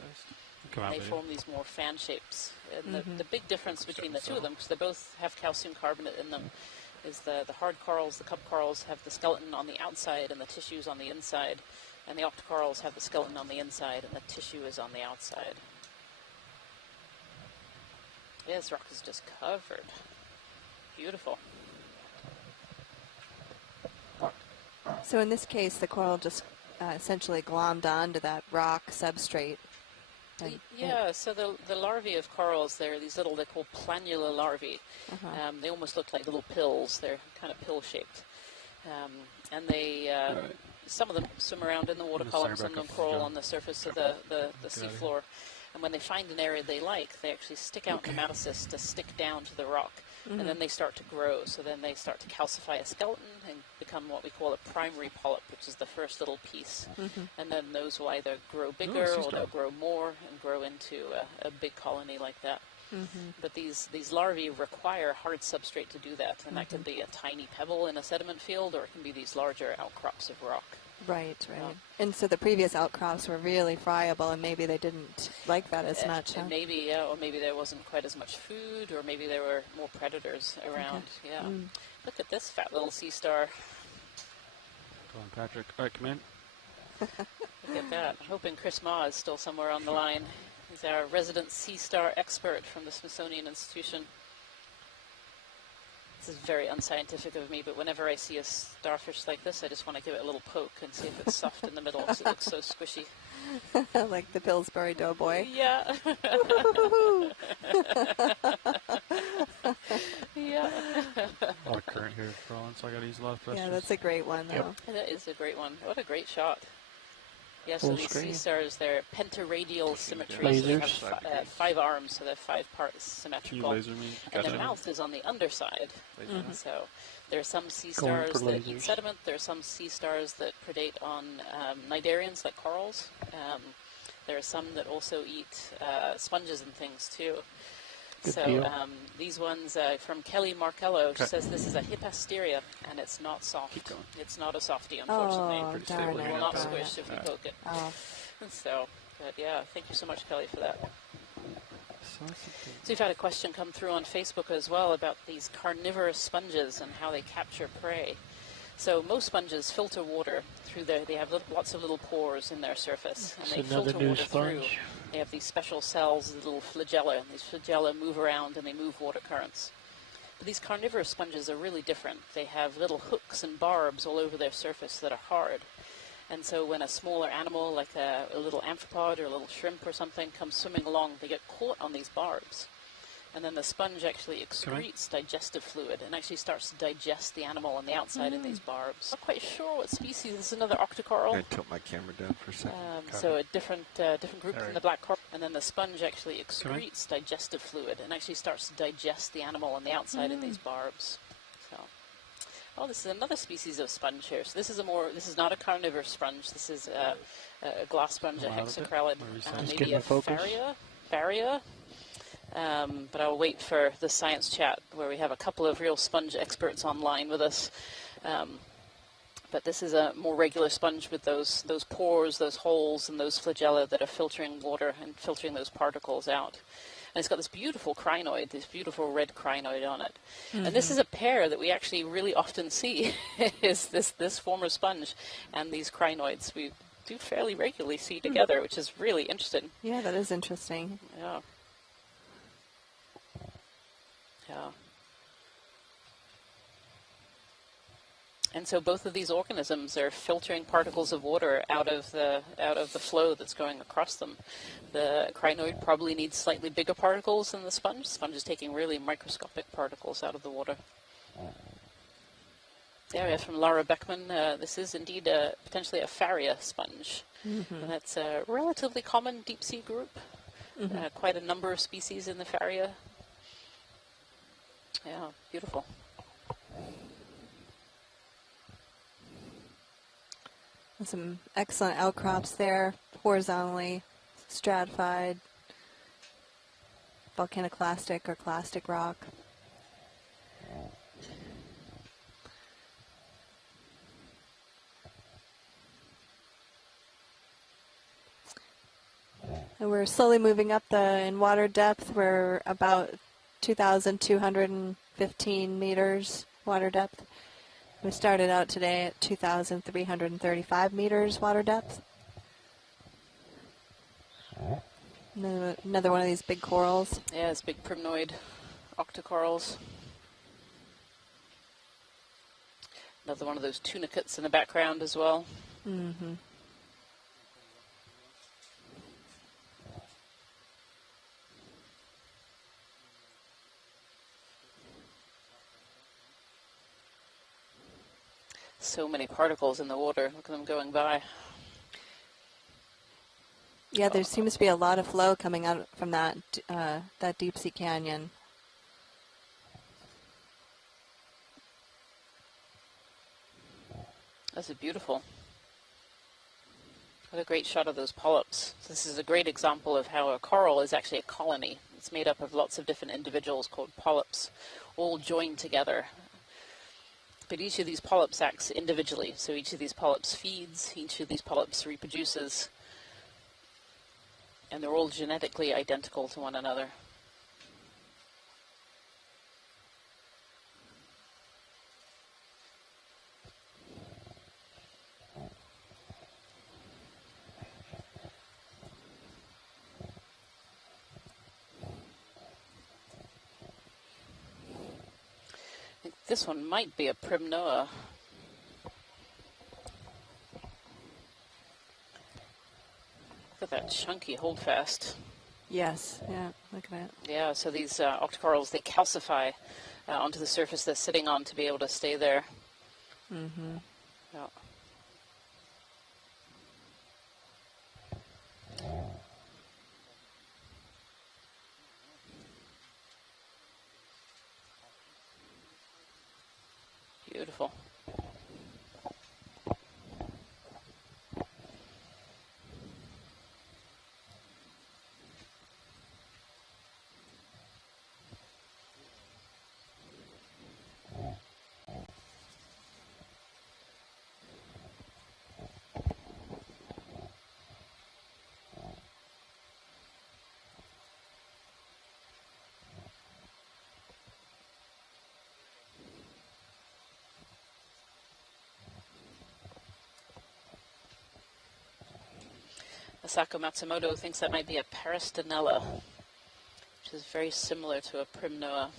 They form these more fan shapes. And the big difference between the two of them, because they both have calcium carbonate in them, is the hard corals, the cup corals, have the skeleton on the outside and the tissues on the inside. And the octocorals have the skeleton on the inside and the tissue is on the outside. Yeah, this rock is just covered. Beautiful. So in this case, the coral just essentially glommed onto that rock substrate. Yeah, so the larvae of corals, they're called planular larvae. They almost look like little pills. They're kind of pill-shaped. And they, some of them swim around in the water column, some of them crawl on the surface of the seafloor. And when they find an area they like, they actually stick out nematocysts to stick down to the rock. And then they start to grow. So then they start to calcify a skeleton and become what we call a primary polyp, which is the first little piece. And then those will either grow bigger or they'll grow more and grow into a big colony like that. But these larvae require hard substrate to do that. And that can be a tiny pebble in a sediment field, or it can be these larger outcrops of rock. Right. And so the previous outcrops were really friable, and maybe they didn't like that as much, huh? Maybe, or maybe there wasn't quite as much food, or maybe there were more predators around. Look at this fat little sea star. Go on, Patrick. All right, come in. Look at that. I'm hoping Chris Ma is still somewhere on the line. He's our resident sea star expert from the Smithsonian Institution. This is very unscientific of me, but whenever I see a starfish like this, I just want to give it a little poke and see if it's soft in the middle because it looks so squishy. Like the Pillsbury Doughboy. Yeah. Yeah. A lot of current here, Roland, so I got to use a lot of thrusters. Yeah, that's a great one, though. That is a great one. What a great shot. Yeah, so these sea stars, they're pentaradial symmetry. So they have 5 arms, so they're 5 parts symmetrical. Can you laser me? And their mouth is on the underside. So there are some sea stars that eat sediment. There are some sea stars that predate on cnidarians, like corals. There are some that also eat sponges and things, too. These ones from Kelly Markello says this is a hippasteria, and it's not soft. It's not a softie, unfortunately. It will not squish if you poke it. So, but yeah, thank you so much, Kelly, for that. So we've had a question come through on Facebook as well about these carnivorous sponges and how they capture prey. So most sponges filter water through they have lots of little pores in their surface, and they filter water through. They have these special cells, little flagella, and these flagella move around and they move water currents. But these carnivorous sponges are really different. They have little hooks and barbs all over their surface that are hard. And so when a smaller animal, like a little amphipod or a little shrimp or something, comes swimming along, they get caught on these barbs. And then the sponge actually excretes digestive fluid and actually starts to digest the animal on the outside of these barbs. Not quite sure what species. This is another octocoral. I'm going to tilt my camera down for a second. So a different group from the black coral. And then the sponge actually excretes digestive fluid and actually starts to digest the animal on the outside of these barbs. So, oh, this is another species of sponge here. So this is not a carnivore sponge. This is a glass sponge, a hexacrylid, maybe a faria. But I'll wait for the science chat where we have a couple of real sponge experts online with us. But this is a more regular sponge with those pores, those holes, and those flagella that are filtering water and filtering those particles out. And it's got this beautiful crinoid, this beautiful red crinoid on it. And this is a pair that we actually really often see, is this form of sponge and these crinoids. We do fairly regularly see together, which is really interesting. Yeah, that is interesting. Yeah. Yeah. And so both of these organisms are filtering particles of water out of the flow that's going across them. The crinoid probably needs slightly bigger particles than the sponge. The sponge is taking really microscopic particles out of the water. There we are from Laura Beckman. This is indeed potentially a Faria sponge. Mm-hmm. And that's a relatively common deep sea group. Mm-hmm. Quite a number of species in the Faria. Yeah, beautiful. Some excellent outcrops there, horizontally stratified, volcaniclastic or clastic rock. And we're slowly moving up in water depth. We're about 2,215 meters water depth. We started out today at 2,335 meters water depth. Another one of these big corals. Yeah, it's big primnoid octocorals. Another one of those tunicates in the background as well. Mm-hmm. So many particles in the water. Look at them going by. Yeah, there seems to be a lot of flow coming out from that deep sea canyon. That's beautiful. What a great shot of those polyps. This is a great example of how a coral is actually a colony. It's made up of lots of different individuals called polyps, all joined together. But each of these polyps acts individually. So each of these polyps feeds, each of these polyps reproduces, and they're all genetically identical to one another. I think this one might be a Primnoa. Look at that chunky holdfast. Yes, yeah, look at it. Yeah, so these octocorals, they calcify onto the surface they're sitting on to be able to stay there. Mm-hmm. Yeah. Beautiful. Asako Matsumoto thinks that might be a Peristanella, which is very similar to a Primnoa,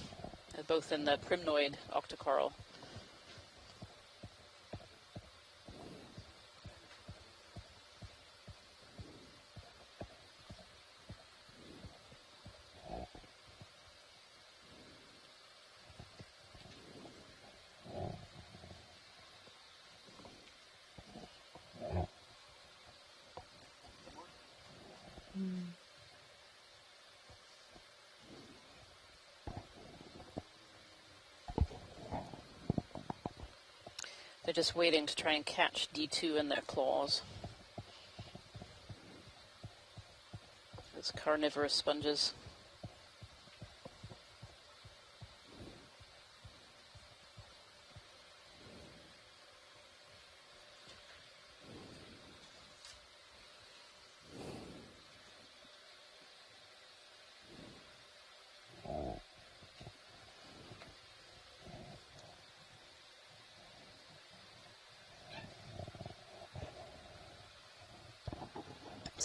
both in the primnoid octocoral. They're just waiting to try and catch D2 in their claws. Those carnivorous sponges.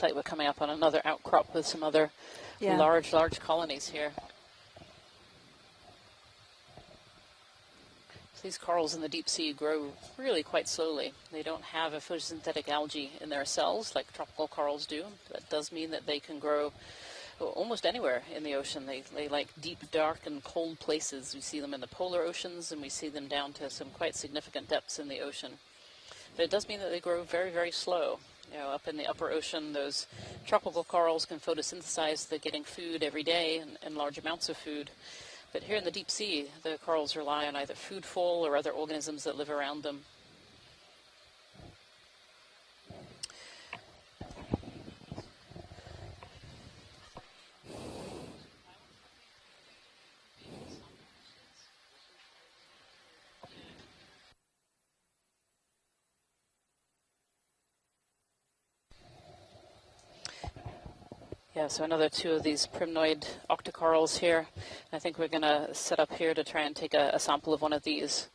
looks like we're coming up on another outcrop with some other large colonies here. So these corals in the deep sea grow really quite slowly. They don't have a photosynthetic algae in their cells like tropical corals do. That does mean that they can grow almost anywhere in the ocean. They like deep, dark, and cold places. We see them in the polar oceans, and we see them down to some quite significant depths in the ocean. But it does mean that they grow very, very slow. You know, up in the upper ocean, those tropical corals can photosynthesize. They're getting food every day and large amounts of food. But here in the deep sea, the corals rely on either food fall or other organisms that live around them. Yeah, so another two of these primnoid octocorals here. I think we're going to set up here to try and take a sample of one of these.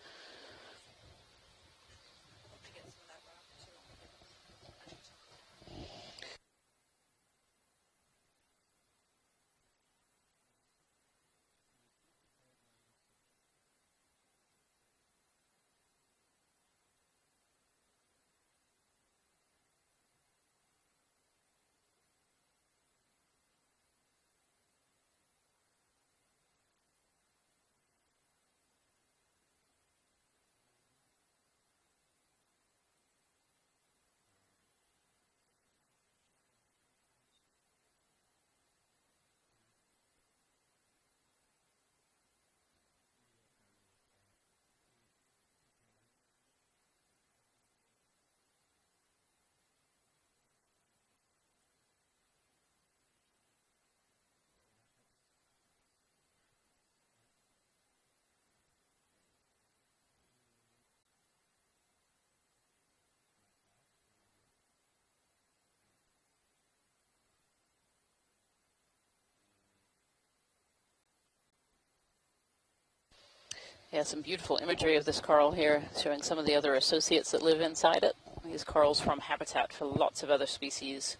Yeah, some beautiful imagery of this coral here, showing some of the other associates that live inside it. These corals form habitat for lots of other species.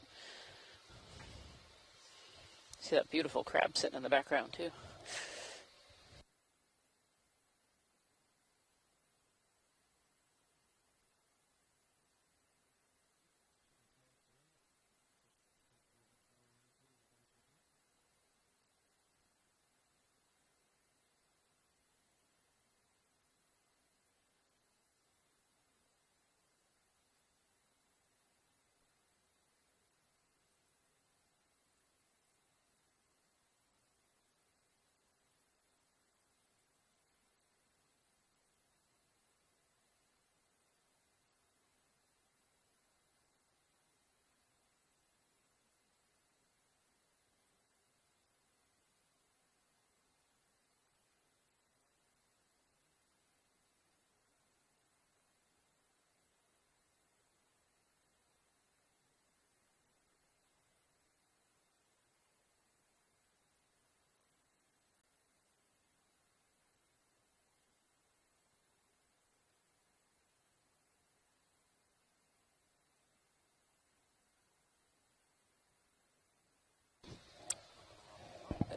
See that beautiful crab sitting in the background, too.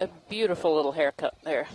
A beautiful little haircut there.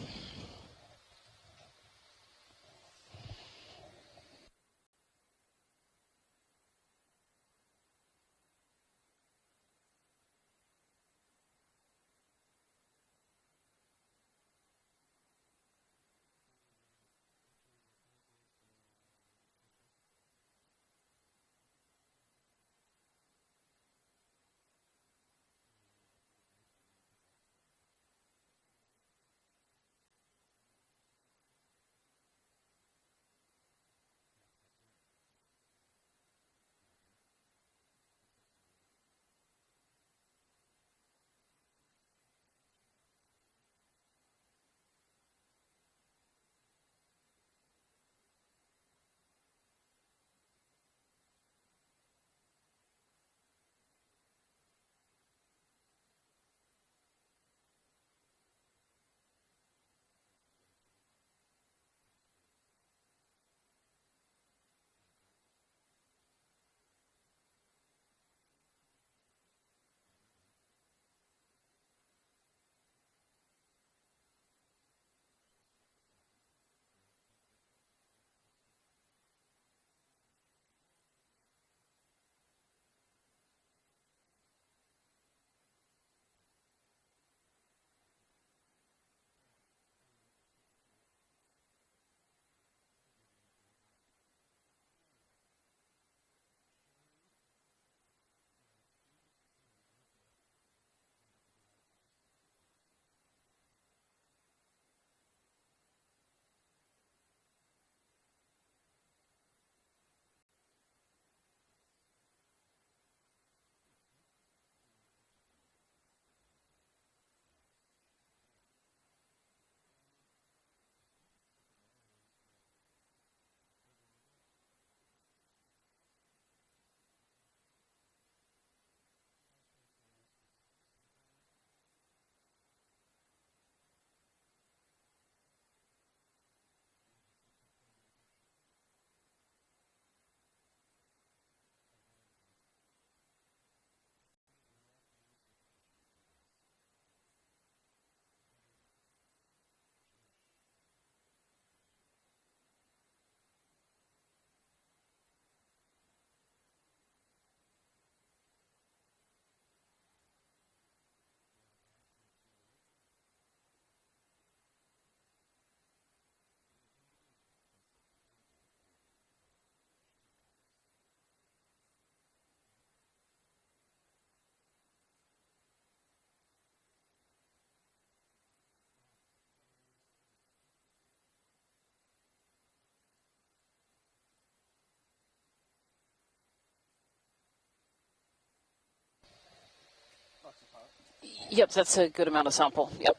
Yep, that's a good amount of sample. Yep.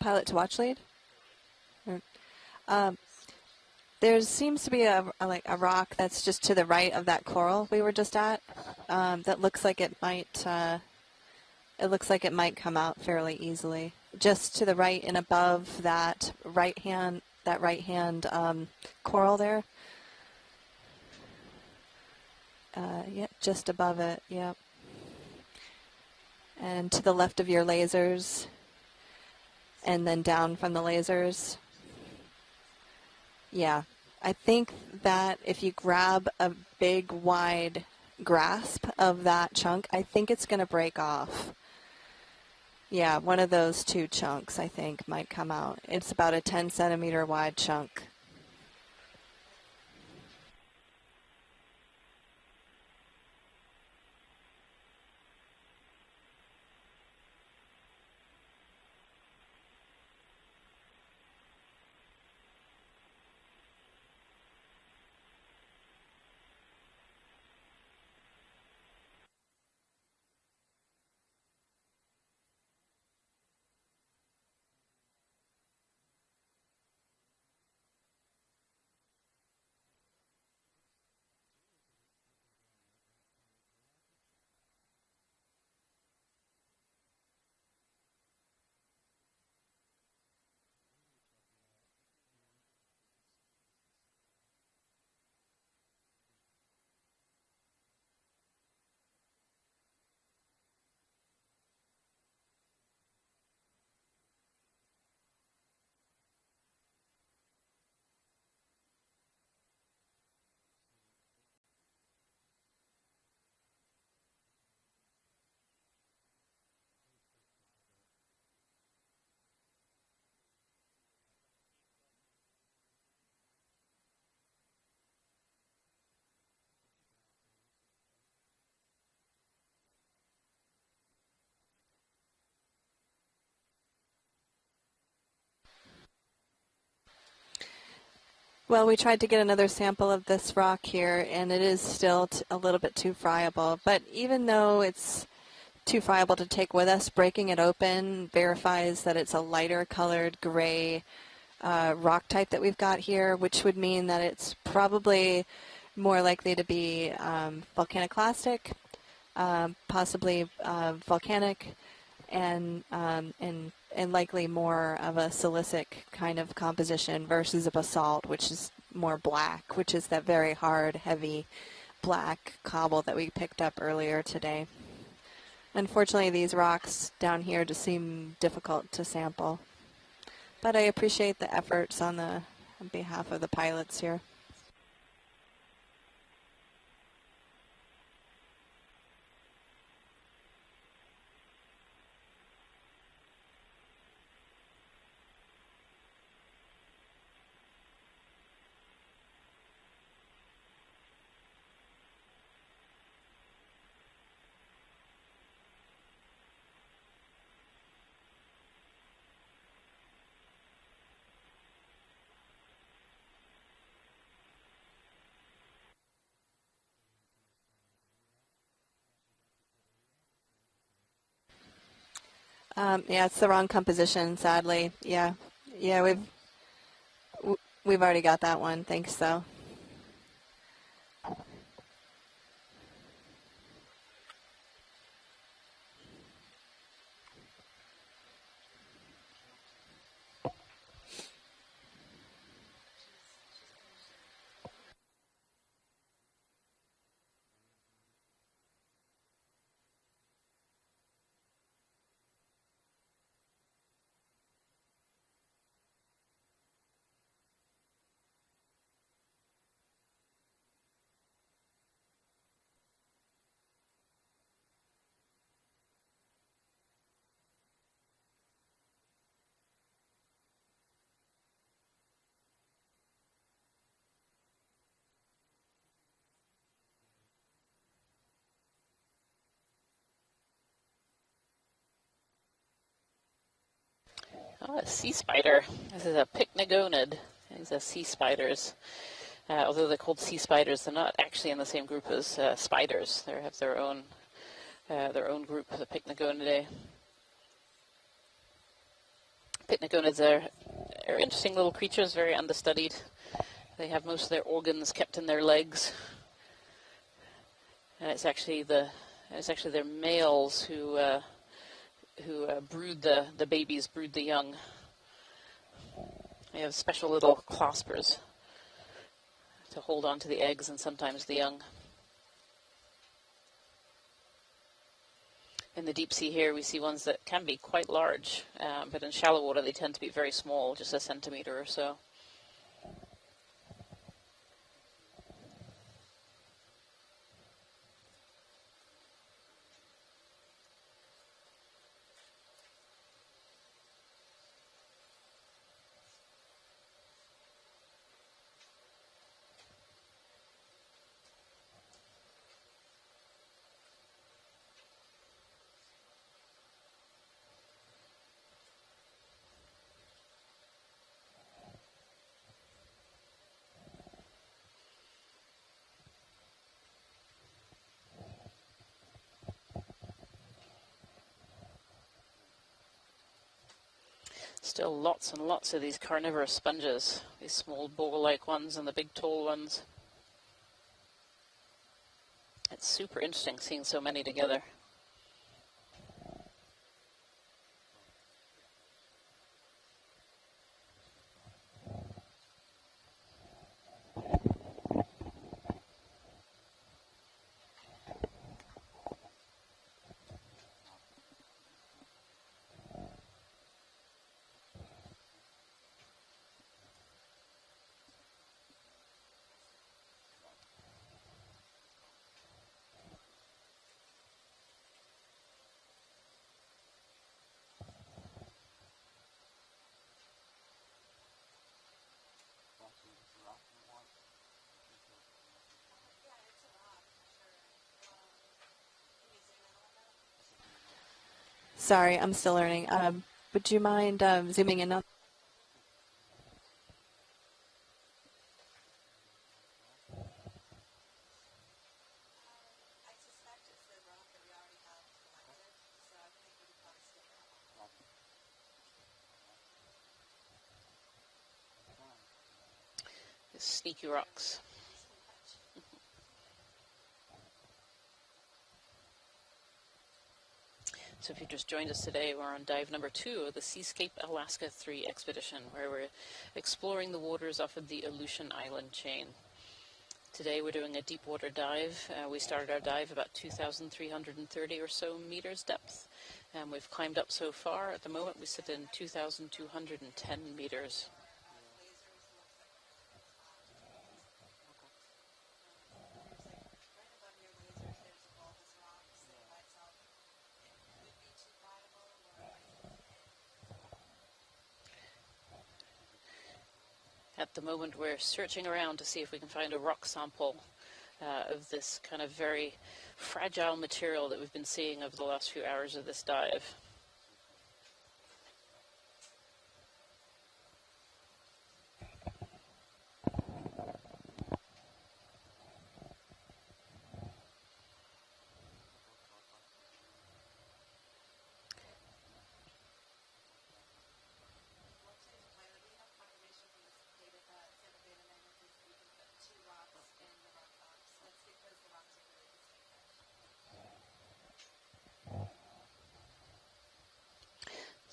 Pilot to watch lead. There seems to be a rock that's just to the right of that coral we were just at. That looks like it might. It looks like it might come out fairly easily. Just to the right and above that right hand coral there. Yeah, just above it. Yep. And to the left of your lasers. And then down from the lasers. Yeah, I think that if you grab a big, wide grasp of that chunk, I think it's going to break off. Yeah, one of those two chunks, I think, might come out. It's about a 10-centimeter wide chunk. Well, we tried to get another sample of this rock here, and it is still a little bit too friable. But even though it's too friable to take with us, breaking it open verifies that it's a lighter colored gray rock type that we've got here, which would mean that it's probably more likely to be volcaniclastic, possibly volcanic, and likely more of a silicic kind of composition versus a basalt, which is more black, which is that very hard, heavy black cobble that we picked up earlier today. Unfortunately, these rocks down here just seem difficult to sample. But I appreciate the efforts on behalf of the pilots here. Yeah, it's the wrong composition, sadly. Yeah, we've already got that one. Thanks, though. Oh, a sea spider. This is a pycnogonid. These are sea spiders. Although they're called sea spiders, they're not actually in the same group as spiders. They have their own group, the pycnogonidae. Pycnogonids are interesting little creatures, very understudied. They have most of their organs kept in their legs, and it's actually their males who brood the babies, brood the young. They have special little claspers to hold on to the eggs and sometimes the young. In the deep sea here, we see ones that can be quite large, but in shallow water they tend to be very small, just a centimeter or so. Still lots and lots of these carnivorous sponges, these small bowl-like ones and the big tall ones. It's super interesting seeing so many together. Sorry, I'm still learning. Would you mind zooming in on? Sneaky rocks. So if you just joined us today, we're on dive number 2 of the Seascape Alaska 3 expedition, where we're exploring the waters off of the Aleutian Island chain. Today we're doing a deep water dive. We started our dive about 2,330 or so meters depth, and we've climbed up so far. At the moment we sit in 2,210 meters. At the moment we're searching around to see if we can find a rock sample of this kind of very fragile material that we've been seeing over the last few hours of this dive.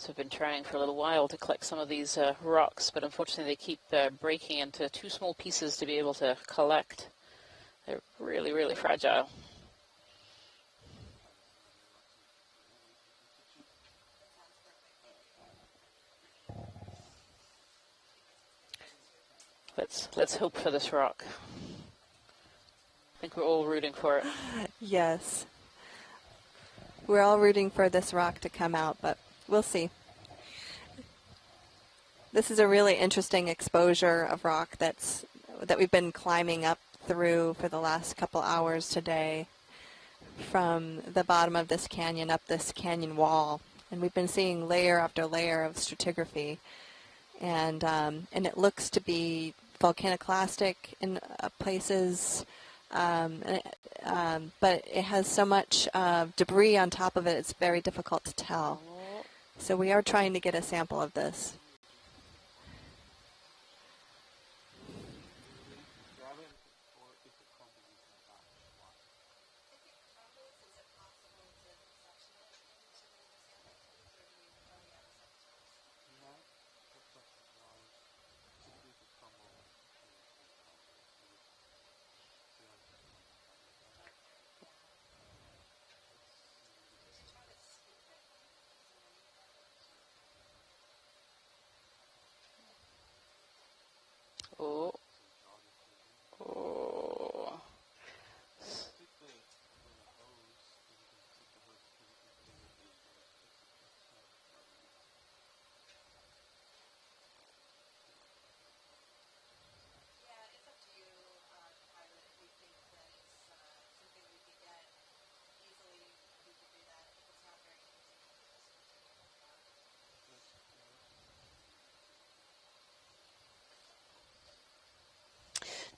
So I've been trying for a little while to collect some of these rocks, but unfortunately they keep breaking into too small pieces to be able to collect. They're really, really fragile. Let's hope for this rock. I think we're all rooting for it. Yes. We're all rooting for this rock to come out, but we'll see. This is a really interesting exposure of rock that we've been climbing up through for the last couple hours today, from the bottom of this canyon up this canyon wall. And we've been seeing layer after layer of stratigraphy. And it looks to be volcaniclastic in places, but it has so much debris on top of it, it's very difficult to tell. So we are trying to get a sample of this. Oh. Oh.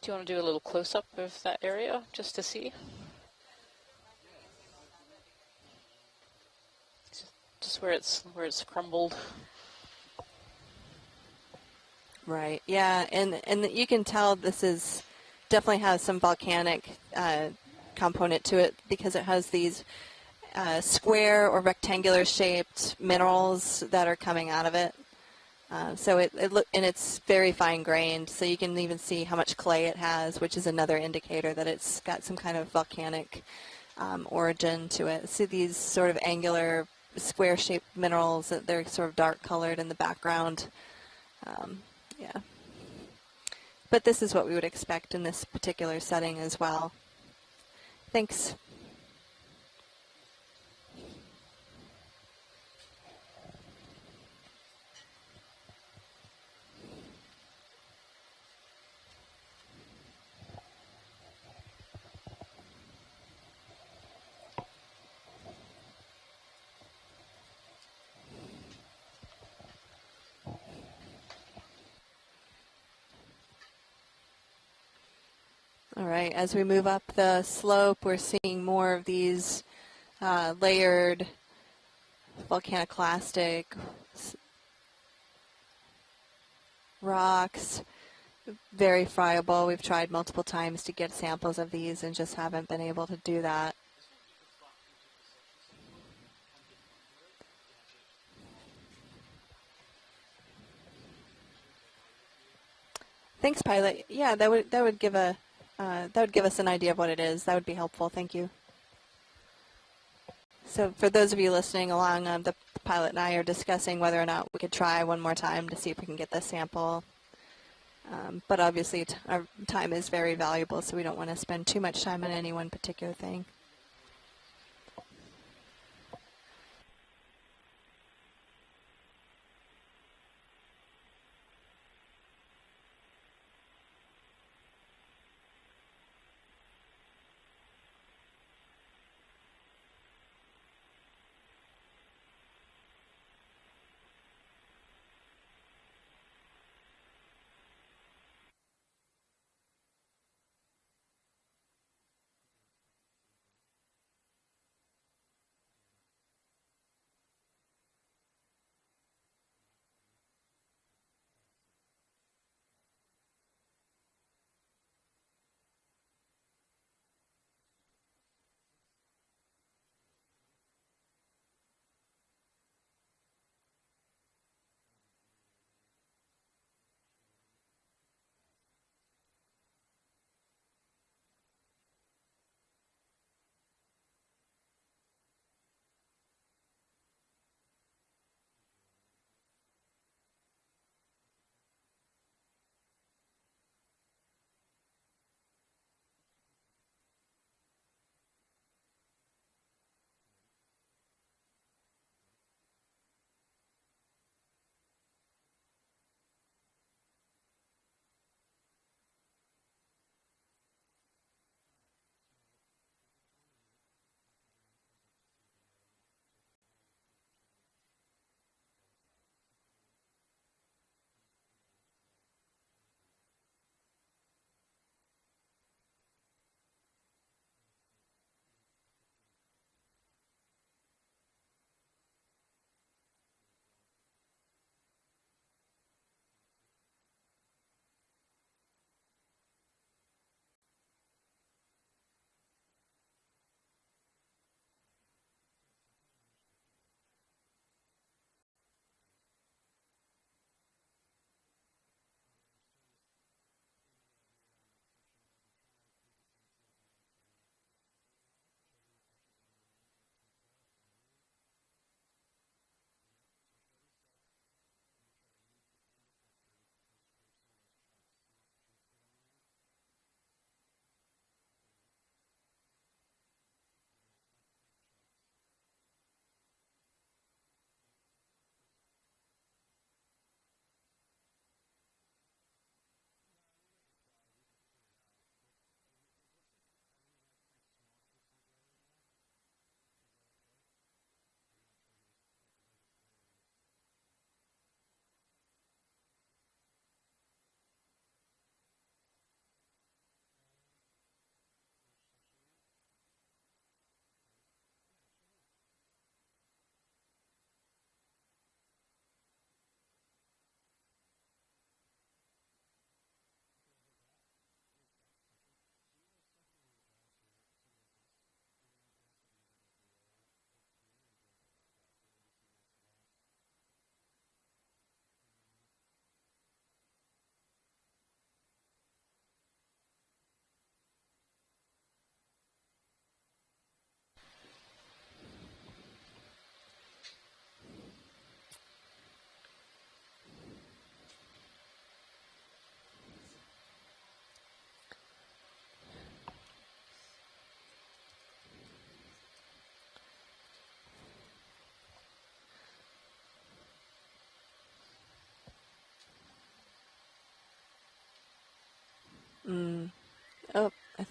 Do you want to do a little close-up of that area just to see? Just where it's crumbled. Right. Yeah, and you can tell this is definitely has some volcanic component to it, because it has these square or rectangular shaped minerals that are coming out of it. So and it's very fine grained, so you can even see how much clay it has, which is another indicator that it's got some kind of volcanic origin to it. See these sort of angular square shaped minerals, that they're sort of dark colored in the background. Yeah. But this is what we would expect in this particular setting as well. Thanks. All right, as we move up the slope, we're seeing more of these layered volcaniclastic rocks, very friable. We've tried multiple times to get samples of these and just haven't been able to do that. Thanks, Pilot. Yeah, that would give us an idea of what it is. That would be helpful. Thank you. So for those of you listening along, the pilot and I are discussing whether or not we could try one more time to see if we can get this sample. But obviously our time is very valuable, so we don't want to spend too much time on any one particular thing.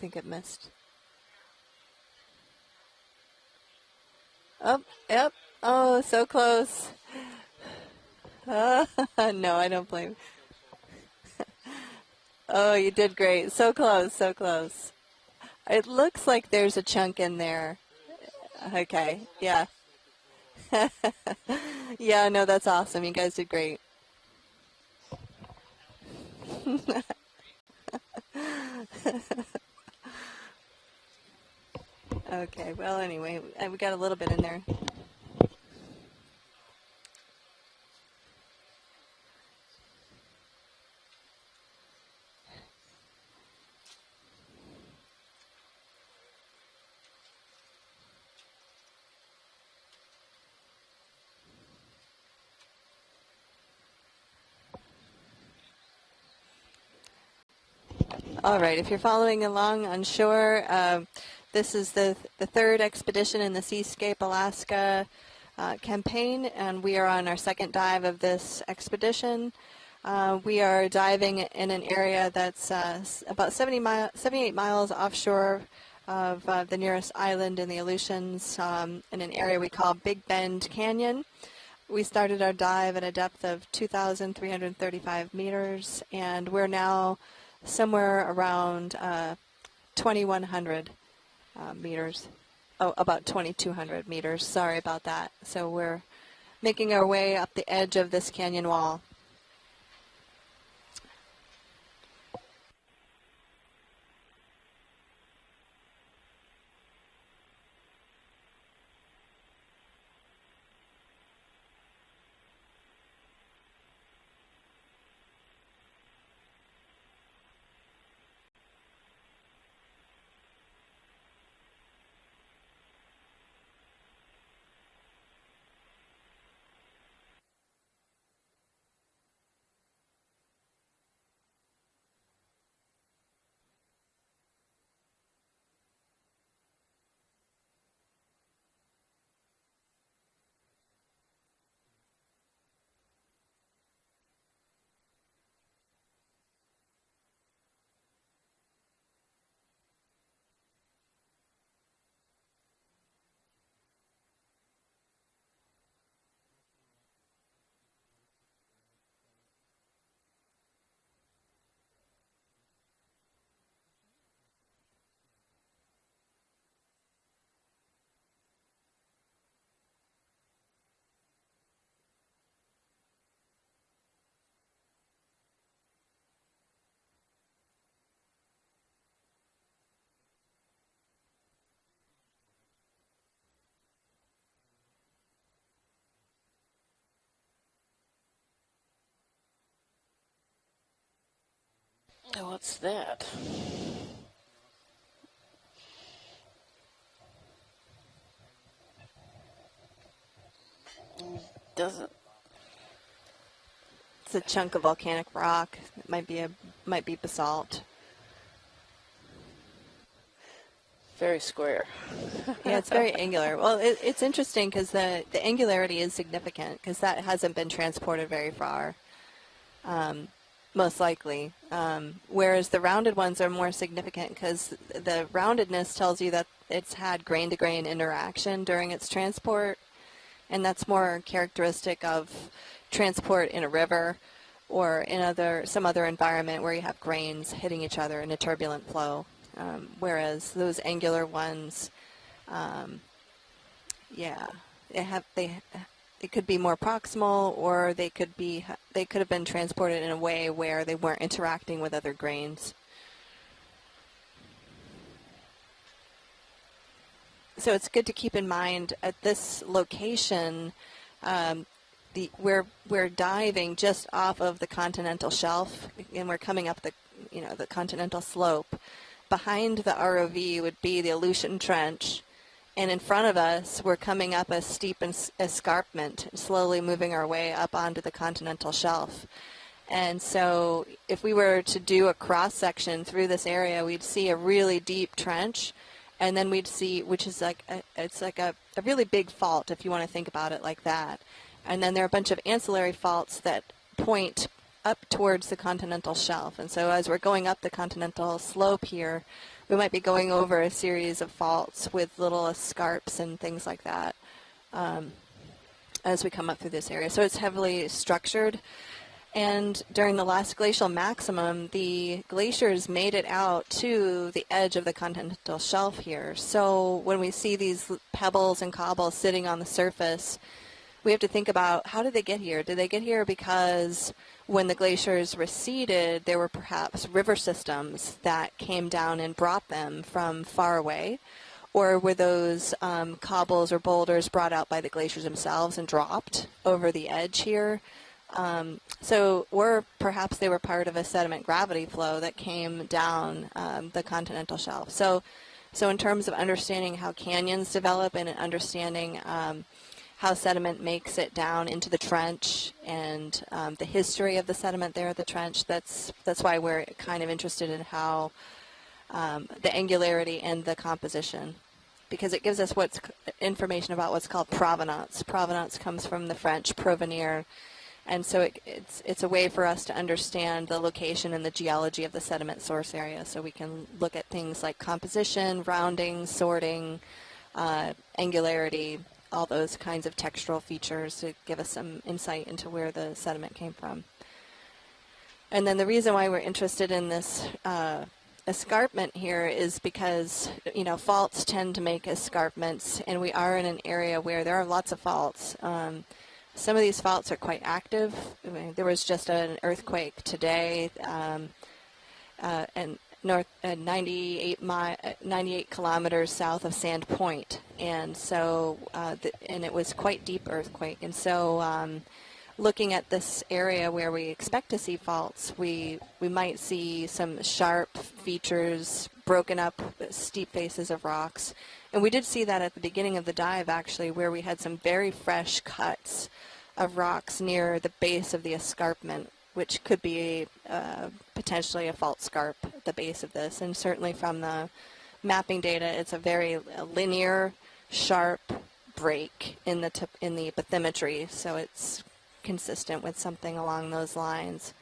think it missed. Oh, yep. Oh, so close. No, I don't blame. Oh, you did great. So close, so close. It looks like there's a chunk in there. Okay, yeah. Yeah, no, that's awesome. You guys did great. Okay, well, anyway, we got a little bit in there. All right, if you're following along on shore, this is the third expedition in the Seascape Alaska campaign, and we are on our second dive of this expedition. We are diving in an area that's about 78 miles offshore of the nearest island in the Aleutians, in an area we call Big Bend Canyon. We started our dive at a depth of 2,335 meters, and we're now somewhere around 2,100 meters. Oh, about 2,200 meters. Sorry about that. So we're making our way up the edge of this canyon wall. Oh, what's that? Doesn't. It's a chunk of volcanic rock. It might be basalt. Very square. Yeah, it's very angular. Well, it's interesting because the angularity is significant because that hasn't been transported very far, most likely. Whereas the rounded ones are more significant because the roundedness tells you that it's had grain-to-grain interaction during its transport, and that's more characteristic of transport in a river or in some other environment where you have grains hitting each other in a turbulent flow. Whereas those angular ones, yeah, it could be more proximal, or they could have been transported in a way where they weren't interacting with other grains. So it's good to keep in mind at this location, we're diving just off of the continental shelf, and we're coming up the continental slope. Behind the ROV would be the Aleutian Trench, and in front of us, we're coming up a steep escarpment, slowly moving our way up onto the continental shelf. And so if we were to do a cross-section through this area, we'd see a really deep trench, and then we'd see, which is like a really big fault, if you want to think about it like that. And then there are a bunch of ancillary faults that point up towards the continental shelf. And so as we're going up the continental slope here, we might be going over a series of faults with little escarps and things like that as we come up through this area. So it's heavily structured. And during the last glacial maximum, the glaciers made it out to the edge of the continental shelf here. So when we see these pebbles and cobbles sitting on the surface, we have to think about, how did they get here? Did they get here because when the glaciers receded, there were perhaps river systems that came down and brought them from far away? Or were those cobbles or boulders brought out by the glaciers themselves and dropped over the edge here? Or perhaps they were part of a sediment gravity flow that came down the continental shelf. So in terms of understanding how canyons develop and understanding how sediment makes it down into the trench and the history of the sediment there at the trench, that's why we're kind of interested in how the angularity and the composition, because it gives us information about what's called provenance. Provenance comes from the French provenir. And so it's a way for us to understand the location and the geology of the sediment source area. So we can look at things like composition, rounding, sorting, angularity, all those kinds of textural features to give us some insight into where the sediment came from. And then the reason why we're interested in this escarpment here is because, faults tend to make escarpments, and we are in an area where there are lots of faults. Some of these faults are quite active. I mean, there was just an earthquake today, and 98 kilometers south of Sand Point, and so and it was quite deep earthquake. And so, looking at this area where we expect to see faults, we might see some sharp features, broken up steep faces of rocks. And we did see that at the beginning of the dive, actually, where we had some very fresh cuts of rocks near the base of the escarpment, which could be potentially a fault scarp at the base of this. And certainly from the mapping data, it's a very linear, sharp break in the bathymetry, so it's consistent with something along those lines.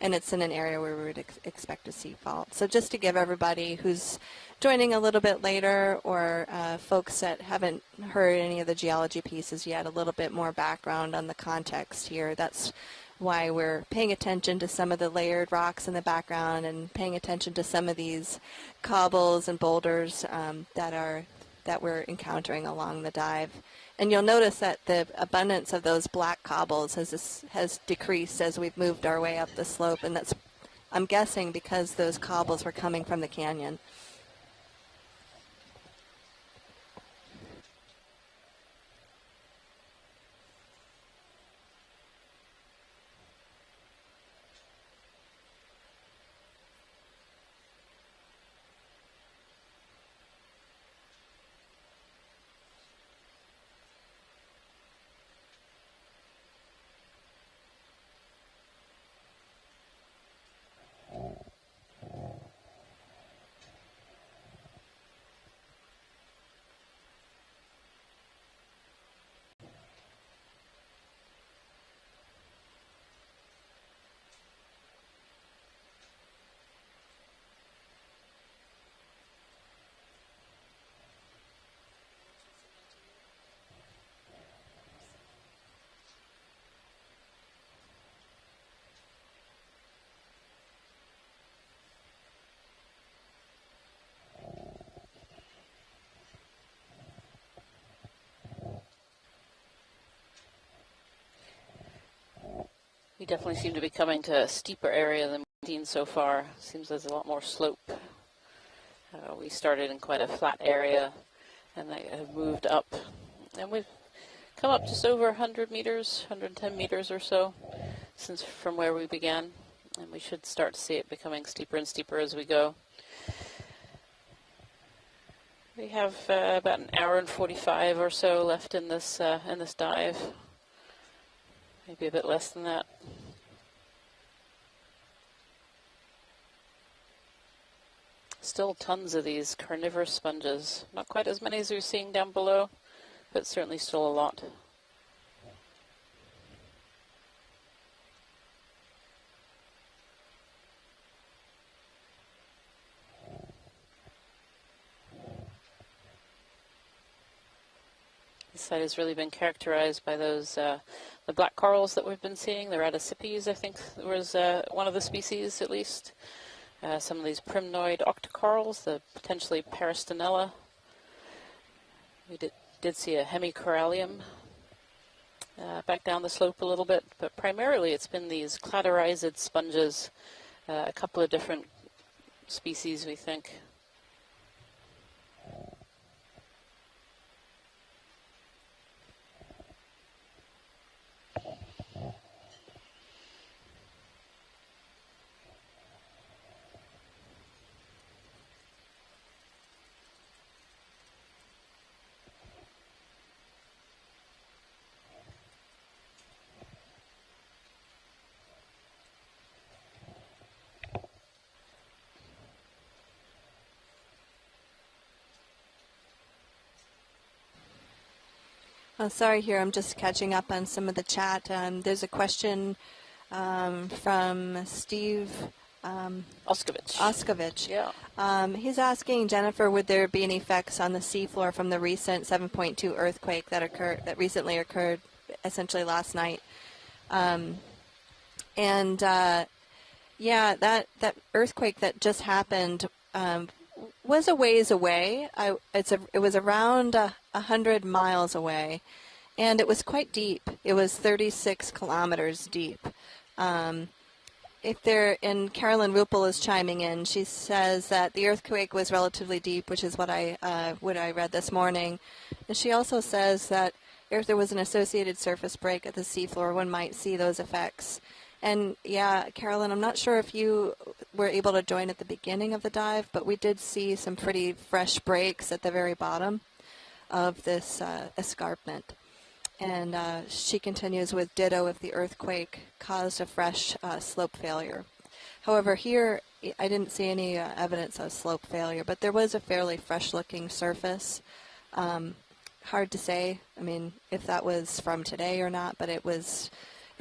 And it's in an area where we would expect to see fault. So just to give everybody who's joining a little bit later, or folks that haven't heard any of the geology pieces yet, a little bit more background on the context here. That's why we're paying attention to some of the layered rocks in the background and paying attention to some of these cobbles and boulders that we're encountering along the dive. And you'll notice that the abundance of those black cobbles has decreased as we've moved our way up the slope, and that's, I'm guessing, because those cobbles were coming from the canyon. We definitely seem to be coming to a steeper area than we've seen so far. Seems there's a lot more slope. We started in quite a flat area and they have moved up. And we've come up just over 100 meters, 110 meters or so since from where we began. And we should start to see it becoming steeper and steeper as we go. We have about an hour and 45 or so left in this dive. Maybe a bit less than that. Still tons of these carnivorous sponges. Not quite as many as you're seeing down below, but certainly still a lot. This site has really been characterized by those the black corals that we've been seeing, the radicipes, I think was one of the species at least. Some of these primnoid octocorals, the potentially Peristinella. We did see a hemicorallium back down the slope a little bit, but primarily it's been these cladorized sponges, a couple of different species we think. Sorry here, I'm just catching up on some of the chat. There's a question from Steve Oskovich. Yeah. He's asking, Jennifer, would there be any effects on the seafloor from the recent 7.2 earthquake that recently occurred essentially last night? Yeah, that earthquake that just happened was a ways away. It was around 100 miles away, and it was quite deep. It was 36 kilometers deep. And Carolyn Ruppel is chiming in. She says that the earthquake was relatively deep, which is what I read this morning. And she also says that if there was an associated surface break at the seafloor, one might see those effects. And yeah, Carolyn, I'm not sure if you were able to join at the beginning of the dive, but we did see some pretty fresh breaks at the very bottom of this escarpment. And she continues with ditto if the earthquake caused a fresh slope failure. However, here I didn't see any evidence of slope failure, but there was a fairly fresh-looking surface. Hard to say, I mean, if that was from today or not, but it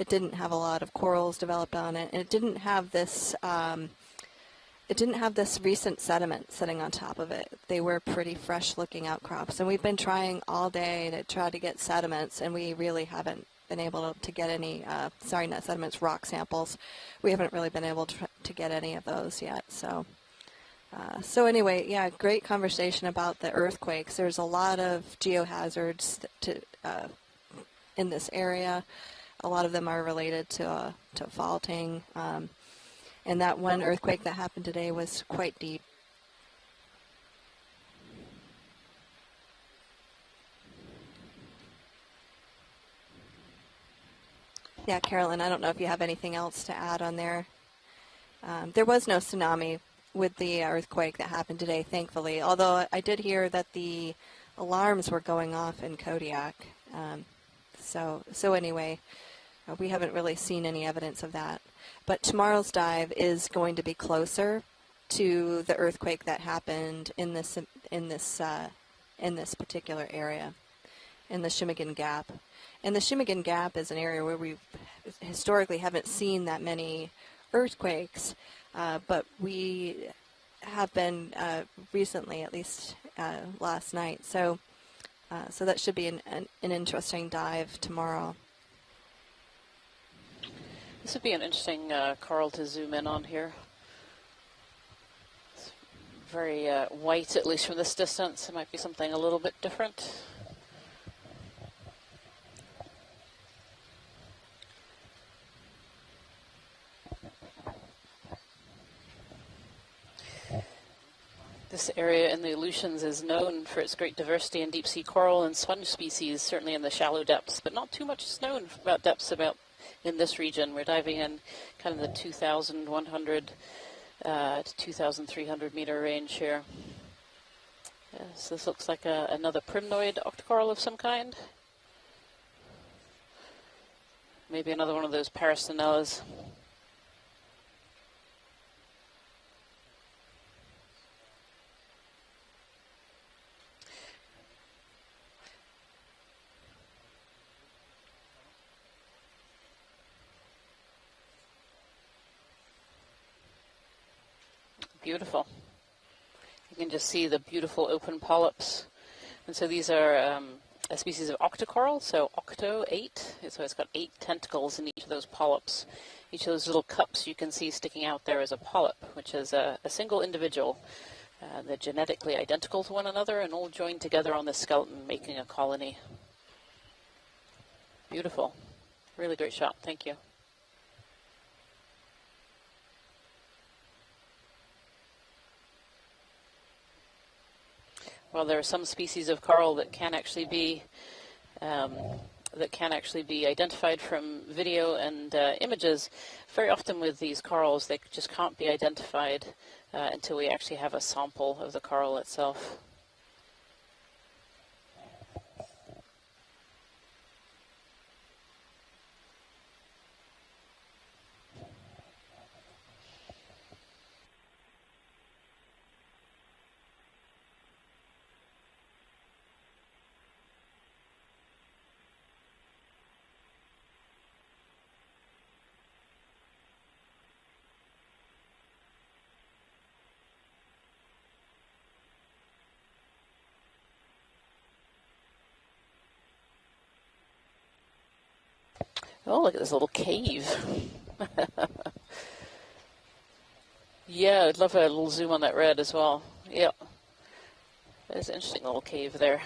didn't have a lot of corals developed on it, and it didn't have this recent sediment sitting on top of it. They were pretty fresh-looking outcrops, and we've been trying all day to try to get sediments, and we really haven't been able to get any, not sediments, rock samples. We haven't really been able to get any of those yet. So anyway, yeah, great conversation about the earthquakes. There's a lot of geohazards in this area. A lot of them are related to faulting. And that one earthquake that happened today was quite deep. Yeah, Carolyn, I don't know if you have anything else to add on there. There was no tsunami with the earthquake that happened today, thankfully, although I did hear that the alarms were going off in Kodiak. So anyway, we haven't really seen any evidence of that. But tomorrow's dive is going to be closer to the earthquake that happened in this particular area, in the Shimigan Gap. And the Shimigan Gap is an area where we historically haven't seen that many earthquakes, but we have been recently, at least last night. So that should be an interesting dive tomorrow. This would be an interesting coral to zoom in on here. It's very white, at least from this distance. It might be something a little bit different. This area in the Aleutians is known for its great diversity in deep-sea coral and sponge species, certainly in the shallow depths, but not too much is known about depths in this region. We're diving in kind of the 2,100 to 2,300 meter range here. So this looks like another primnoid octocoral of some kind. Maybe another one of those Peristinellas. Beautiful. You can just see the beautiful open polyps. And so these are a species of octocoral, so octo 8. So it's got 8 tentacles in each of those polyps. Each of those little cups you can see sticking out there is a polyp, which is a single individual. They're genetically identical to one another and all joined together on the skeleton, making a colony. Beautiful. Really great shot. Thank you. Well, there are some species of coral that can actually be identified from video and images. Very often with these corals, they just can't be identified until we actually have a sample of the coral itself. Oh, look at this little cave. Yeah, I'd love a little zoom on that red as well. Yeah. There's an interesting little cave there.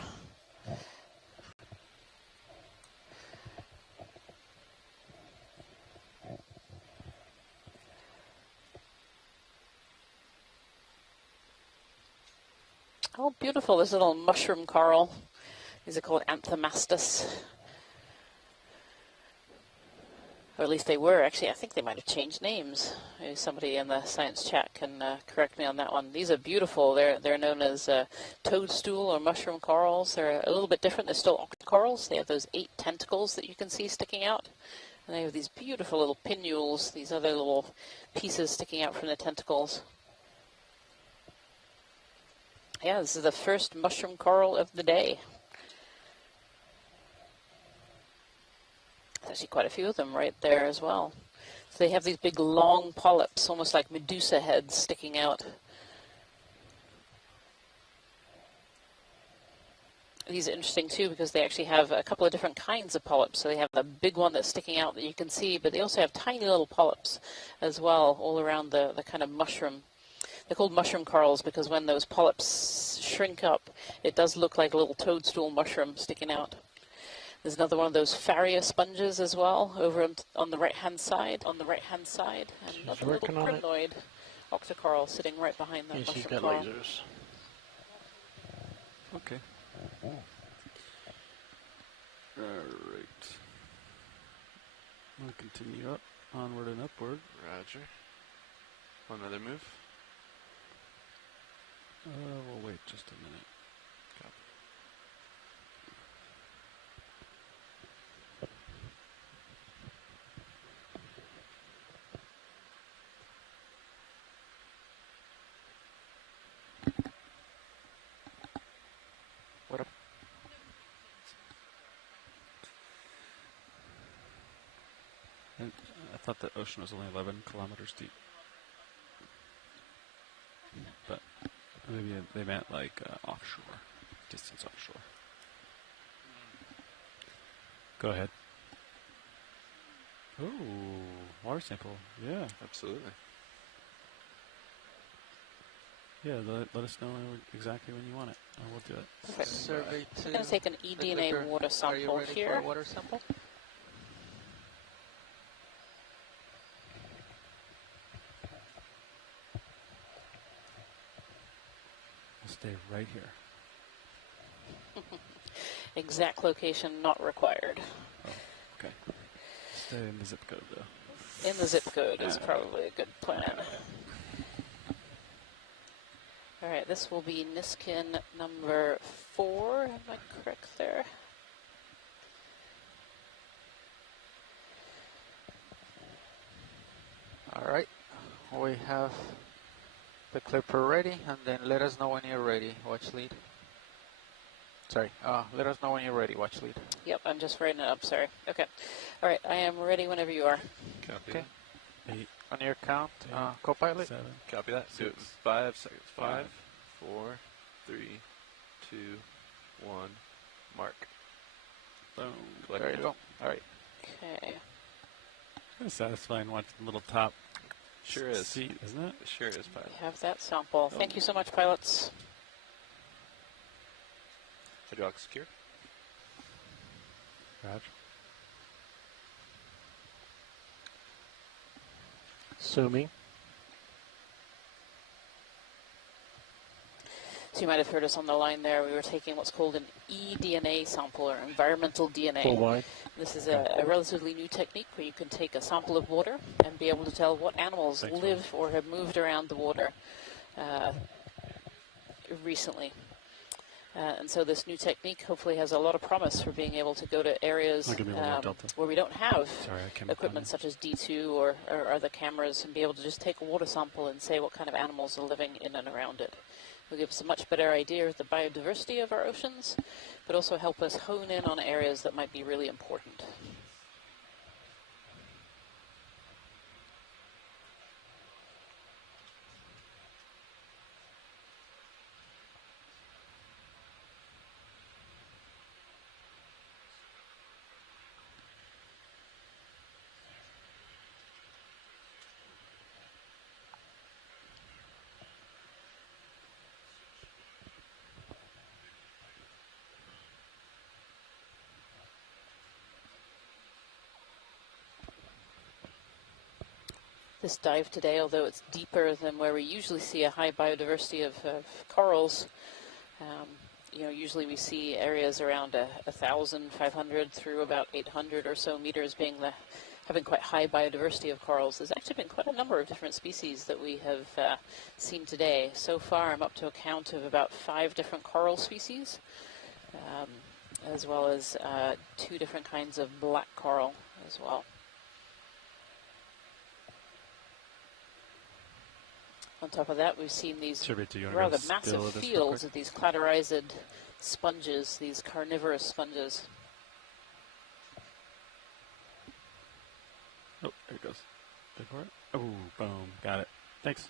Oh, beautiful. This little mushroom coral. These are called Anthomastus. Or at least they were. Actually, I think they might have changed names. Maybe somebody in the science chat can correct me on that one. These are beautiful. They're known as toadstool or mushroom corals. They're a little bit different. They're still octocorals. They have those 8 tentacles that you can see sticking out. And they have these beautiful little pinnules, these other little pieces sticking out from the tentacles. Yeah, this is the first mushroom coral of the day. There's actually quite a few of them right there as well. So they have these big long polyps, almost like Medusa heads sticking out. These are interesting too because they actually have a couple of different kinds of polyps. So they have a big one that's sticking out that you can see, but they also have tiny little polyps as well all around the kind of mushroom. They're called mushroom corals because when those polyps shrink up, it does look like a little toadstool mushroom sticking out. There's another one of those Faria sponges as well over on the right-hand side. And another little crinoid octocoral sitting right behind that mushroom she's got coral. lasers. Okay. Alright. We'll continue up, onward and upward. Roger. One other move. We'll wait just a minute. Copy. What up? And I thought the ocean was only 11 kilometers deep. But maybe they meant like offshore, distance offshore. Go ahead. Oh, water sample. Yeah. Absolutely. Yeah, let us know exactly when you want it, and we'll do it. Perfect. Survey I'm going to take an eDNA water sample Are you ready here. for a water sample? We'll stay right here. Exact location not required. Oh, okay. Stay in the zip code, though. In the zip code is probably a good plan. All right, this will be Niskin number 4. Am I correct there? All right. We have the clipper ready, and then let us know when you're ready. Watch lead. Sorry. Let us know when you're ready. Watch lead. Yep, I'm just writing it up. Sorry. Okay. All right, I am ready whenever you are. Copy. Okay. 8. On your count, co-pilot. 7. Copy that. Do it in 5 seconds. 5, 4, 3, 2, 1. Mark. Boom. There you go. All right. Okay. Kind of satisfying watching the little top Sure is. seat, isn't it? It sure is, pilot. We have that sample. Thank you so much, pilots. Hydraulic secure. Roger. Zooming. So you might have heard us on the line there. We were taking what's called an eDNA sample, or environmental DNA. Full wide. This is a relatively new technique where you can take a sample of water and be able to tell what animals live or have moved around the water recently. And so this new technique hopefully has a lot of promise for being able to go to areas where we don't have equipment such as D2 or other cameras, and be able to just take a water sample and say what kind of animals are living in and around it. Will give us a much better idea of the biodiversity of our oceans, but also help us hone in on areas that might be really important. This dive today, although it's deeper than where we usually see a high biodiversity of corals, you know, usually we see areas around 1,500 through about 800 or so meters being having quite high biodiversity of corals. There's actually been quite a number of different species that we have seen today. So far, I'm up to a count of about 5 different coral species, as well as 2 different kinds of black coral as well. On top of that, we've seen these rather massive fields of these cladorized sponges, these carnivorous sponges. Oh, there it goes. Go for it. Oh, boom. Got it. Thanks.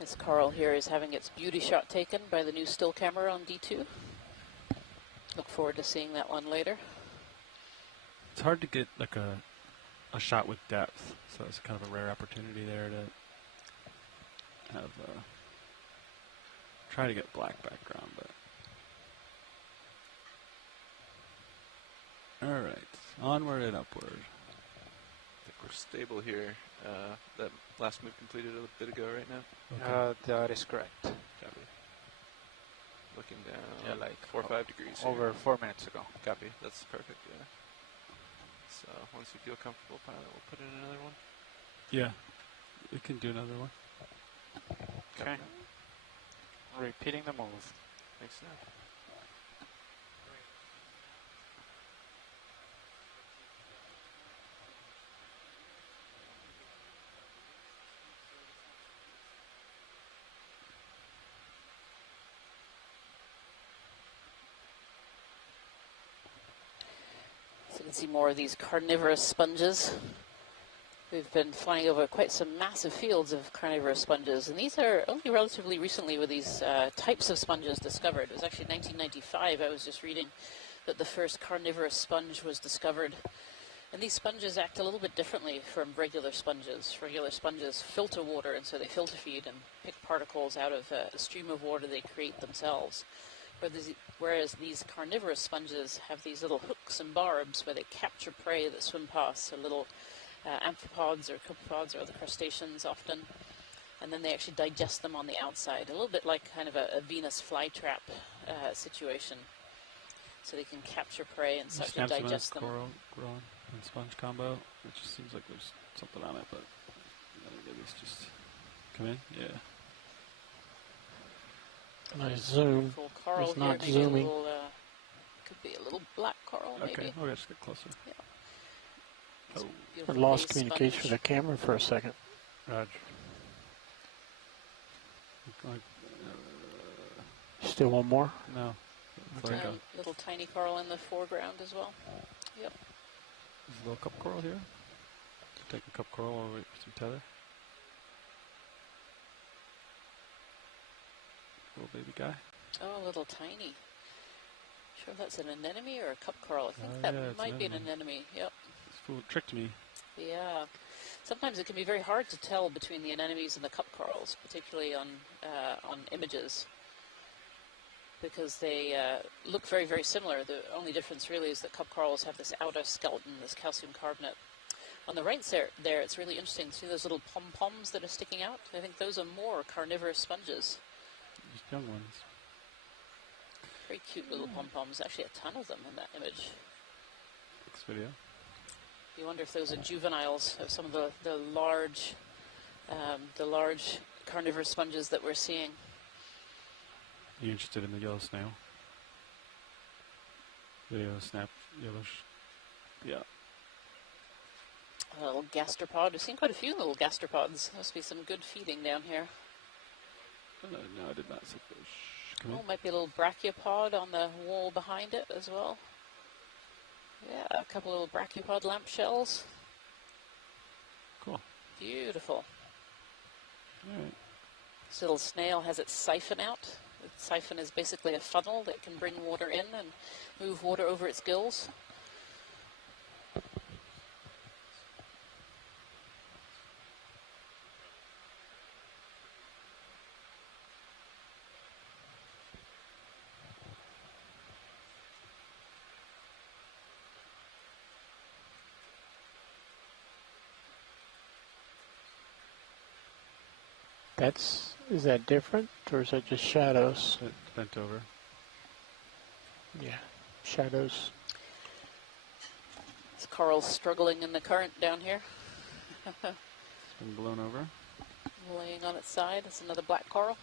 This coral here is having its beauty shot taken by the new still camera on D2. Look forward to seeing that one later. It's hard to get like a shot with depth, so it's kind of a rare opportunity there to have try to get black background, but all right, onward and upward. I think we're stable here. That last move completed a bit ago right now. Okay. That is correct. Copy. Looking down. Yeah, like 4 or 5 degrees. Over 4 minutes ago. Copy. That's perfect. Yeah. So once you feel comfortable, pilot, we'll put in another one. Yeah, we can do another one. Okay. Repeating the move. Thanks, Nav. So you can see more of these carnivorous sponges. We've been flying over quite some massive fields of carnivorous sponges, and these are only relatively recently were these types of sponges discovered. It was actually 1995, I was just reading, that the first carnivorous sponge was discovered. And these sponges act a little bit differently from regular sponges. Regular sponges filter water, and so they filter feed and pick particles out of a stream of water they create themselves. Whereas these carnivorous sponges have these little hooks and barbs where they capture prey that swim past, so little amphipods or copepods or other crustaceans often, and then they actually digest them on the outside, a little bit like kind of a Venus flytrap situation. So they can capture prey and such and digest them. Coral and sponge combo. It just seems like there's something on it, but maybe it's just come in. Yeah. Nice zoom. Cool coral it's here, not maybe zooming. A little, could be a little black coral, maybe. Okay, we'll just get closer. Yeah. I lost communication with the camera for a second. Roger. Still one more? No. Little tiny coral in the foreground as well. Yep. There's a little cup coral here. Take a cup coral while we wait for some tether. Little baby guy. Oh, a little tiny. Sure if that's an anemone or a cup coral. I think that might be an anemone. Yep. It's tricked me. Yeah. Sometimes it can be very hard to tell between the anemones and the cup corals, particularly on images, because they look very, very similar. The only difference really is that cup corals have this outer skeleton, this calcium carbonate. On the right there, it's really interesting. See those little pom-poms that are sticking out? I think those are more carnivorous sponges. Just young ones. Very cute little pom-poms. Actually, a ton of them in that image. Next video. You wonder if those are juveniles of some of the large carnivorous sponges that we're seeing. You interested in the yellow snail? Video snap yellowish. Yeah. A little gastropod. We've seen quite a few little gastropods. Must be some good feeding down here. No, I did not see fish. Come in. Might be a little brachiopod on the wall behind it as well. Yeah, a couple of little brachiopod lamp shells. Cool. Beautiful. All right. This little snail has its siphon out. The siphon is basically a funnel that can bring water in and move water over its gills. Is that different, or is that just shadows? Bent over. Yeah, shadows. This coral's struggling in the current down here. It's been blown over. Laying on its side. It's another black coral.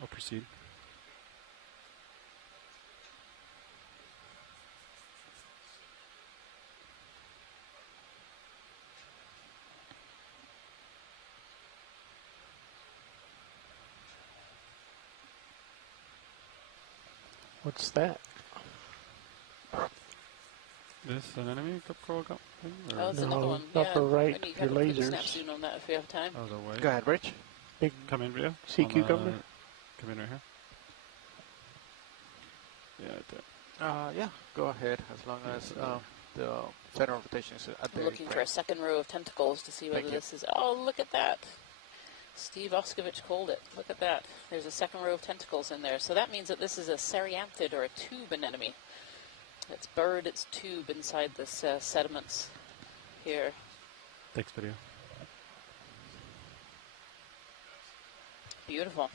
I'll proceed. What's that? This an enemy cup coral thing? Oh, it's another one. Upper right, You your have a quick lasers. snap zoom on that if we have time. Oh, the white. Go ahead, Rich. Big come in video. sea cucumber. Come in right here. Yeah, right there. Yeah, go ahead as long as the center of rotation is at the. I'm looking for a second row of tentacles to see whether this is. Oh, look at that. Steve Oskovich called it. Look at that. There's a second row of tentacles in there. So that means that this is a cerianthid or a tube anemone. It's burrowed its tube inside this sediments here. Next video. Beautiful.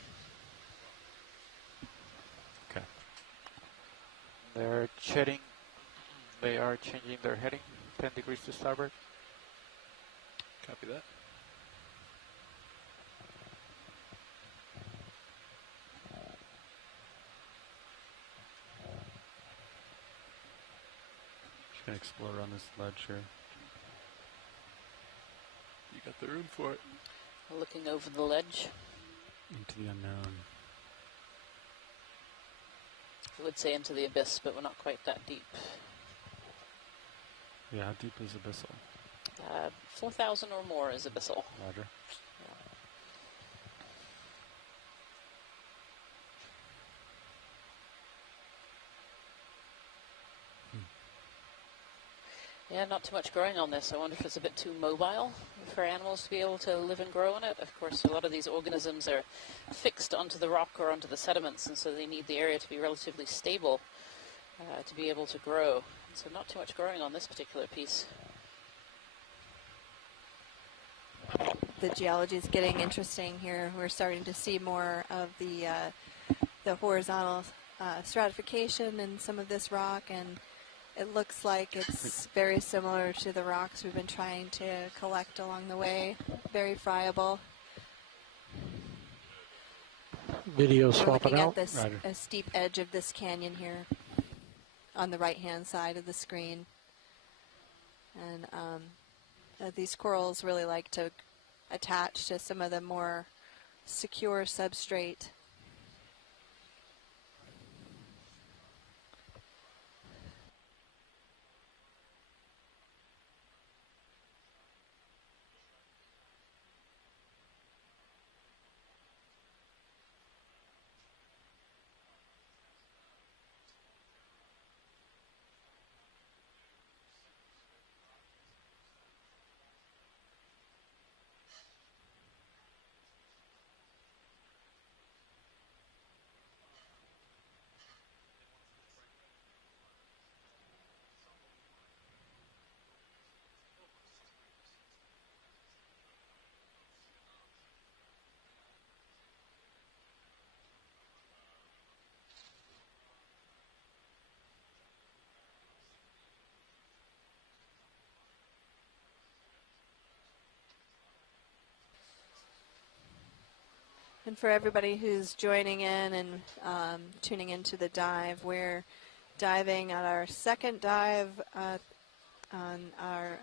Okay. They're shedding. They are changing their heading 10 degrees to starboard. Copy that. Just gonna explore around this ledge here. You got the room for it. Looking over the ledge. Into the unknown. I would say into the abyss, but we're not quite that deep. Yeah, how deep is abyssal? 4,000 or more is abyssal. Roger. Yeah, not too much growing on this. I wonder if it's a bit too mobile for animals to be able to live and grow on it. Of course, a lot of these organisms are fixed onto the rock or onto the sediments, and so they need the area to be relatively stable to be able to grow. So not too much growing on this particular piece. The geology is getting interesting here. We're starting to see more of the horizontal stratification in some of this rock, and it looks like it's very similar to the rocks we've been trying to collect along the way. Very friable. Video We're swapping looking out. at this a steep edge of this canyon here on the right-hand side of the screen. And these corals really like to attach to some of the more secure substrate. And for everybody who's joining in and tuning into the dive, we're diving on our second dive on our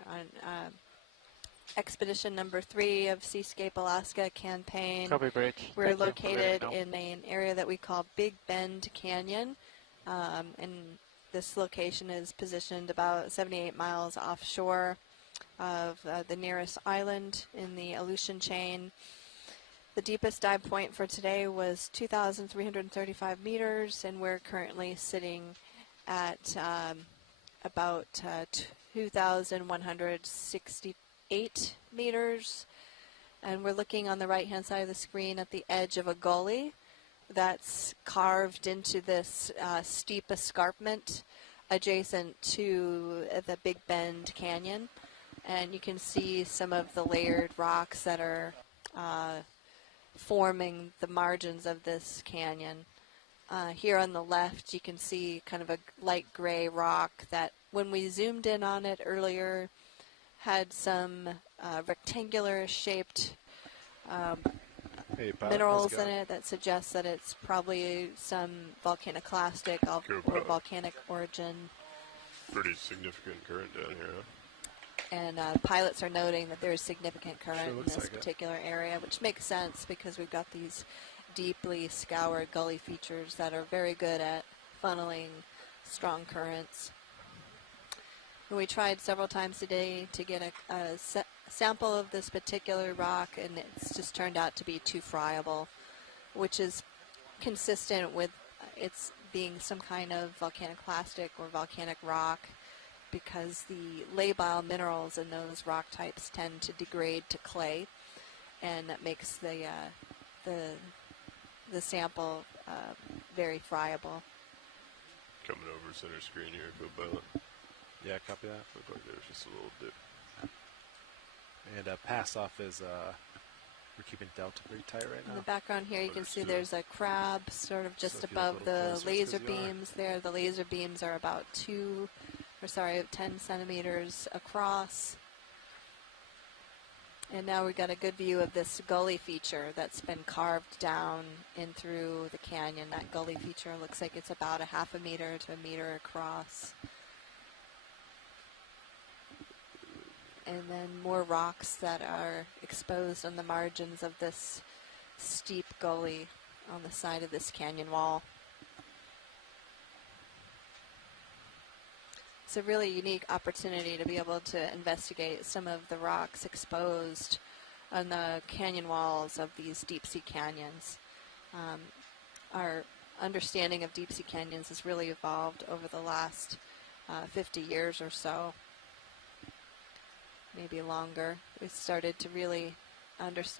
expedition number 3 of Seascape Alaska campaign. Copy break. We're located in an area that we call Big Bend Canyon, and this location is positioned about 78 miles offshore of the nearest island in the Aleutian chain. The deepest dive point for today was 2,335 meters, and we're currently sitting at about 2,168 meters. And we're looking on the right-hand side of the screen at the edge of a gully that's carved into this steep escarpment adjacent to the Big Bend Canyon. And you can see some of the layered rocks that are forming the margins of this canyon. Here on the left, you can see kind of a light gray rock that, when we zoomed in on it earlier, had some rectangular shaped minerals in it that suggests that it's probably some volcaniclastic or volcanic origin. Pretty significant current down here, huh? And pilots are noting that there is significant current in this particular area, which makes sense because we've got these deeply scoured gully features that are very good at funneling strong currents. And we tried several times today to get a sample of this particular rock, and it's just turned out to be too friable, which is consistent with its being some kind of volcaniclastic or volcanic rock, because the labile minerals in those rock types tend to degrade to clay, and that makes the sample very friable. Coming over center screen here, co-pilot. Yeah, copy that. Looked like there was just a little dip. And pass off is we're keeping delta pretty tight right now. In the background here, you can see there's a crab sort of just above the laser beams there. The laser beams are about 10 centimeters across. And now we've got a good view of this gully feature that's been carved down in through the canyon. That gully feature looks like it's about a half a meter to a meter across. And then more rocks that are exposed on the margins of this steep gully on the side of this canyon wall. It's a really unique opportunity to be able to investigate some of the rocks exposed on the canyon walls of these deep sea canyons. Our understanding of deep sea canyons has really evolved over the last 50 years or so, maybe longer. We started to really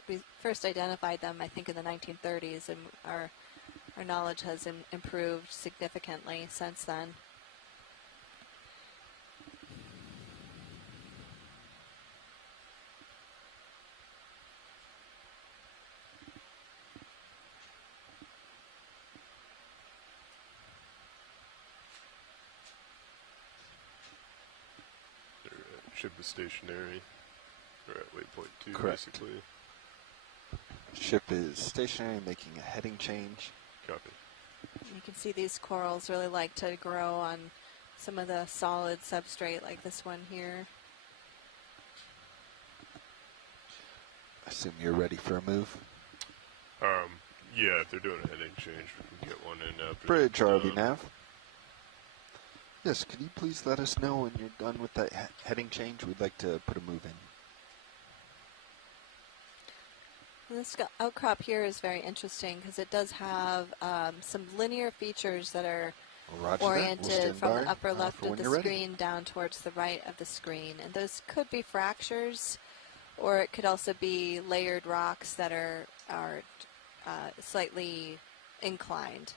we first identified them, I think, in the 1930s, and our knowledge has improved significantly since then. Ship is stationary. We're at waypoint 2, Correct. basically. Ship is stationary, making a heading change. Copy. You can see these corals really like to grow on some of the solid substrate, like this one here. I assume you're ready for a move. Yeah, if they're doing a heading change, we can get one in after. Bridge, ROV Nav. Yes, could you please let us know when you're done with that heading change? We'd like to put a move in. This outcrop here is very interesting because it does have some linear features that are oriented from the upper left of the screen down towards the right of the screen. And those could be fractures, or it could also be layered rocks that are slightly inclined.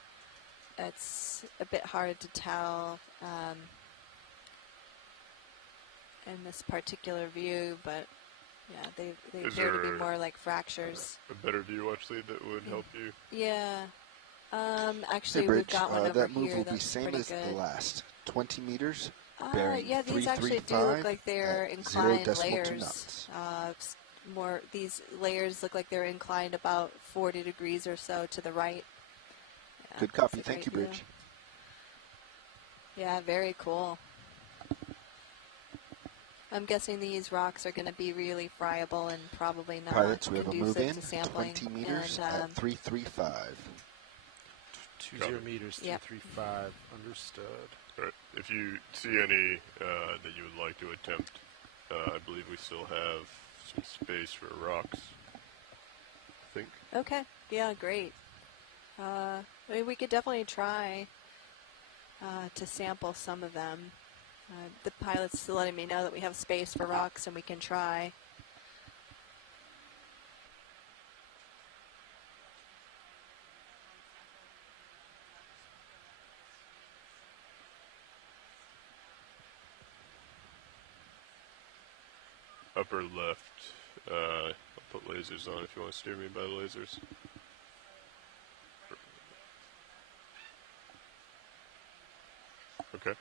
It's a bit hard to tell in this particular view, but yeah, they appear to be more like fractures. A better view actually that would help you? Yeah. Actually, hey, Bridge, we've got one over that move here will be that's same pretty as good. the last. 20 meters, bearing yeah, these actually do look like they're inclined layers. more, these layers look like they're inclined about 40 degrees or so to the right. Yeah, Good copy. Thank you, view. Bridge. Yeah, very cool. I'm guessing these rocks are going to be really friable and probably not Pilots, we have a move conducive in, to sampling. 20 meters and, at 335. 20 meters, Yep. 335. Understood. All right. If you see any that you would like to attempt, I believe we still have some space for rocks. I think. Okay. Yeah, great. I mean, we could definitely try to sample some of them. The pilot's still letting me know that we have space for rocks and we can try. Upper left. I'll put lasers on if you want to steer me by the lasers. Okay.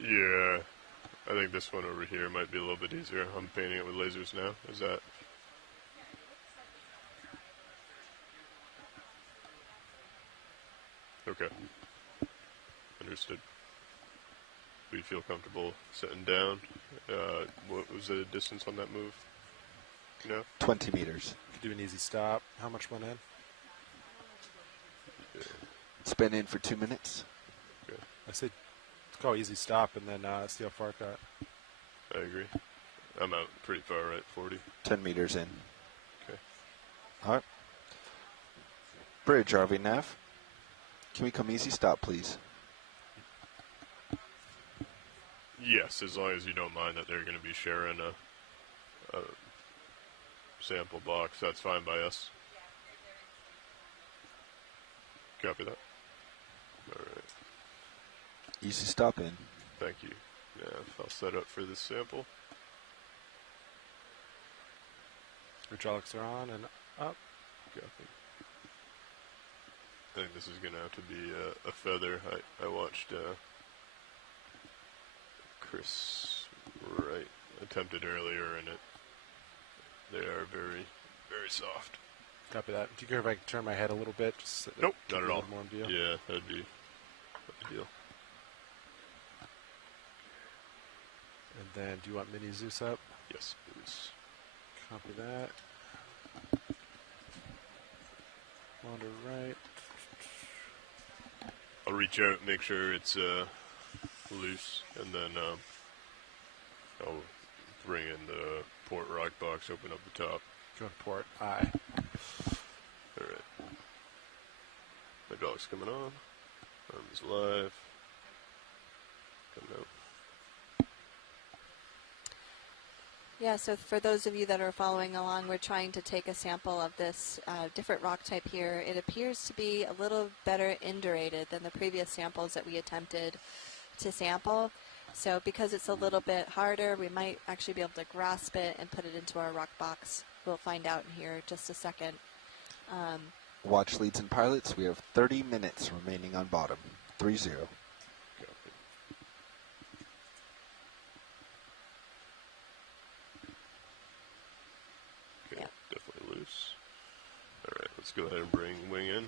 Yeah, I think this one over here might be a little bit easier. I'm painting it with lasers now. Is that? Okay. Understood. Do you feel comfortable sitting down? What was the distance on that move? No? 20 meters. Do an easy stop. How much went in? Spin in for 2 minutes. Okay. I said let's call easy stop and then see how far it got. I agree. I'm out pretty far, right? 40? 10 meters in. Okay. All right. Bridge, RV Nav. Can we come easy stop, please? Yes, as long as you don't mind that they're going to be sharing a sample box. That's fine by us. Copy that. All right. Easy stop in. Thank you. Yeah, I'll set up for this sample. Hydraulics are on and up. Copy. I think this is going to have to be a feather. I watched Chris Wright attempted earlier, and they are very, very soft. Copy that. Do you care if I can turn my head a little bit? Just Nope, not at all. More in view? Yeah, that'd be ideal. And then, do you want mini Zeus up? Yes, please. Copy that. Wander right. I'll reach out, make sure it's loose, and then I'll bring in the port rock box, open up the top. Go to port I. All right. Hydraulics coming on. Arms live. Coming out. Yeah, so for those of you that are following along, we're trying to take a sample of this different rock type here. It appears to be a little better indurated than the previous samples that we attempted to sample. So because it's a little bit harder, we might actually be able to grasp it and put it into our rock box. We'll find out in here just a second. Watch leads and pilots. We have 30 minutes remaining on bottom. 3-0. Okay, definitely loose. All right, let's go ahead and bring wing in.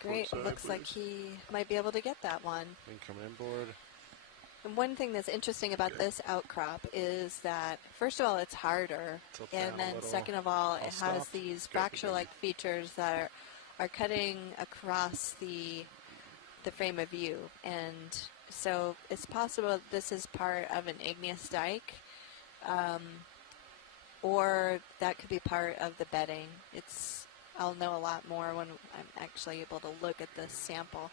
Great. Side, Looks like he might be able to get that one. Wing coming inboard. And one thing that's interesting about this outcrop is that, first of all, it's harder. Tilt And down a then little. second of all, it I'll has stop. these fracture-like features that are cutting across the frame of view. And so it's possible this is part of an igneous dike, or that could be part of the bedding. I'll know a lot more when I'm actually able to look at this sample.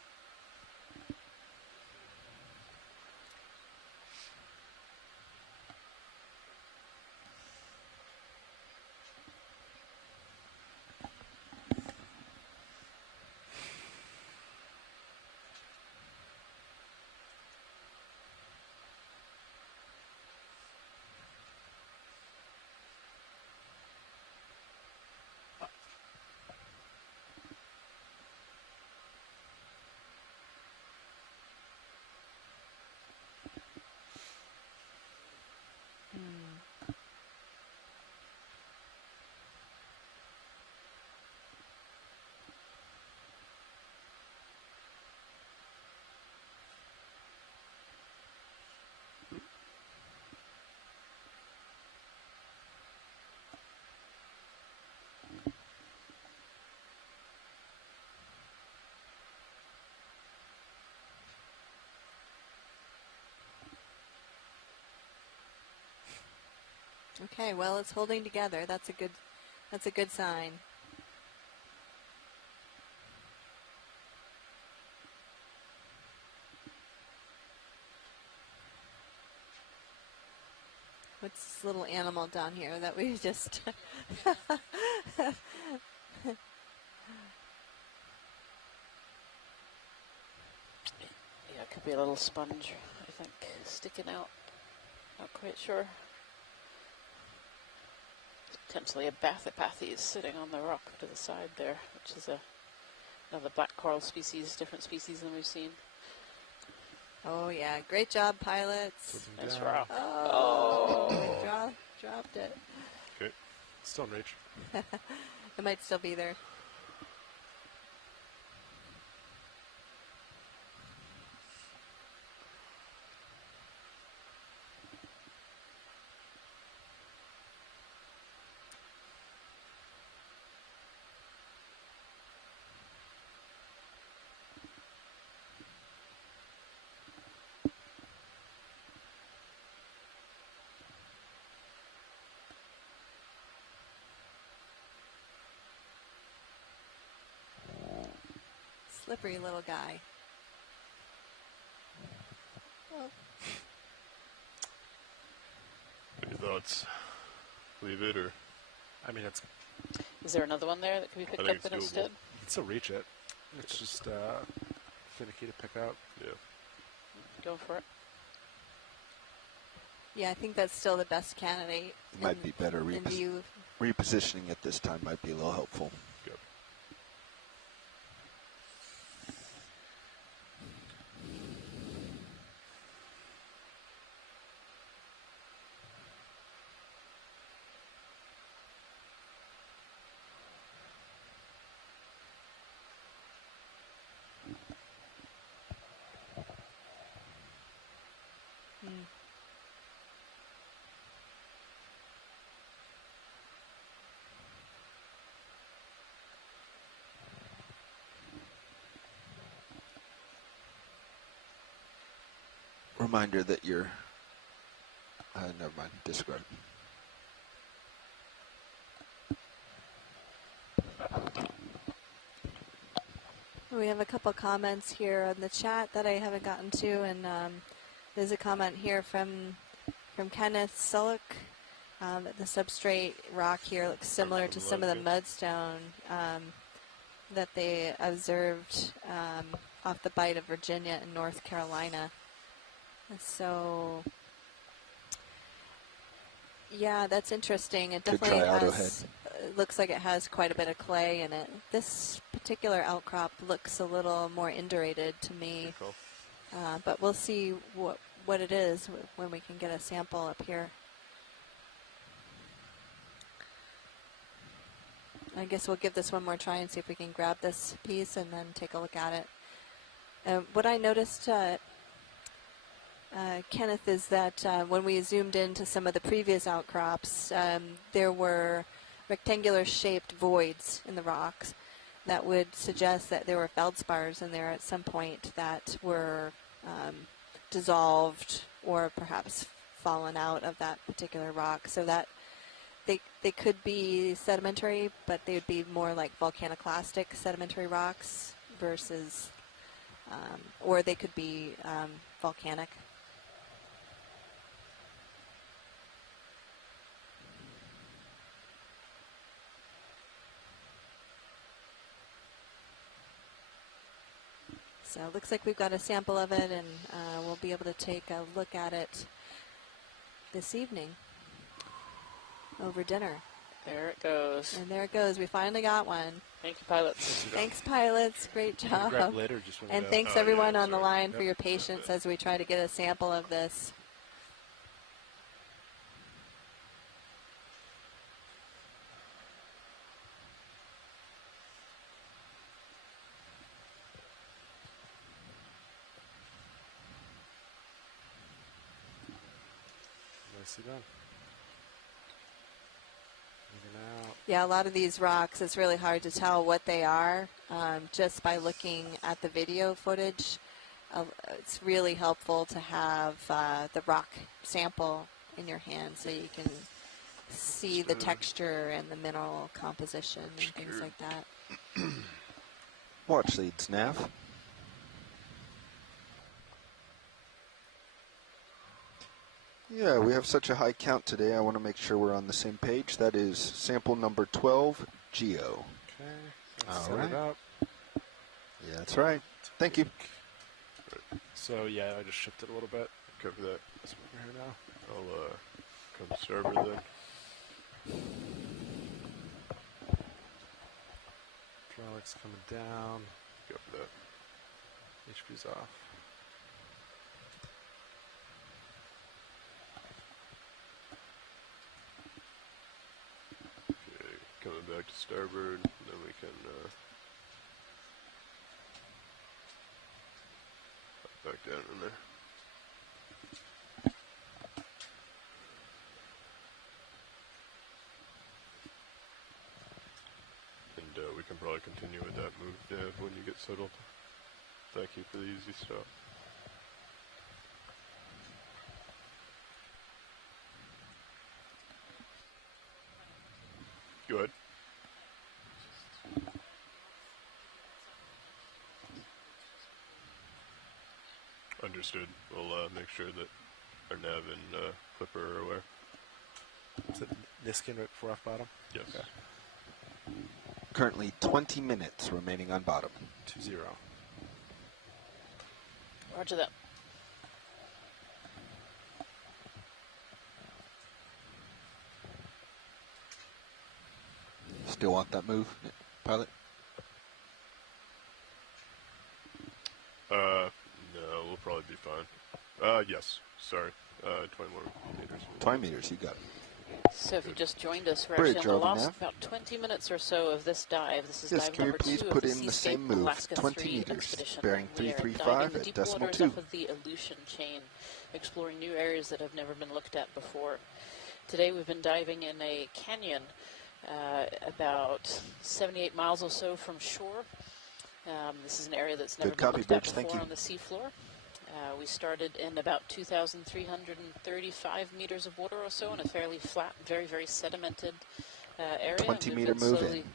Okay, well, it's holding together. That's a good sign. What's this little animal down here that we just... Yeah, it could be a little sponge, I think, sticking out. Not quite sure. Potentially a Bathypathes sitting on the rock to the side there, which is another black coral species, different species than we've seen. Oh, yeah. Great job, pilots. Nice rock. Oh, we dropped it. Okay. Still in reach. It might still be there. Slippery little guy. Well, Any thoughts? Leave it or? I mean, it's... Is there another one there that could be picked up in instead? You can still reach it. It's just finicky to pick up. Yeah. Go for it. yeah, I think that's still the best candidate. It might be better. Repositioning at this time might be a little helpful. Yep. Reminder that you're... never mind. Discard. We have a couple comments here on the chat that I haven't gotten to, and there's a comment here from Kenneth Sullick that the substrate rock here looks similar to some of the mudstone that they observed off the Bight of Virginia in North Carolina. So, yeah, that's interesting. It definitely has, looks like it has quite a bit of clay in it. This particular outcrop looks a little more indurated to me, Cool. but we'll see what it is when we can get a sample up here. I guess we'll give this one more try and see if we can grab this piece and then take a look at it. What I noticed, Kenneth, is that when we zoomed into some of the previous outcrops, there were rectangular shaped voids in the rocks that would suggest that there were feldspars in there at some point that were dissolved or perhaps fallen out of that particular rock, so that they could be sedimentary, but they would be more like volcaniclastic sedimentary rocks versus, or they could be volcanic. So it looks like we've got a sample of it, and we'll be able to take a look at it this evening over dinner. There it goes. And there it goes. We finally got one. Thank you, pilots. Thanks, pilots. Great job. Grab later, just and thanks everyone on the line for your patience as we try to get a sample of this. Nicely done. Yeah, a lot of these rocks, it's really hard to tell what they are just by looking at the video footage. It's really helpful to have the rock sample in your hand so you can see the texture and the mineral composition and things like that. Watch leads, Nav. Yeah, we have such a high count today. I want to make sure we're on the same page. That is sample number 12, Geo. Okay. All Set right. it up. Yeah, that's right. Thank you. So yeah, I just shifted a little bit. Cover that. That's what we're here now. I'll come starboard then. Hydraulics coming down. Go for that. HP's off. Okay, coming back to starboard, and then we can hop back down in there. And we can probably continue with that move, Dev, when you get settled. Thank you for the easy stop. Go ahead. Understood. We'll make sure that our nav and Clipper are aware. Is it Niskin right before off bottom? Yes. Okay. Currently 20 minutes remaining on bottom. 2-0. Roger that. Still want that move, pilot? No, we'll probably be fine. Yes. Sorry. 20 more meters. 20 meters, you got it. So if you just joined us, we're Bridge, actually on the Robin, last nav. about 20 minutes or so of this dive. This is Yes, dive can we number please 2 put of the in the Seascape same move, Alaska 20 3 meters, expedition. bearing We are 335 diving the at deep decimal waters 2. off of the Aleutian chain, exploring new areas that have never been looked at before. Today we've been diving in a canyon about 78 miles or so from shore. This is an area that's never Good been copy, looked at Bridge. Thank before you. on the seafloor. We started in about 2,335 meters of water or so in a fairly flat, very, very sedimented area. 20-meter and we've been move slowly in.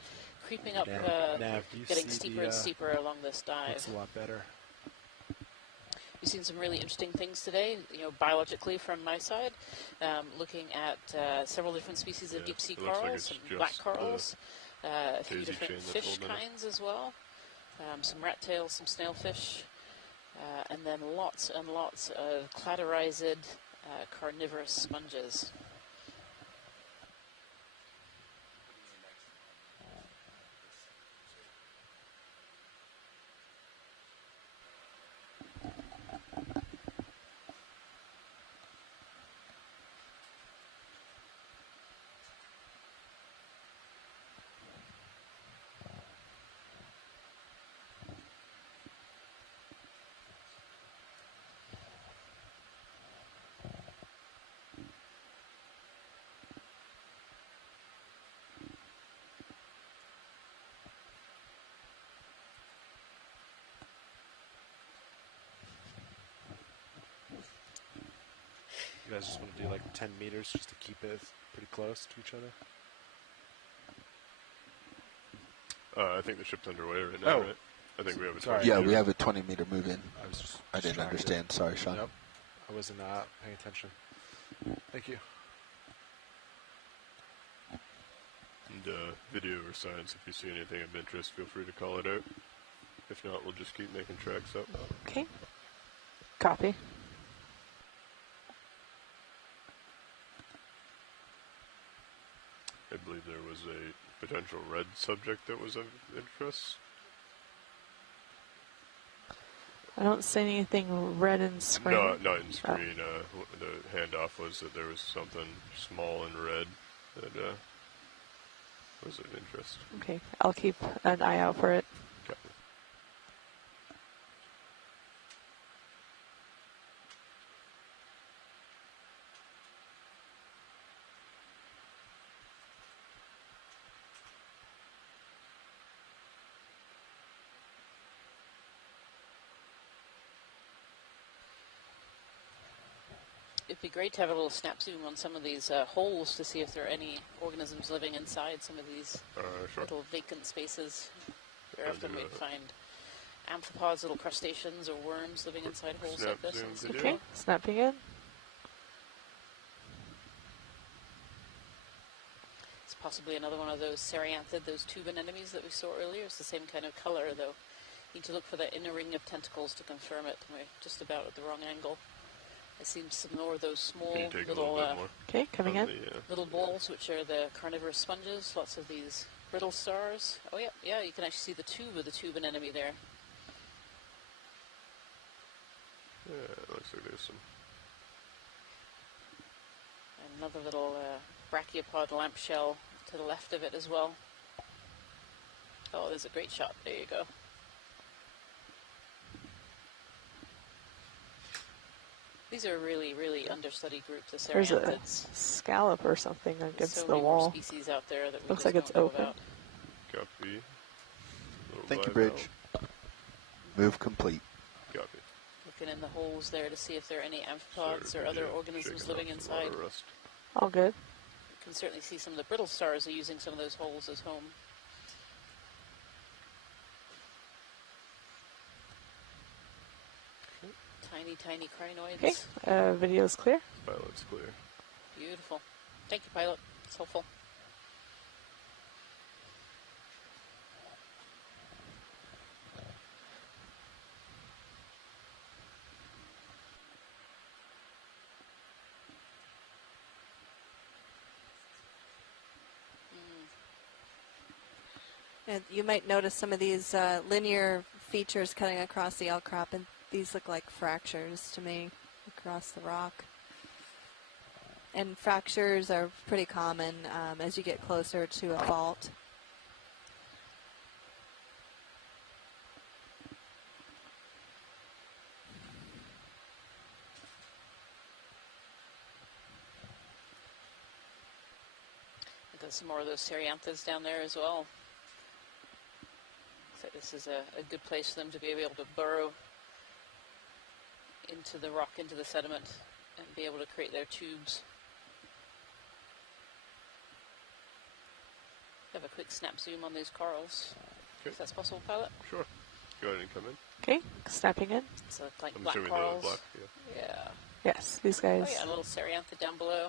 creeping up, Nav, do you getting see steeper the, and steeper along this dive. Looks a lot better. We've seen some really interesting things today, biologically from my side, looking at several different species of deep sea it looks like corals, it's some black just corals, a few daisy different chain that's fish holding it. kinds as well, some rat tails, some snailfish, and then lots and lots of cladorized carnivorous sponges. You guys just want to do like 10 meters just to keep it pretty close to each other? I think the ship's underway right now, Oh. right? I think we have a Sorry. 20 Yeah, meter. we have a 20-meter move in. I didn't trying to- understand. Sorry, Sean. Nope. I wasn't paying attention. Thank you. And video or science, if you see anything of interest, feel free to call it out. If not, we'll just keep making tracks up. Okay. Copy. I believe there was a potential red subject that was of interest. I don't see anything red and screen. No, not in screen. The handoff was that there was something small and red that was of interest. Okay, I'll keep an eye out for it. Okay. it'd be great to have a little snap zoom on some of these holes to see if there are any organisms living inside some of these Sure. little vacant spaces. Very I'll often do we'd a find amphipods, little crustaceans or worms living inside holes snap like this. zoom And video. Okay, snapping in. it's possibly another one of those serianthid, those tube anemones that we saw earlier. It's the same kind of color, though. Need to look for that inner ring of tentacles to confirm it. We're just about at the wrong angle. I see some more of those small Can you take little a little bit more? Okay, coming in. little balls, which are the carnivorous sponges. Lots of these brittle stars. Oh yeah, yeah. You can actually see the tube of the tube anemone there. Yeah, it looks like there's some. And another little brachiopod lamp shell to the left of it as well. Oh, there's a great shot. There you go. These are really, really understudied groups of There's a serianthids. scallop or something There's against so the many wall. more species out there that we Looks just like it's don't know open. about. Copy. Thank you, Bridge. Move complete. Copy. Looking in the holes there to see if there are any amphipods or other organisms living inside. All good. You can certainly see some of the brittle stars are using some of those holes as home. Tiny, tiny crinoids. Okay, video's clear. Pilot's clear. Beautiful. Thank you, pilot. It's helpful. And you might notice some of these linear features cutting across the outcrop, and these look like fractures to me across the rock. And fractures are pretty common as you get closer to a fault. There's some more of those serianthids down there as well. So this is a good place for them to be able to burrow into the rock, into the sediment, and be able to create their tubes. Have a quick snap zoom on these corals. Okay. If that's possible, pilot. Sure. Go ahead and come in. Okay, snapping in. So like I'm black assuming corals. the black, Yeah. Yes, these guys. Oh yeah, a little serianthid down below.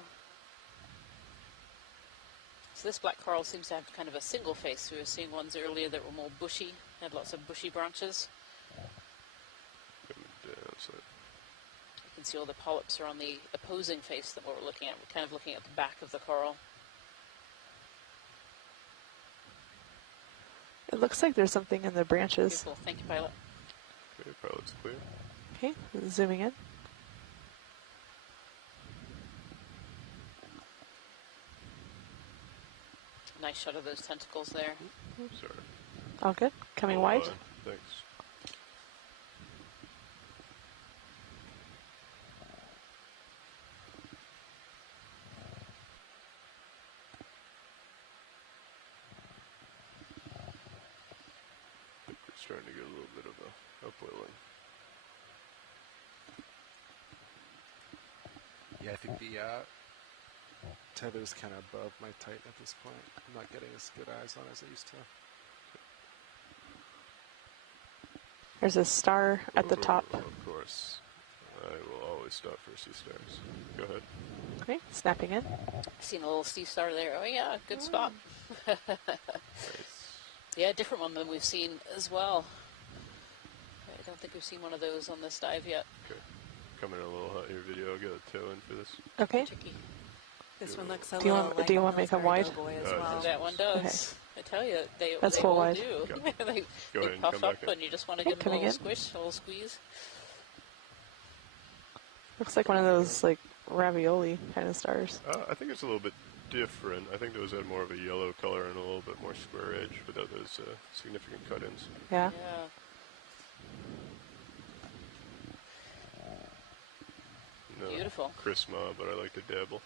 So this black coral seems to have kind of a single face. We were seeing ones earlier that were more bushy, had lots of bushy branches. Coming down, so You can see all the polyps are on the opposing face that we're looking at. We're kind of looking at the back of the coral. It looks like there's something in the branches. Beautiful. Thank you, pilot. okay, pilot's clear. Okay, zooming in. Nice shot of those tentacles there. Sorry. All good. Coming Oh, wide. Thanks. I think we're starting to get a little bit of a upwelling. Yeah, I think the tether's kind of above my tight at this point. I'm not getting as good eyes on as I used to. There's a star at the top. Of course. I will always stop for sea stars. Go ahead. Okay, snapping in. Seen a little sea star there. Oh yeah, good spot. Yeah, different one than we've seen as well. I don't think we've seen one of those on this dive yet. Okay. Coming in a little hot here video. I'll get a toe in for this. Okay. This one looks a Do you little want like do you want to make them wide? as well. That one does. I tell you, they That's they full all wide. do. Okay. they Go ahead and puff come up, back in. and you just want to Okay, give them a coming little in. squish, a little squeeze. Looks like one of those like ravioli kind of stars. I think it's a little bit different. I think those had more of a yellow color and a little bit more square edge without those significant cut-ins. Yeah. No Beautiful. Chrisma, but I like to dabble.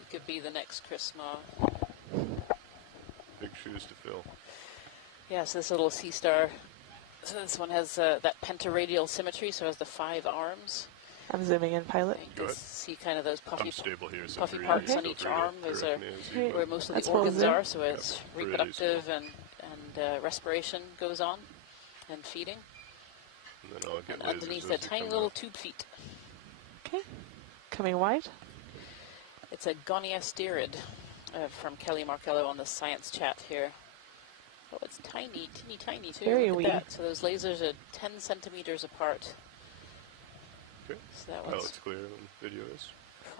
It could be the next Chris Ma. Big shoes to fill. Yeah, so this little sea star So this one has that pentaradial symmetry, so it has the 5 arms. I'm zooming in, pilot. You can see kind of those puffy, I'm stable here, so puffy free parts to on feel each free to arm. Those are correct me as you where most of That's the full organs zoom. are, so it's really reproductive and respiration goes on, and feeding. And then I'll get And lasers underneath as the you tiny come little out. tube feet. Okay. Coming wide. It's a goniasterid from Kelly Markello on the science chat here. Oh, it's tiny, teeny tiny too. Very Look wee. at that. So those lasers are 10 centimeters apart. Okay. So that Oh, one's it's clear and video is.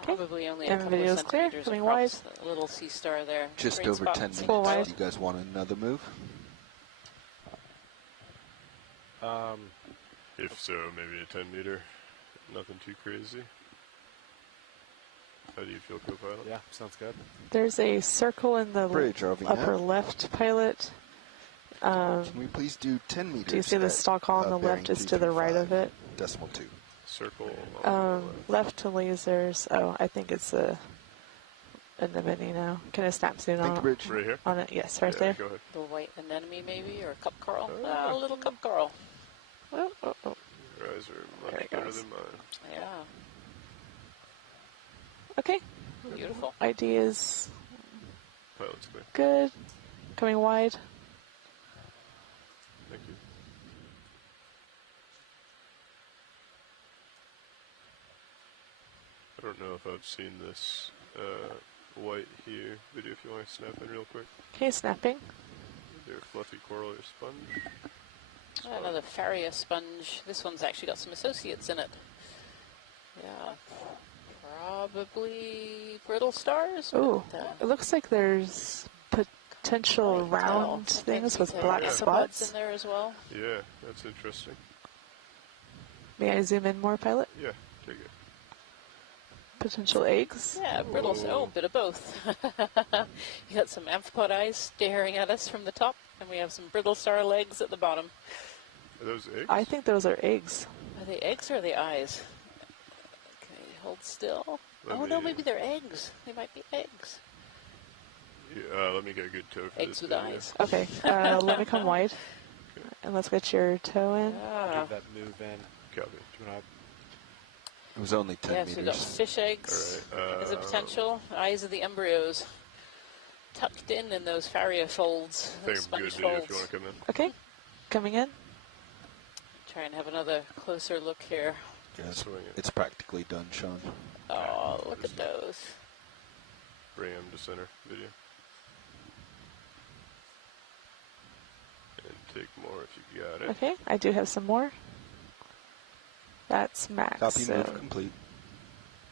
probably only a And couple of video's clear. centimeters Coming across. A little sea star there. Just Great over spot 10 to see minutes. the Do pilot. you guys want another move? If so, maybe a 10 meter. Nothing too crazy. How do you feel, co-pilot? Yeah, sounds good. There's a circle in the Bridge, ROV upper nav. left, pilot. Can we please do 10 meters? Do you see the at, stock on the bearing left is to the right of it? 235.2. Circle on the left. Left to lasers. Oh, I think it's in the mini now. Can I snap zoom Think on, bridge. Right here? on it? Yes, right Yeah, there. go ahead. The white anemone maybe, or a cup coral? Oh. A little cup coral. Oh, oh, oh. Your eyes are There much it better goes. than mine. Yeah, Okay. beautiful. ID is Pilot's clear. good. Coming wide. Thank you. I don't know if I've seen this white here video. If you want to snap in real quick. Okay, snapping. They're fluffy coral or sponge. Another Faria sponge. This one's actually got some associates in it. Yeah, probably brittle stars. Ooh, Look at that. it looks like there's potential Tell. round things with Sometimes black you have spots. isopods in there as well. Yeah, that's interesting. May I zoom in more, pilot? Yeah, take it. Potential eggs. Yeah, brittle. Oh, a bit of both. You got some amphipod eyes staring at us from the top, and we have some brittle star legs at the bottom. Are those eggs? I think those are eggs. Are they eggs or are they eyes? Okay, hold still. Let No, me- maybe they're eggs. They might be eggs. Yeah, let me get a good toe for Eggs this with video. eyes. Okay, let me come wide. And let's get your toe in. Ah. Give that move in. Copy. Do you want It was only 10 Yes, we've got meters. fish eggs All right, as a potential. Eyes of the embryos tucked in those Faria folds, I think those I'm good sponge video folds. if you want to come in. Okay, coming in. Try and have another closer look here. Yes, Swing it. it's practically done, Sean. Oh, look at those. Bring him to center video. And take more if you got it. Okay, I do have some more. That's max. Copy, so move complete.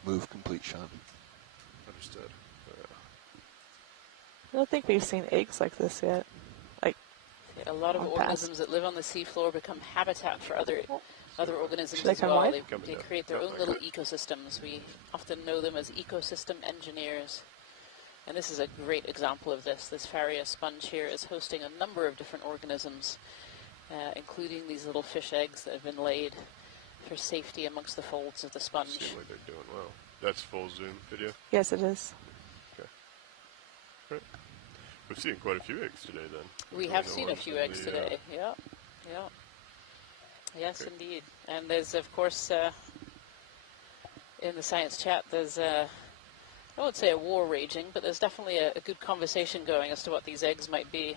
Move complete, Sean. Understood. I don't think we've seen eggs like this yet. Like A lot of on past. organisms that live on the seafloor become habitat for other organisms Should I as come well. wide? They Coming down. create their No, own not little quite. ecosystems. We often know them as ecosystem engineers. And this is a great example of this. This Faria sponge here is hosting a number of different organisms, including these little fish eggs that have been laid for safety amongst the folds of the sponge. Seem like they're doing well. That's full zoom video. yes, it is. Okay. Right. We've seen quite a few eggs today then. We Between have the seen a ones few in eggs the, today. Yeah, yeah. Yes, Okay. indeed. And there's, of course, in the science chat, there's I won't say a war raging, but there's definitely a good conversation going as to what these eggs might be,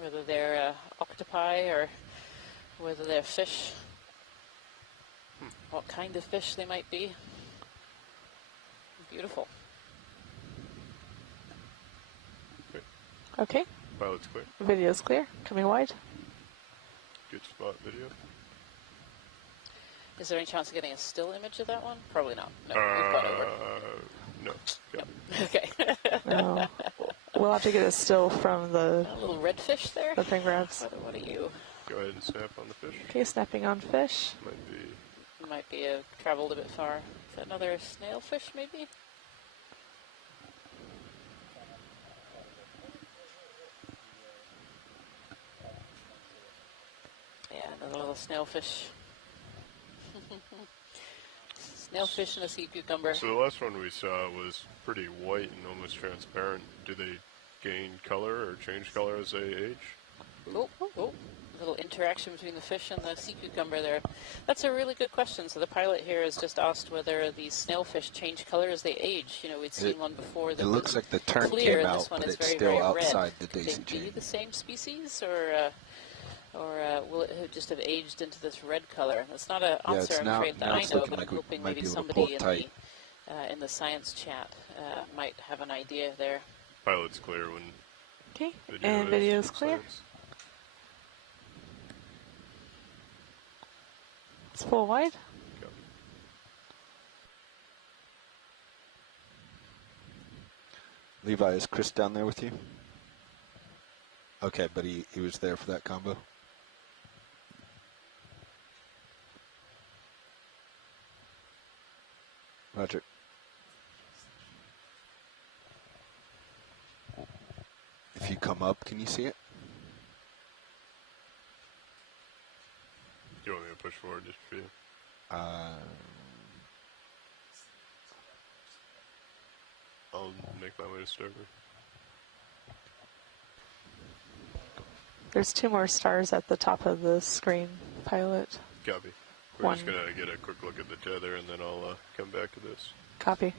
whether they're octopi or whether they're fish, what kind of fish they might be. Beautiful. Okay, Pilot's clear. video's clear. Coming wide. Good spot video. Is there any chance of getting a still image of that one? Probably not. No, we've got over. No. Copy. Okay. No. We'll have to get a still from the A little redfish there. thing grabs. What are you? Go ahead and snap on the fish. Okay, snapping on fish. Might be. Traveled a bit far. Is that another snailfish, maybe? Yeah, another little snailfish. Snailfish and a sea cucumber. So the last one we saw was pretty white and almost transparent. Do they gain color or change color as they age? Oh, a little interaction between the fish and the sea cucumber there? That's a really good question. So the pilot here has just asked whether these snailfish change color as they age. You know, we'd seen one before that It looks was like the turn clear, came and out, this one but is it's very, still very outside red. the daisy Could they chain. be the same species, or will it just have aged into this red color? That's not an Yeah, answer, it's I'm now- afraid, that now I it's know, looking but like I'm we hoping might maybe be able to somebody pull it tight. in the science chat might have an idea there. Pilot's clear when Okay, video and is video's clear. science. It's full wide. Copy. Levi, is Chris down there with you? Okay, but he was there for that combo. Roger. If you come up, can you see it? Do you want me to push forward just for you? I'll make my way to starboard. There's 2 more stars at the top of the screen, pilot. Copy. We're One. just going to get a quick look at the tether, and then I'll come back to this. Copy.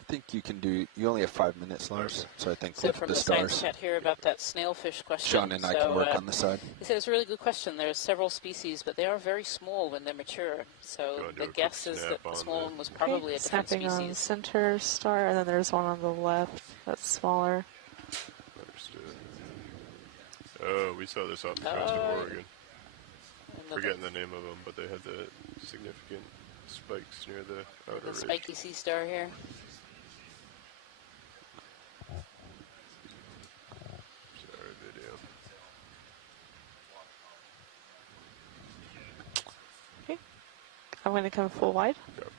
I think you can do, you only have 5 minutes, Lars, so I think So look from at the the science stars. chat here about that snailfish question. Sean and I can work on the side. He said it's a really good question. There's several species, but they are very small when they're mature. So the guess is that the small one was probably a different Snapping on species. center star, and then there's one on the left that's smaller. Understood. Oh, we saw this off the coast of Oregon. Forgetting the name of them, but they had the significant spikes near the outer The ridge. spiky sea star here. Sorry, video. Okay. I'm going to come full wide. Copy.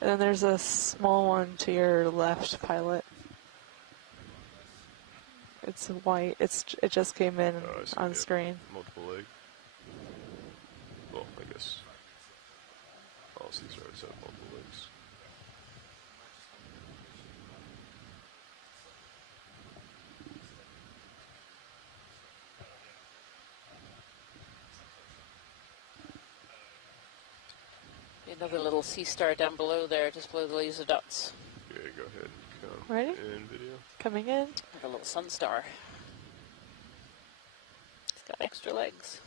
And then there's a small one to your left, pilot. It's white. It just came in Oh, I see, on yep. screen. Multiple leg. Well, I guess all sea stars have multiple legs. Another little sea star down below there, just below the laser dots. Yeah, go ahead. Come Ready? in video. Coming in. Like a little sun star. It's got extra legs.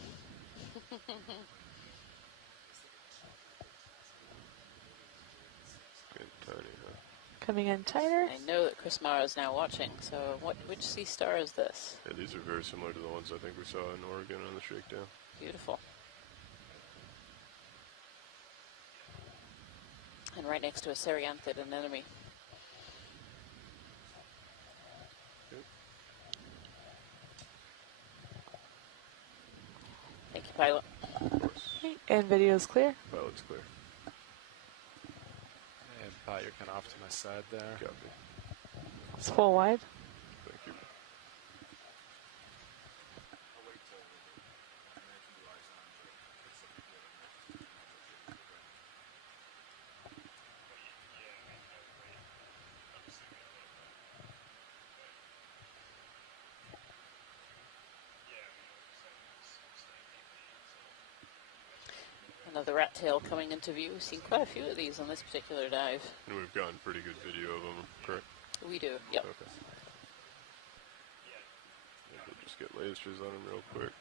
Good, tiny, huh? Coming in tighter. I know that Chris Mara is now watching, so which sea star is this? Yeah, these are very similar to the ones I think we saw in Oregon on the shakedown. Beautiful. And right next to a Cerianthid anemone. Thank you, pilot. Okay. And video's clear. Pilot's clear. And you're kind of off to my side there. Copy. It's full wide. Thank you. Another rat tail coming into view. We've seen quite a few of these on this particular dive. And we've gotten pretty good video of them, correct? We do, yep. Okay. We'll just get lasers on them real quick.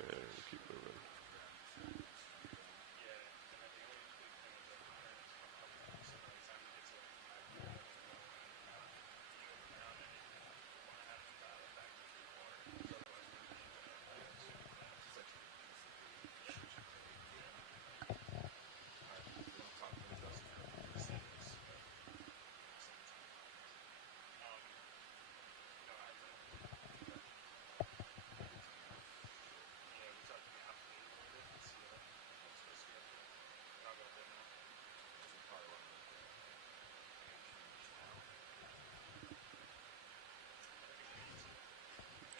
And keep moving.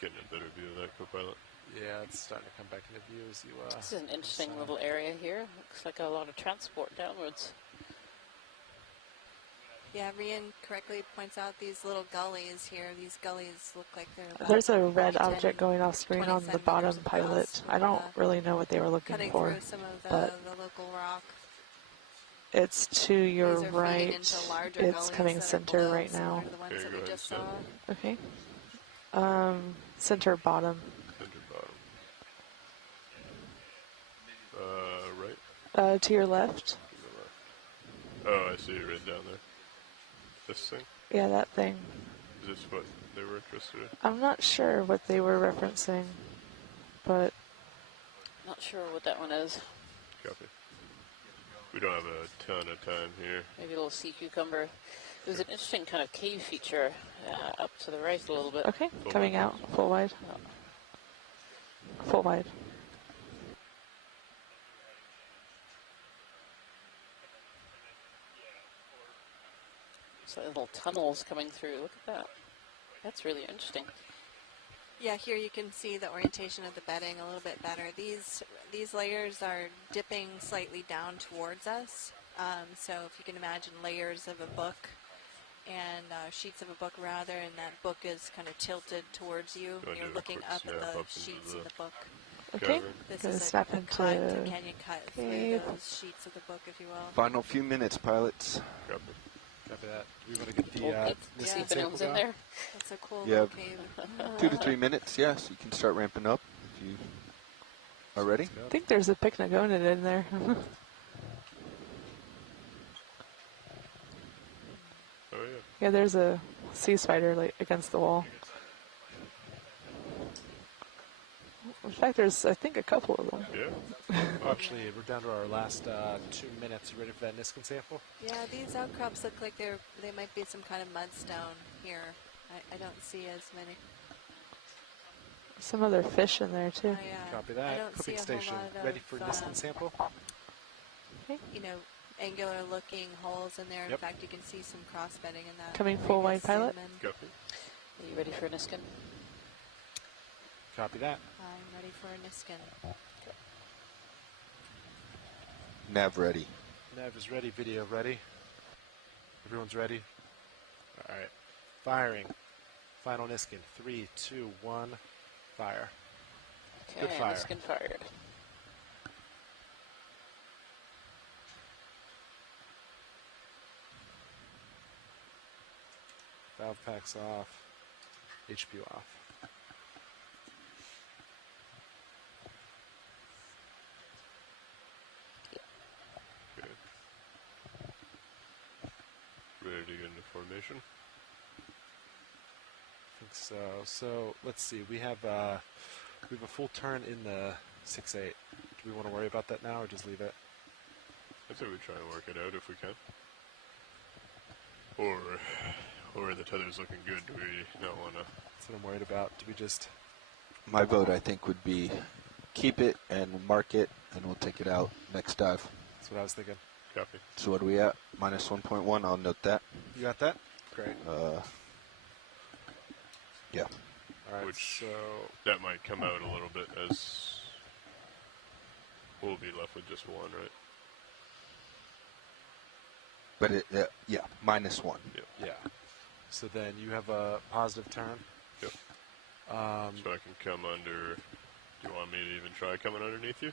Getting a better view of that, co-pilot. Yeah, it's starting to come back into view as you. This is an interesting little area here. Looks like a lot of transport downwards. Yeah, Rian correctly points out these little gullies here. These gullies look like they're about There's a red 10, object going off screen 20 on the bottom centimeters pilot. across I with, don't really know what they were looking cutting for, through some of but the local rock. it's to your These are feeding right. into larger It's gullies coming that are center below, right similar now. to the ones Okay, that go we ahead just and saw. Okay. Center bottom. Center bottom. Right? To your left. To the left. Oh, I see it written down there. This thing? Yeah, that thing. Is this what they were interested in? I'm not sure what they were referencing, but Not sure what that one is. Copy. We don't have a ton of time here. Maybe a little sea cucumber. There's an interesting kind of cave feature up to the right a little bit. okay, coming out, full wide. Full wide. So little tunnels coming through. Look at that. That's really interesting. Yeah, here you can see the orientation of the bedding a little bit better. These layers are dipping slightly down towards us. So if you can imagine layers of a book and sheets of a book rather, and that book is kind of tilted towards you. You're looking up at the sheets in the book. Okay. This Gonna is snap a into cut. Can you cut through cave. those sheets of the book, if you will? Final few minutes, pilots. Copy that. Do we want to get the See if anyone's in there. That's a cool You little have cave. 2 to 3 minutes, yes. You can start ramping up if you are ready. I think there's a pycnogonid in there. Oh, yeah. Yeah, there's a sea spider like against the wall. In fact, there's, I think, a couple of them. Yeah. Actually, we're down to our last 2 minutes. You ready for that Niskin sample? Yeah, these outcrops look like they might be some kind of mudstone here. I don't see as many. Some other fish in there, too. Copy I that. don't Cooking see a whole station. lot Ready of, for Niskin sample? You know, angular looking holes in there. In Yep. fact, you can see some cross bedding in that. Coming full wide pilot. Copy. Are you ready for a Niskin? Copy that. I'm ready for a Niskin. Nav ready. Nav is ready. Video ready. Everyone's ready. All right. Firing. Final Niskin. 3, 2, 1. Fire. Okay, Good fire. Niskin fired. Valve packs off. HP off. Okay. Ready to get into formation? I think so. So let's see. We have a full turn in the 6-8. Do we want to worry about that now, or just leave it? I'd say we try and work it out if we can. Or the tether's looking good. Do we not want to? That's what I'm worried about. Do we just? My vote, I think, would be keep it and mark it, and we'll take it out next dive. That's what I was thinking. Copy. So what are we at? Minus 1.1. I'll note that. You got that? Great. Yeah. All right. Which So that might come out a little bit as we'll be left with just one, right? But yeah, minus 1. Yep. yeah. So then you have a positive turn. Yep. So I can come under. Do you want me to even try coming underneath you?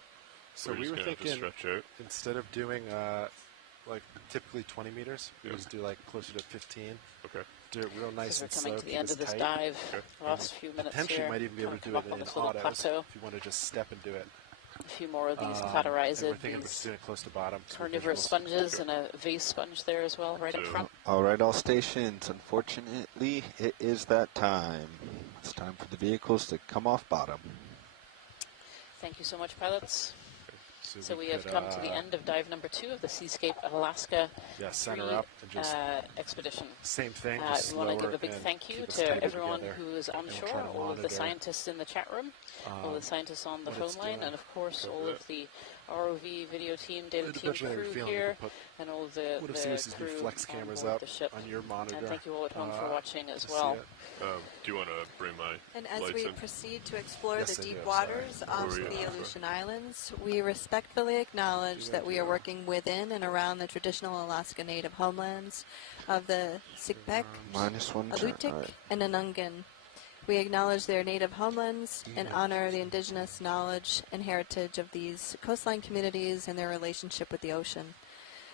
So We're we just were gonna have to thinking stretch out. instead of doing like typically 20 meters, we Yeah. just do like closer to 15. Okay. Do it real nice So we're and coming slow. to the end of this dive. Last few minutes Potentially here. might even be able Kinda to do come it up on in this little autos plateau. if you want to just step and do it. A few more of these And platerized, we're thinking of these just doing it close to bottom. so we carnivorous visuals. sponges and a vase sponge there as well, right up front. All right, all stations. Unfortunately, it is that time. It's time for the vehicles to come off bottom. Thank you so much, pilots. So we have could, come to the end of dive number 2 of the Seascape Alaska Yeah, center free, up and just expedition. same thing. We just want to give slower a big and thank you keep us to tighter everyone together. who is on And we'll shore, try to all of the monitor, scientists in the chat room, all the scientists on the what phone it's line, doing. and of course all of the ROV video team, data It team depends on how you're crew feeling. here, You can and all the What if CS's new crew flex on cameras board up the ship. on your monitor? And thank you all at home for watching as to well. see it? Do you want to bring my And as lights we in? proceed to explore Yes, the I deep do. waters Sorry. off Where were you? the Aleutian Islands, we respectfully acknowledge that we are working within and around the traditional Alaska Native homelands of the Siksika, -1 turn. Alutiiq, All right. and Anungan. We acknowledge their native homelands and honor the indigenous knowledge and heritage of these coastline communities and their relationship with the ocean.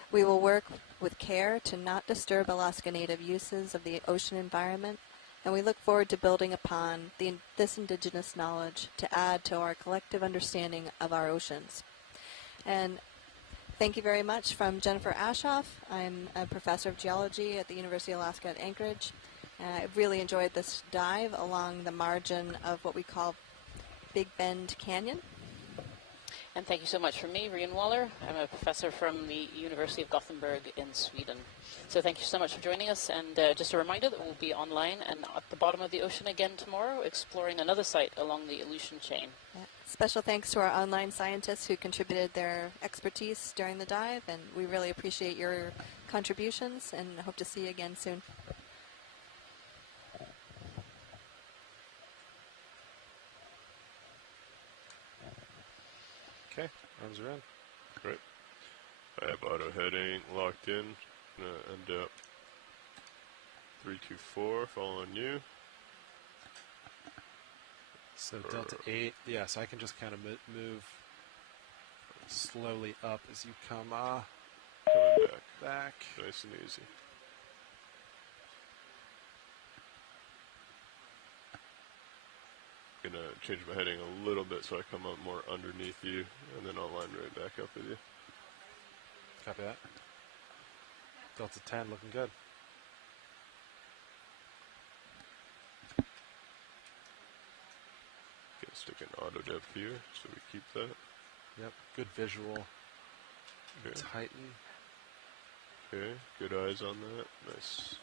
We will work with care to not disturb Alaska Native uses of the ocean environment, and we look forward to building upon this indigenous knowledge to add to our collective understanding of our oceans. And thank you very much from Jennifer Ashoff. I'm a professor of geology at the University of Alaska at Anchorage. I really enjoyed this dive along the margin of what we call Big Bend Canyon. And thank you so much from me, Rian Waller. I'm a professor from the University of Gothenburg in Sweden. So thank you so much for joining us. And just a reminder that we'll be online and at the bottom of the ocean again tomorrow, exploring another site along the Aleutian chain. Yeah. Special thanks to our online scientists who contributed their expertise during the dive, and we really appreciate your contributions and hope to see you again soon. Okay, arms are in. Great. I have auto heading locked in. Gonna end up 324 following you. So Delta 8, yeah, so I can just kind of move slowly up as you come Coming back. Nice and easy. Gonna change my heading a little bit so I come up more underneath you, and then I'll line right back up with you. Copy that. Delta 10 looking good. Gonna stick an auto depth here, so we keep that. Yep, good visual. Okay. Tighten. Okay, good eyes on that. Nice.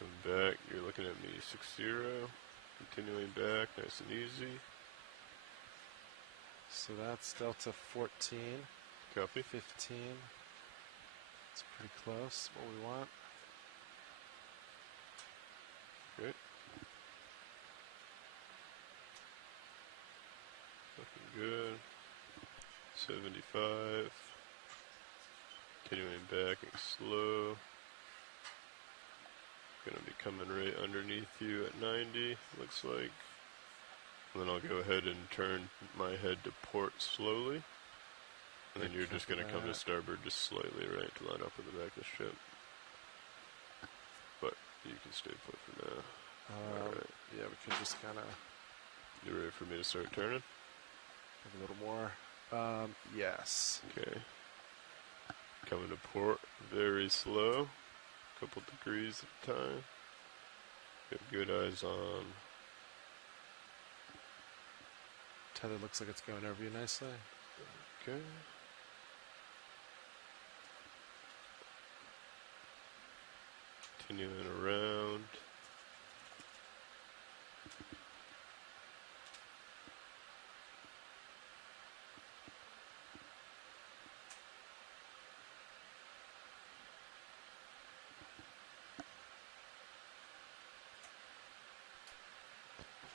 Come back. You're looking at me 6-0. Continuing back, nice and easy. So that's Delta 14. Copy. 15. It's pretty close. What we want. Great. Looking good. 75. Continuing back and slow. Gonna be coming right underneath you at 90, looks like. And then I'll go ahead and turn my head to port slowly. And then you're just gonna come to starboard just slightly, right, to line up with the back of the ship. But you can stay put for now. Alright. Yeah, we could just kind of... You ready for me to start turning? A little more. Yes. Okay. Coming to port very slow. Couple degrees at a time. Got good eyes on. Tether looks like it's going over you nicely. Okay. Continuing around.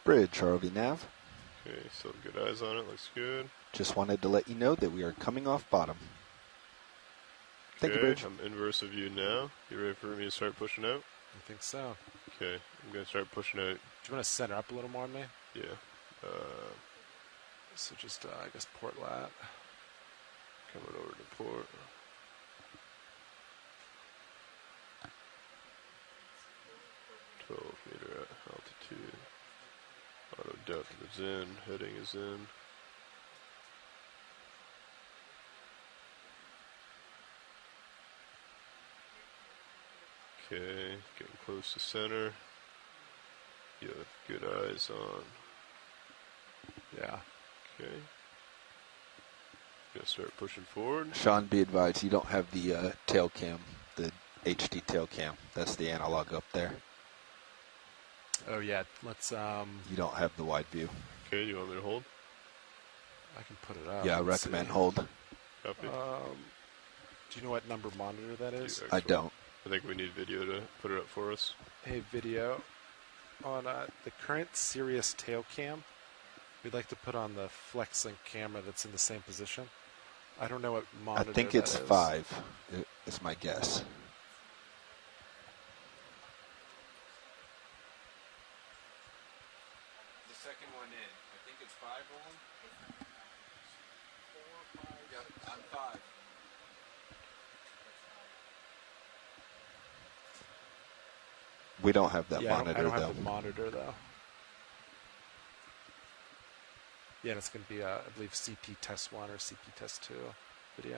Bridge, ROV Nav. Okay, so good eyes on it, looks good. Just wanted to let you know that we are coming off bottom. Thank you, Bridge. I'm inverse of you now. You ready for me to start pushing out? I think so. Okay, I'm going to start pushing out. Do you want to center up a little more on me? Yeah. So just, I guess, port lat. Coming over to port. .12 meter altitude. Auto depth is in. Heading is in. Okay, getting close to center. You have good eyes on. Yeah. Okay. Gonna start pushing forward. Sean, be advised, you don't have the tail cam, the HD tail cam. That's the analog up there. Oh yeah, let's You don't have the wide view. Okay, you want me to hold? I can put it up. Yeah, I Let's recommend see. hold. Copy. Do you know what number monitor that is? I don't. I think we need video to put it up for us. Hey, video. On the current Sirius tail cam, we'd like to put on the FlexLink camera that's in the same position. I don't know what monitor I think that it's is. 5. Is my guess. The second one in. I think it's 5 rolling. 4, 5. Yep, I'm 5. We don't have that Yeah, monitor, I don't though. have the monitor, though. Yeah, and it's going to be, I believe, CP Test 1 or CP Test 2 video.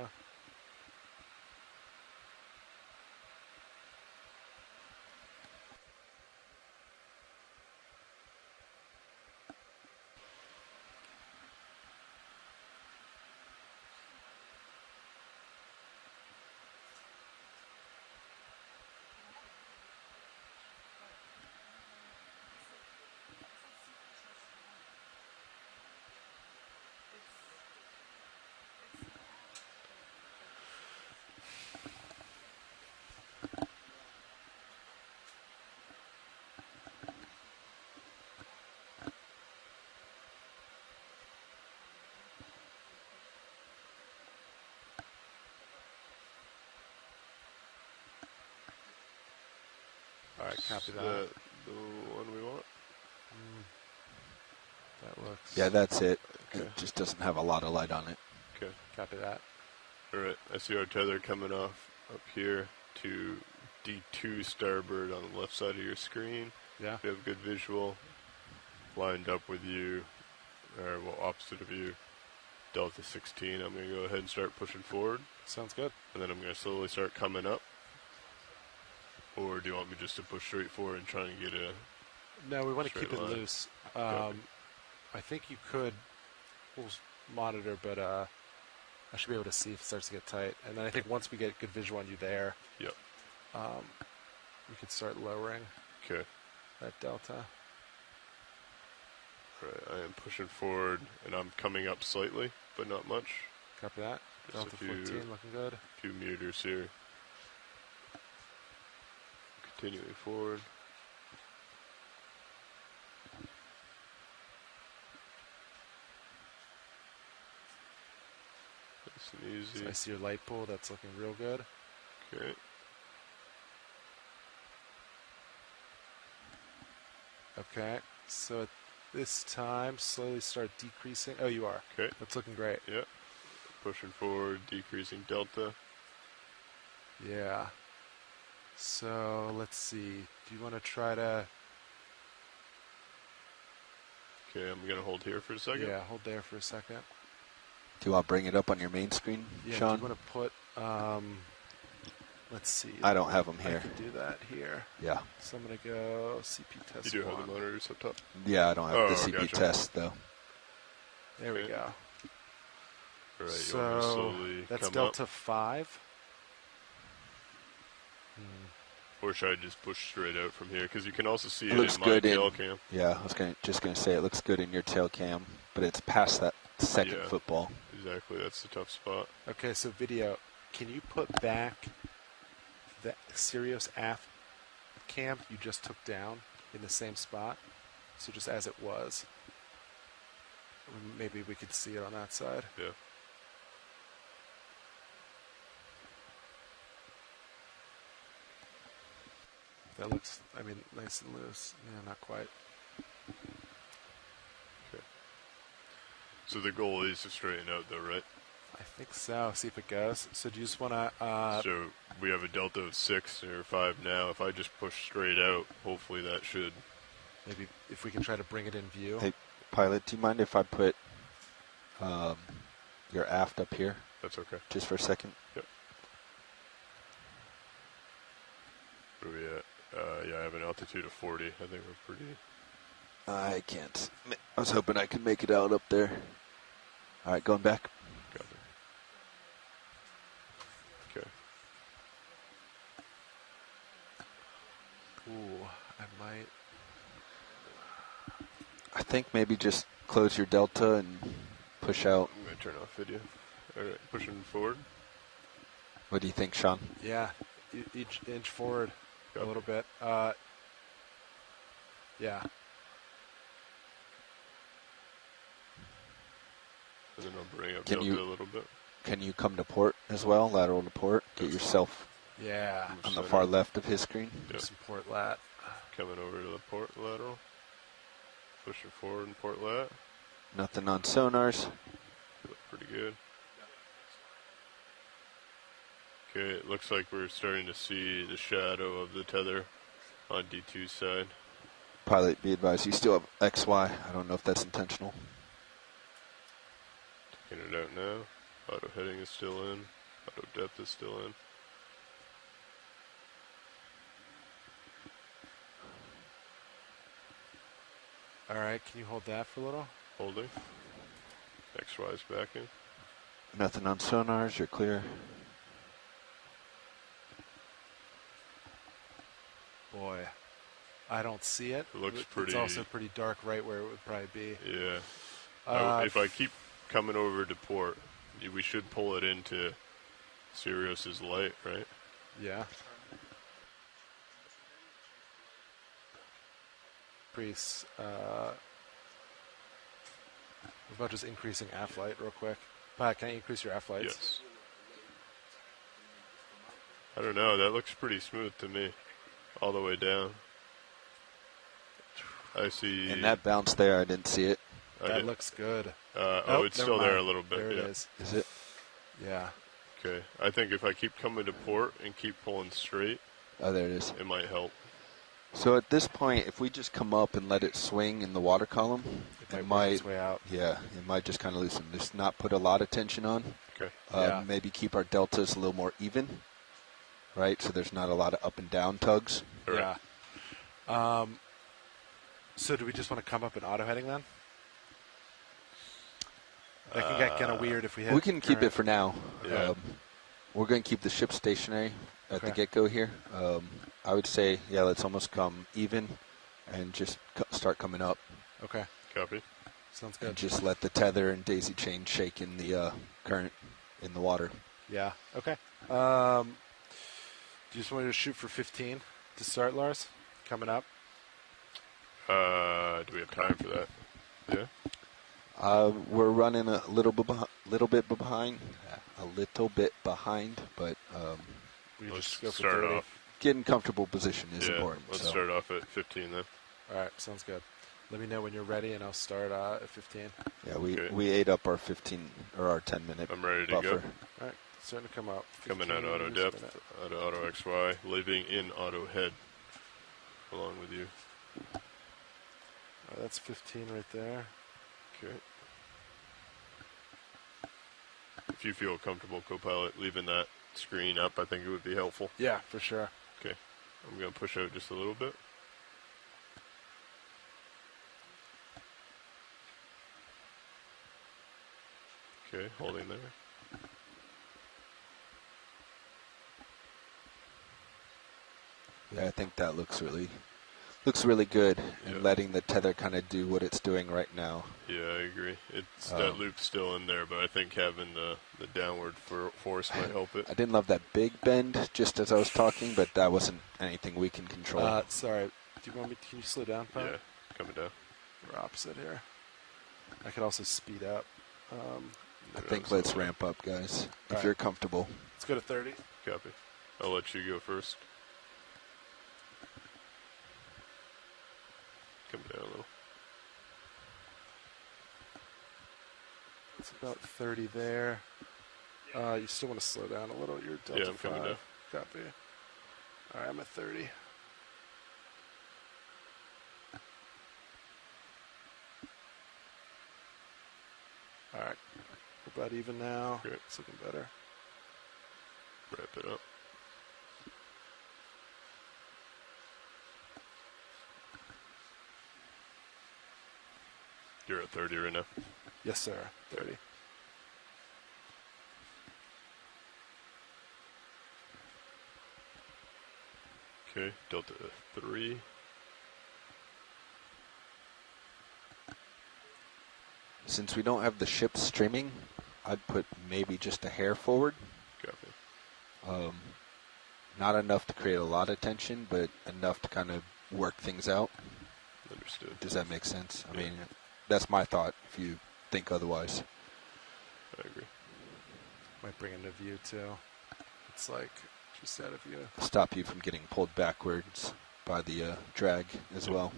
All right, copy Is that. that the one we want? That looks... Yeah, that's it. Okay. It just doesn't have a lot of light on it. Okay. Copy that. All right. I see our tether coming off up here to D2 starboard on the left side of your screen. Yeah. We have good visual. Lined up with you, or well, opposite of you, Delta 16. I'm going to go ahead and start pushing forward. Sounds good. And then I'm going to slowly start coming up. Or do you want me just to push straight forward and try and get a... No, we want to keep it line? loose. Copy. I think you could monitor, but I should be able to see if it starts to get tight. And then I think once we get good visual on you there, Yep. We could start lowering Okay. that delta. Right, I am pushing forward, and I'm coming up slightly, but not much. Copy that. Just Delta a few, 14 looking good. few meters here. Continuing forward. Nice and easy. So I see your light pool. That's looking real good. Okay. Okay. So at this time, slowly start decreasing. Oh, you are. Okay. That's looking great. Yep. Pushing forward, decreasing delta. Yeah. So let's see. Do you want to try to... Okay, I'm going to hold here for a second. Yeah, hold there for a second. Do you want to bring it up on your main screen, Yeah, Sean? do you want to put... let's see. I don't have them here. I can do that here. Yeah. So I'm going to go CP test You do 1. have the monitors up top? Yeah, I don't have the CP gotcha. test, though. There we Okay. go. All right, So you want me to slowly that's come delta up? 5. Or should I just push straight out from here? Because you can also see It it looks in my good tail in, cam. yeah, I was just gonna say it looks good in your tail cam, but it's past that second Yeah. football. Exactly, that's the tough spot. Okay, so video. Can you put back the Sirius aft cam you just took down in the same spot? So just as it was. Maybe we could see it on that side. Yeah. That looks, I mean, nice and loose. Yeah, not quite. Okay. So the goal is to straighten out though, right? I think so. See if it goes. So do you just want to... so we have a delta of 6 or 5 now. If I just push straight out, hopefully that should... maybe if we can try to bring it in view. Hey, pilot, do you mind if I put your aft up here? That's okay. Just for a second? Yep. Where are we at? Yeah, I have an altitude of 40. I think we're pretty... I can't. I was hoping I could make it out up there. All right, going back. Got it. Okay. Ooh, I might... I think maybe just close your delta and push out. I'm going to turn off video. All right, pushing forward. What do you think, Sean? Yeah, each inch forward a little bit. Yeah. And then I'll bring up Can delta you- a little bit. Can you come to port as well, lateral to port? Get yourself Yeah. on the far left of his screen. Yep. Some port lat. Coming over to the port lateral. Pushing forward in port lat. Nothing on sonars. Look pretty good. Okay, it looks like we're starting to see the shadow of the tether on D2's side. Pilot, be advised, you still have XY. I don't know if that's intentional. Taking it out now. Auto heading is still in. Auto depth is still in. All right, can you hold that for a little? Holding. XY's back in. Nothing on sonars. You're clear. Boy, I don't see it. It looks pretty. It's also pretty dark right where it would probably be. Yeah. If I keep coming over to port, we should pull it into Sirius's light, right? Yeah. What about just increasing aft light real quick? Pat, can I increase your aft lights? Yes. I don't know. That looks pretty smooth to me. All the way down. I see. And that bounce there, I didn't see it. That looks good. It's still there a little bit. There it yeah. is. Is it? Yeah. Okay. I think if I keep coming to port and keep pulling straight, Oh, there it is. it might help. So at this point, if we just come up and let it swing in the water column, It might work its way out. Yeah, it might just kind of loosen. Just not put a lot of tension on. Okay. Yeah. Maybe keep our deltas a little more even, right? So there's not a lot of up and down tugs. Yeah. So do we just want to come up in auto heading then? That can get kind of weird if we hit. We can keep current. it for now. Yeah. We're going to keep the ship stationary at the Okay. get-go here. I would say, yeah, let's almost come even and just start coming up. Okay. Copy. Sounds And good. just let the tether and daisy chain shake in the current in the water. Yeah. Okay. Do you just want to shoot for 15 to start, Lars? Coming up. Do we have time for that? Yeah. We're running a little bit behind, but We Let's just go for start 30. off. getting comfortable position is Yeah. important. Let's so. start off at 15 then. All right. Sounds good. Let me know when you're ready, and I'll start at 15. Yeah, we Okay. we ate up our 15 or our 10-minute I'm ready to buffer. go. All right. Starting to come up. Coming at 15 auto meters a depth, minute. auto XY, living in auto head along with you. All right, that's 15 right there. Okay. If you feel comfortable, co-pilot, leaving that screen up, I think it would be helpful. Yeah, for sure. Okay. I'm going to push out just a little bit. Okay, holding there. Yeah, I think that looks really good, and Yeah. letting the tether kind of do what it's doing right now. Yeah, I agree. It's that loop's still in there, but I think having the downward force might help it. I didn't love that big bend just as I was talking, but that wasn't anything we can control. Sorry. Do you want me? Can you slow down, Pat? Yeah, coming down. We're opposite here. I could also speed up. I think let's ramp up, guys, if Alright. you're comfortable. Let's go to 30. Copy. I'll let you go first. Coming down a little. It's about 30 there. You still want to slow down a little. You're Delta Yeah, I'm coming 5. down. Copy. All right, I'm at 30. All right. We're about even now. Great. It's looking better. Wrap it up. You're at 30 right now. Yes, sir. 30. Okay, Delta 3. Since we don't have the ship streaming, I'd put maybe just a hair forward. Copy. Not enough to create a lot of tension, but enough to kind of work things out. Understood. Does that make sense? I mean, that's my thought, if you think otherwise. I agree. Might bring into view, too. It's like just out of view. Stop you from getting pulled backwards by the drag as well.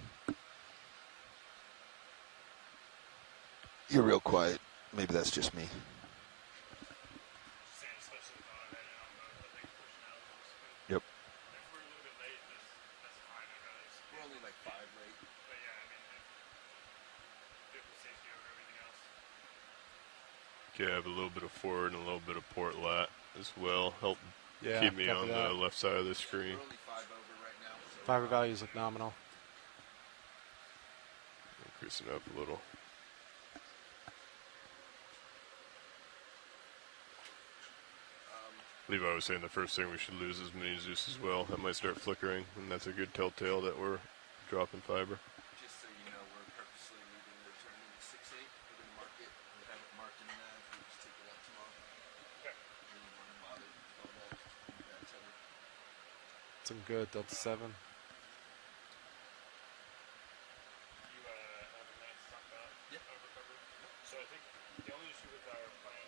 You're real quiet. Maybe that's just me. Yep. We're only like 5 late. Okay, I have a little bit of forward and a little bit of port lat as well. Help keep me on the left side of the screen. We're only 5 over right now. So Fiber values look nominal. Increasing up a little. Levi was saying the first thing we should lose is mini Zeus as well. That might start flickering, and that's a good telltale that we're dropping fiber. just so you know, we're purposely leaving the return in 6/8. We're going to mark it. We have it marked in nav. We just take it out tomorrow. Okay. We don't want to bother. Don't know. Bad tether. Some good, Delta 7. So I think the only issue with our plan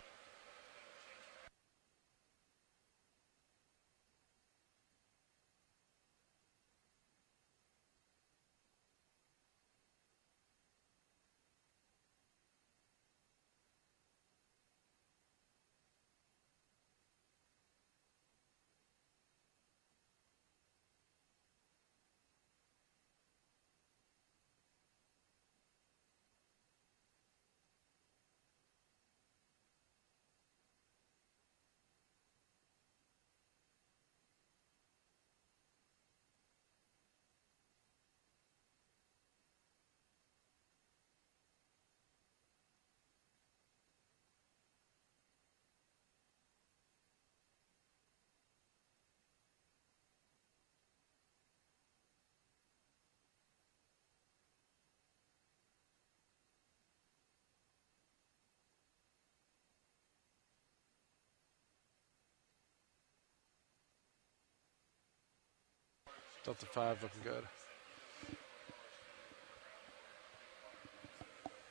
Delta 5 looking good.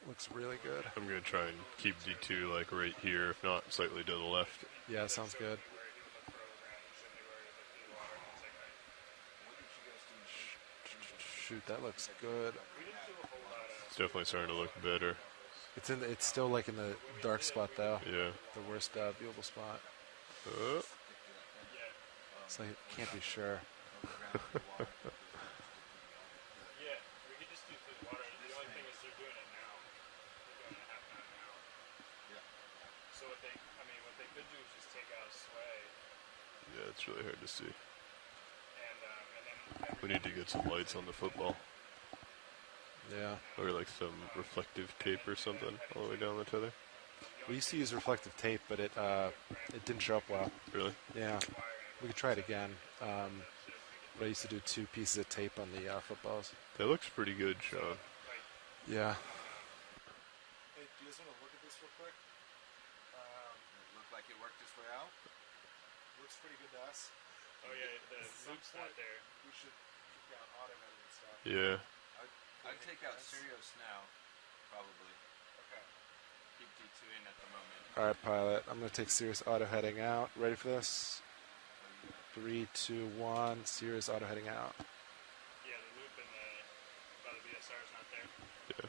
Looks really good. I'm going to try and keep D2 like right here, if not slightly to the left. Yeah, sounds good. Shoot, that looks good. It's definitely starting to look better. It's still like in the dark spot though. Yeah. The worst viewable spot. It's like can't be sure. Yeah, we could just do fluid water. The only thing is they're doing it now. They're doing it half time now. Yeah. So what they could do is just take out sway. Yeah, it's really hard to see. And then We need to get some lights on the football. Yeah. Or like some reflective tape or something all the way down the tether. We used to use reflective tape, but it didn't show up well. Really? Yeah. We could try it again. But I used to do 2 pieces of tape on the footballs. That looks pretty good, Sean. Yeah. Hey, do you guys want to look at this real quick? It looked like it worked its way out. Looks pretty good to us. Oh yeah, the loop's not there. We should keep down auto heading and stuff. Yeah. I'd take out Sirius now, probably. Okay. Keep D2 in at the moment. All right, pilot. I'm going to take Sirius auto heading out. Ready for this? 3, 2, 1. Sirius auto heading out. Yeah, the loop and the VSR is not there. Yeah.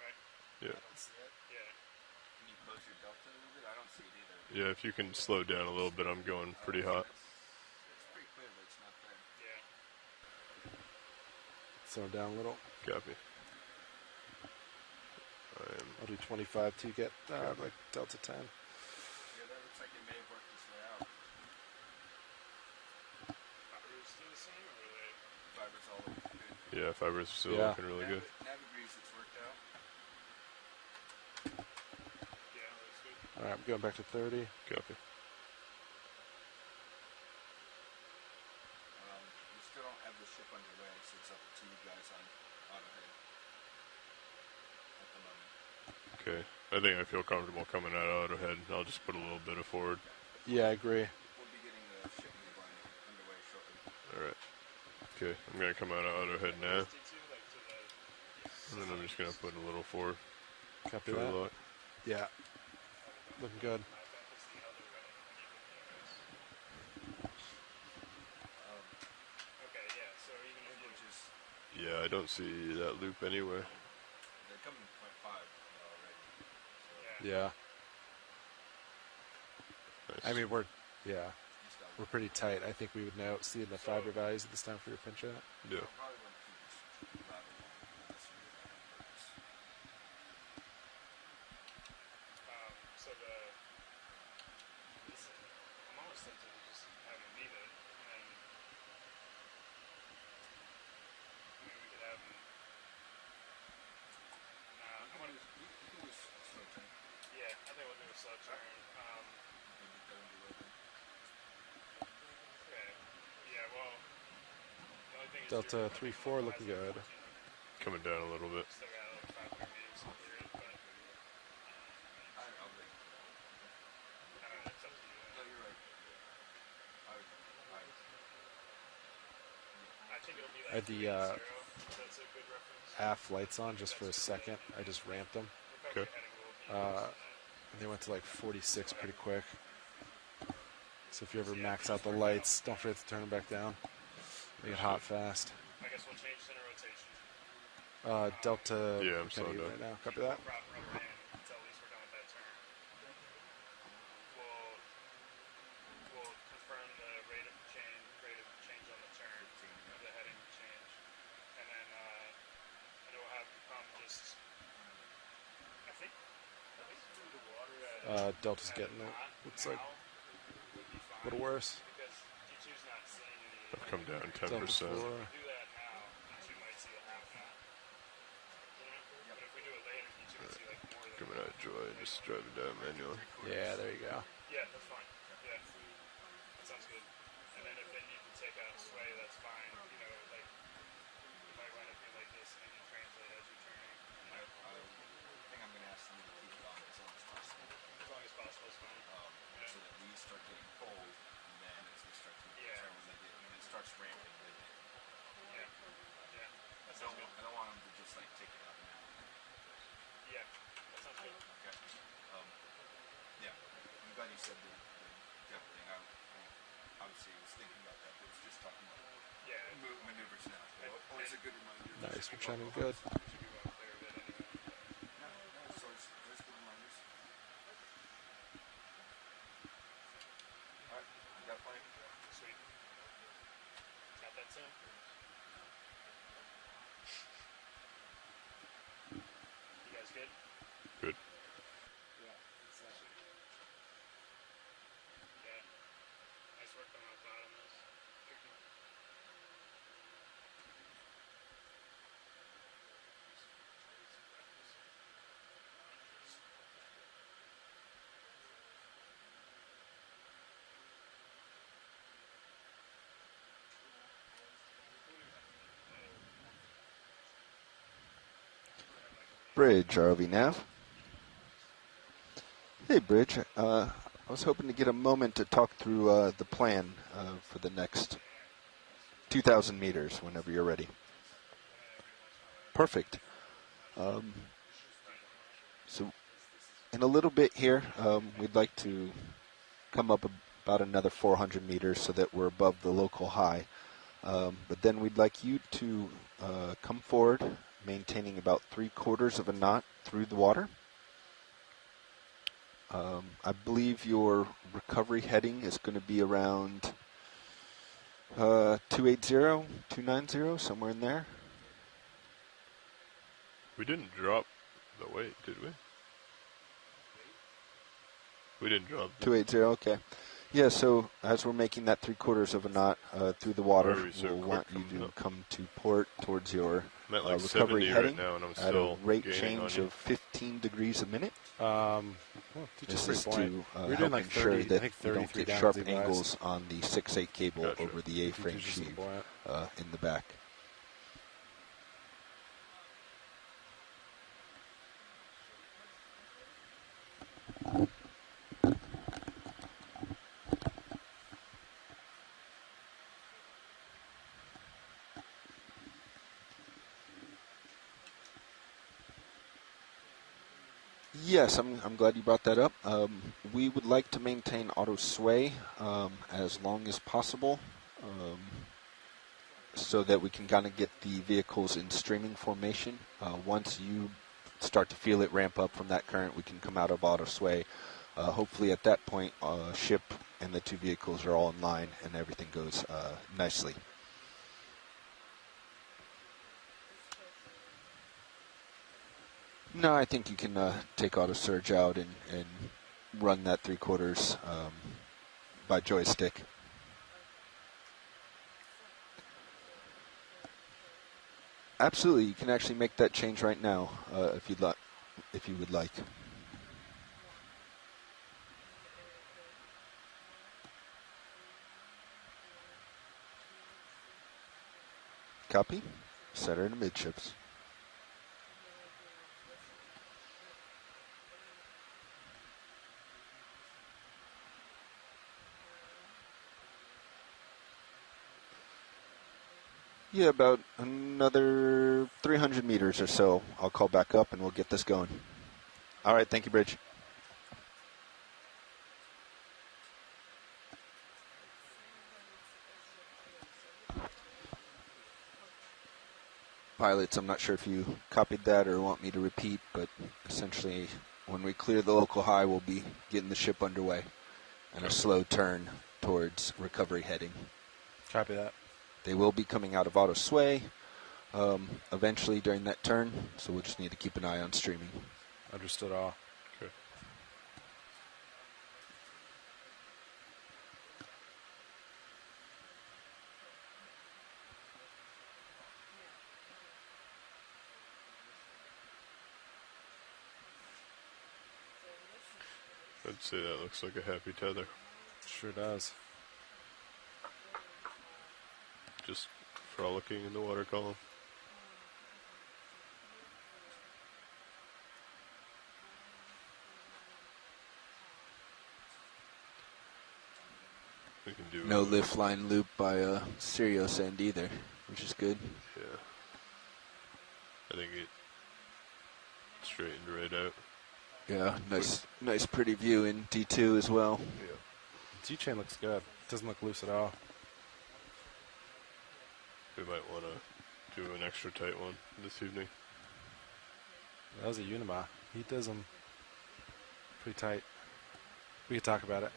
Right? Yeah. I don't see it. Yeah. Can you close your delta a little bit? I don't see it either. Yeah, if you can slow down a little bit, I'm going pretty hot. It's pretty clear that it's not there. Yeah. Slow down a little. Copy. I'll do 25 to get like Delta 10. Yeah, that looks like it may have worked its way out. Fiber's still the same, or were they? Fiber's all looking good. Yeah, fiber's still Yeah. looking really good. Nav agrees it's worked out. Yeah, looks good. All right, I'm going back to 30. Copy. We still don't have the ship underway, so it's up to you guys on auto head at the moment. I think I feel comfortable coming out ahead. I'll just put a little bit of forward. Yeah, I agree. We'll be getting the ship move underway shortly. All right. Okay, I'm gonna come out ahead now, and then I'm just gonna put a little forward. Copy Short that. lock. Yeah. Looking good. Okay, yeah, so even if you just... Yeah, I don't see that loop anywhere. They're coming 0.5 already. Yeah. Nice. I mean, we're pretty tight. I think we would see the fiber values at this time for your pinch out. Yeah. So I'm almost tempted to just have him leave it, and we could have him. Yeah, I think we'll do a slow turn. Okay. Yeah, well, the only thing is Delta 3-4 looking good. Coming down a little bit. Still got like 500 meters to clear it, but I don't know, it's up to you. No, you're right. I think it'll be I like had the 380. That's a good reference. half lights on just for a second. I just ramped them. Okay. And they went to like 46 pretty quick. So if you ever max out the lights, don't forget to turn them back down. They get hot fast. I guess we'll change center rotation. Delta. Yeah, I'm slowing down. right now. Copy that. Rubber in until at least we're done with that turn. We'll confirm the rate of change on the turn, the heading change, and then we'll have him come just. I think through the water. Delta's getting it. Looks like a little worse. Because G2's not seeing any. I've come down 10%. Delta 4. Do that now, G2 might see a half knot. But if we do it later, G2 would see like more than. Coming out of joy, just driving down manually. Yeah, there you go. Yeah, that's fine. Yeah, that sounds good. And then if they need to take out sway, that's fine. You know, like it might wind up being like this, and you translate as you're turning. I think I'm going to ask them to keep it on as long as possible. As long as possible is fine. So that we start getting cold, and then as they start to turn, when it starts ramping, then yeah, that sounds good. I don't want them to just like take it out now. Yeah, that sounds good. Okay. Yeah, I'm glad you said the depth thing. I obviously was thinking about that, but was just talking about maneuvers now. Always a good reminder. Nice, we're chiming good. There's good reminders. Alright, you got a plan? Sweet. Got that soon? You guys good? Good. Yeah. Nice work on the bottom. Bridge, ROV Nav. Hey, Bridge. I was hoping to get a moment to talk through the plan for the next 2,000 meters whenever you're ready. Perfect. So in a little bit here, we'd like to come up about another 400 meters so that we're above the local high. But then we'd like you to come forward, maintaining about 3/4 of a knot through the water. I believe your recovery heading is going to be around 280, 290, somewhere in there. We didn't drop the weight, did we? We didn't drop. 280, okay. Yeah, so as we're making that 3/4 of a knot through the water, we'll want you to come to port towards your like recovery 70 heading right now, and I'm at a still rate gaining change on you. of 15 degrees a minute. This is to We're doing help like ensure 30, I that think we don't 33 get sharp down angles on the 6/8 cable Gotcha. over the A-frame sheave in the back. Yes, I'm glad you brought that up. We would like to maintain auto sway as long as possible, so that we can kind of get the vehicles in streaming formation. Once you start to feel it ramp up from that current, we can come out of auto sway. Hopefully at that point, ship and the two vehicles are all in line and everything goes nicely. No, I think you can take auto surge out and run that 3/4 by joystick. Absolutely, you can actually make that change right now if you'd like, if you would like. Copy. Set her to midships. Yeah, about another 300 meters or so. I'll call back up and we'll get this going. All right, thank you, Bridge. Pilots, I'm not sure if you copied that or want me to repeat, but essentially when we clear the local high, we'll be getting the ship underway and a slow turn towards recovery heading. Copy that. They will be coming out of auto sway eventually during that turn, so we'll just need to keep an eye on streaming. Understood all. Okay. I'd say that looks like a happy tether. Sure does. Just frolicking in the water column. We can do No lift line loop by Sirius end either, which is good. Yeah. I think it straightened right out. Yeah, nice pretty view in D2 as well. Yeah. G-chain looks good. Doesn't look loose at all. We might want to do an extra tight one this evening. That was a Unima. He does them pretty tight. We could talk about it.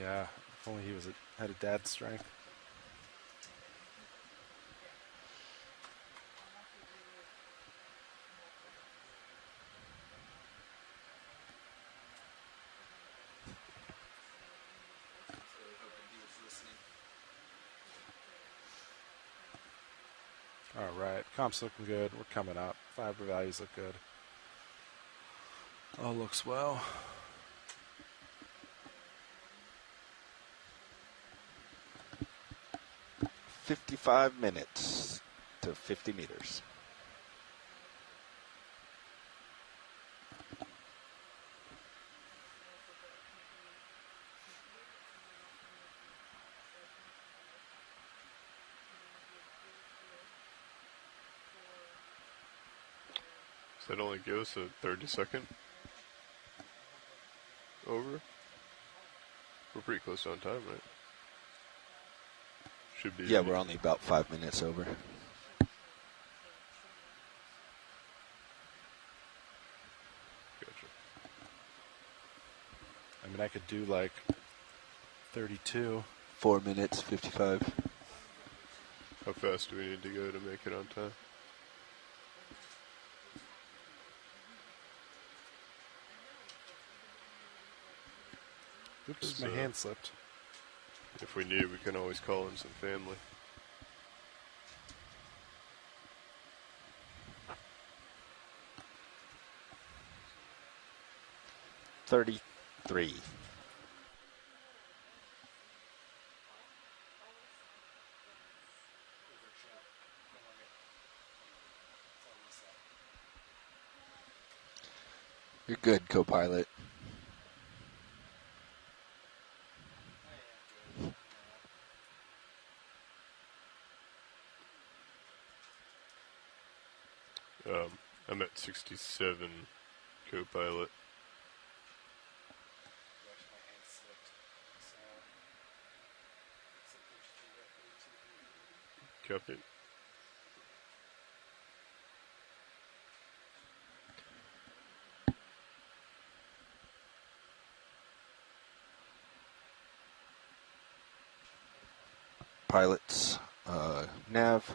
Yeah, if only he had a dad's strength. All right, comp's looking good. We're coming up. Fiber values look good. All looks well. $55 minutes to 50 meters. Does that only give us a 30-second over? We're pretty close on time, right? Should be. Yeah, we're only about 5 minutes over. Gotcha. I mean, I could do like 32. 4 minutes, 55. How fast do we need to go to make it on time? Oops, my hand slipped. If we need, we can always call in some family. $33. You're good, co-pilot. I'm at 67 co-pilot. Copy. Pilots, nav.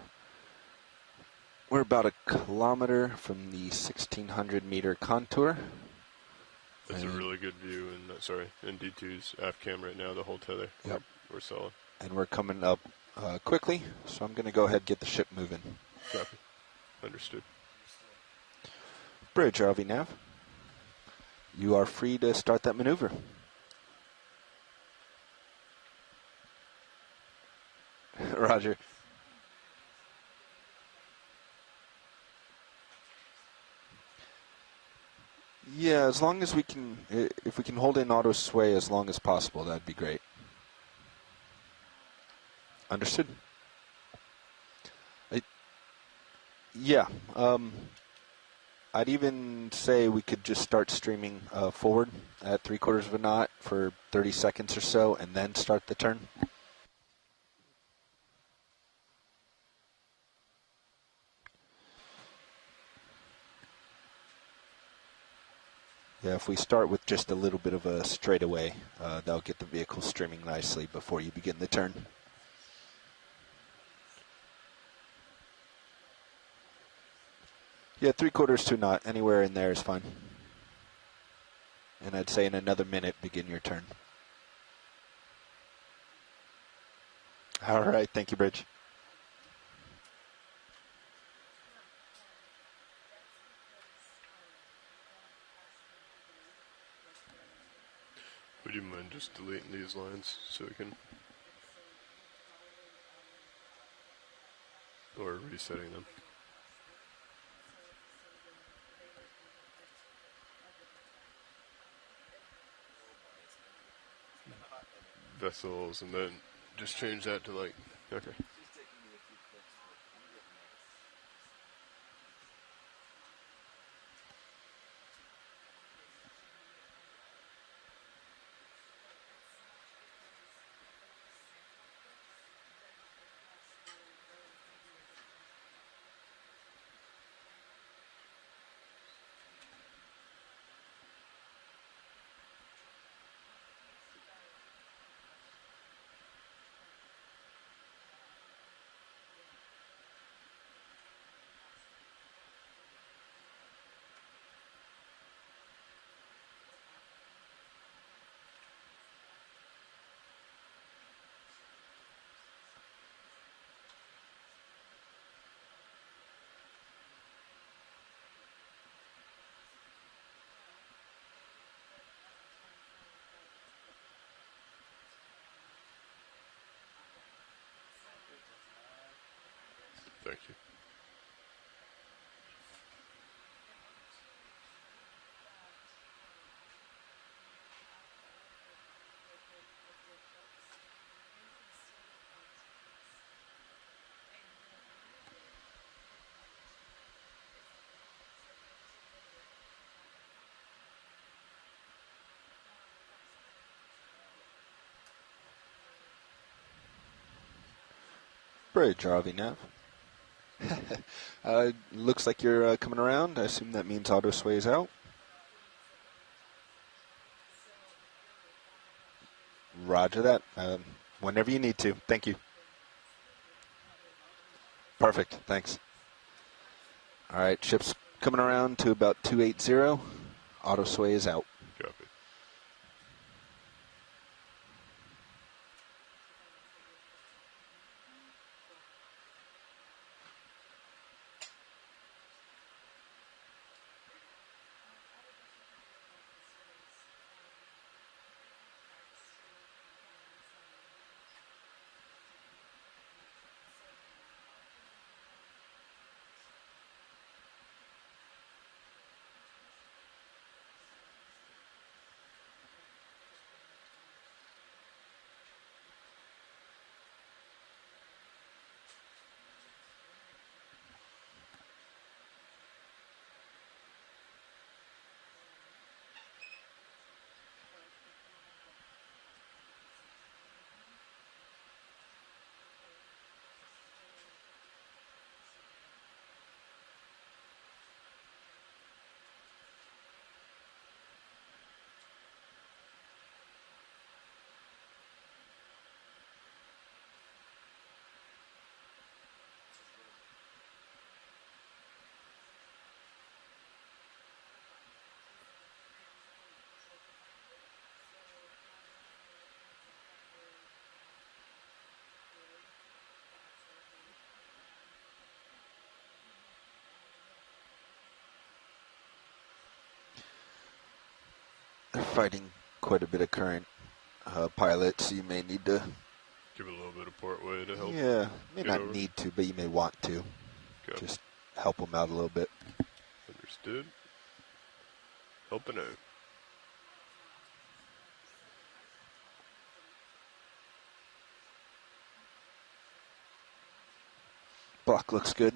We're about a kilometer from the 1600 meter contour. That's a really good view, and in D2's aft cam right now, the whole tether. Yep. We're solid. And we're coming up quickly, so I'm going to go ahead and get the ship moving. Copy. Understood. Bridge, ROV nav. You are free to start that maneuver. Roger. Yeah, as long as we can, if we can hold in auto sway as long as possible, that'd be great. Understood. Yeah, I'd even say we could just start streaming forward at 3/4 of a knot for 30 seconds or so, and then start the turn. Yeah, if we start with just a little bit of a straightaway, that'll get the vehicle streaming nicely before you begin the turn. Yeah, 3/4 to a knot, anywhere in there is fine. And I'd say in another minute, begin your turn. All right, thank you, Bridge. Would you mind just deleting these lines so we can... Or resetting them? Vessels, and then just change that to like... Okay. Thank you. Bridge, ROV nav. Looks like you're coming around. I assume that means auto sway is out. Roger that. Whenever you need to. Thank you. Perfect. Thanks. All right, ship's coming around to about 280. Auto sway is out. Copy. fighting quite a bit of current, pilot, so you may need to. Give it a little bit of port way to help. Yeah, may get not over. need to, but you may want to. Okay. Just help them out a little bit. Understood. Helping out. Block looks good.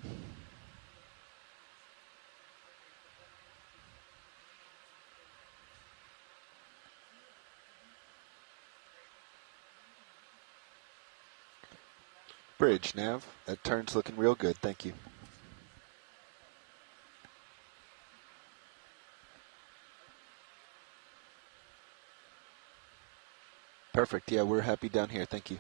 Bridge, Nav. That turn's looking real good. Thank you. Perfect. Yeah, we're happy down here. Thank you.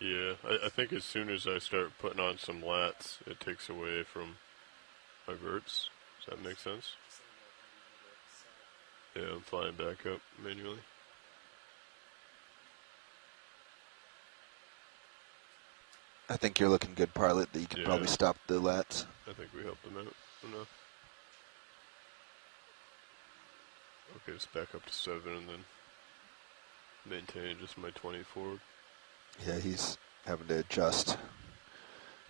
Yeah, I think as soon as I start putting on some lats, it takes away from my verts. Does that make sense? Yeah, I'm flying back up manually. I think you're looking good, pilot, that you can probably stop the lats. I think we helped them out enough. Okay, it's back up to 7 and then maintain just my 20 forward. Yeah, he's having to adjust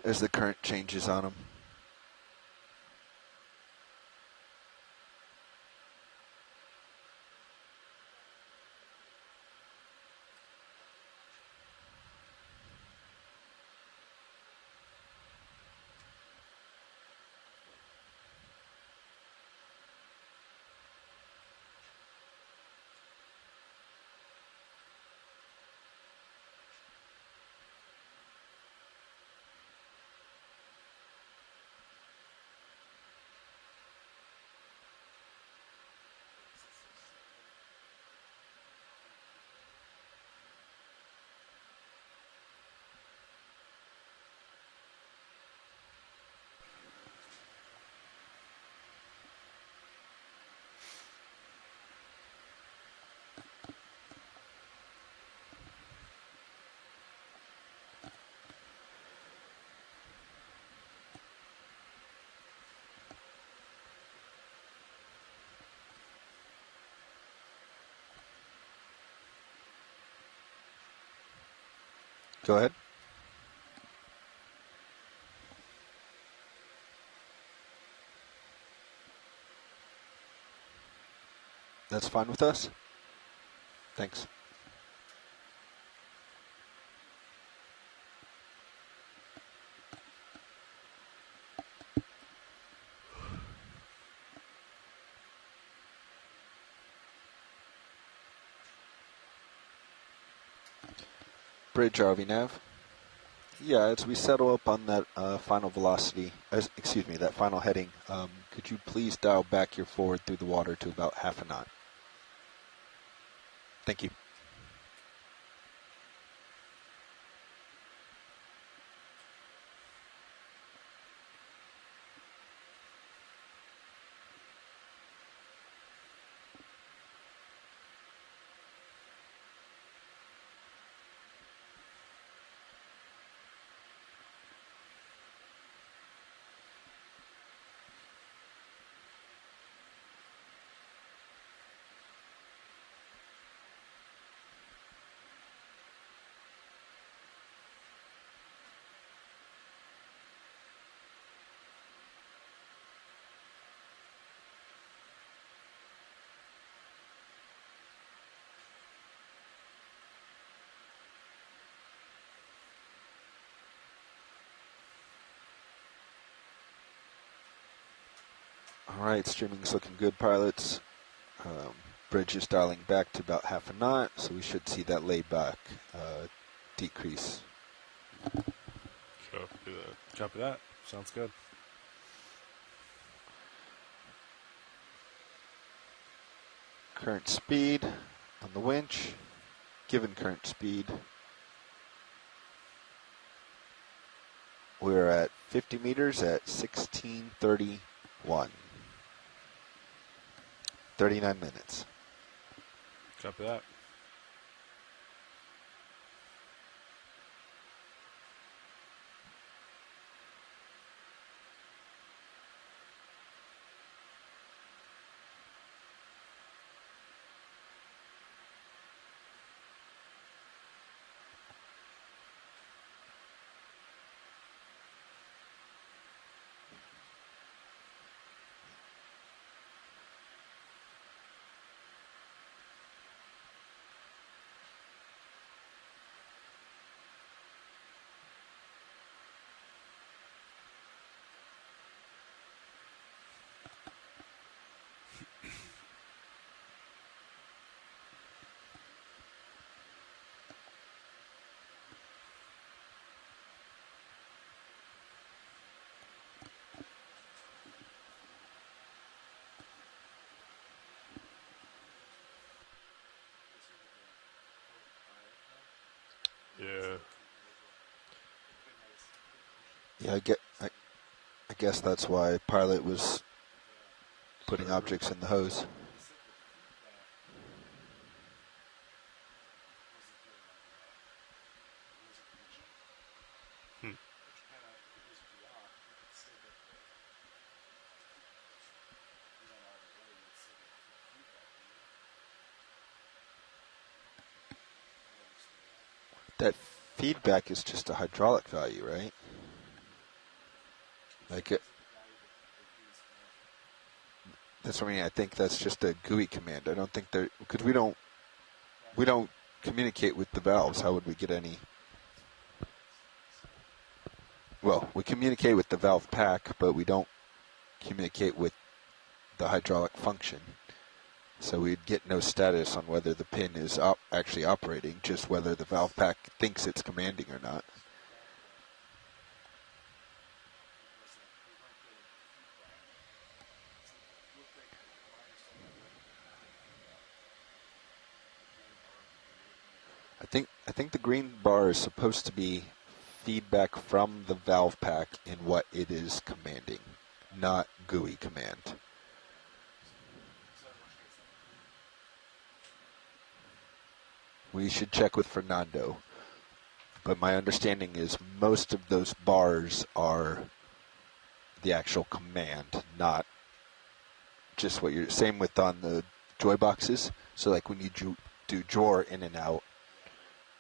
as the current changes on him. Go ahead. That's fine with us. Thanks. Bridge RV Nav. Yeah, as we settle up on that final velocity, that final heading, could you please dial back your forward through the water to about half a knot? Thank you. All right, streaming's looking good, pilots. Bridge is dialing back to about half a knot, so we should see that layback decrease. Copy that. Copy that. Sounds good. Current speed on the winch, given current speed, we're at 50 meters at 16:31. 39 minutes. Copy that. Yeah, I guess that's why Pilot was putting objects in the hose. That feedback is just a hydraulic value, right? Like that's what I mean. I think that's just a GUI command. I don't think because we don't communicate with the valves. How would we get any? Well, we communicate with the valve pack, but we don't communicate with the hydraulic function. So we'd get no status on whether the pin is actually operating, just whether the valve pack thinks it's commanding or not. I think the green bar is supposed to be feedback from the valve pack in what it is commanding, not GUI command. We should check with Fernando, but my understanding is most of those bars are the actual command, not just what you're same with on the joy boxes. So like when you do drawer in and out,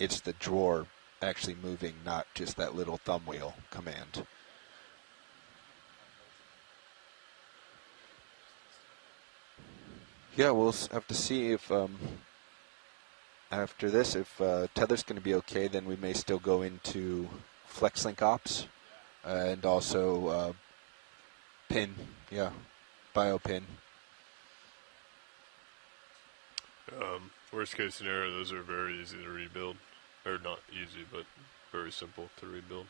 it's the drawer actually moving, not just that little thumb wheel command. Yeah, we'll have to see if after this, if tether's going to be okay, then we may still go into FlexLink ops and also pin, yeah, bio pin. Worst case scenario, those are very easy to rebuild. Or not easy, but very simple to rebuild.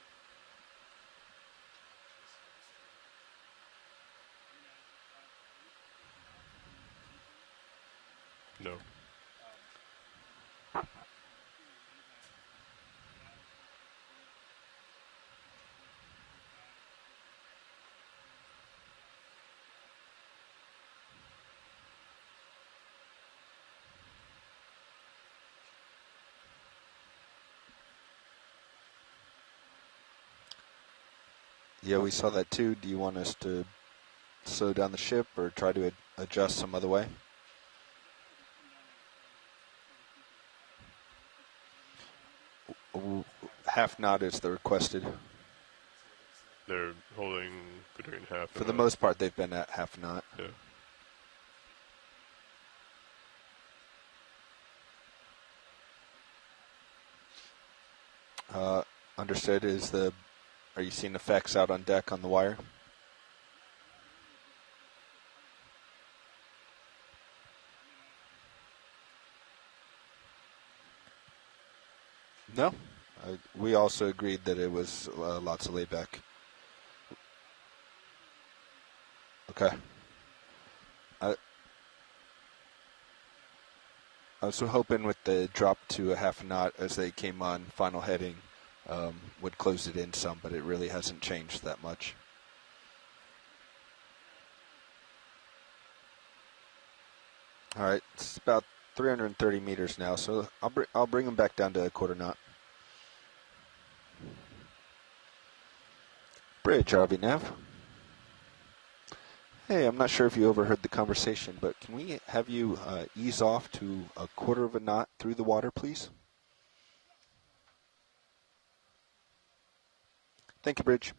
No. Yeah, we saw that too. Do you want us to slow down the ship or try to adjust some other way? Half knot is the requested. They're holding between half For and the most part, they've been at half knot. Yeah. Understood. Are you seeing effects out on deck on the wire? No. We also agreed that it was lots of layback. Okay. I was hoping with the drop to a half knot as they came on final heading would close it in some, but it really hasn't changed that much. All right, it's about 330 meters now, so I'll bring them back down to a quarter knot. Bridge, RV Nav. Hey, I'm not sure if you overheard the conversation, but can we have you ease off to a quarter of a knot through the water, please? Thank you, Bridge.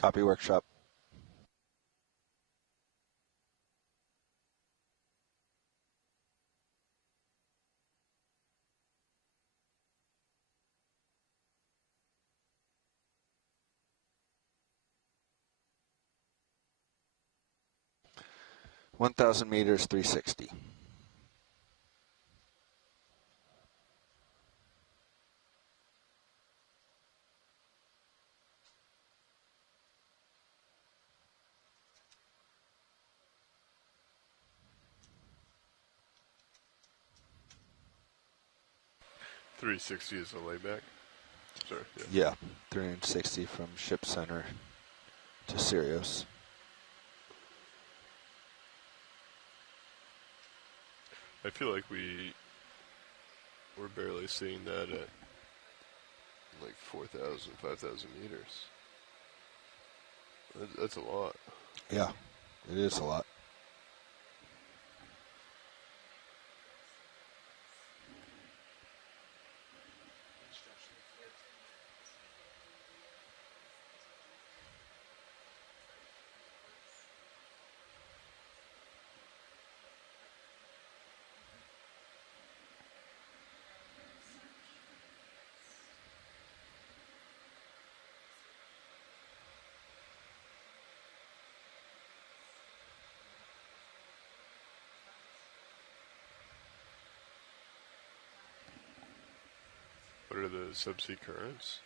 Copy workshop. (1,000 meters, 360). .360 is the layback. Sorry. Yeah, 360 from ship center to Sirius. I feel like we're barely seeing that at like 4,000, 5,000 meters. That's a lot. Yeah, it is a lot. What are the subsea currents?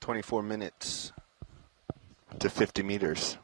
24 minutes to 50 meters.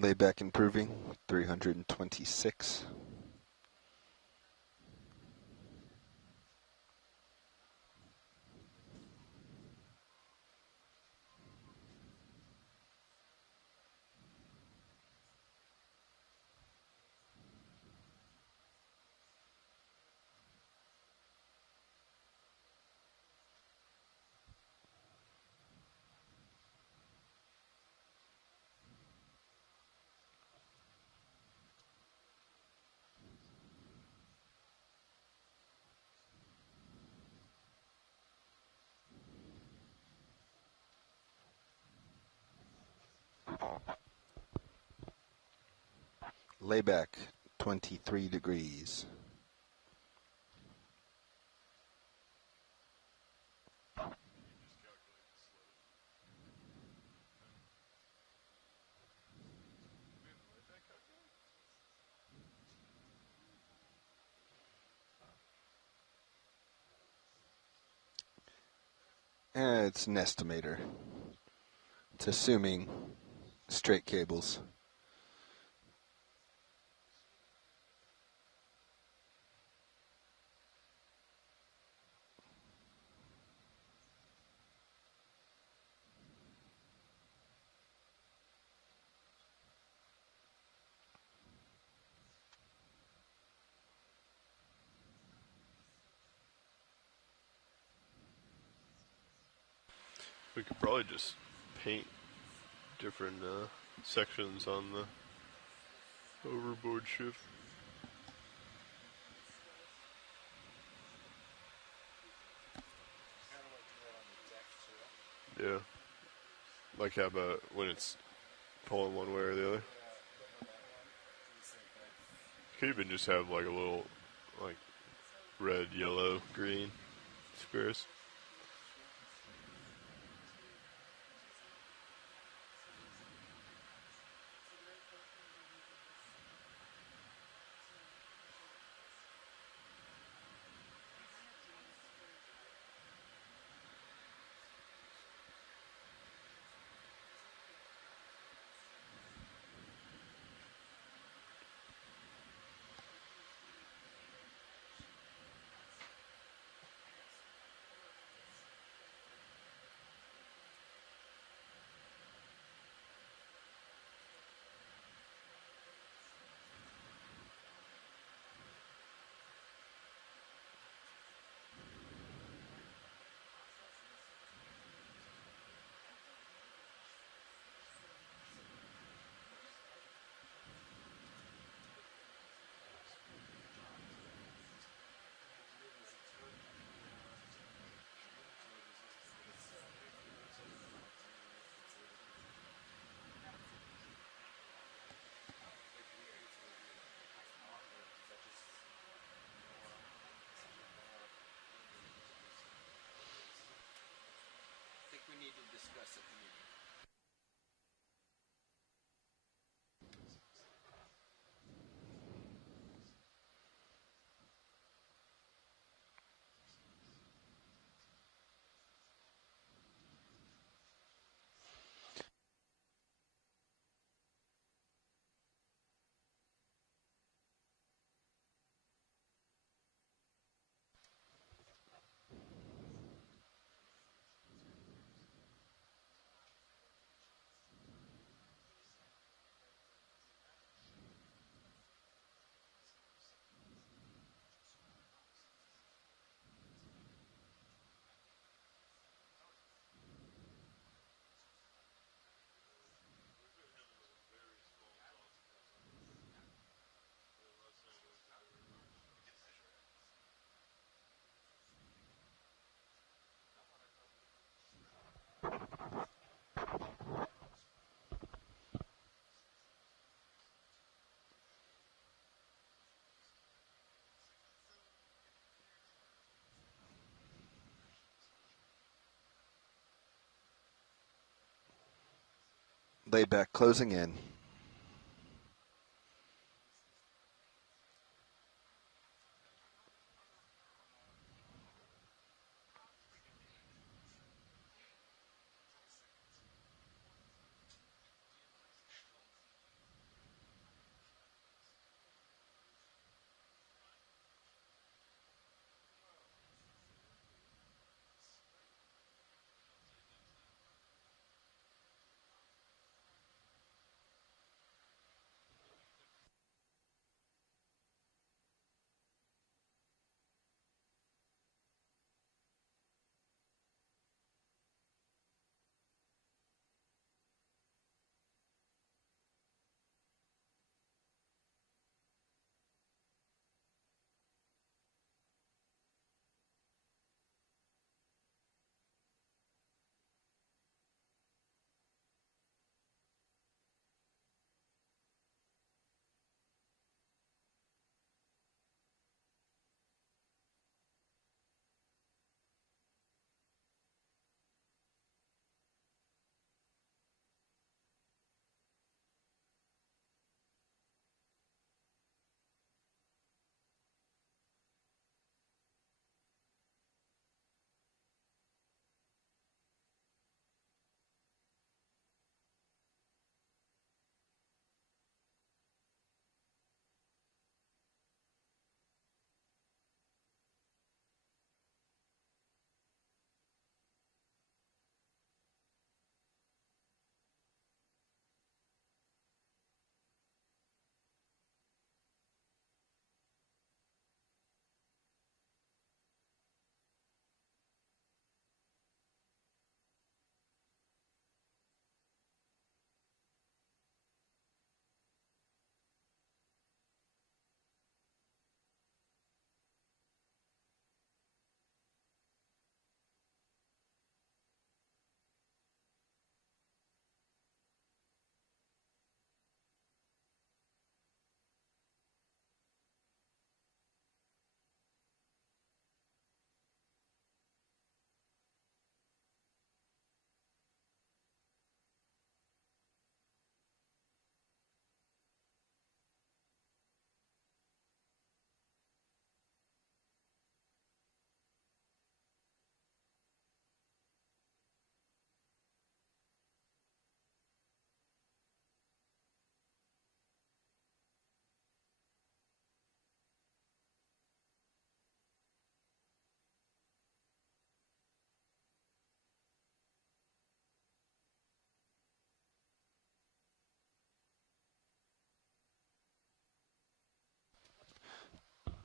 Layback improving, 326. Layback, 23 degrees. It's an estimator. It's assuming straight cables. We could probably just paint different sections on the overboard shift. Yeah. Like how about when it's pulling one way or the other? Could even just have like a little like red, yellow, green squares. Layback closing in.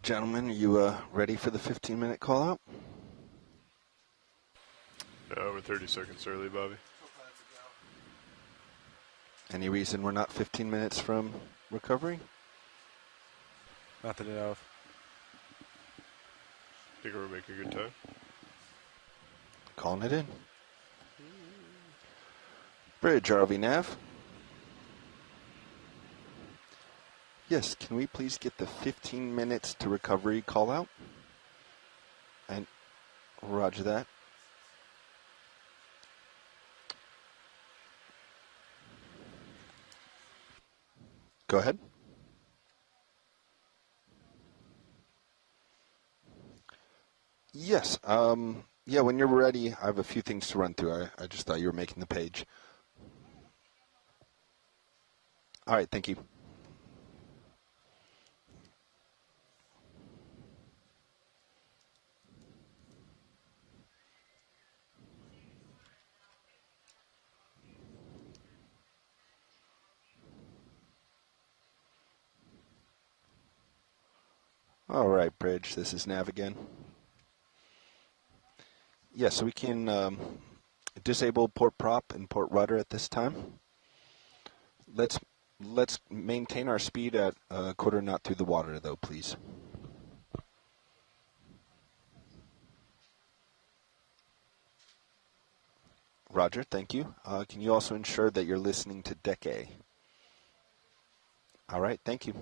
Gentlemen, are you ready for the 15-minute call out? No, we're 30 seconds early, Bobby. Any reason we're not 15 minutes from recovery? Not that I know of. Think we're making a good time? Calling it in. Bridge, ROV Nav. Yes, can we please get the 15 minutes to recovery call out? And roger that. Go ahead. Yes. Yeah, when you're ready, I have a few things to run through. I just thought you were making the page. All right, thank you. All right, Bridge, this is Nav again. Yeah, so we can disable port prop and port rudder at this time. Let's maintain our speed at a quarter knot through the water, though, please. Roger, thank you. Can you also ensure that you're listening to Deck A? All right, thank you.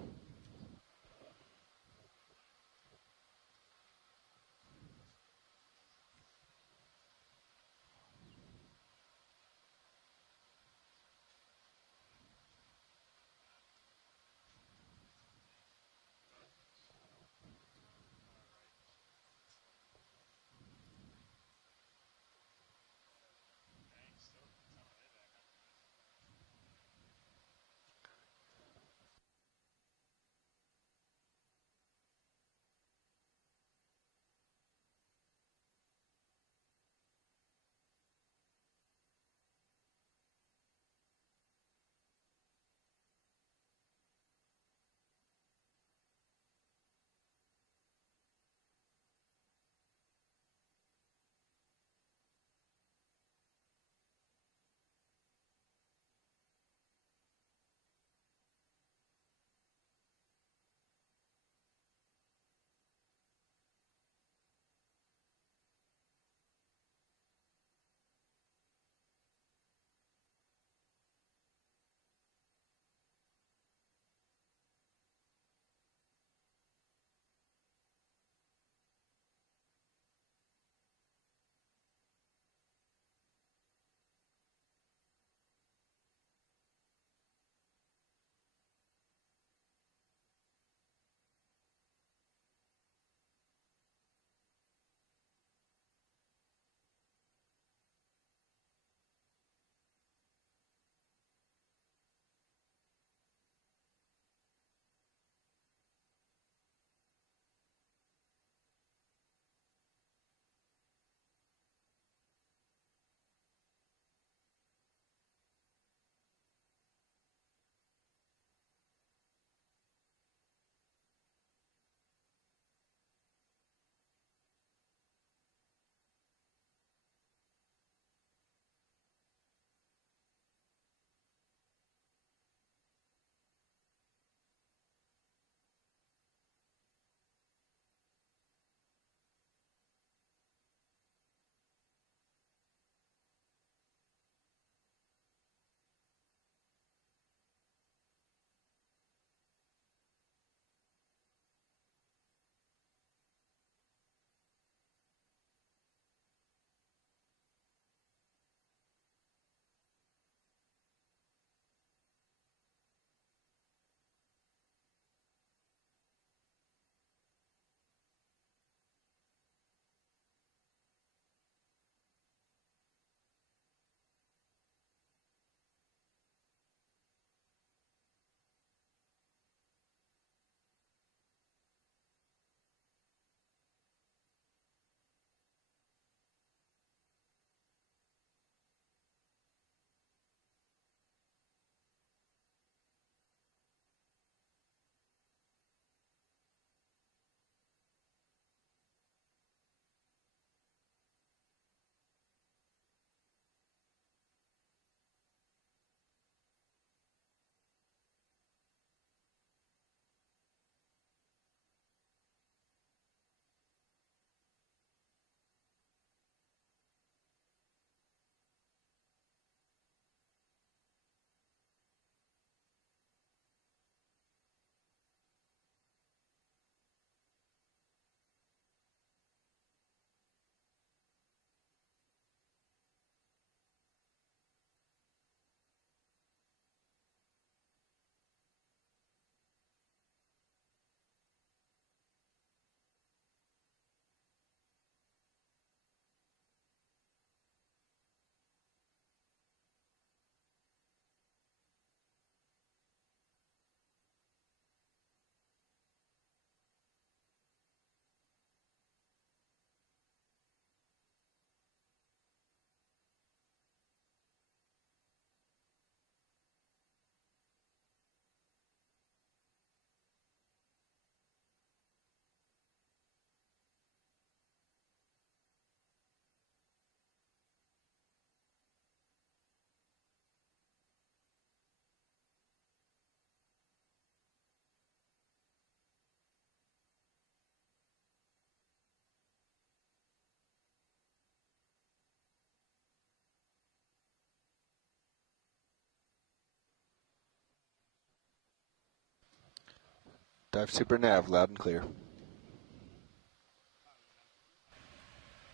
Dive Super Nav, loud and clear.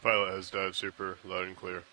Pilot has dive super, loud and clear.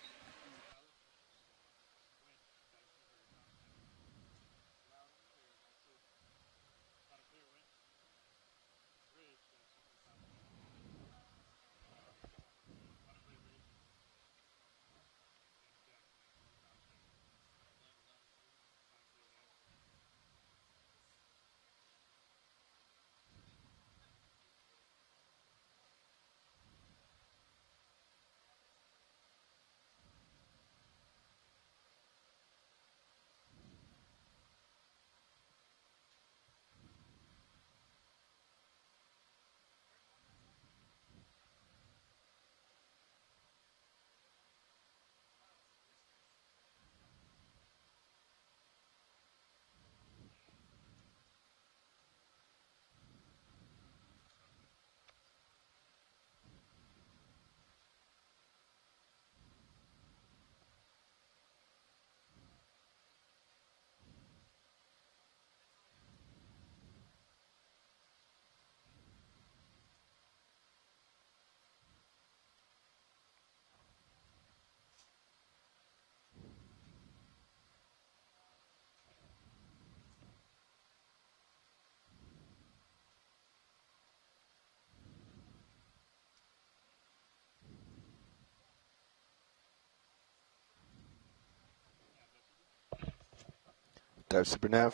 Dive Super Nav.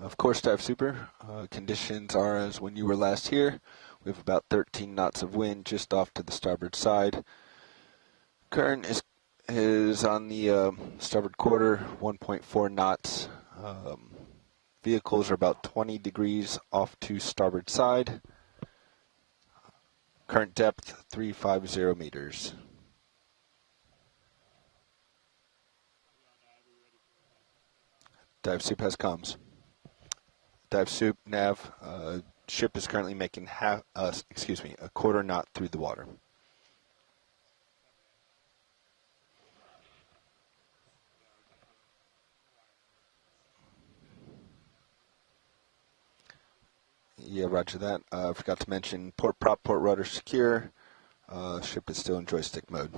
Of course, Dive Super. Conditions are as when you were last here. We have about 13 knots of wind just off to the starboard side. Current is on the starboard quarter, 1.4 knots. Vehicles are about 20 degrees off to starboard side. Current depth, 350 meters. Dive Soup has comms. Dive Soup, Nav, ship is currently making a quarter knot through the water. Yeah, roger that. I forgot to mention port prop, port rudder secure. Ship is still in joystick mode.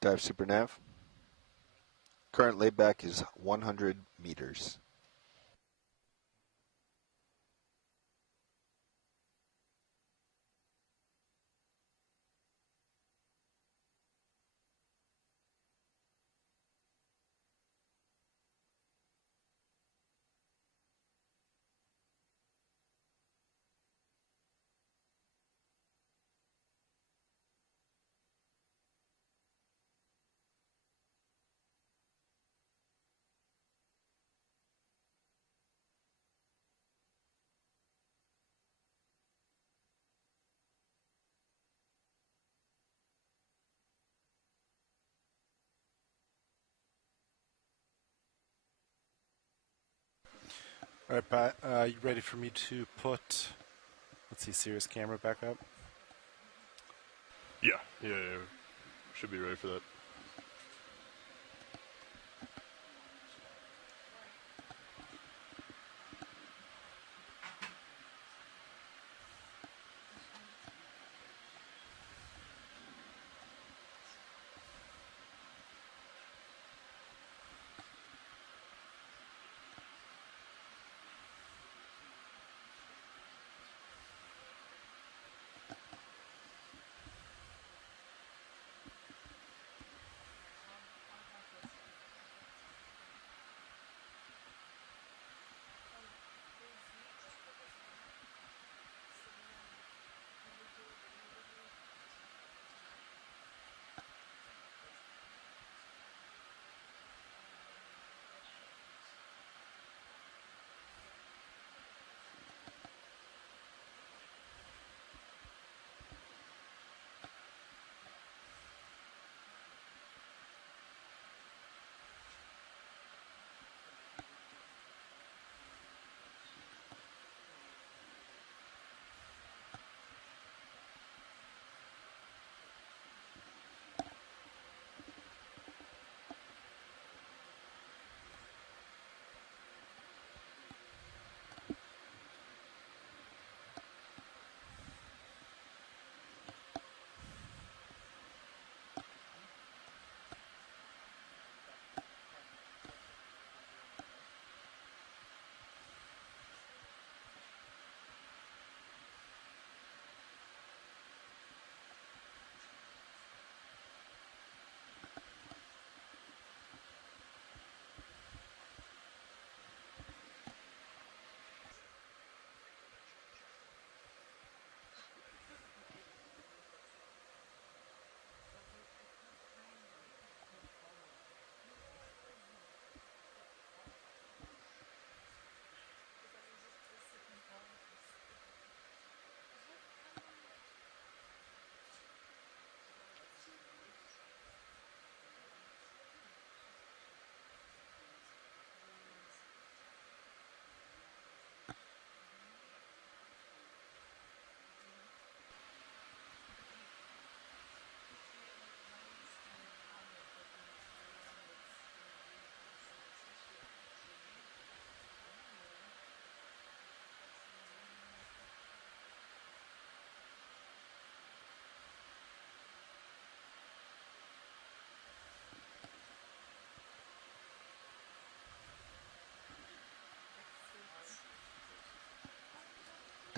Dive Super Nav. Current layback is 100 meters. All right, Pat, you ready for me to put, let's see, Sirius camera back up? Yeah. Should be ready for that.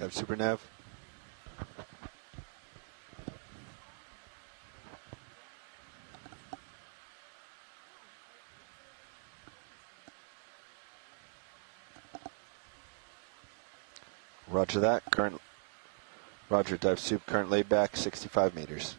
Dive super nav. Roger that. Roger, dive soup, current laid back, 65 meters.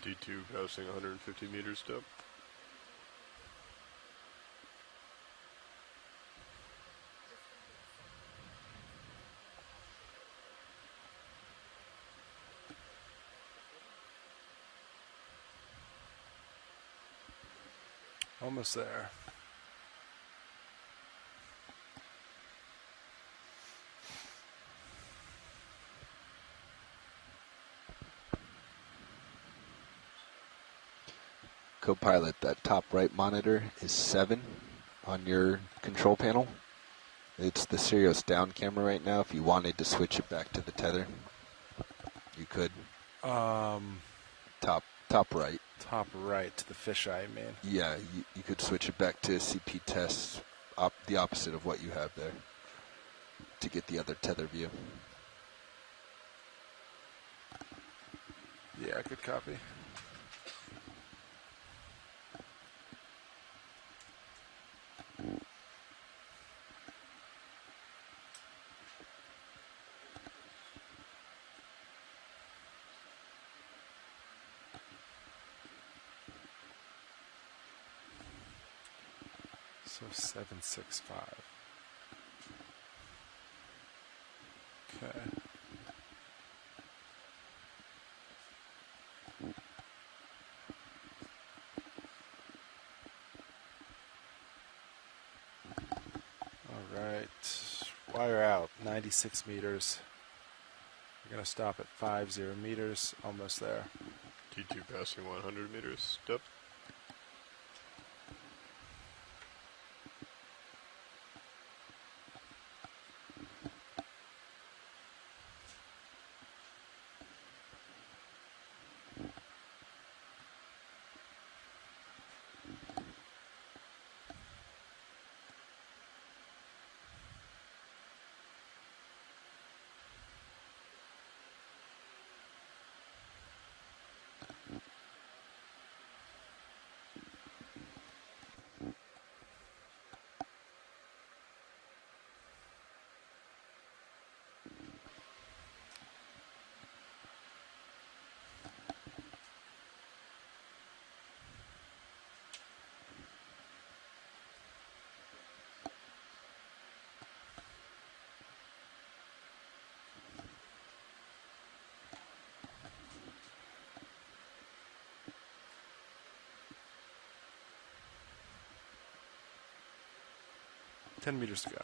D2 passing 150 meters depth. Almost there. Copilot, that top right monitor is 7 on your control panel. It's the Sirius down camera right now. If you wanted to switch it back to the tether, you could. Top right. Top right, the fisheye, you mean? Yeah, you could switch it back to CP tests, the opposite of what you have there, to get the other tether view. Yeah, good copy. So 765. Okay. All right. Wire out, 96 meters. We're going to stop at 50 meters, almost there. D2 passing 100 meters depth. Ten meters to go.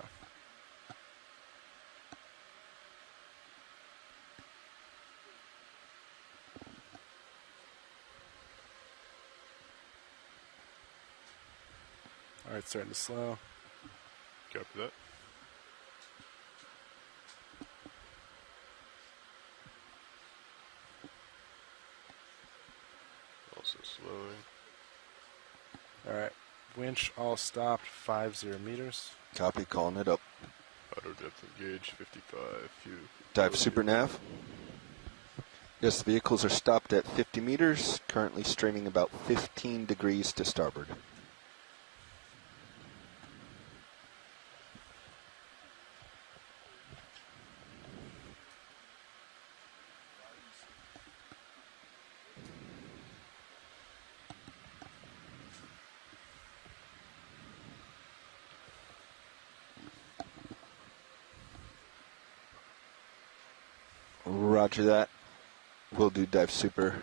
All right, starting to slow. Copy that. Slowing. All right. Winch all stopped, 50 meters. Copy, calling it up. Auto depth engaged, 55. Dive super nav. Yes, the vehicles are stopped at 50 meters, currently straining about 15 degrees to starboard. Roger that. We'll do dive super.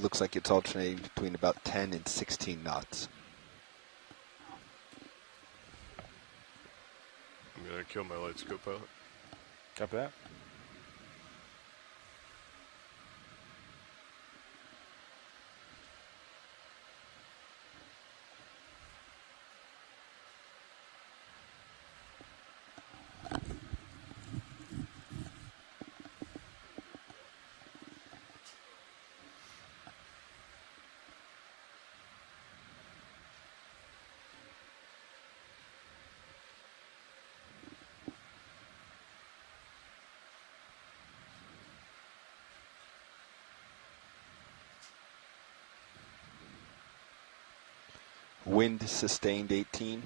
Looks like it's alternating between about 10 and 16 knots. I'm going to kill my light scope pilot. Copy that. Wind sustained 18.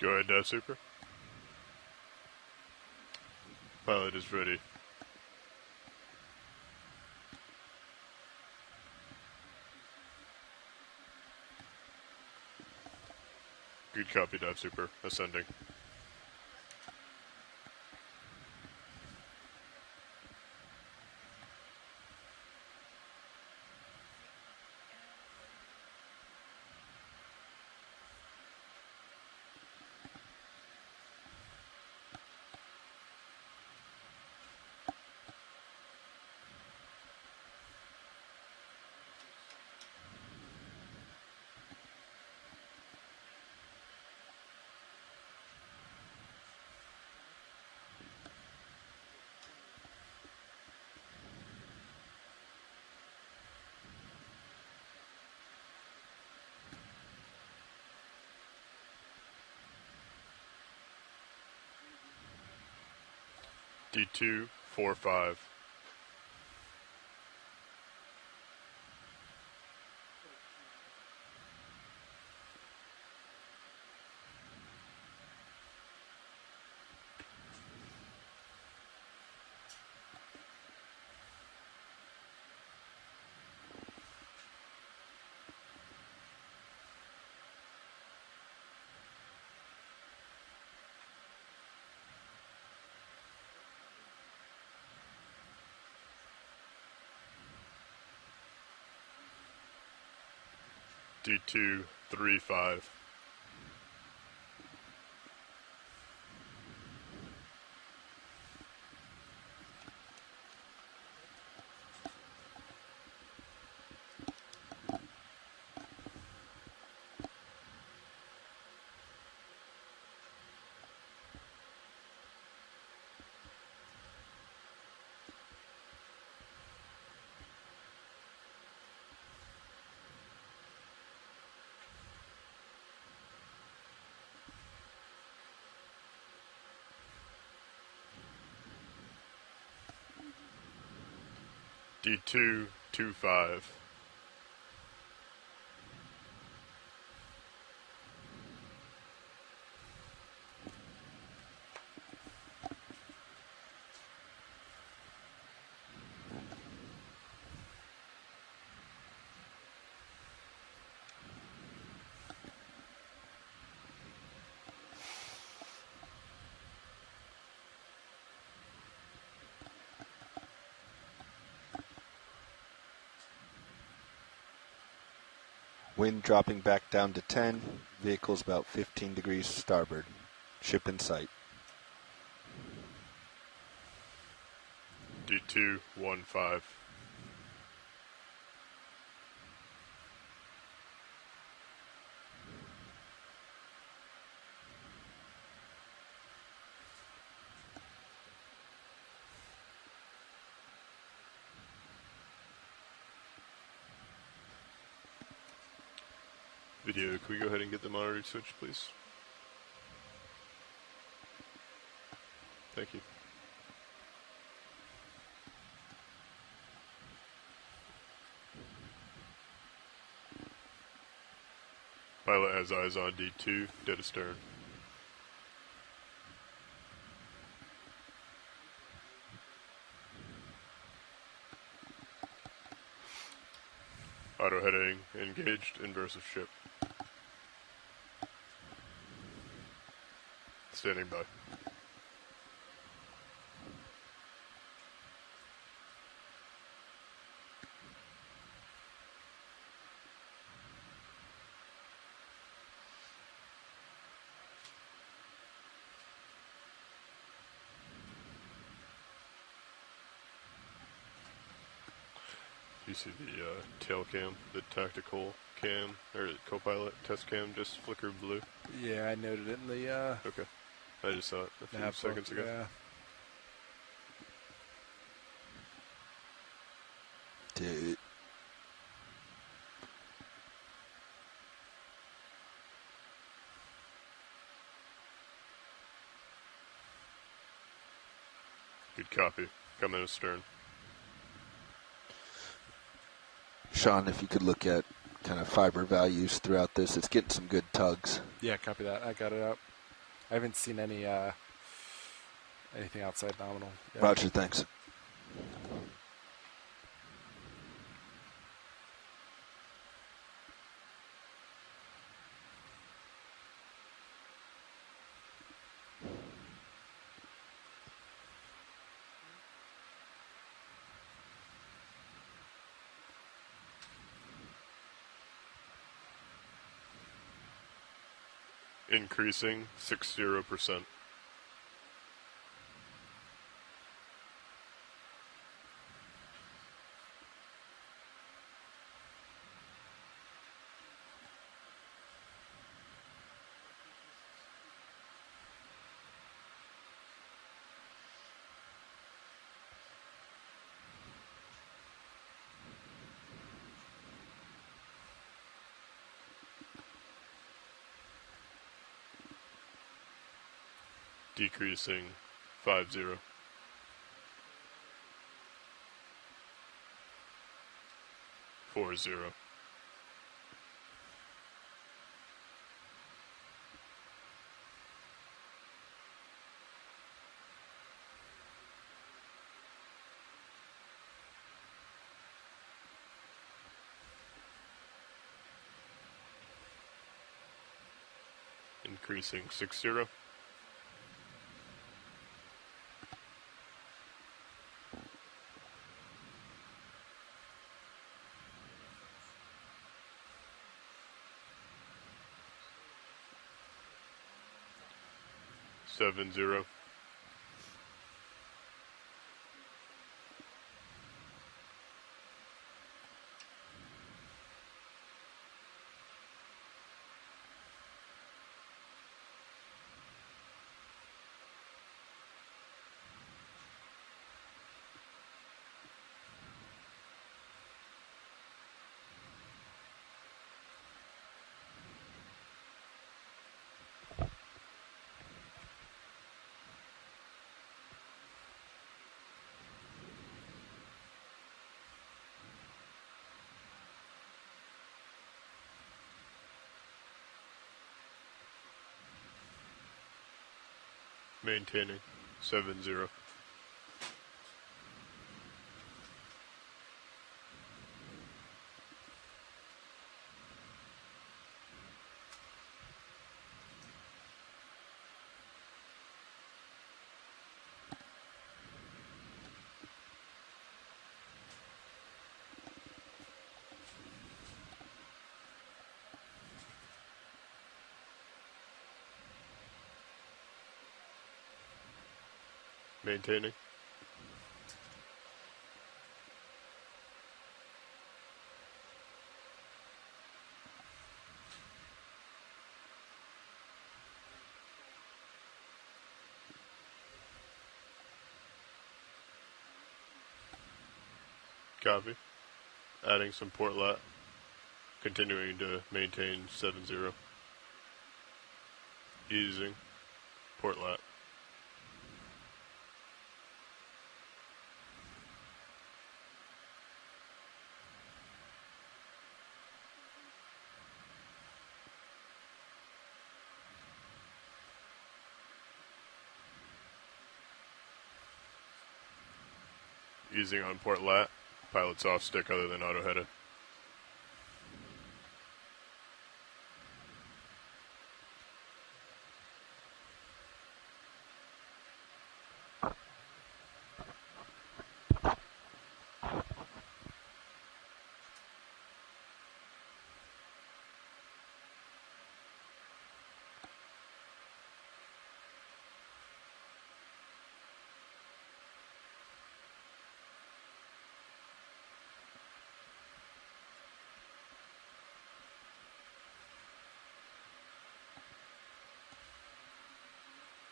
Go ahead, dive super. Pilot is ready. Good copy, dive super. Ascending. D245. D235. D225. Wind dropping back down to 10. Vehicle's about 15 degrees starboard. Ship in sight. D215. Video, can we go ahead and get the monitor switched, please? Thank you. Pilot has eyes on D2, dead astern. Auto heading engaged, inverse of ship. Standing by. You see the tail cam, the tactical cam, or co-pilot test cam just flickered blue? Yeah, I noted it in the Okay. I just saw it a few seconds ago. Yeah. Dude. Good copy. Coming astern. Sean, if you could look at kind of fiber values throughout this, it's getting some good tugs. Yeah, copy that. I got it up. I haven't seen any anything outside nominal yet. Roger, thanks. Increasing 60%. Decreasing 50. Four zero. Increasing 60. Seven zero. Maintaining 70. Maintaining. Copy. Adding some port lat. Continuing to maintain 7-0. Easing. Port lat. Easing on port lat. Pilot's off stick other than auto headed.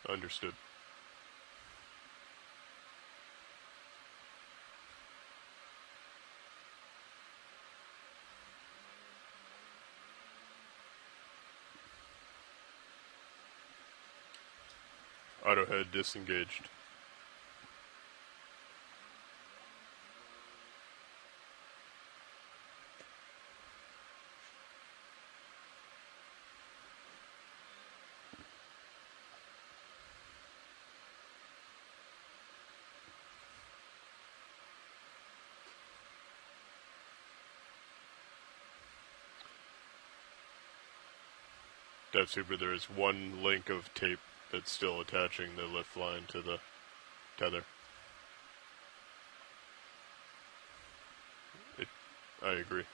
Understood. Auto head disengaged. Dev Super, there is one link of tape that's still attaching the lift line to the tether. I agree.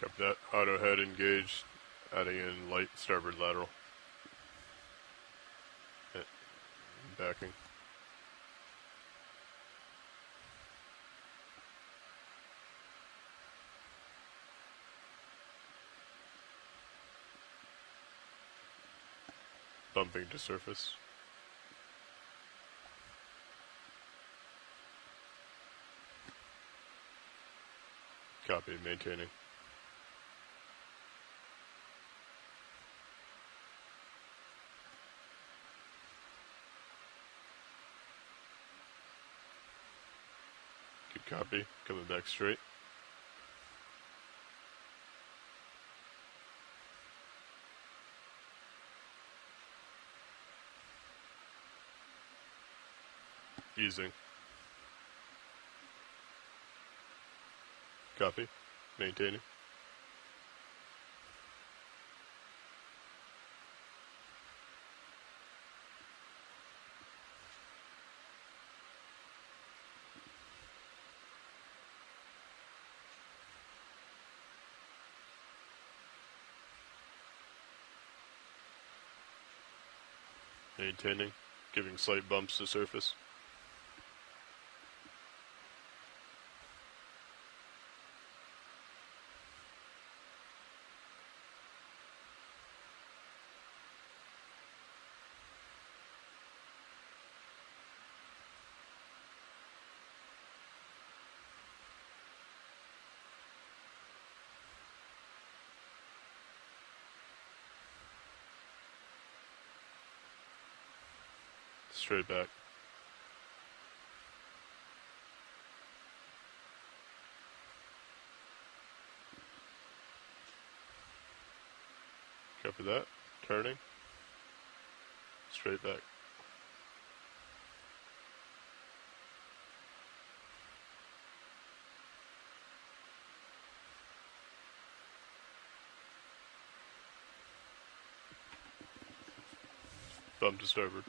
Kept that auto head engaged, adding in light starboard lateral. Backing. Bumping to surface. Copy, maintaining. Copy. Coming back straight. Easing. Copy. Maintaining. Maintaining. Giving slight bumps to surface. Straight back. Copy that. Turning. Straight back. Bump to starboard.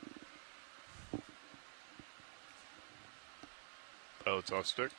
Pilot's off stick.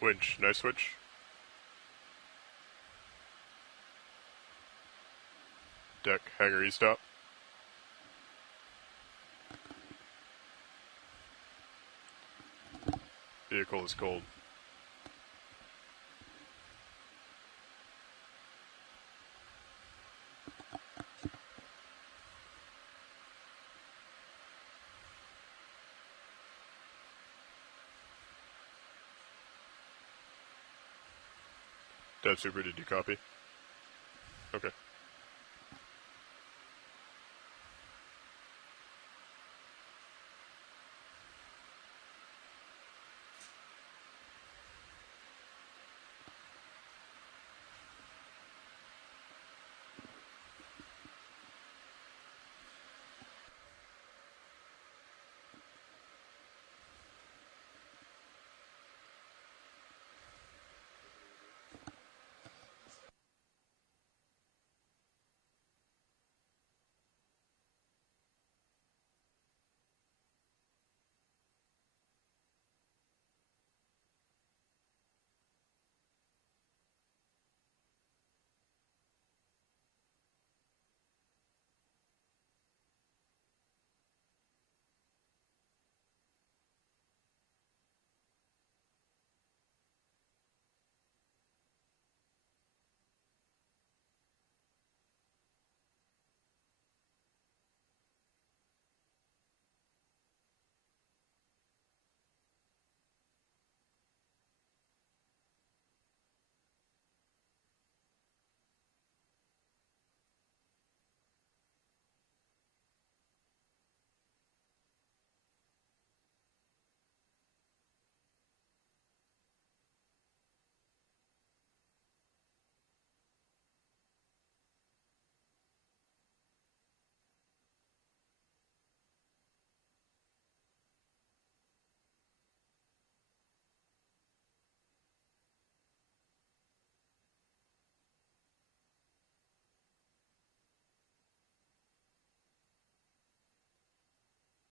Winch, nice switch. Deck, hangar e-stop. Vehicle is cold. Dead super, did you copy? Okay.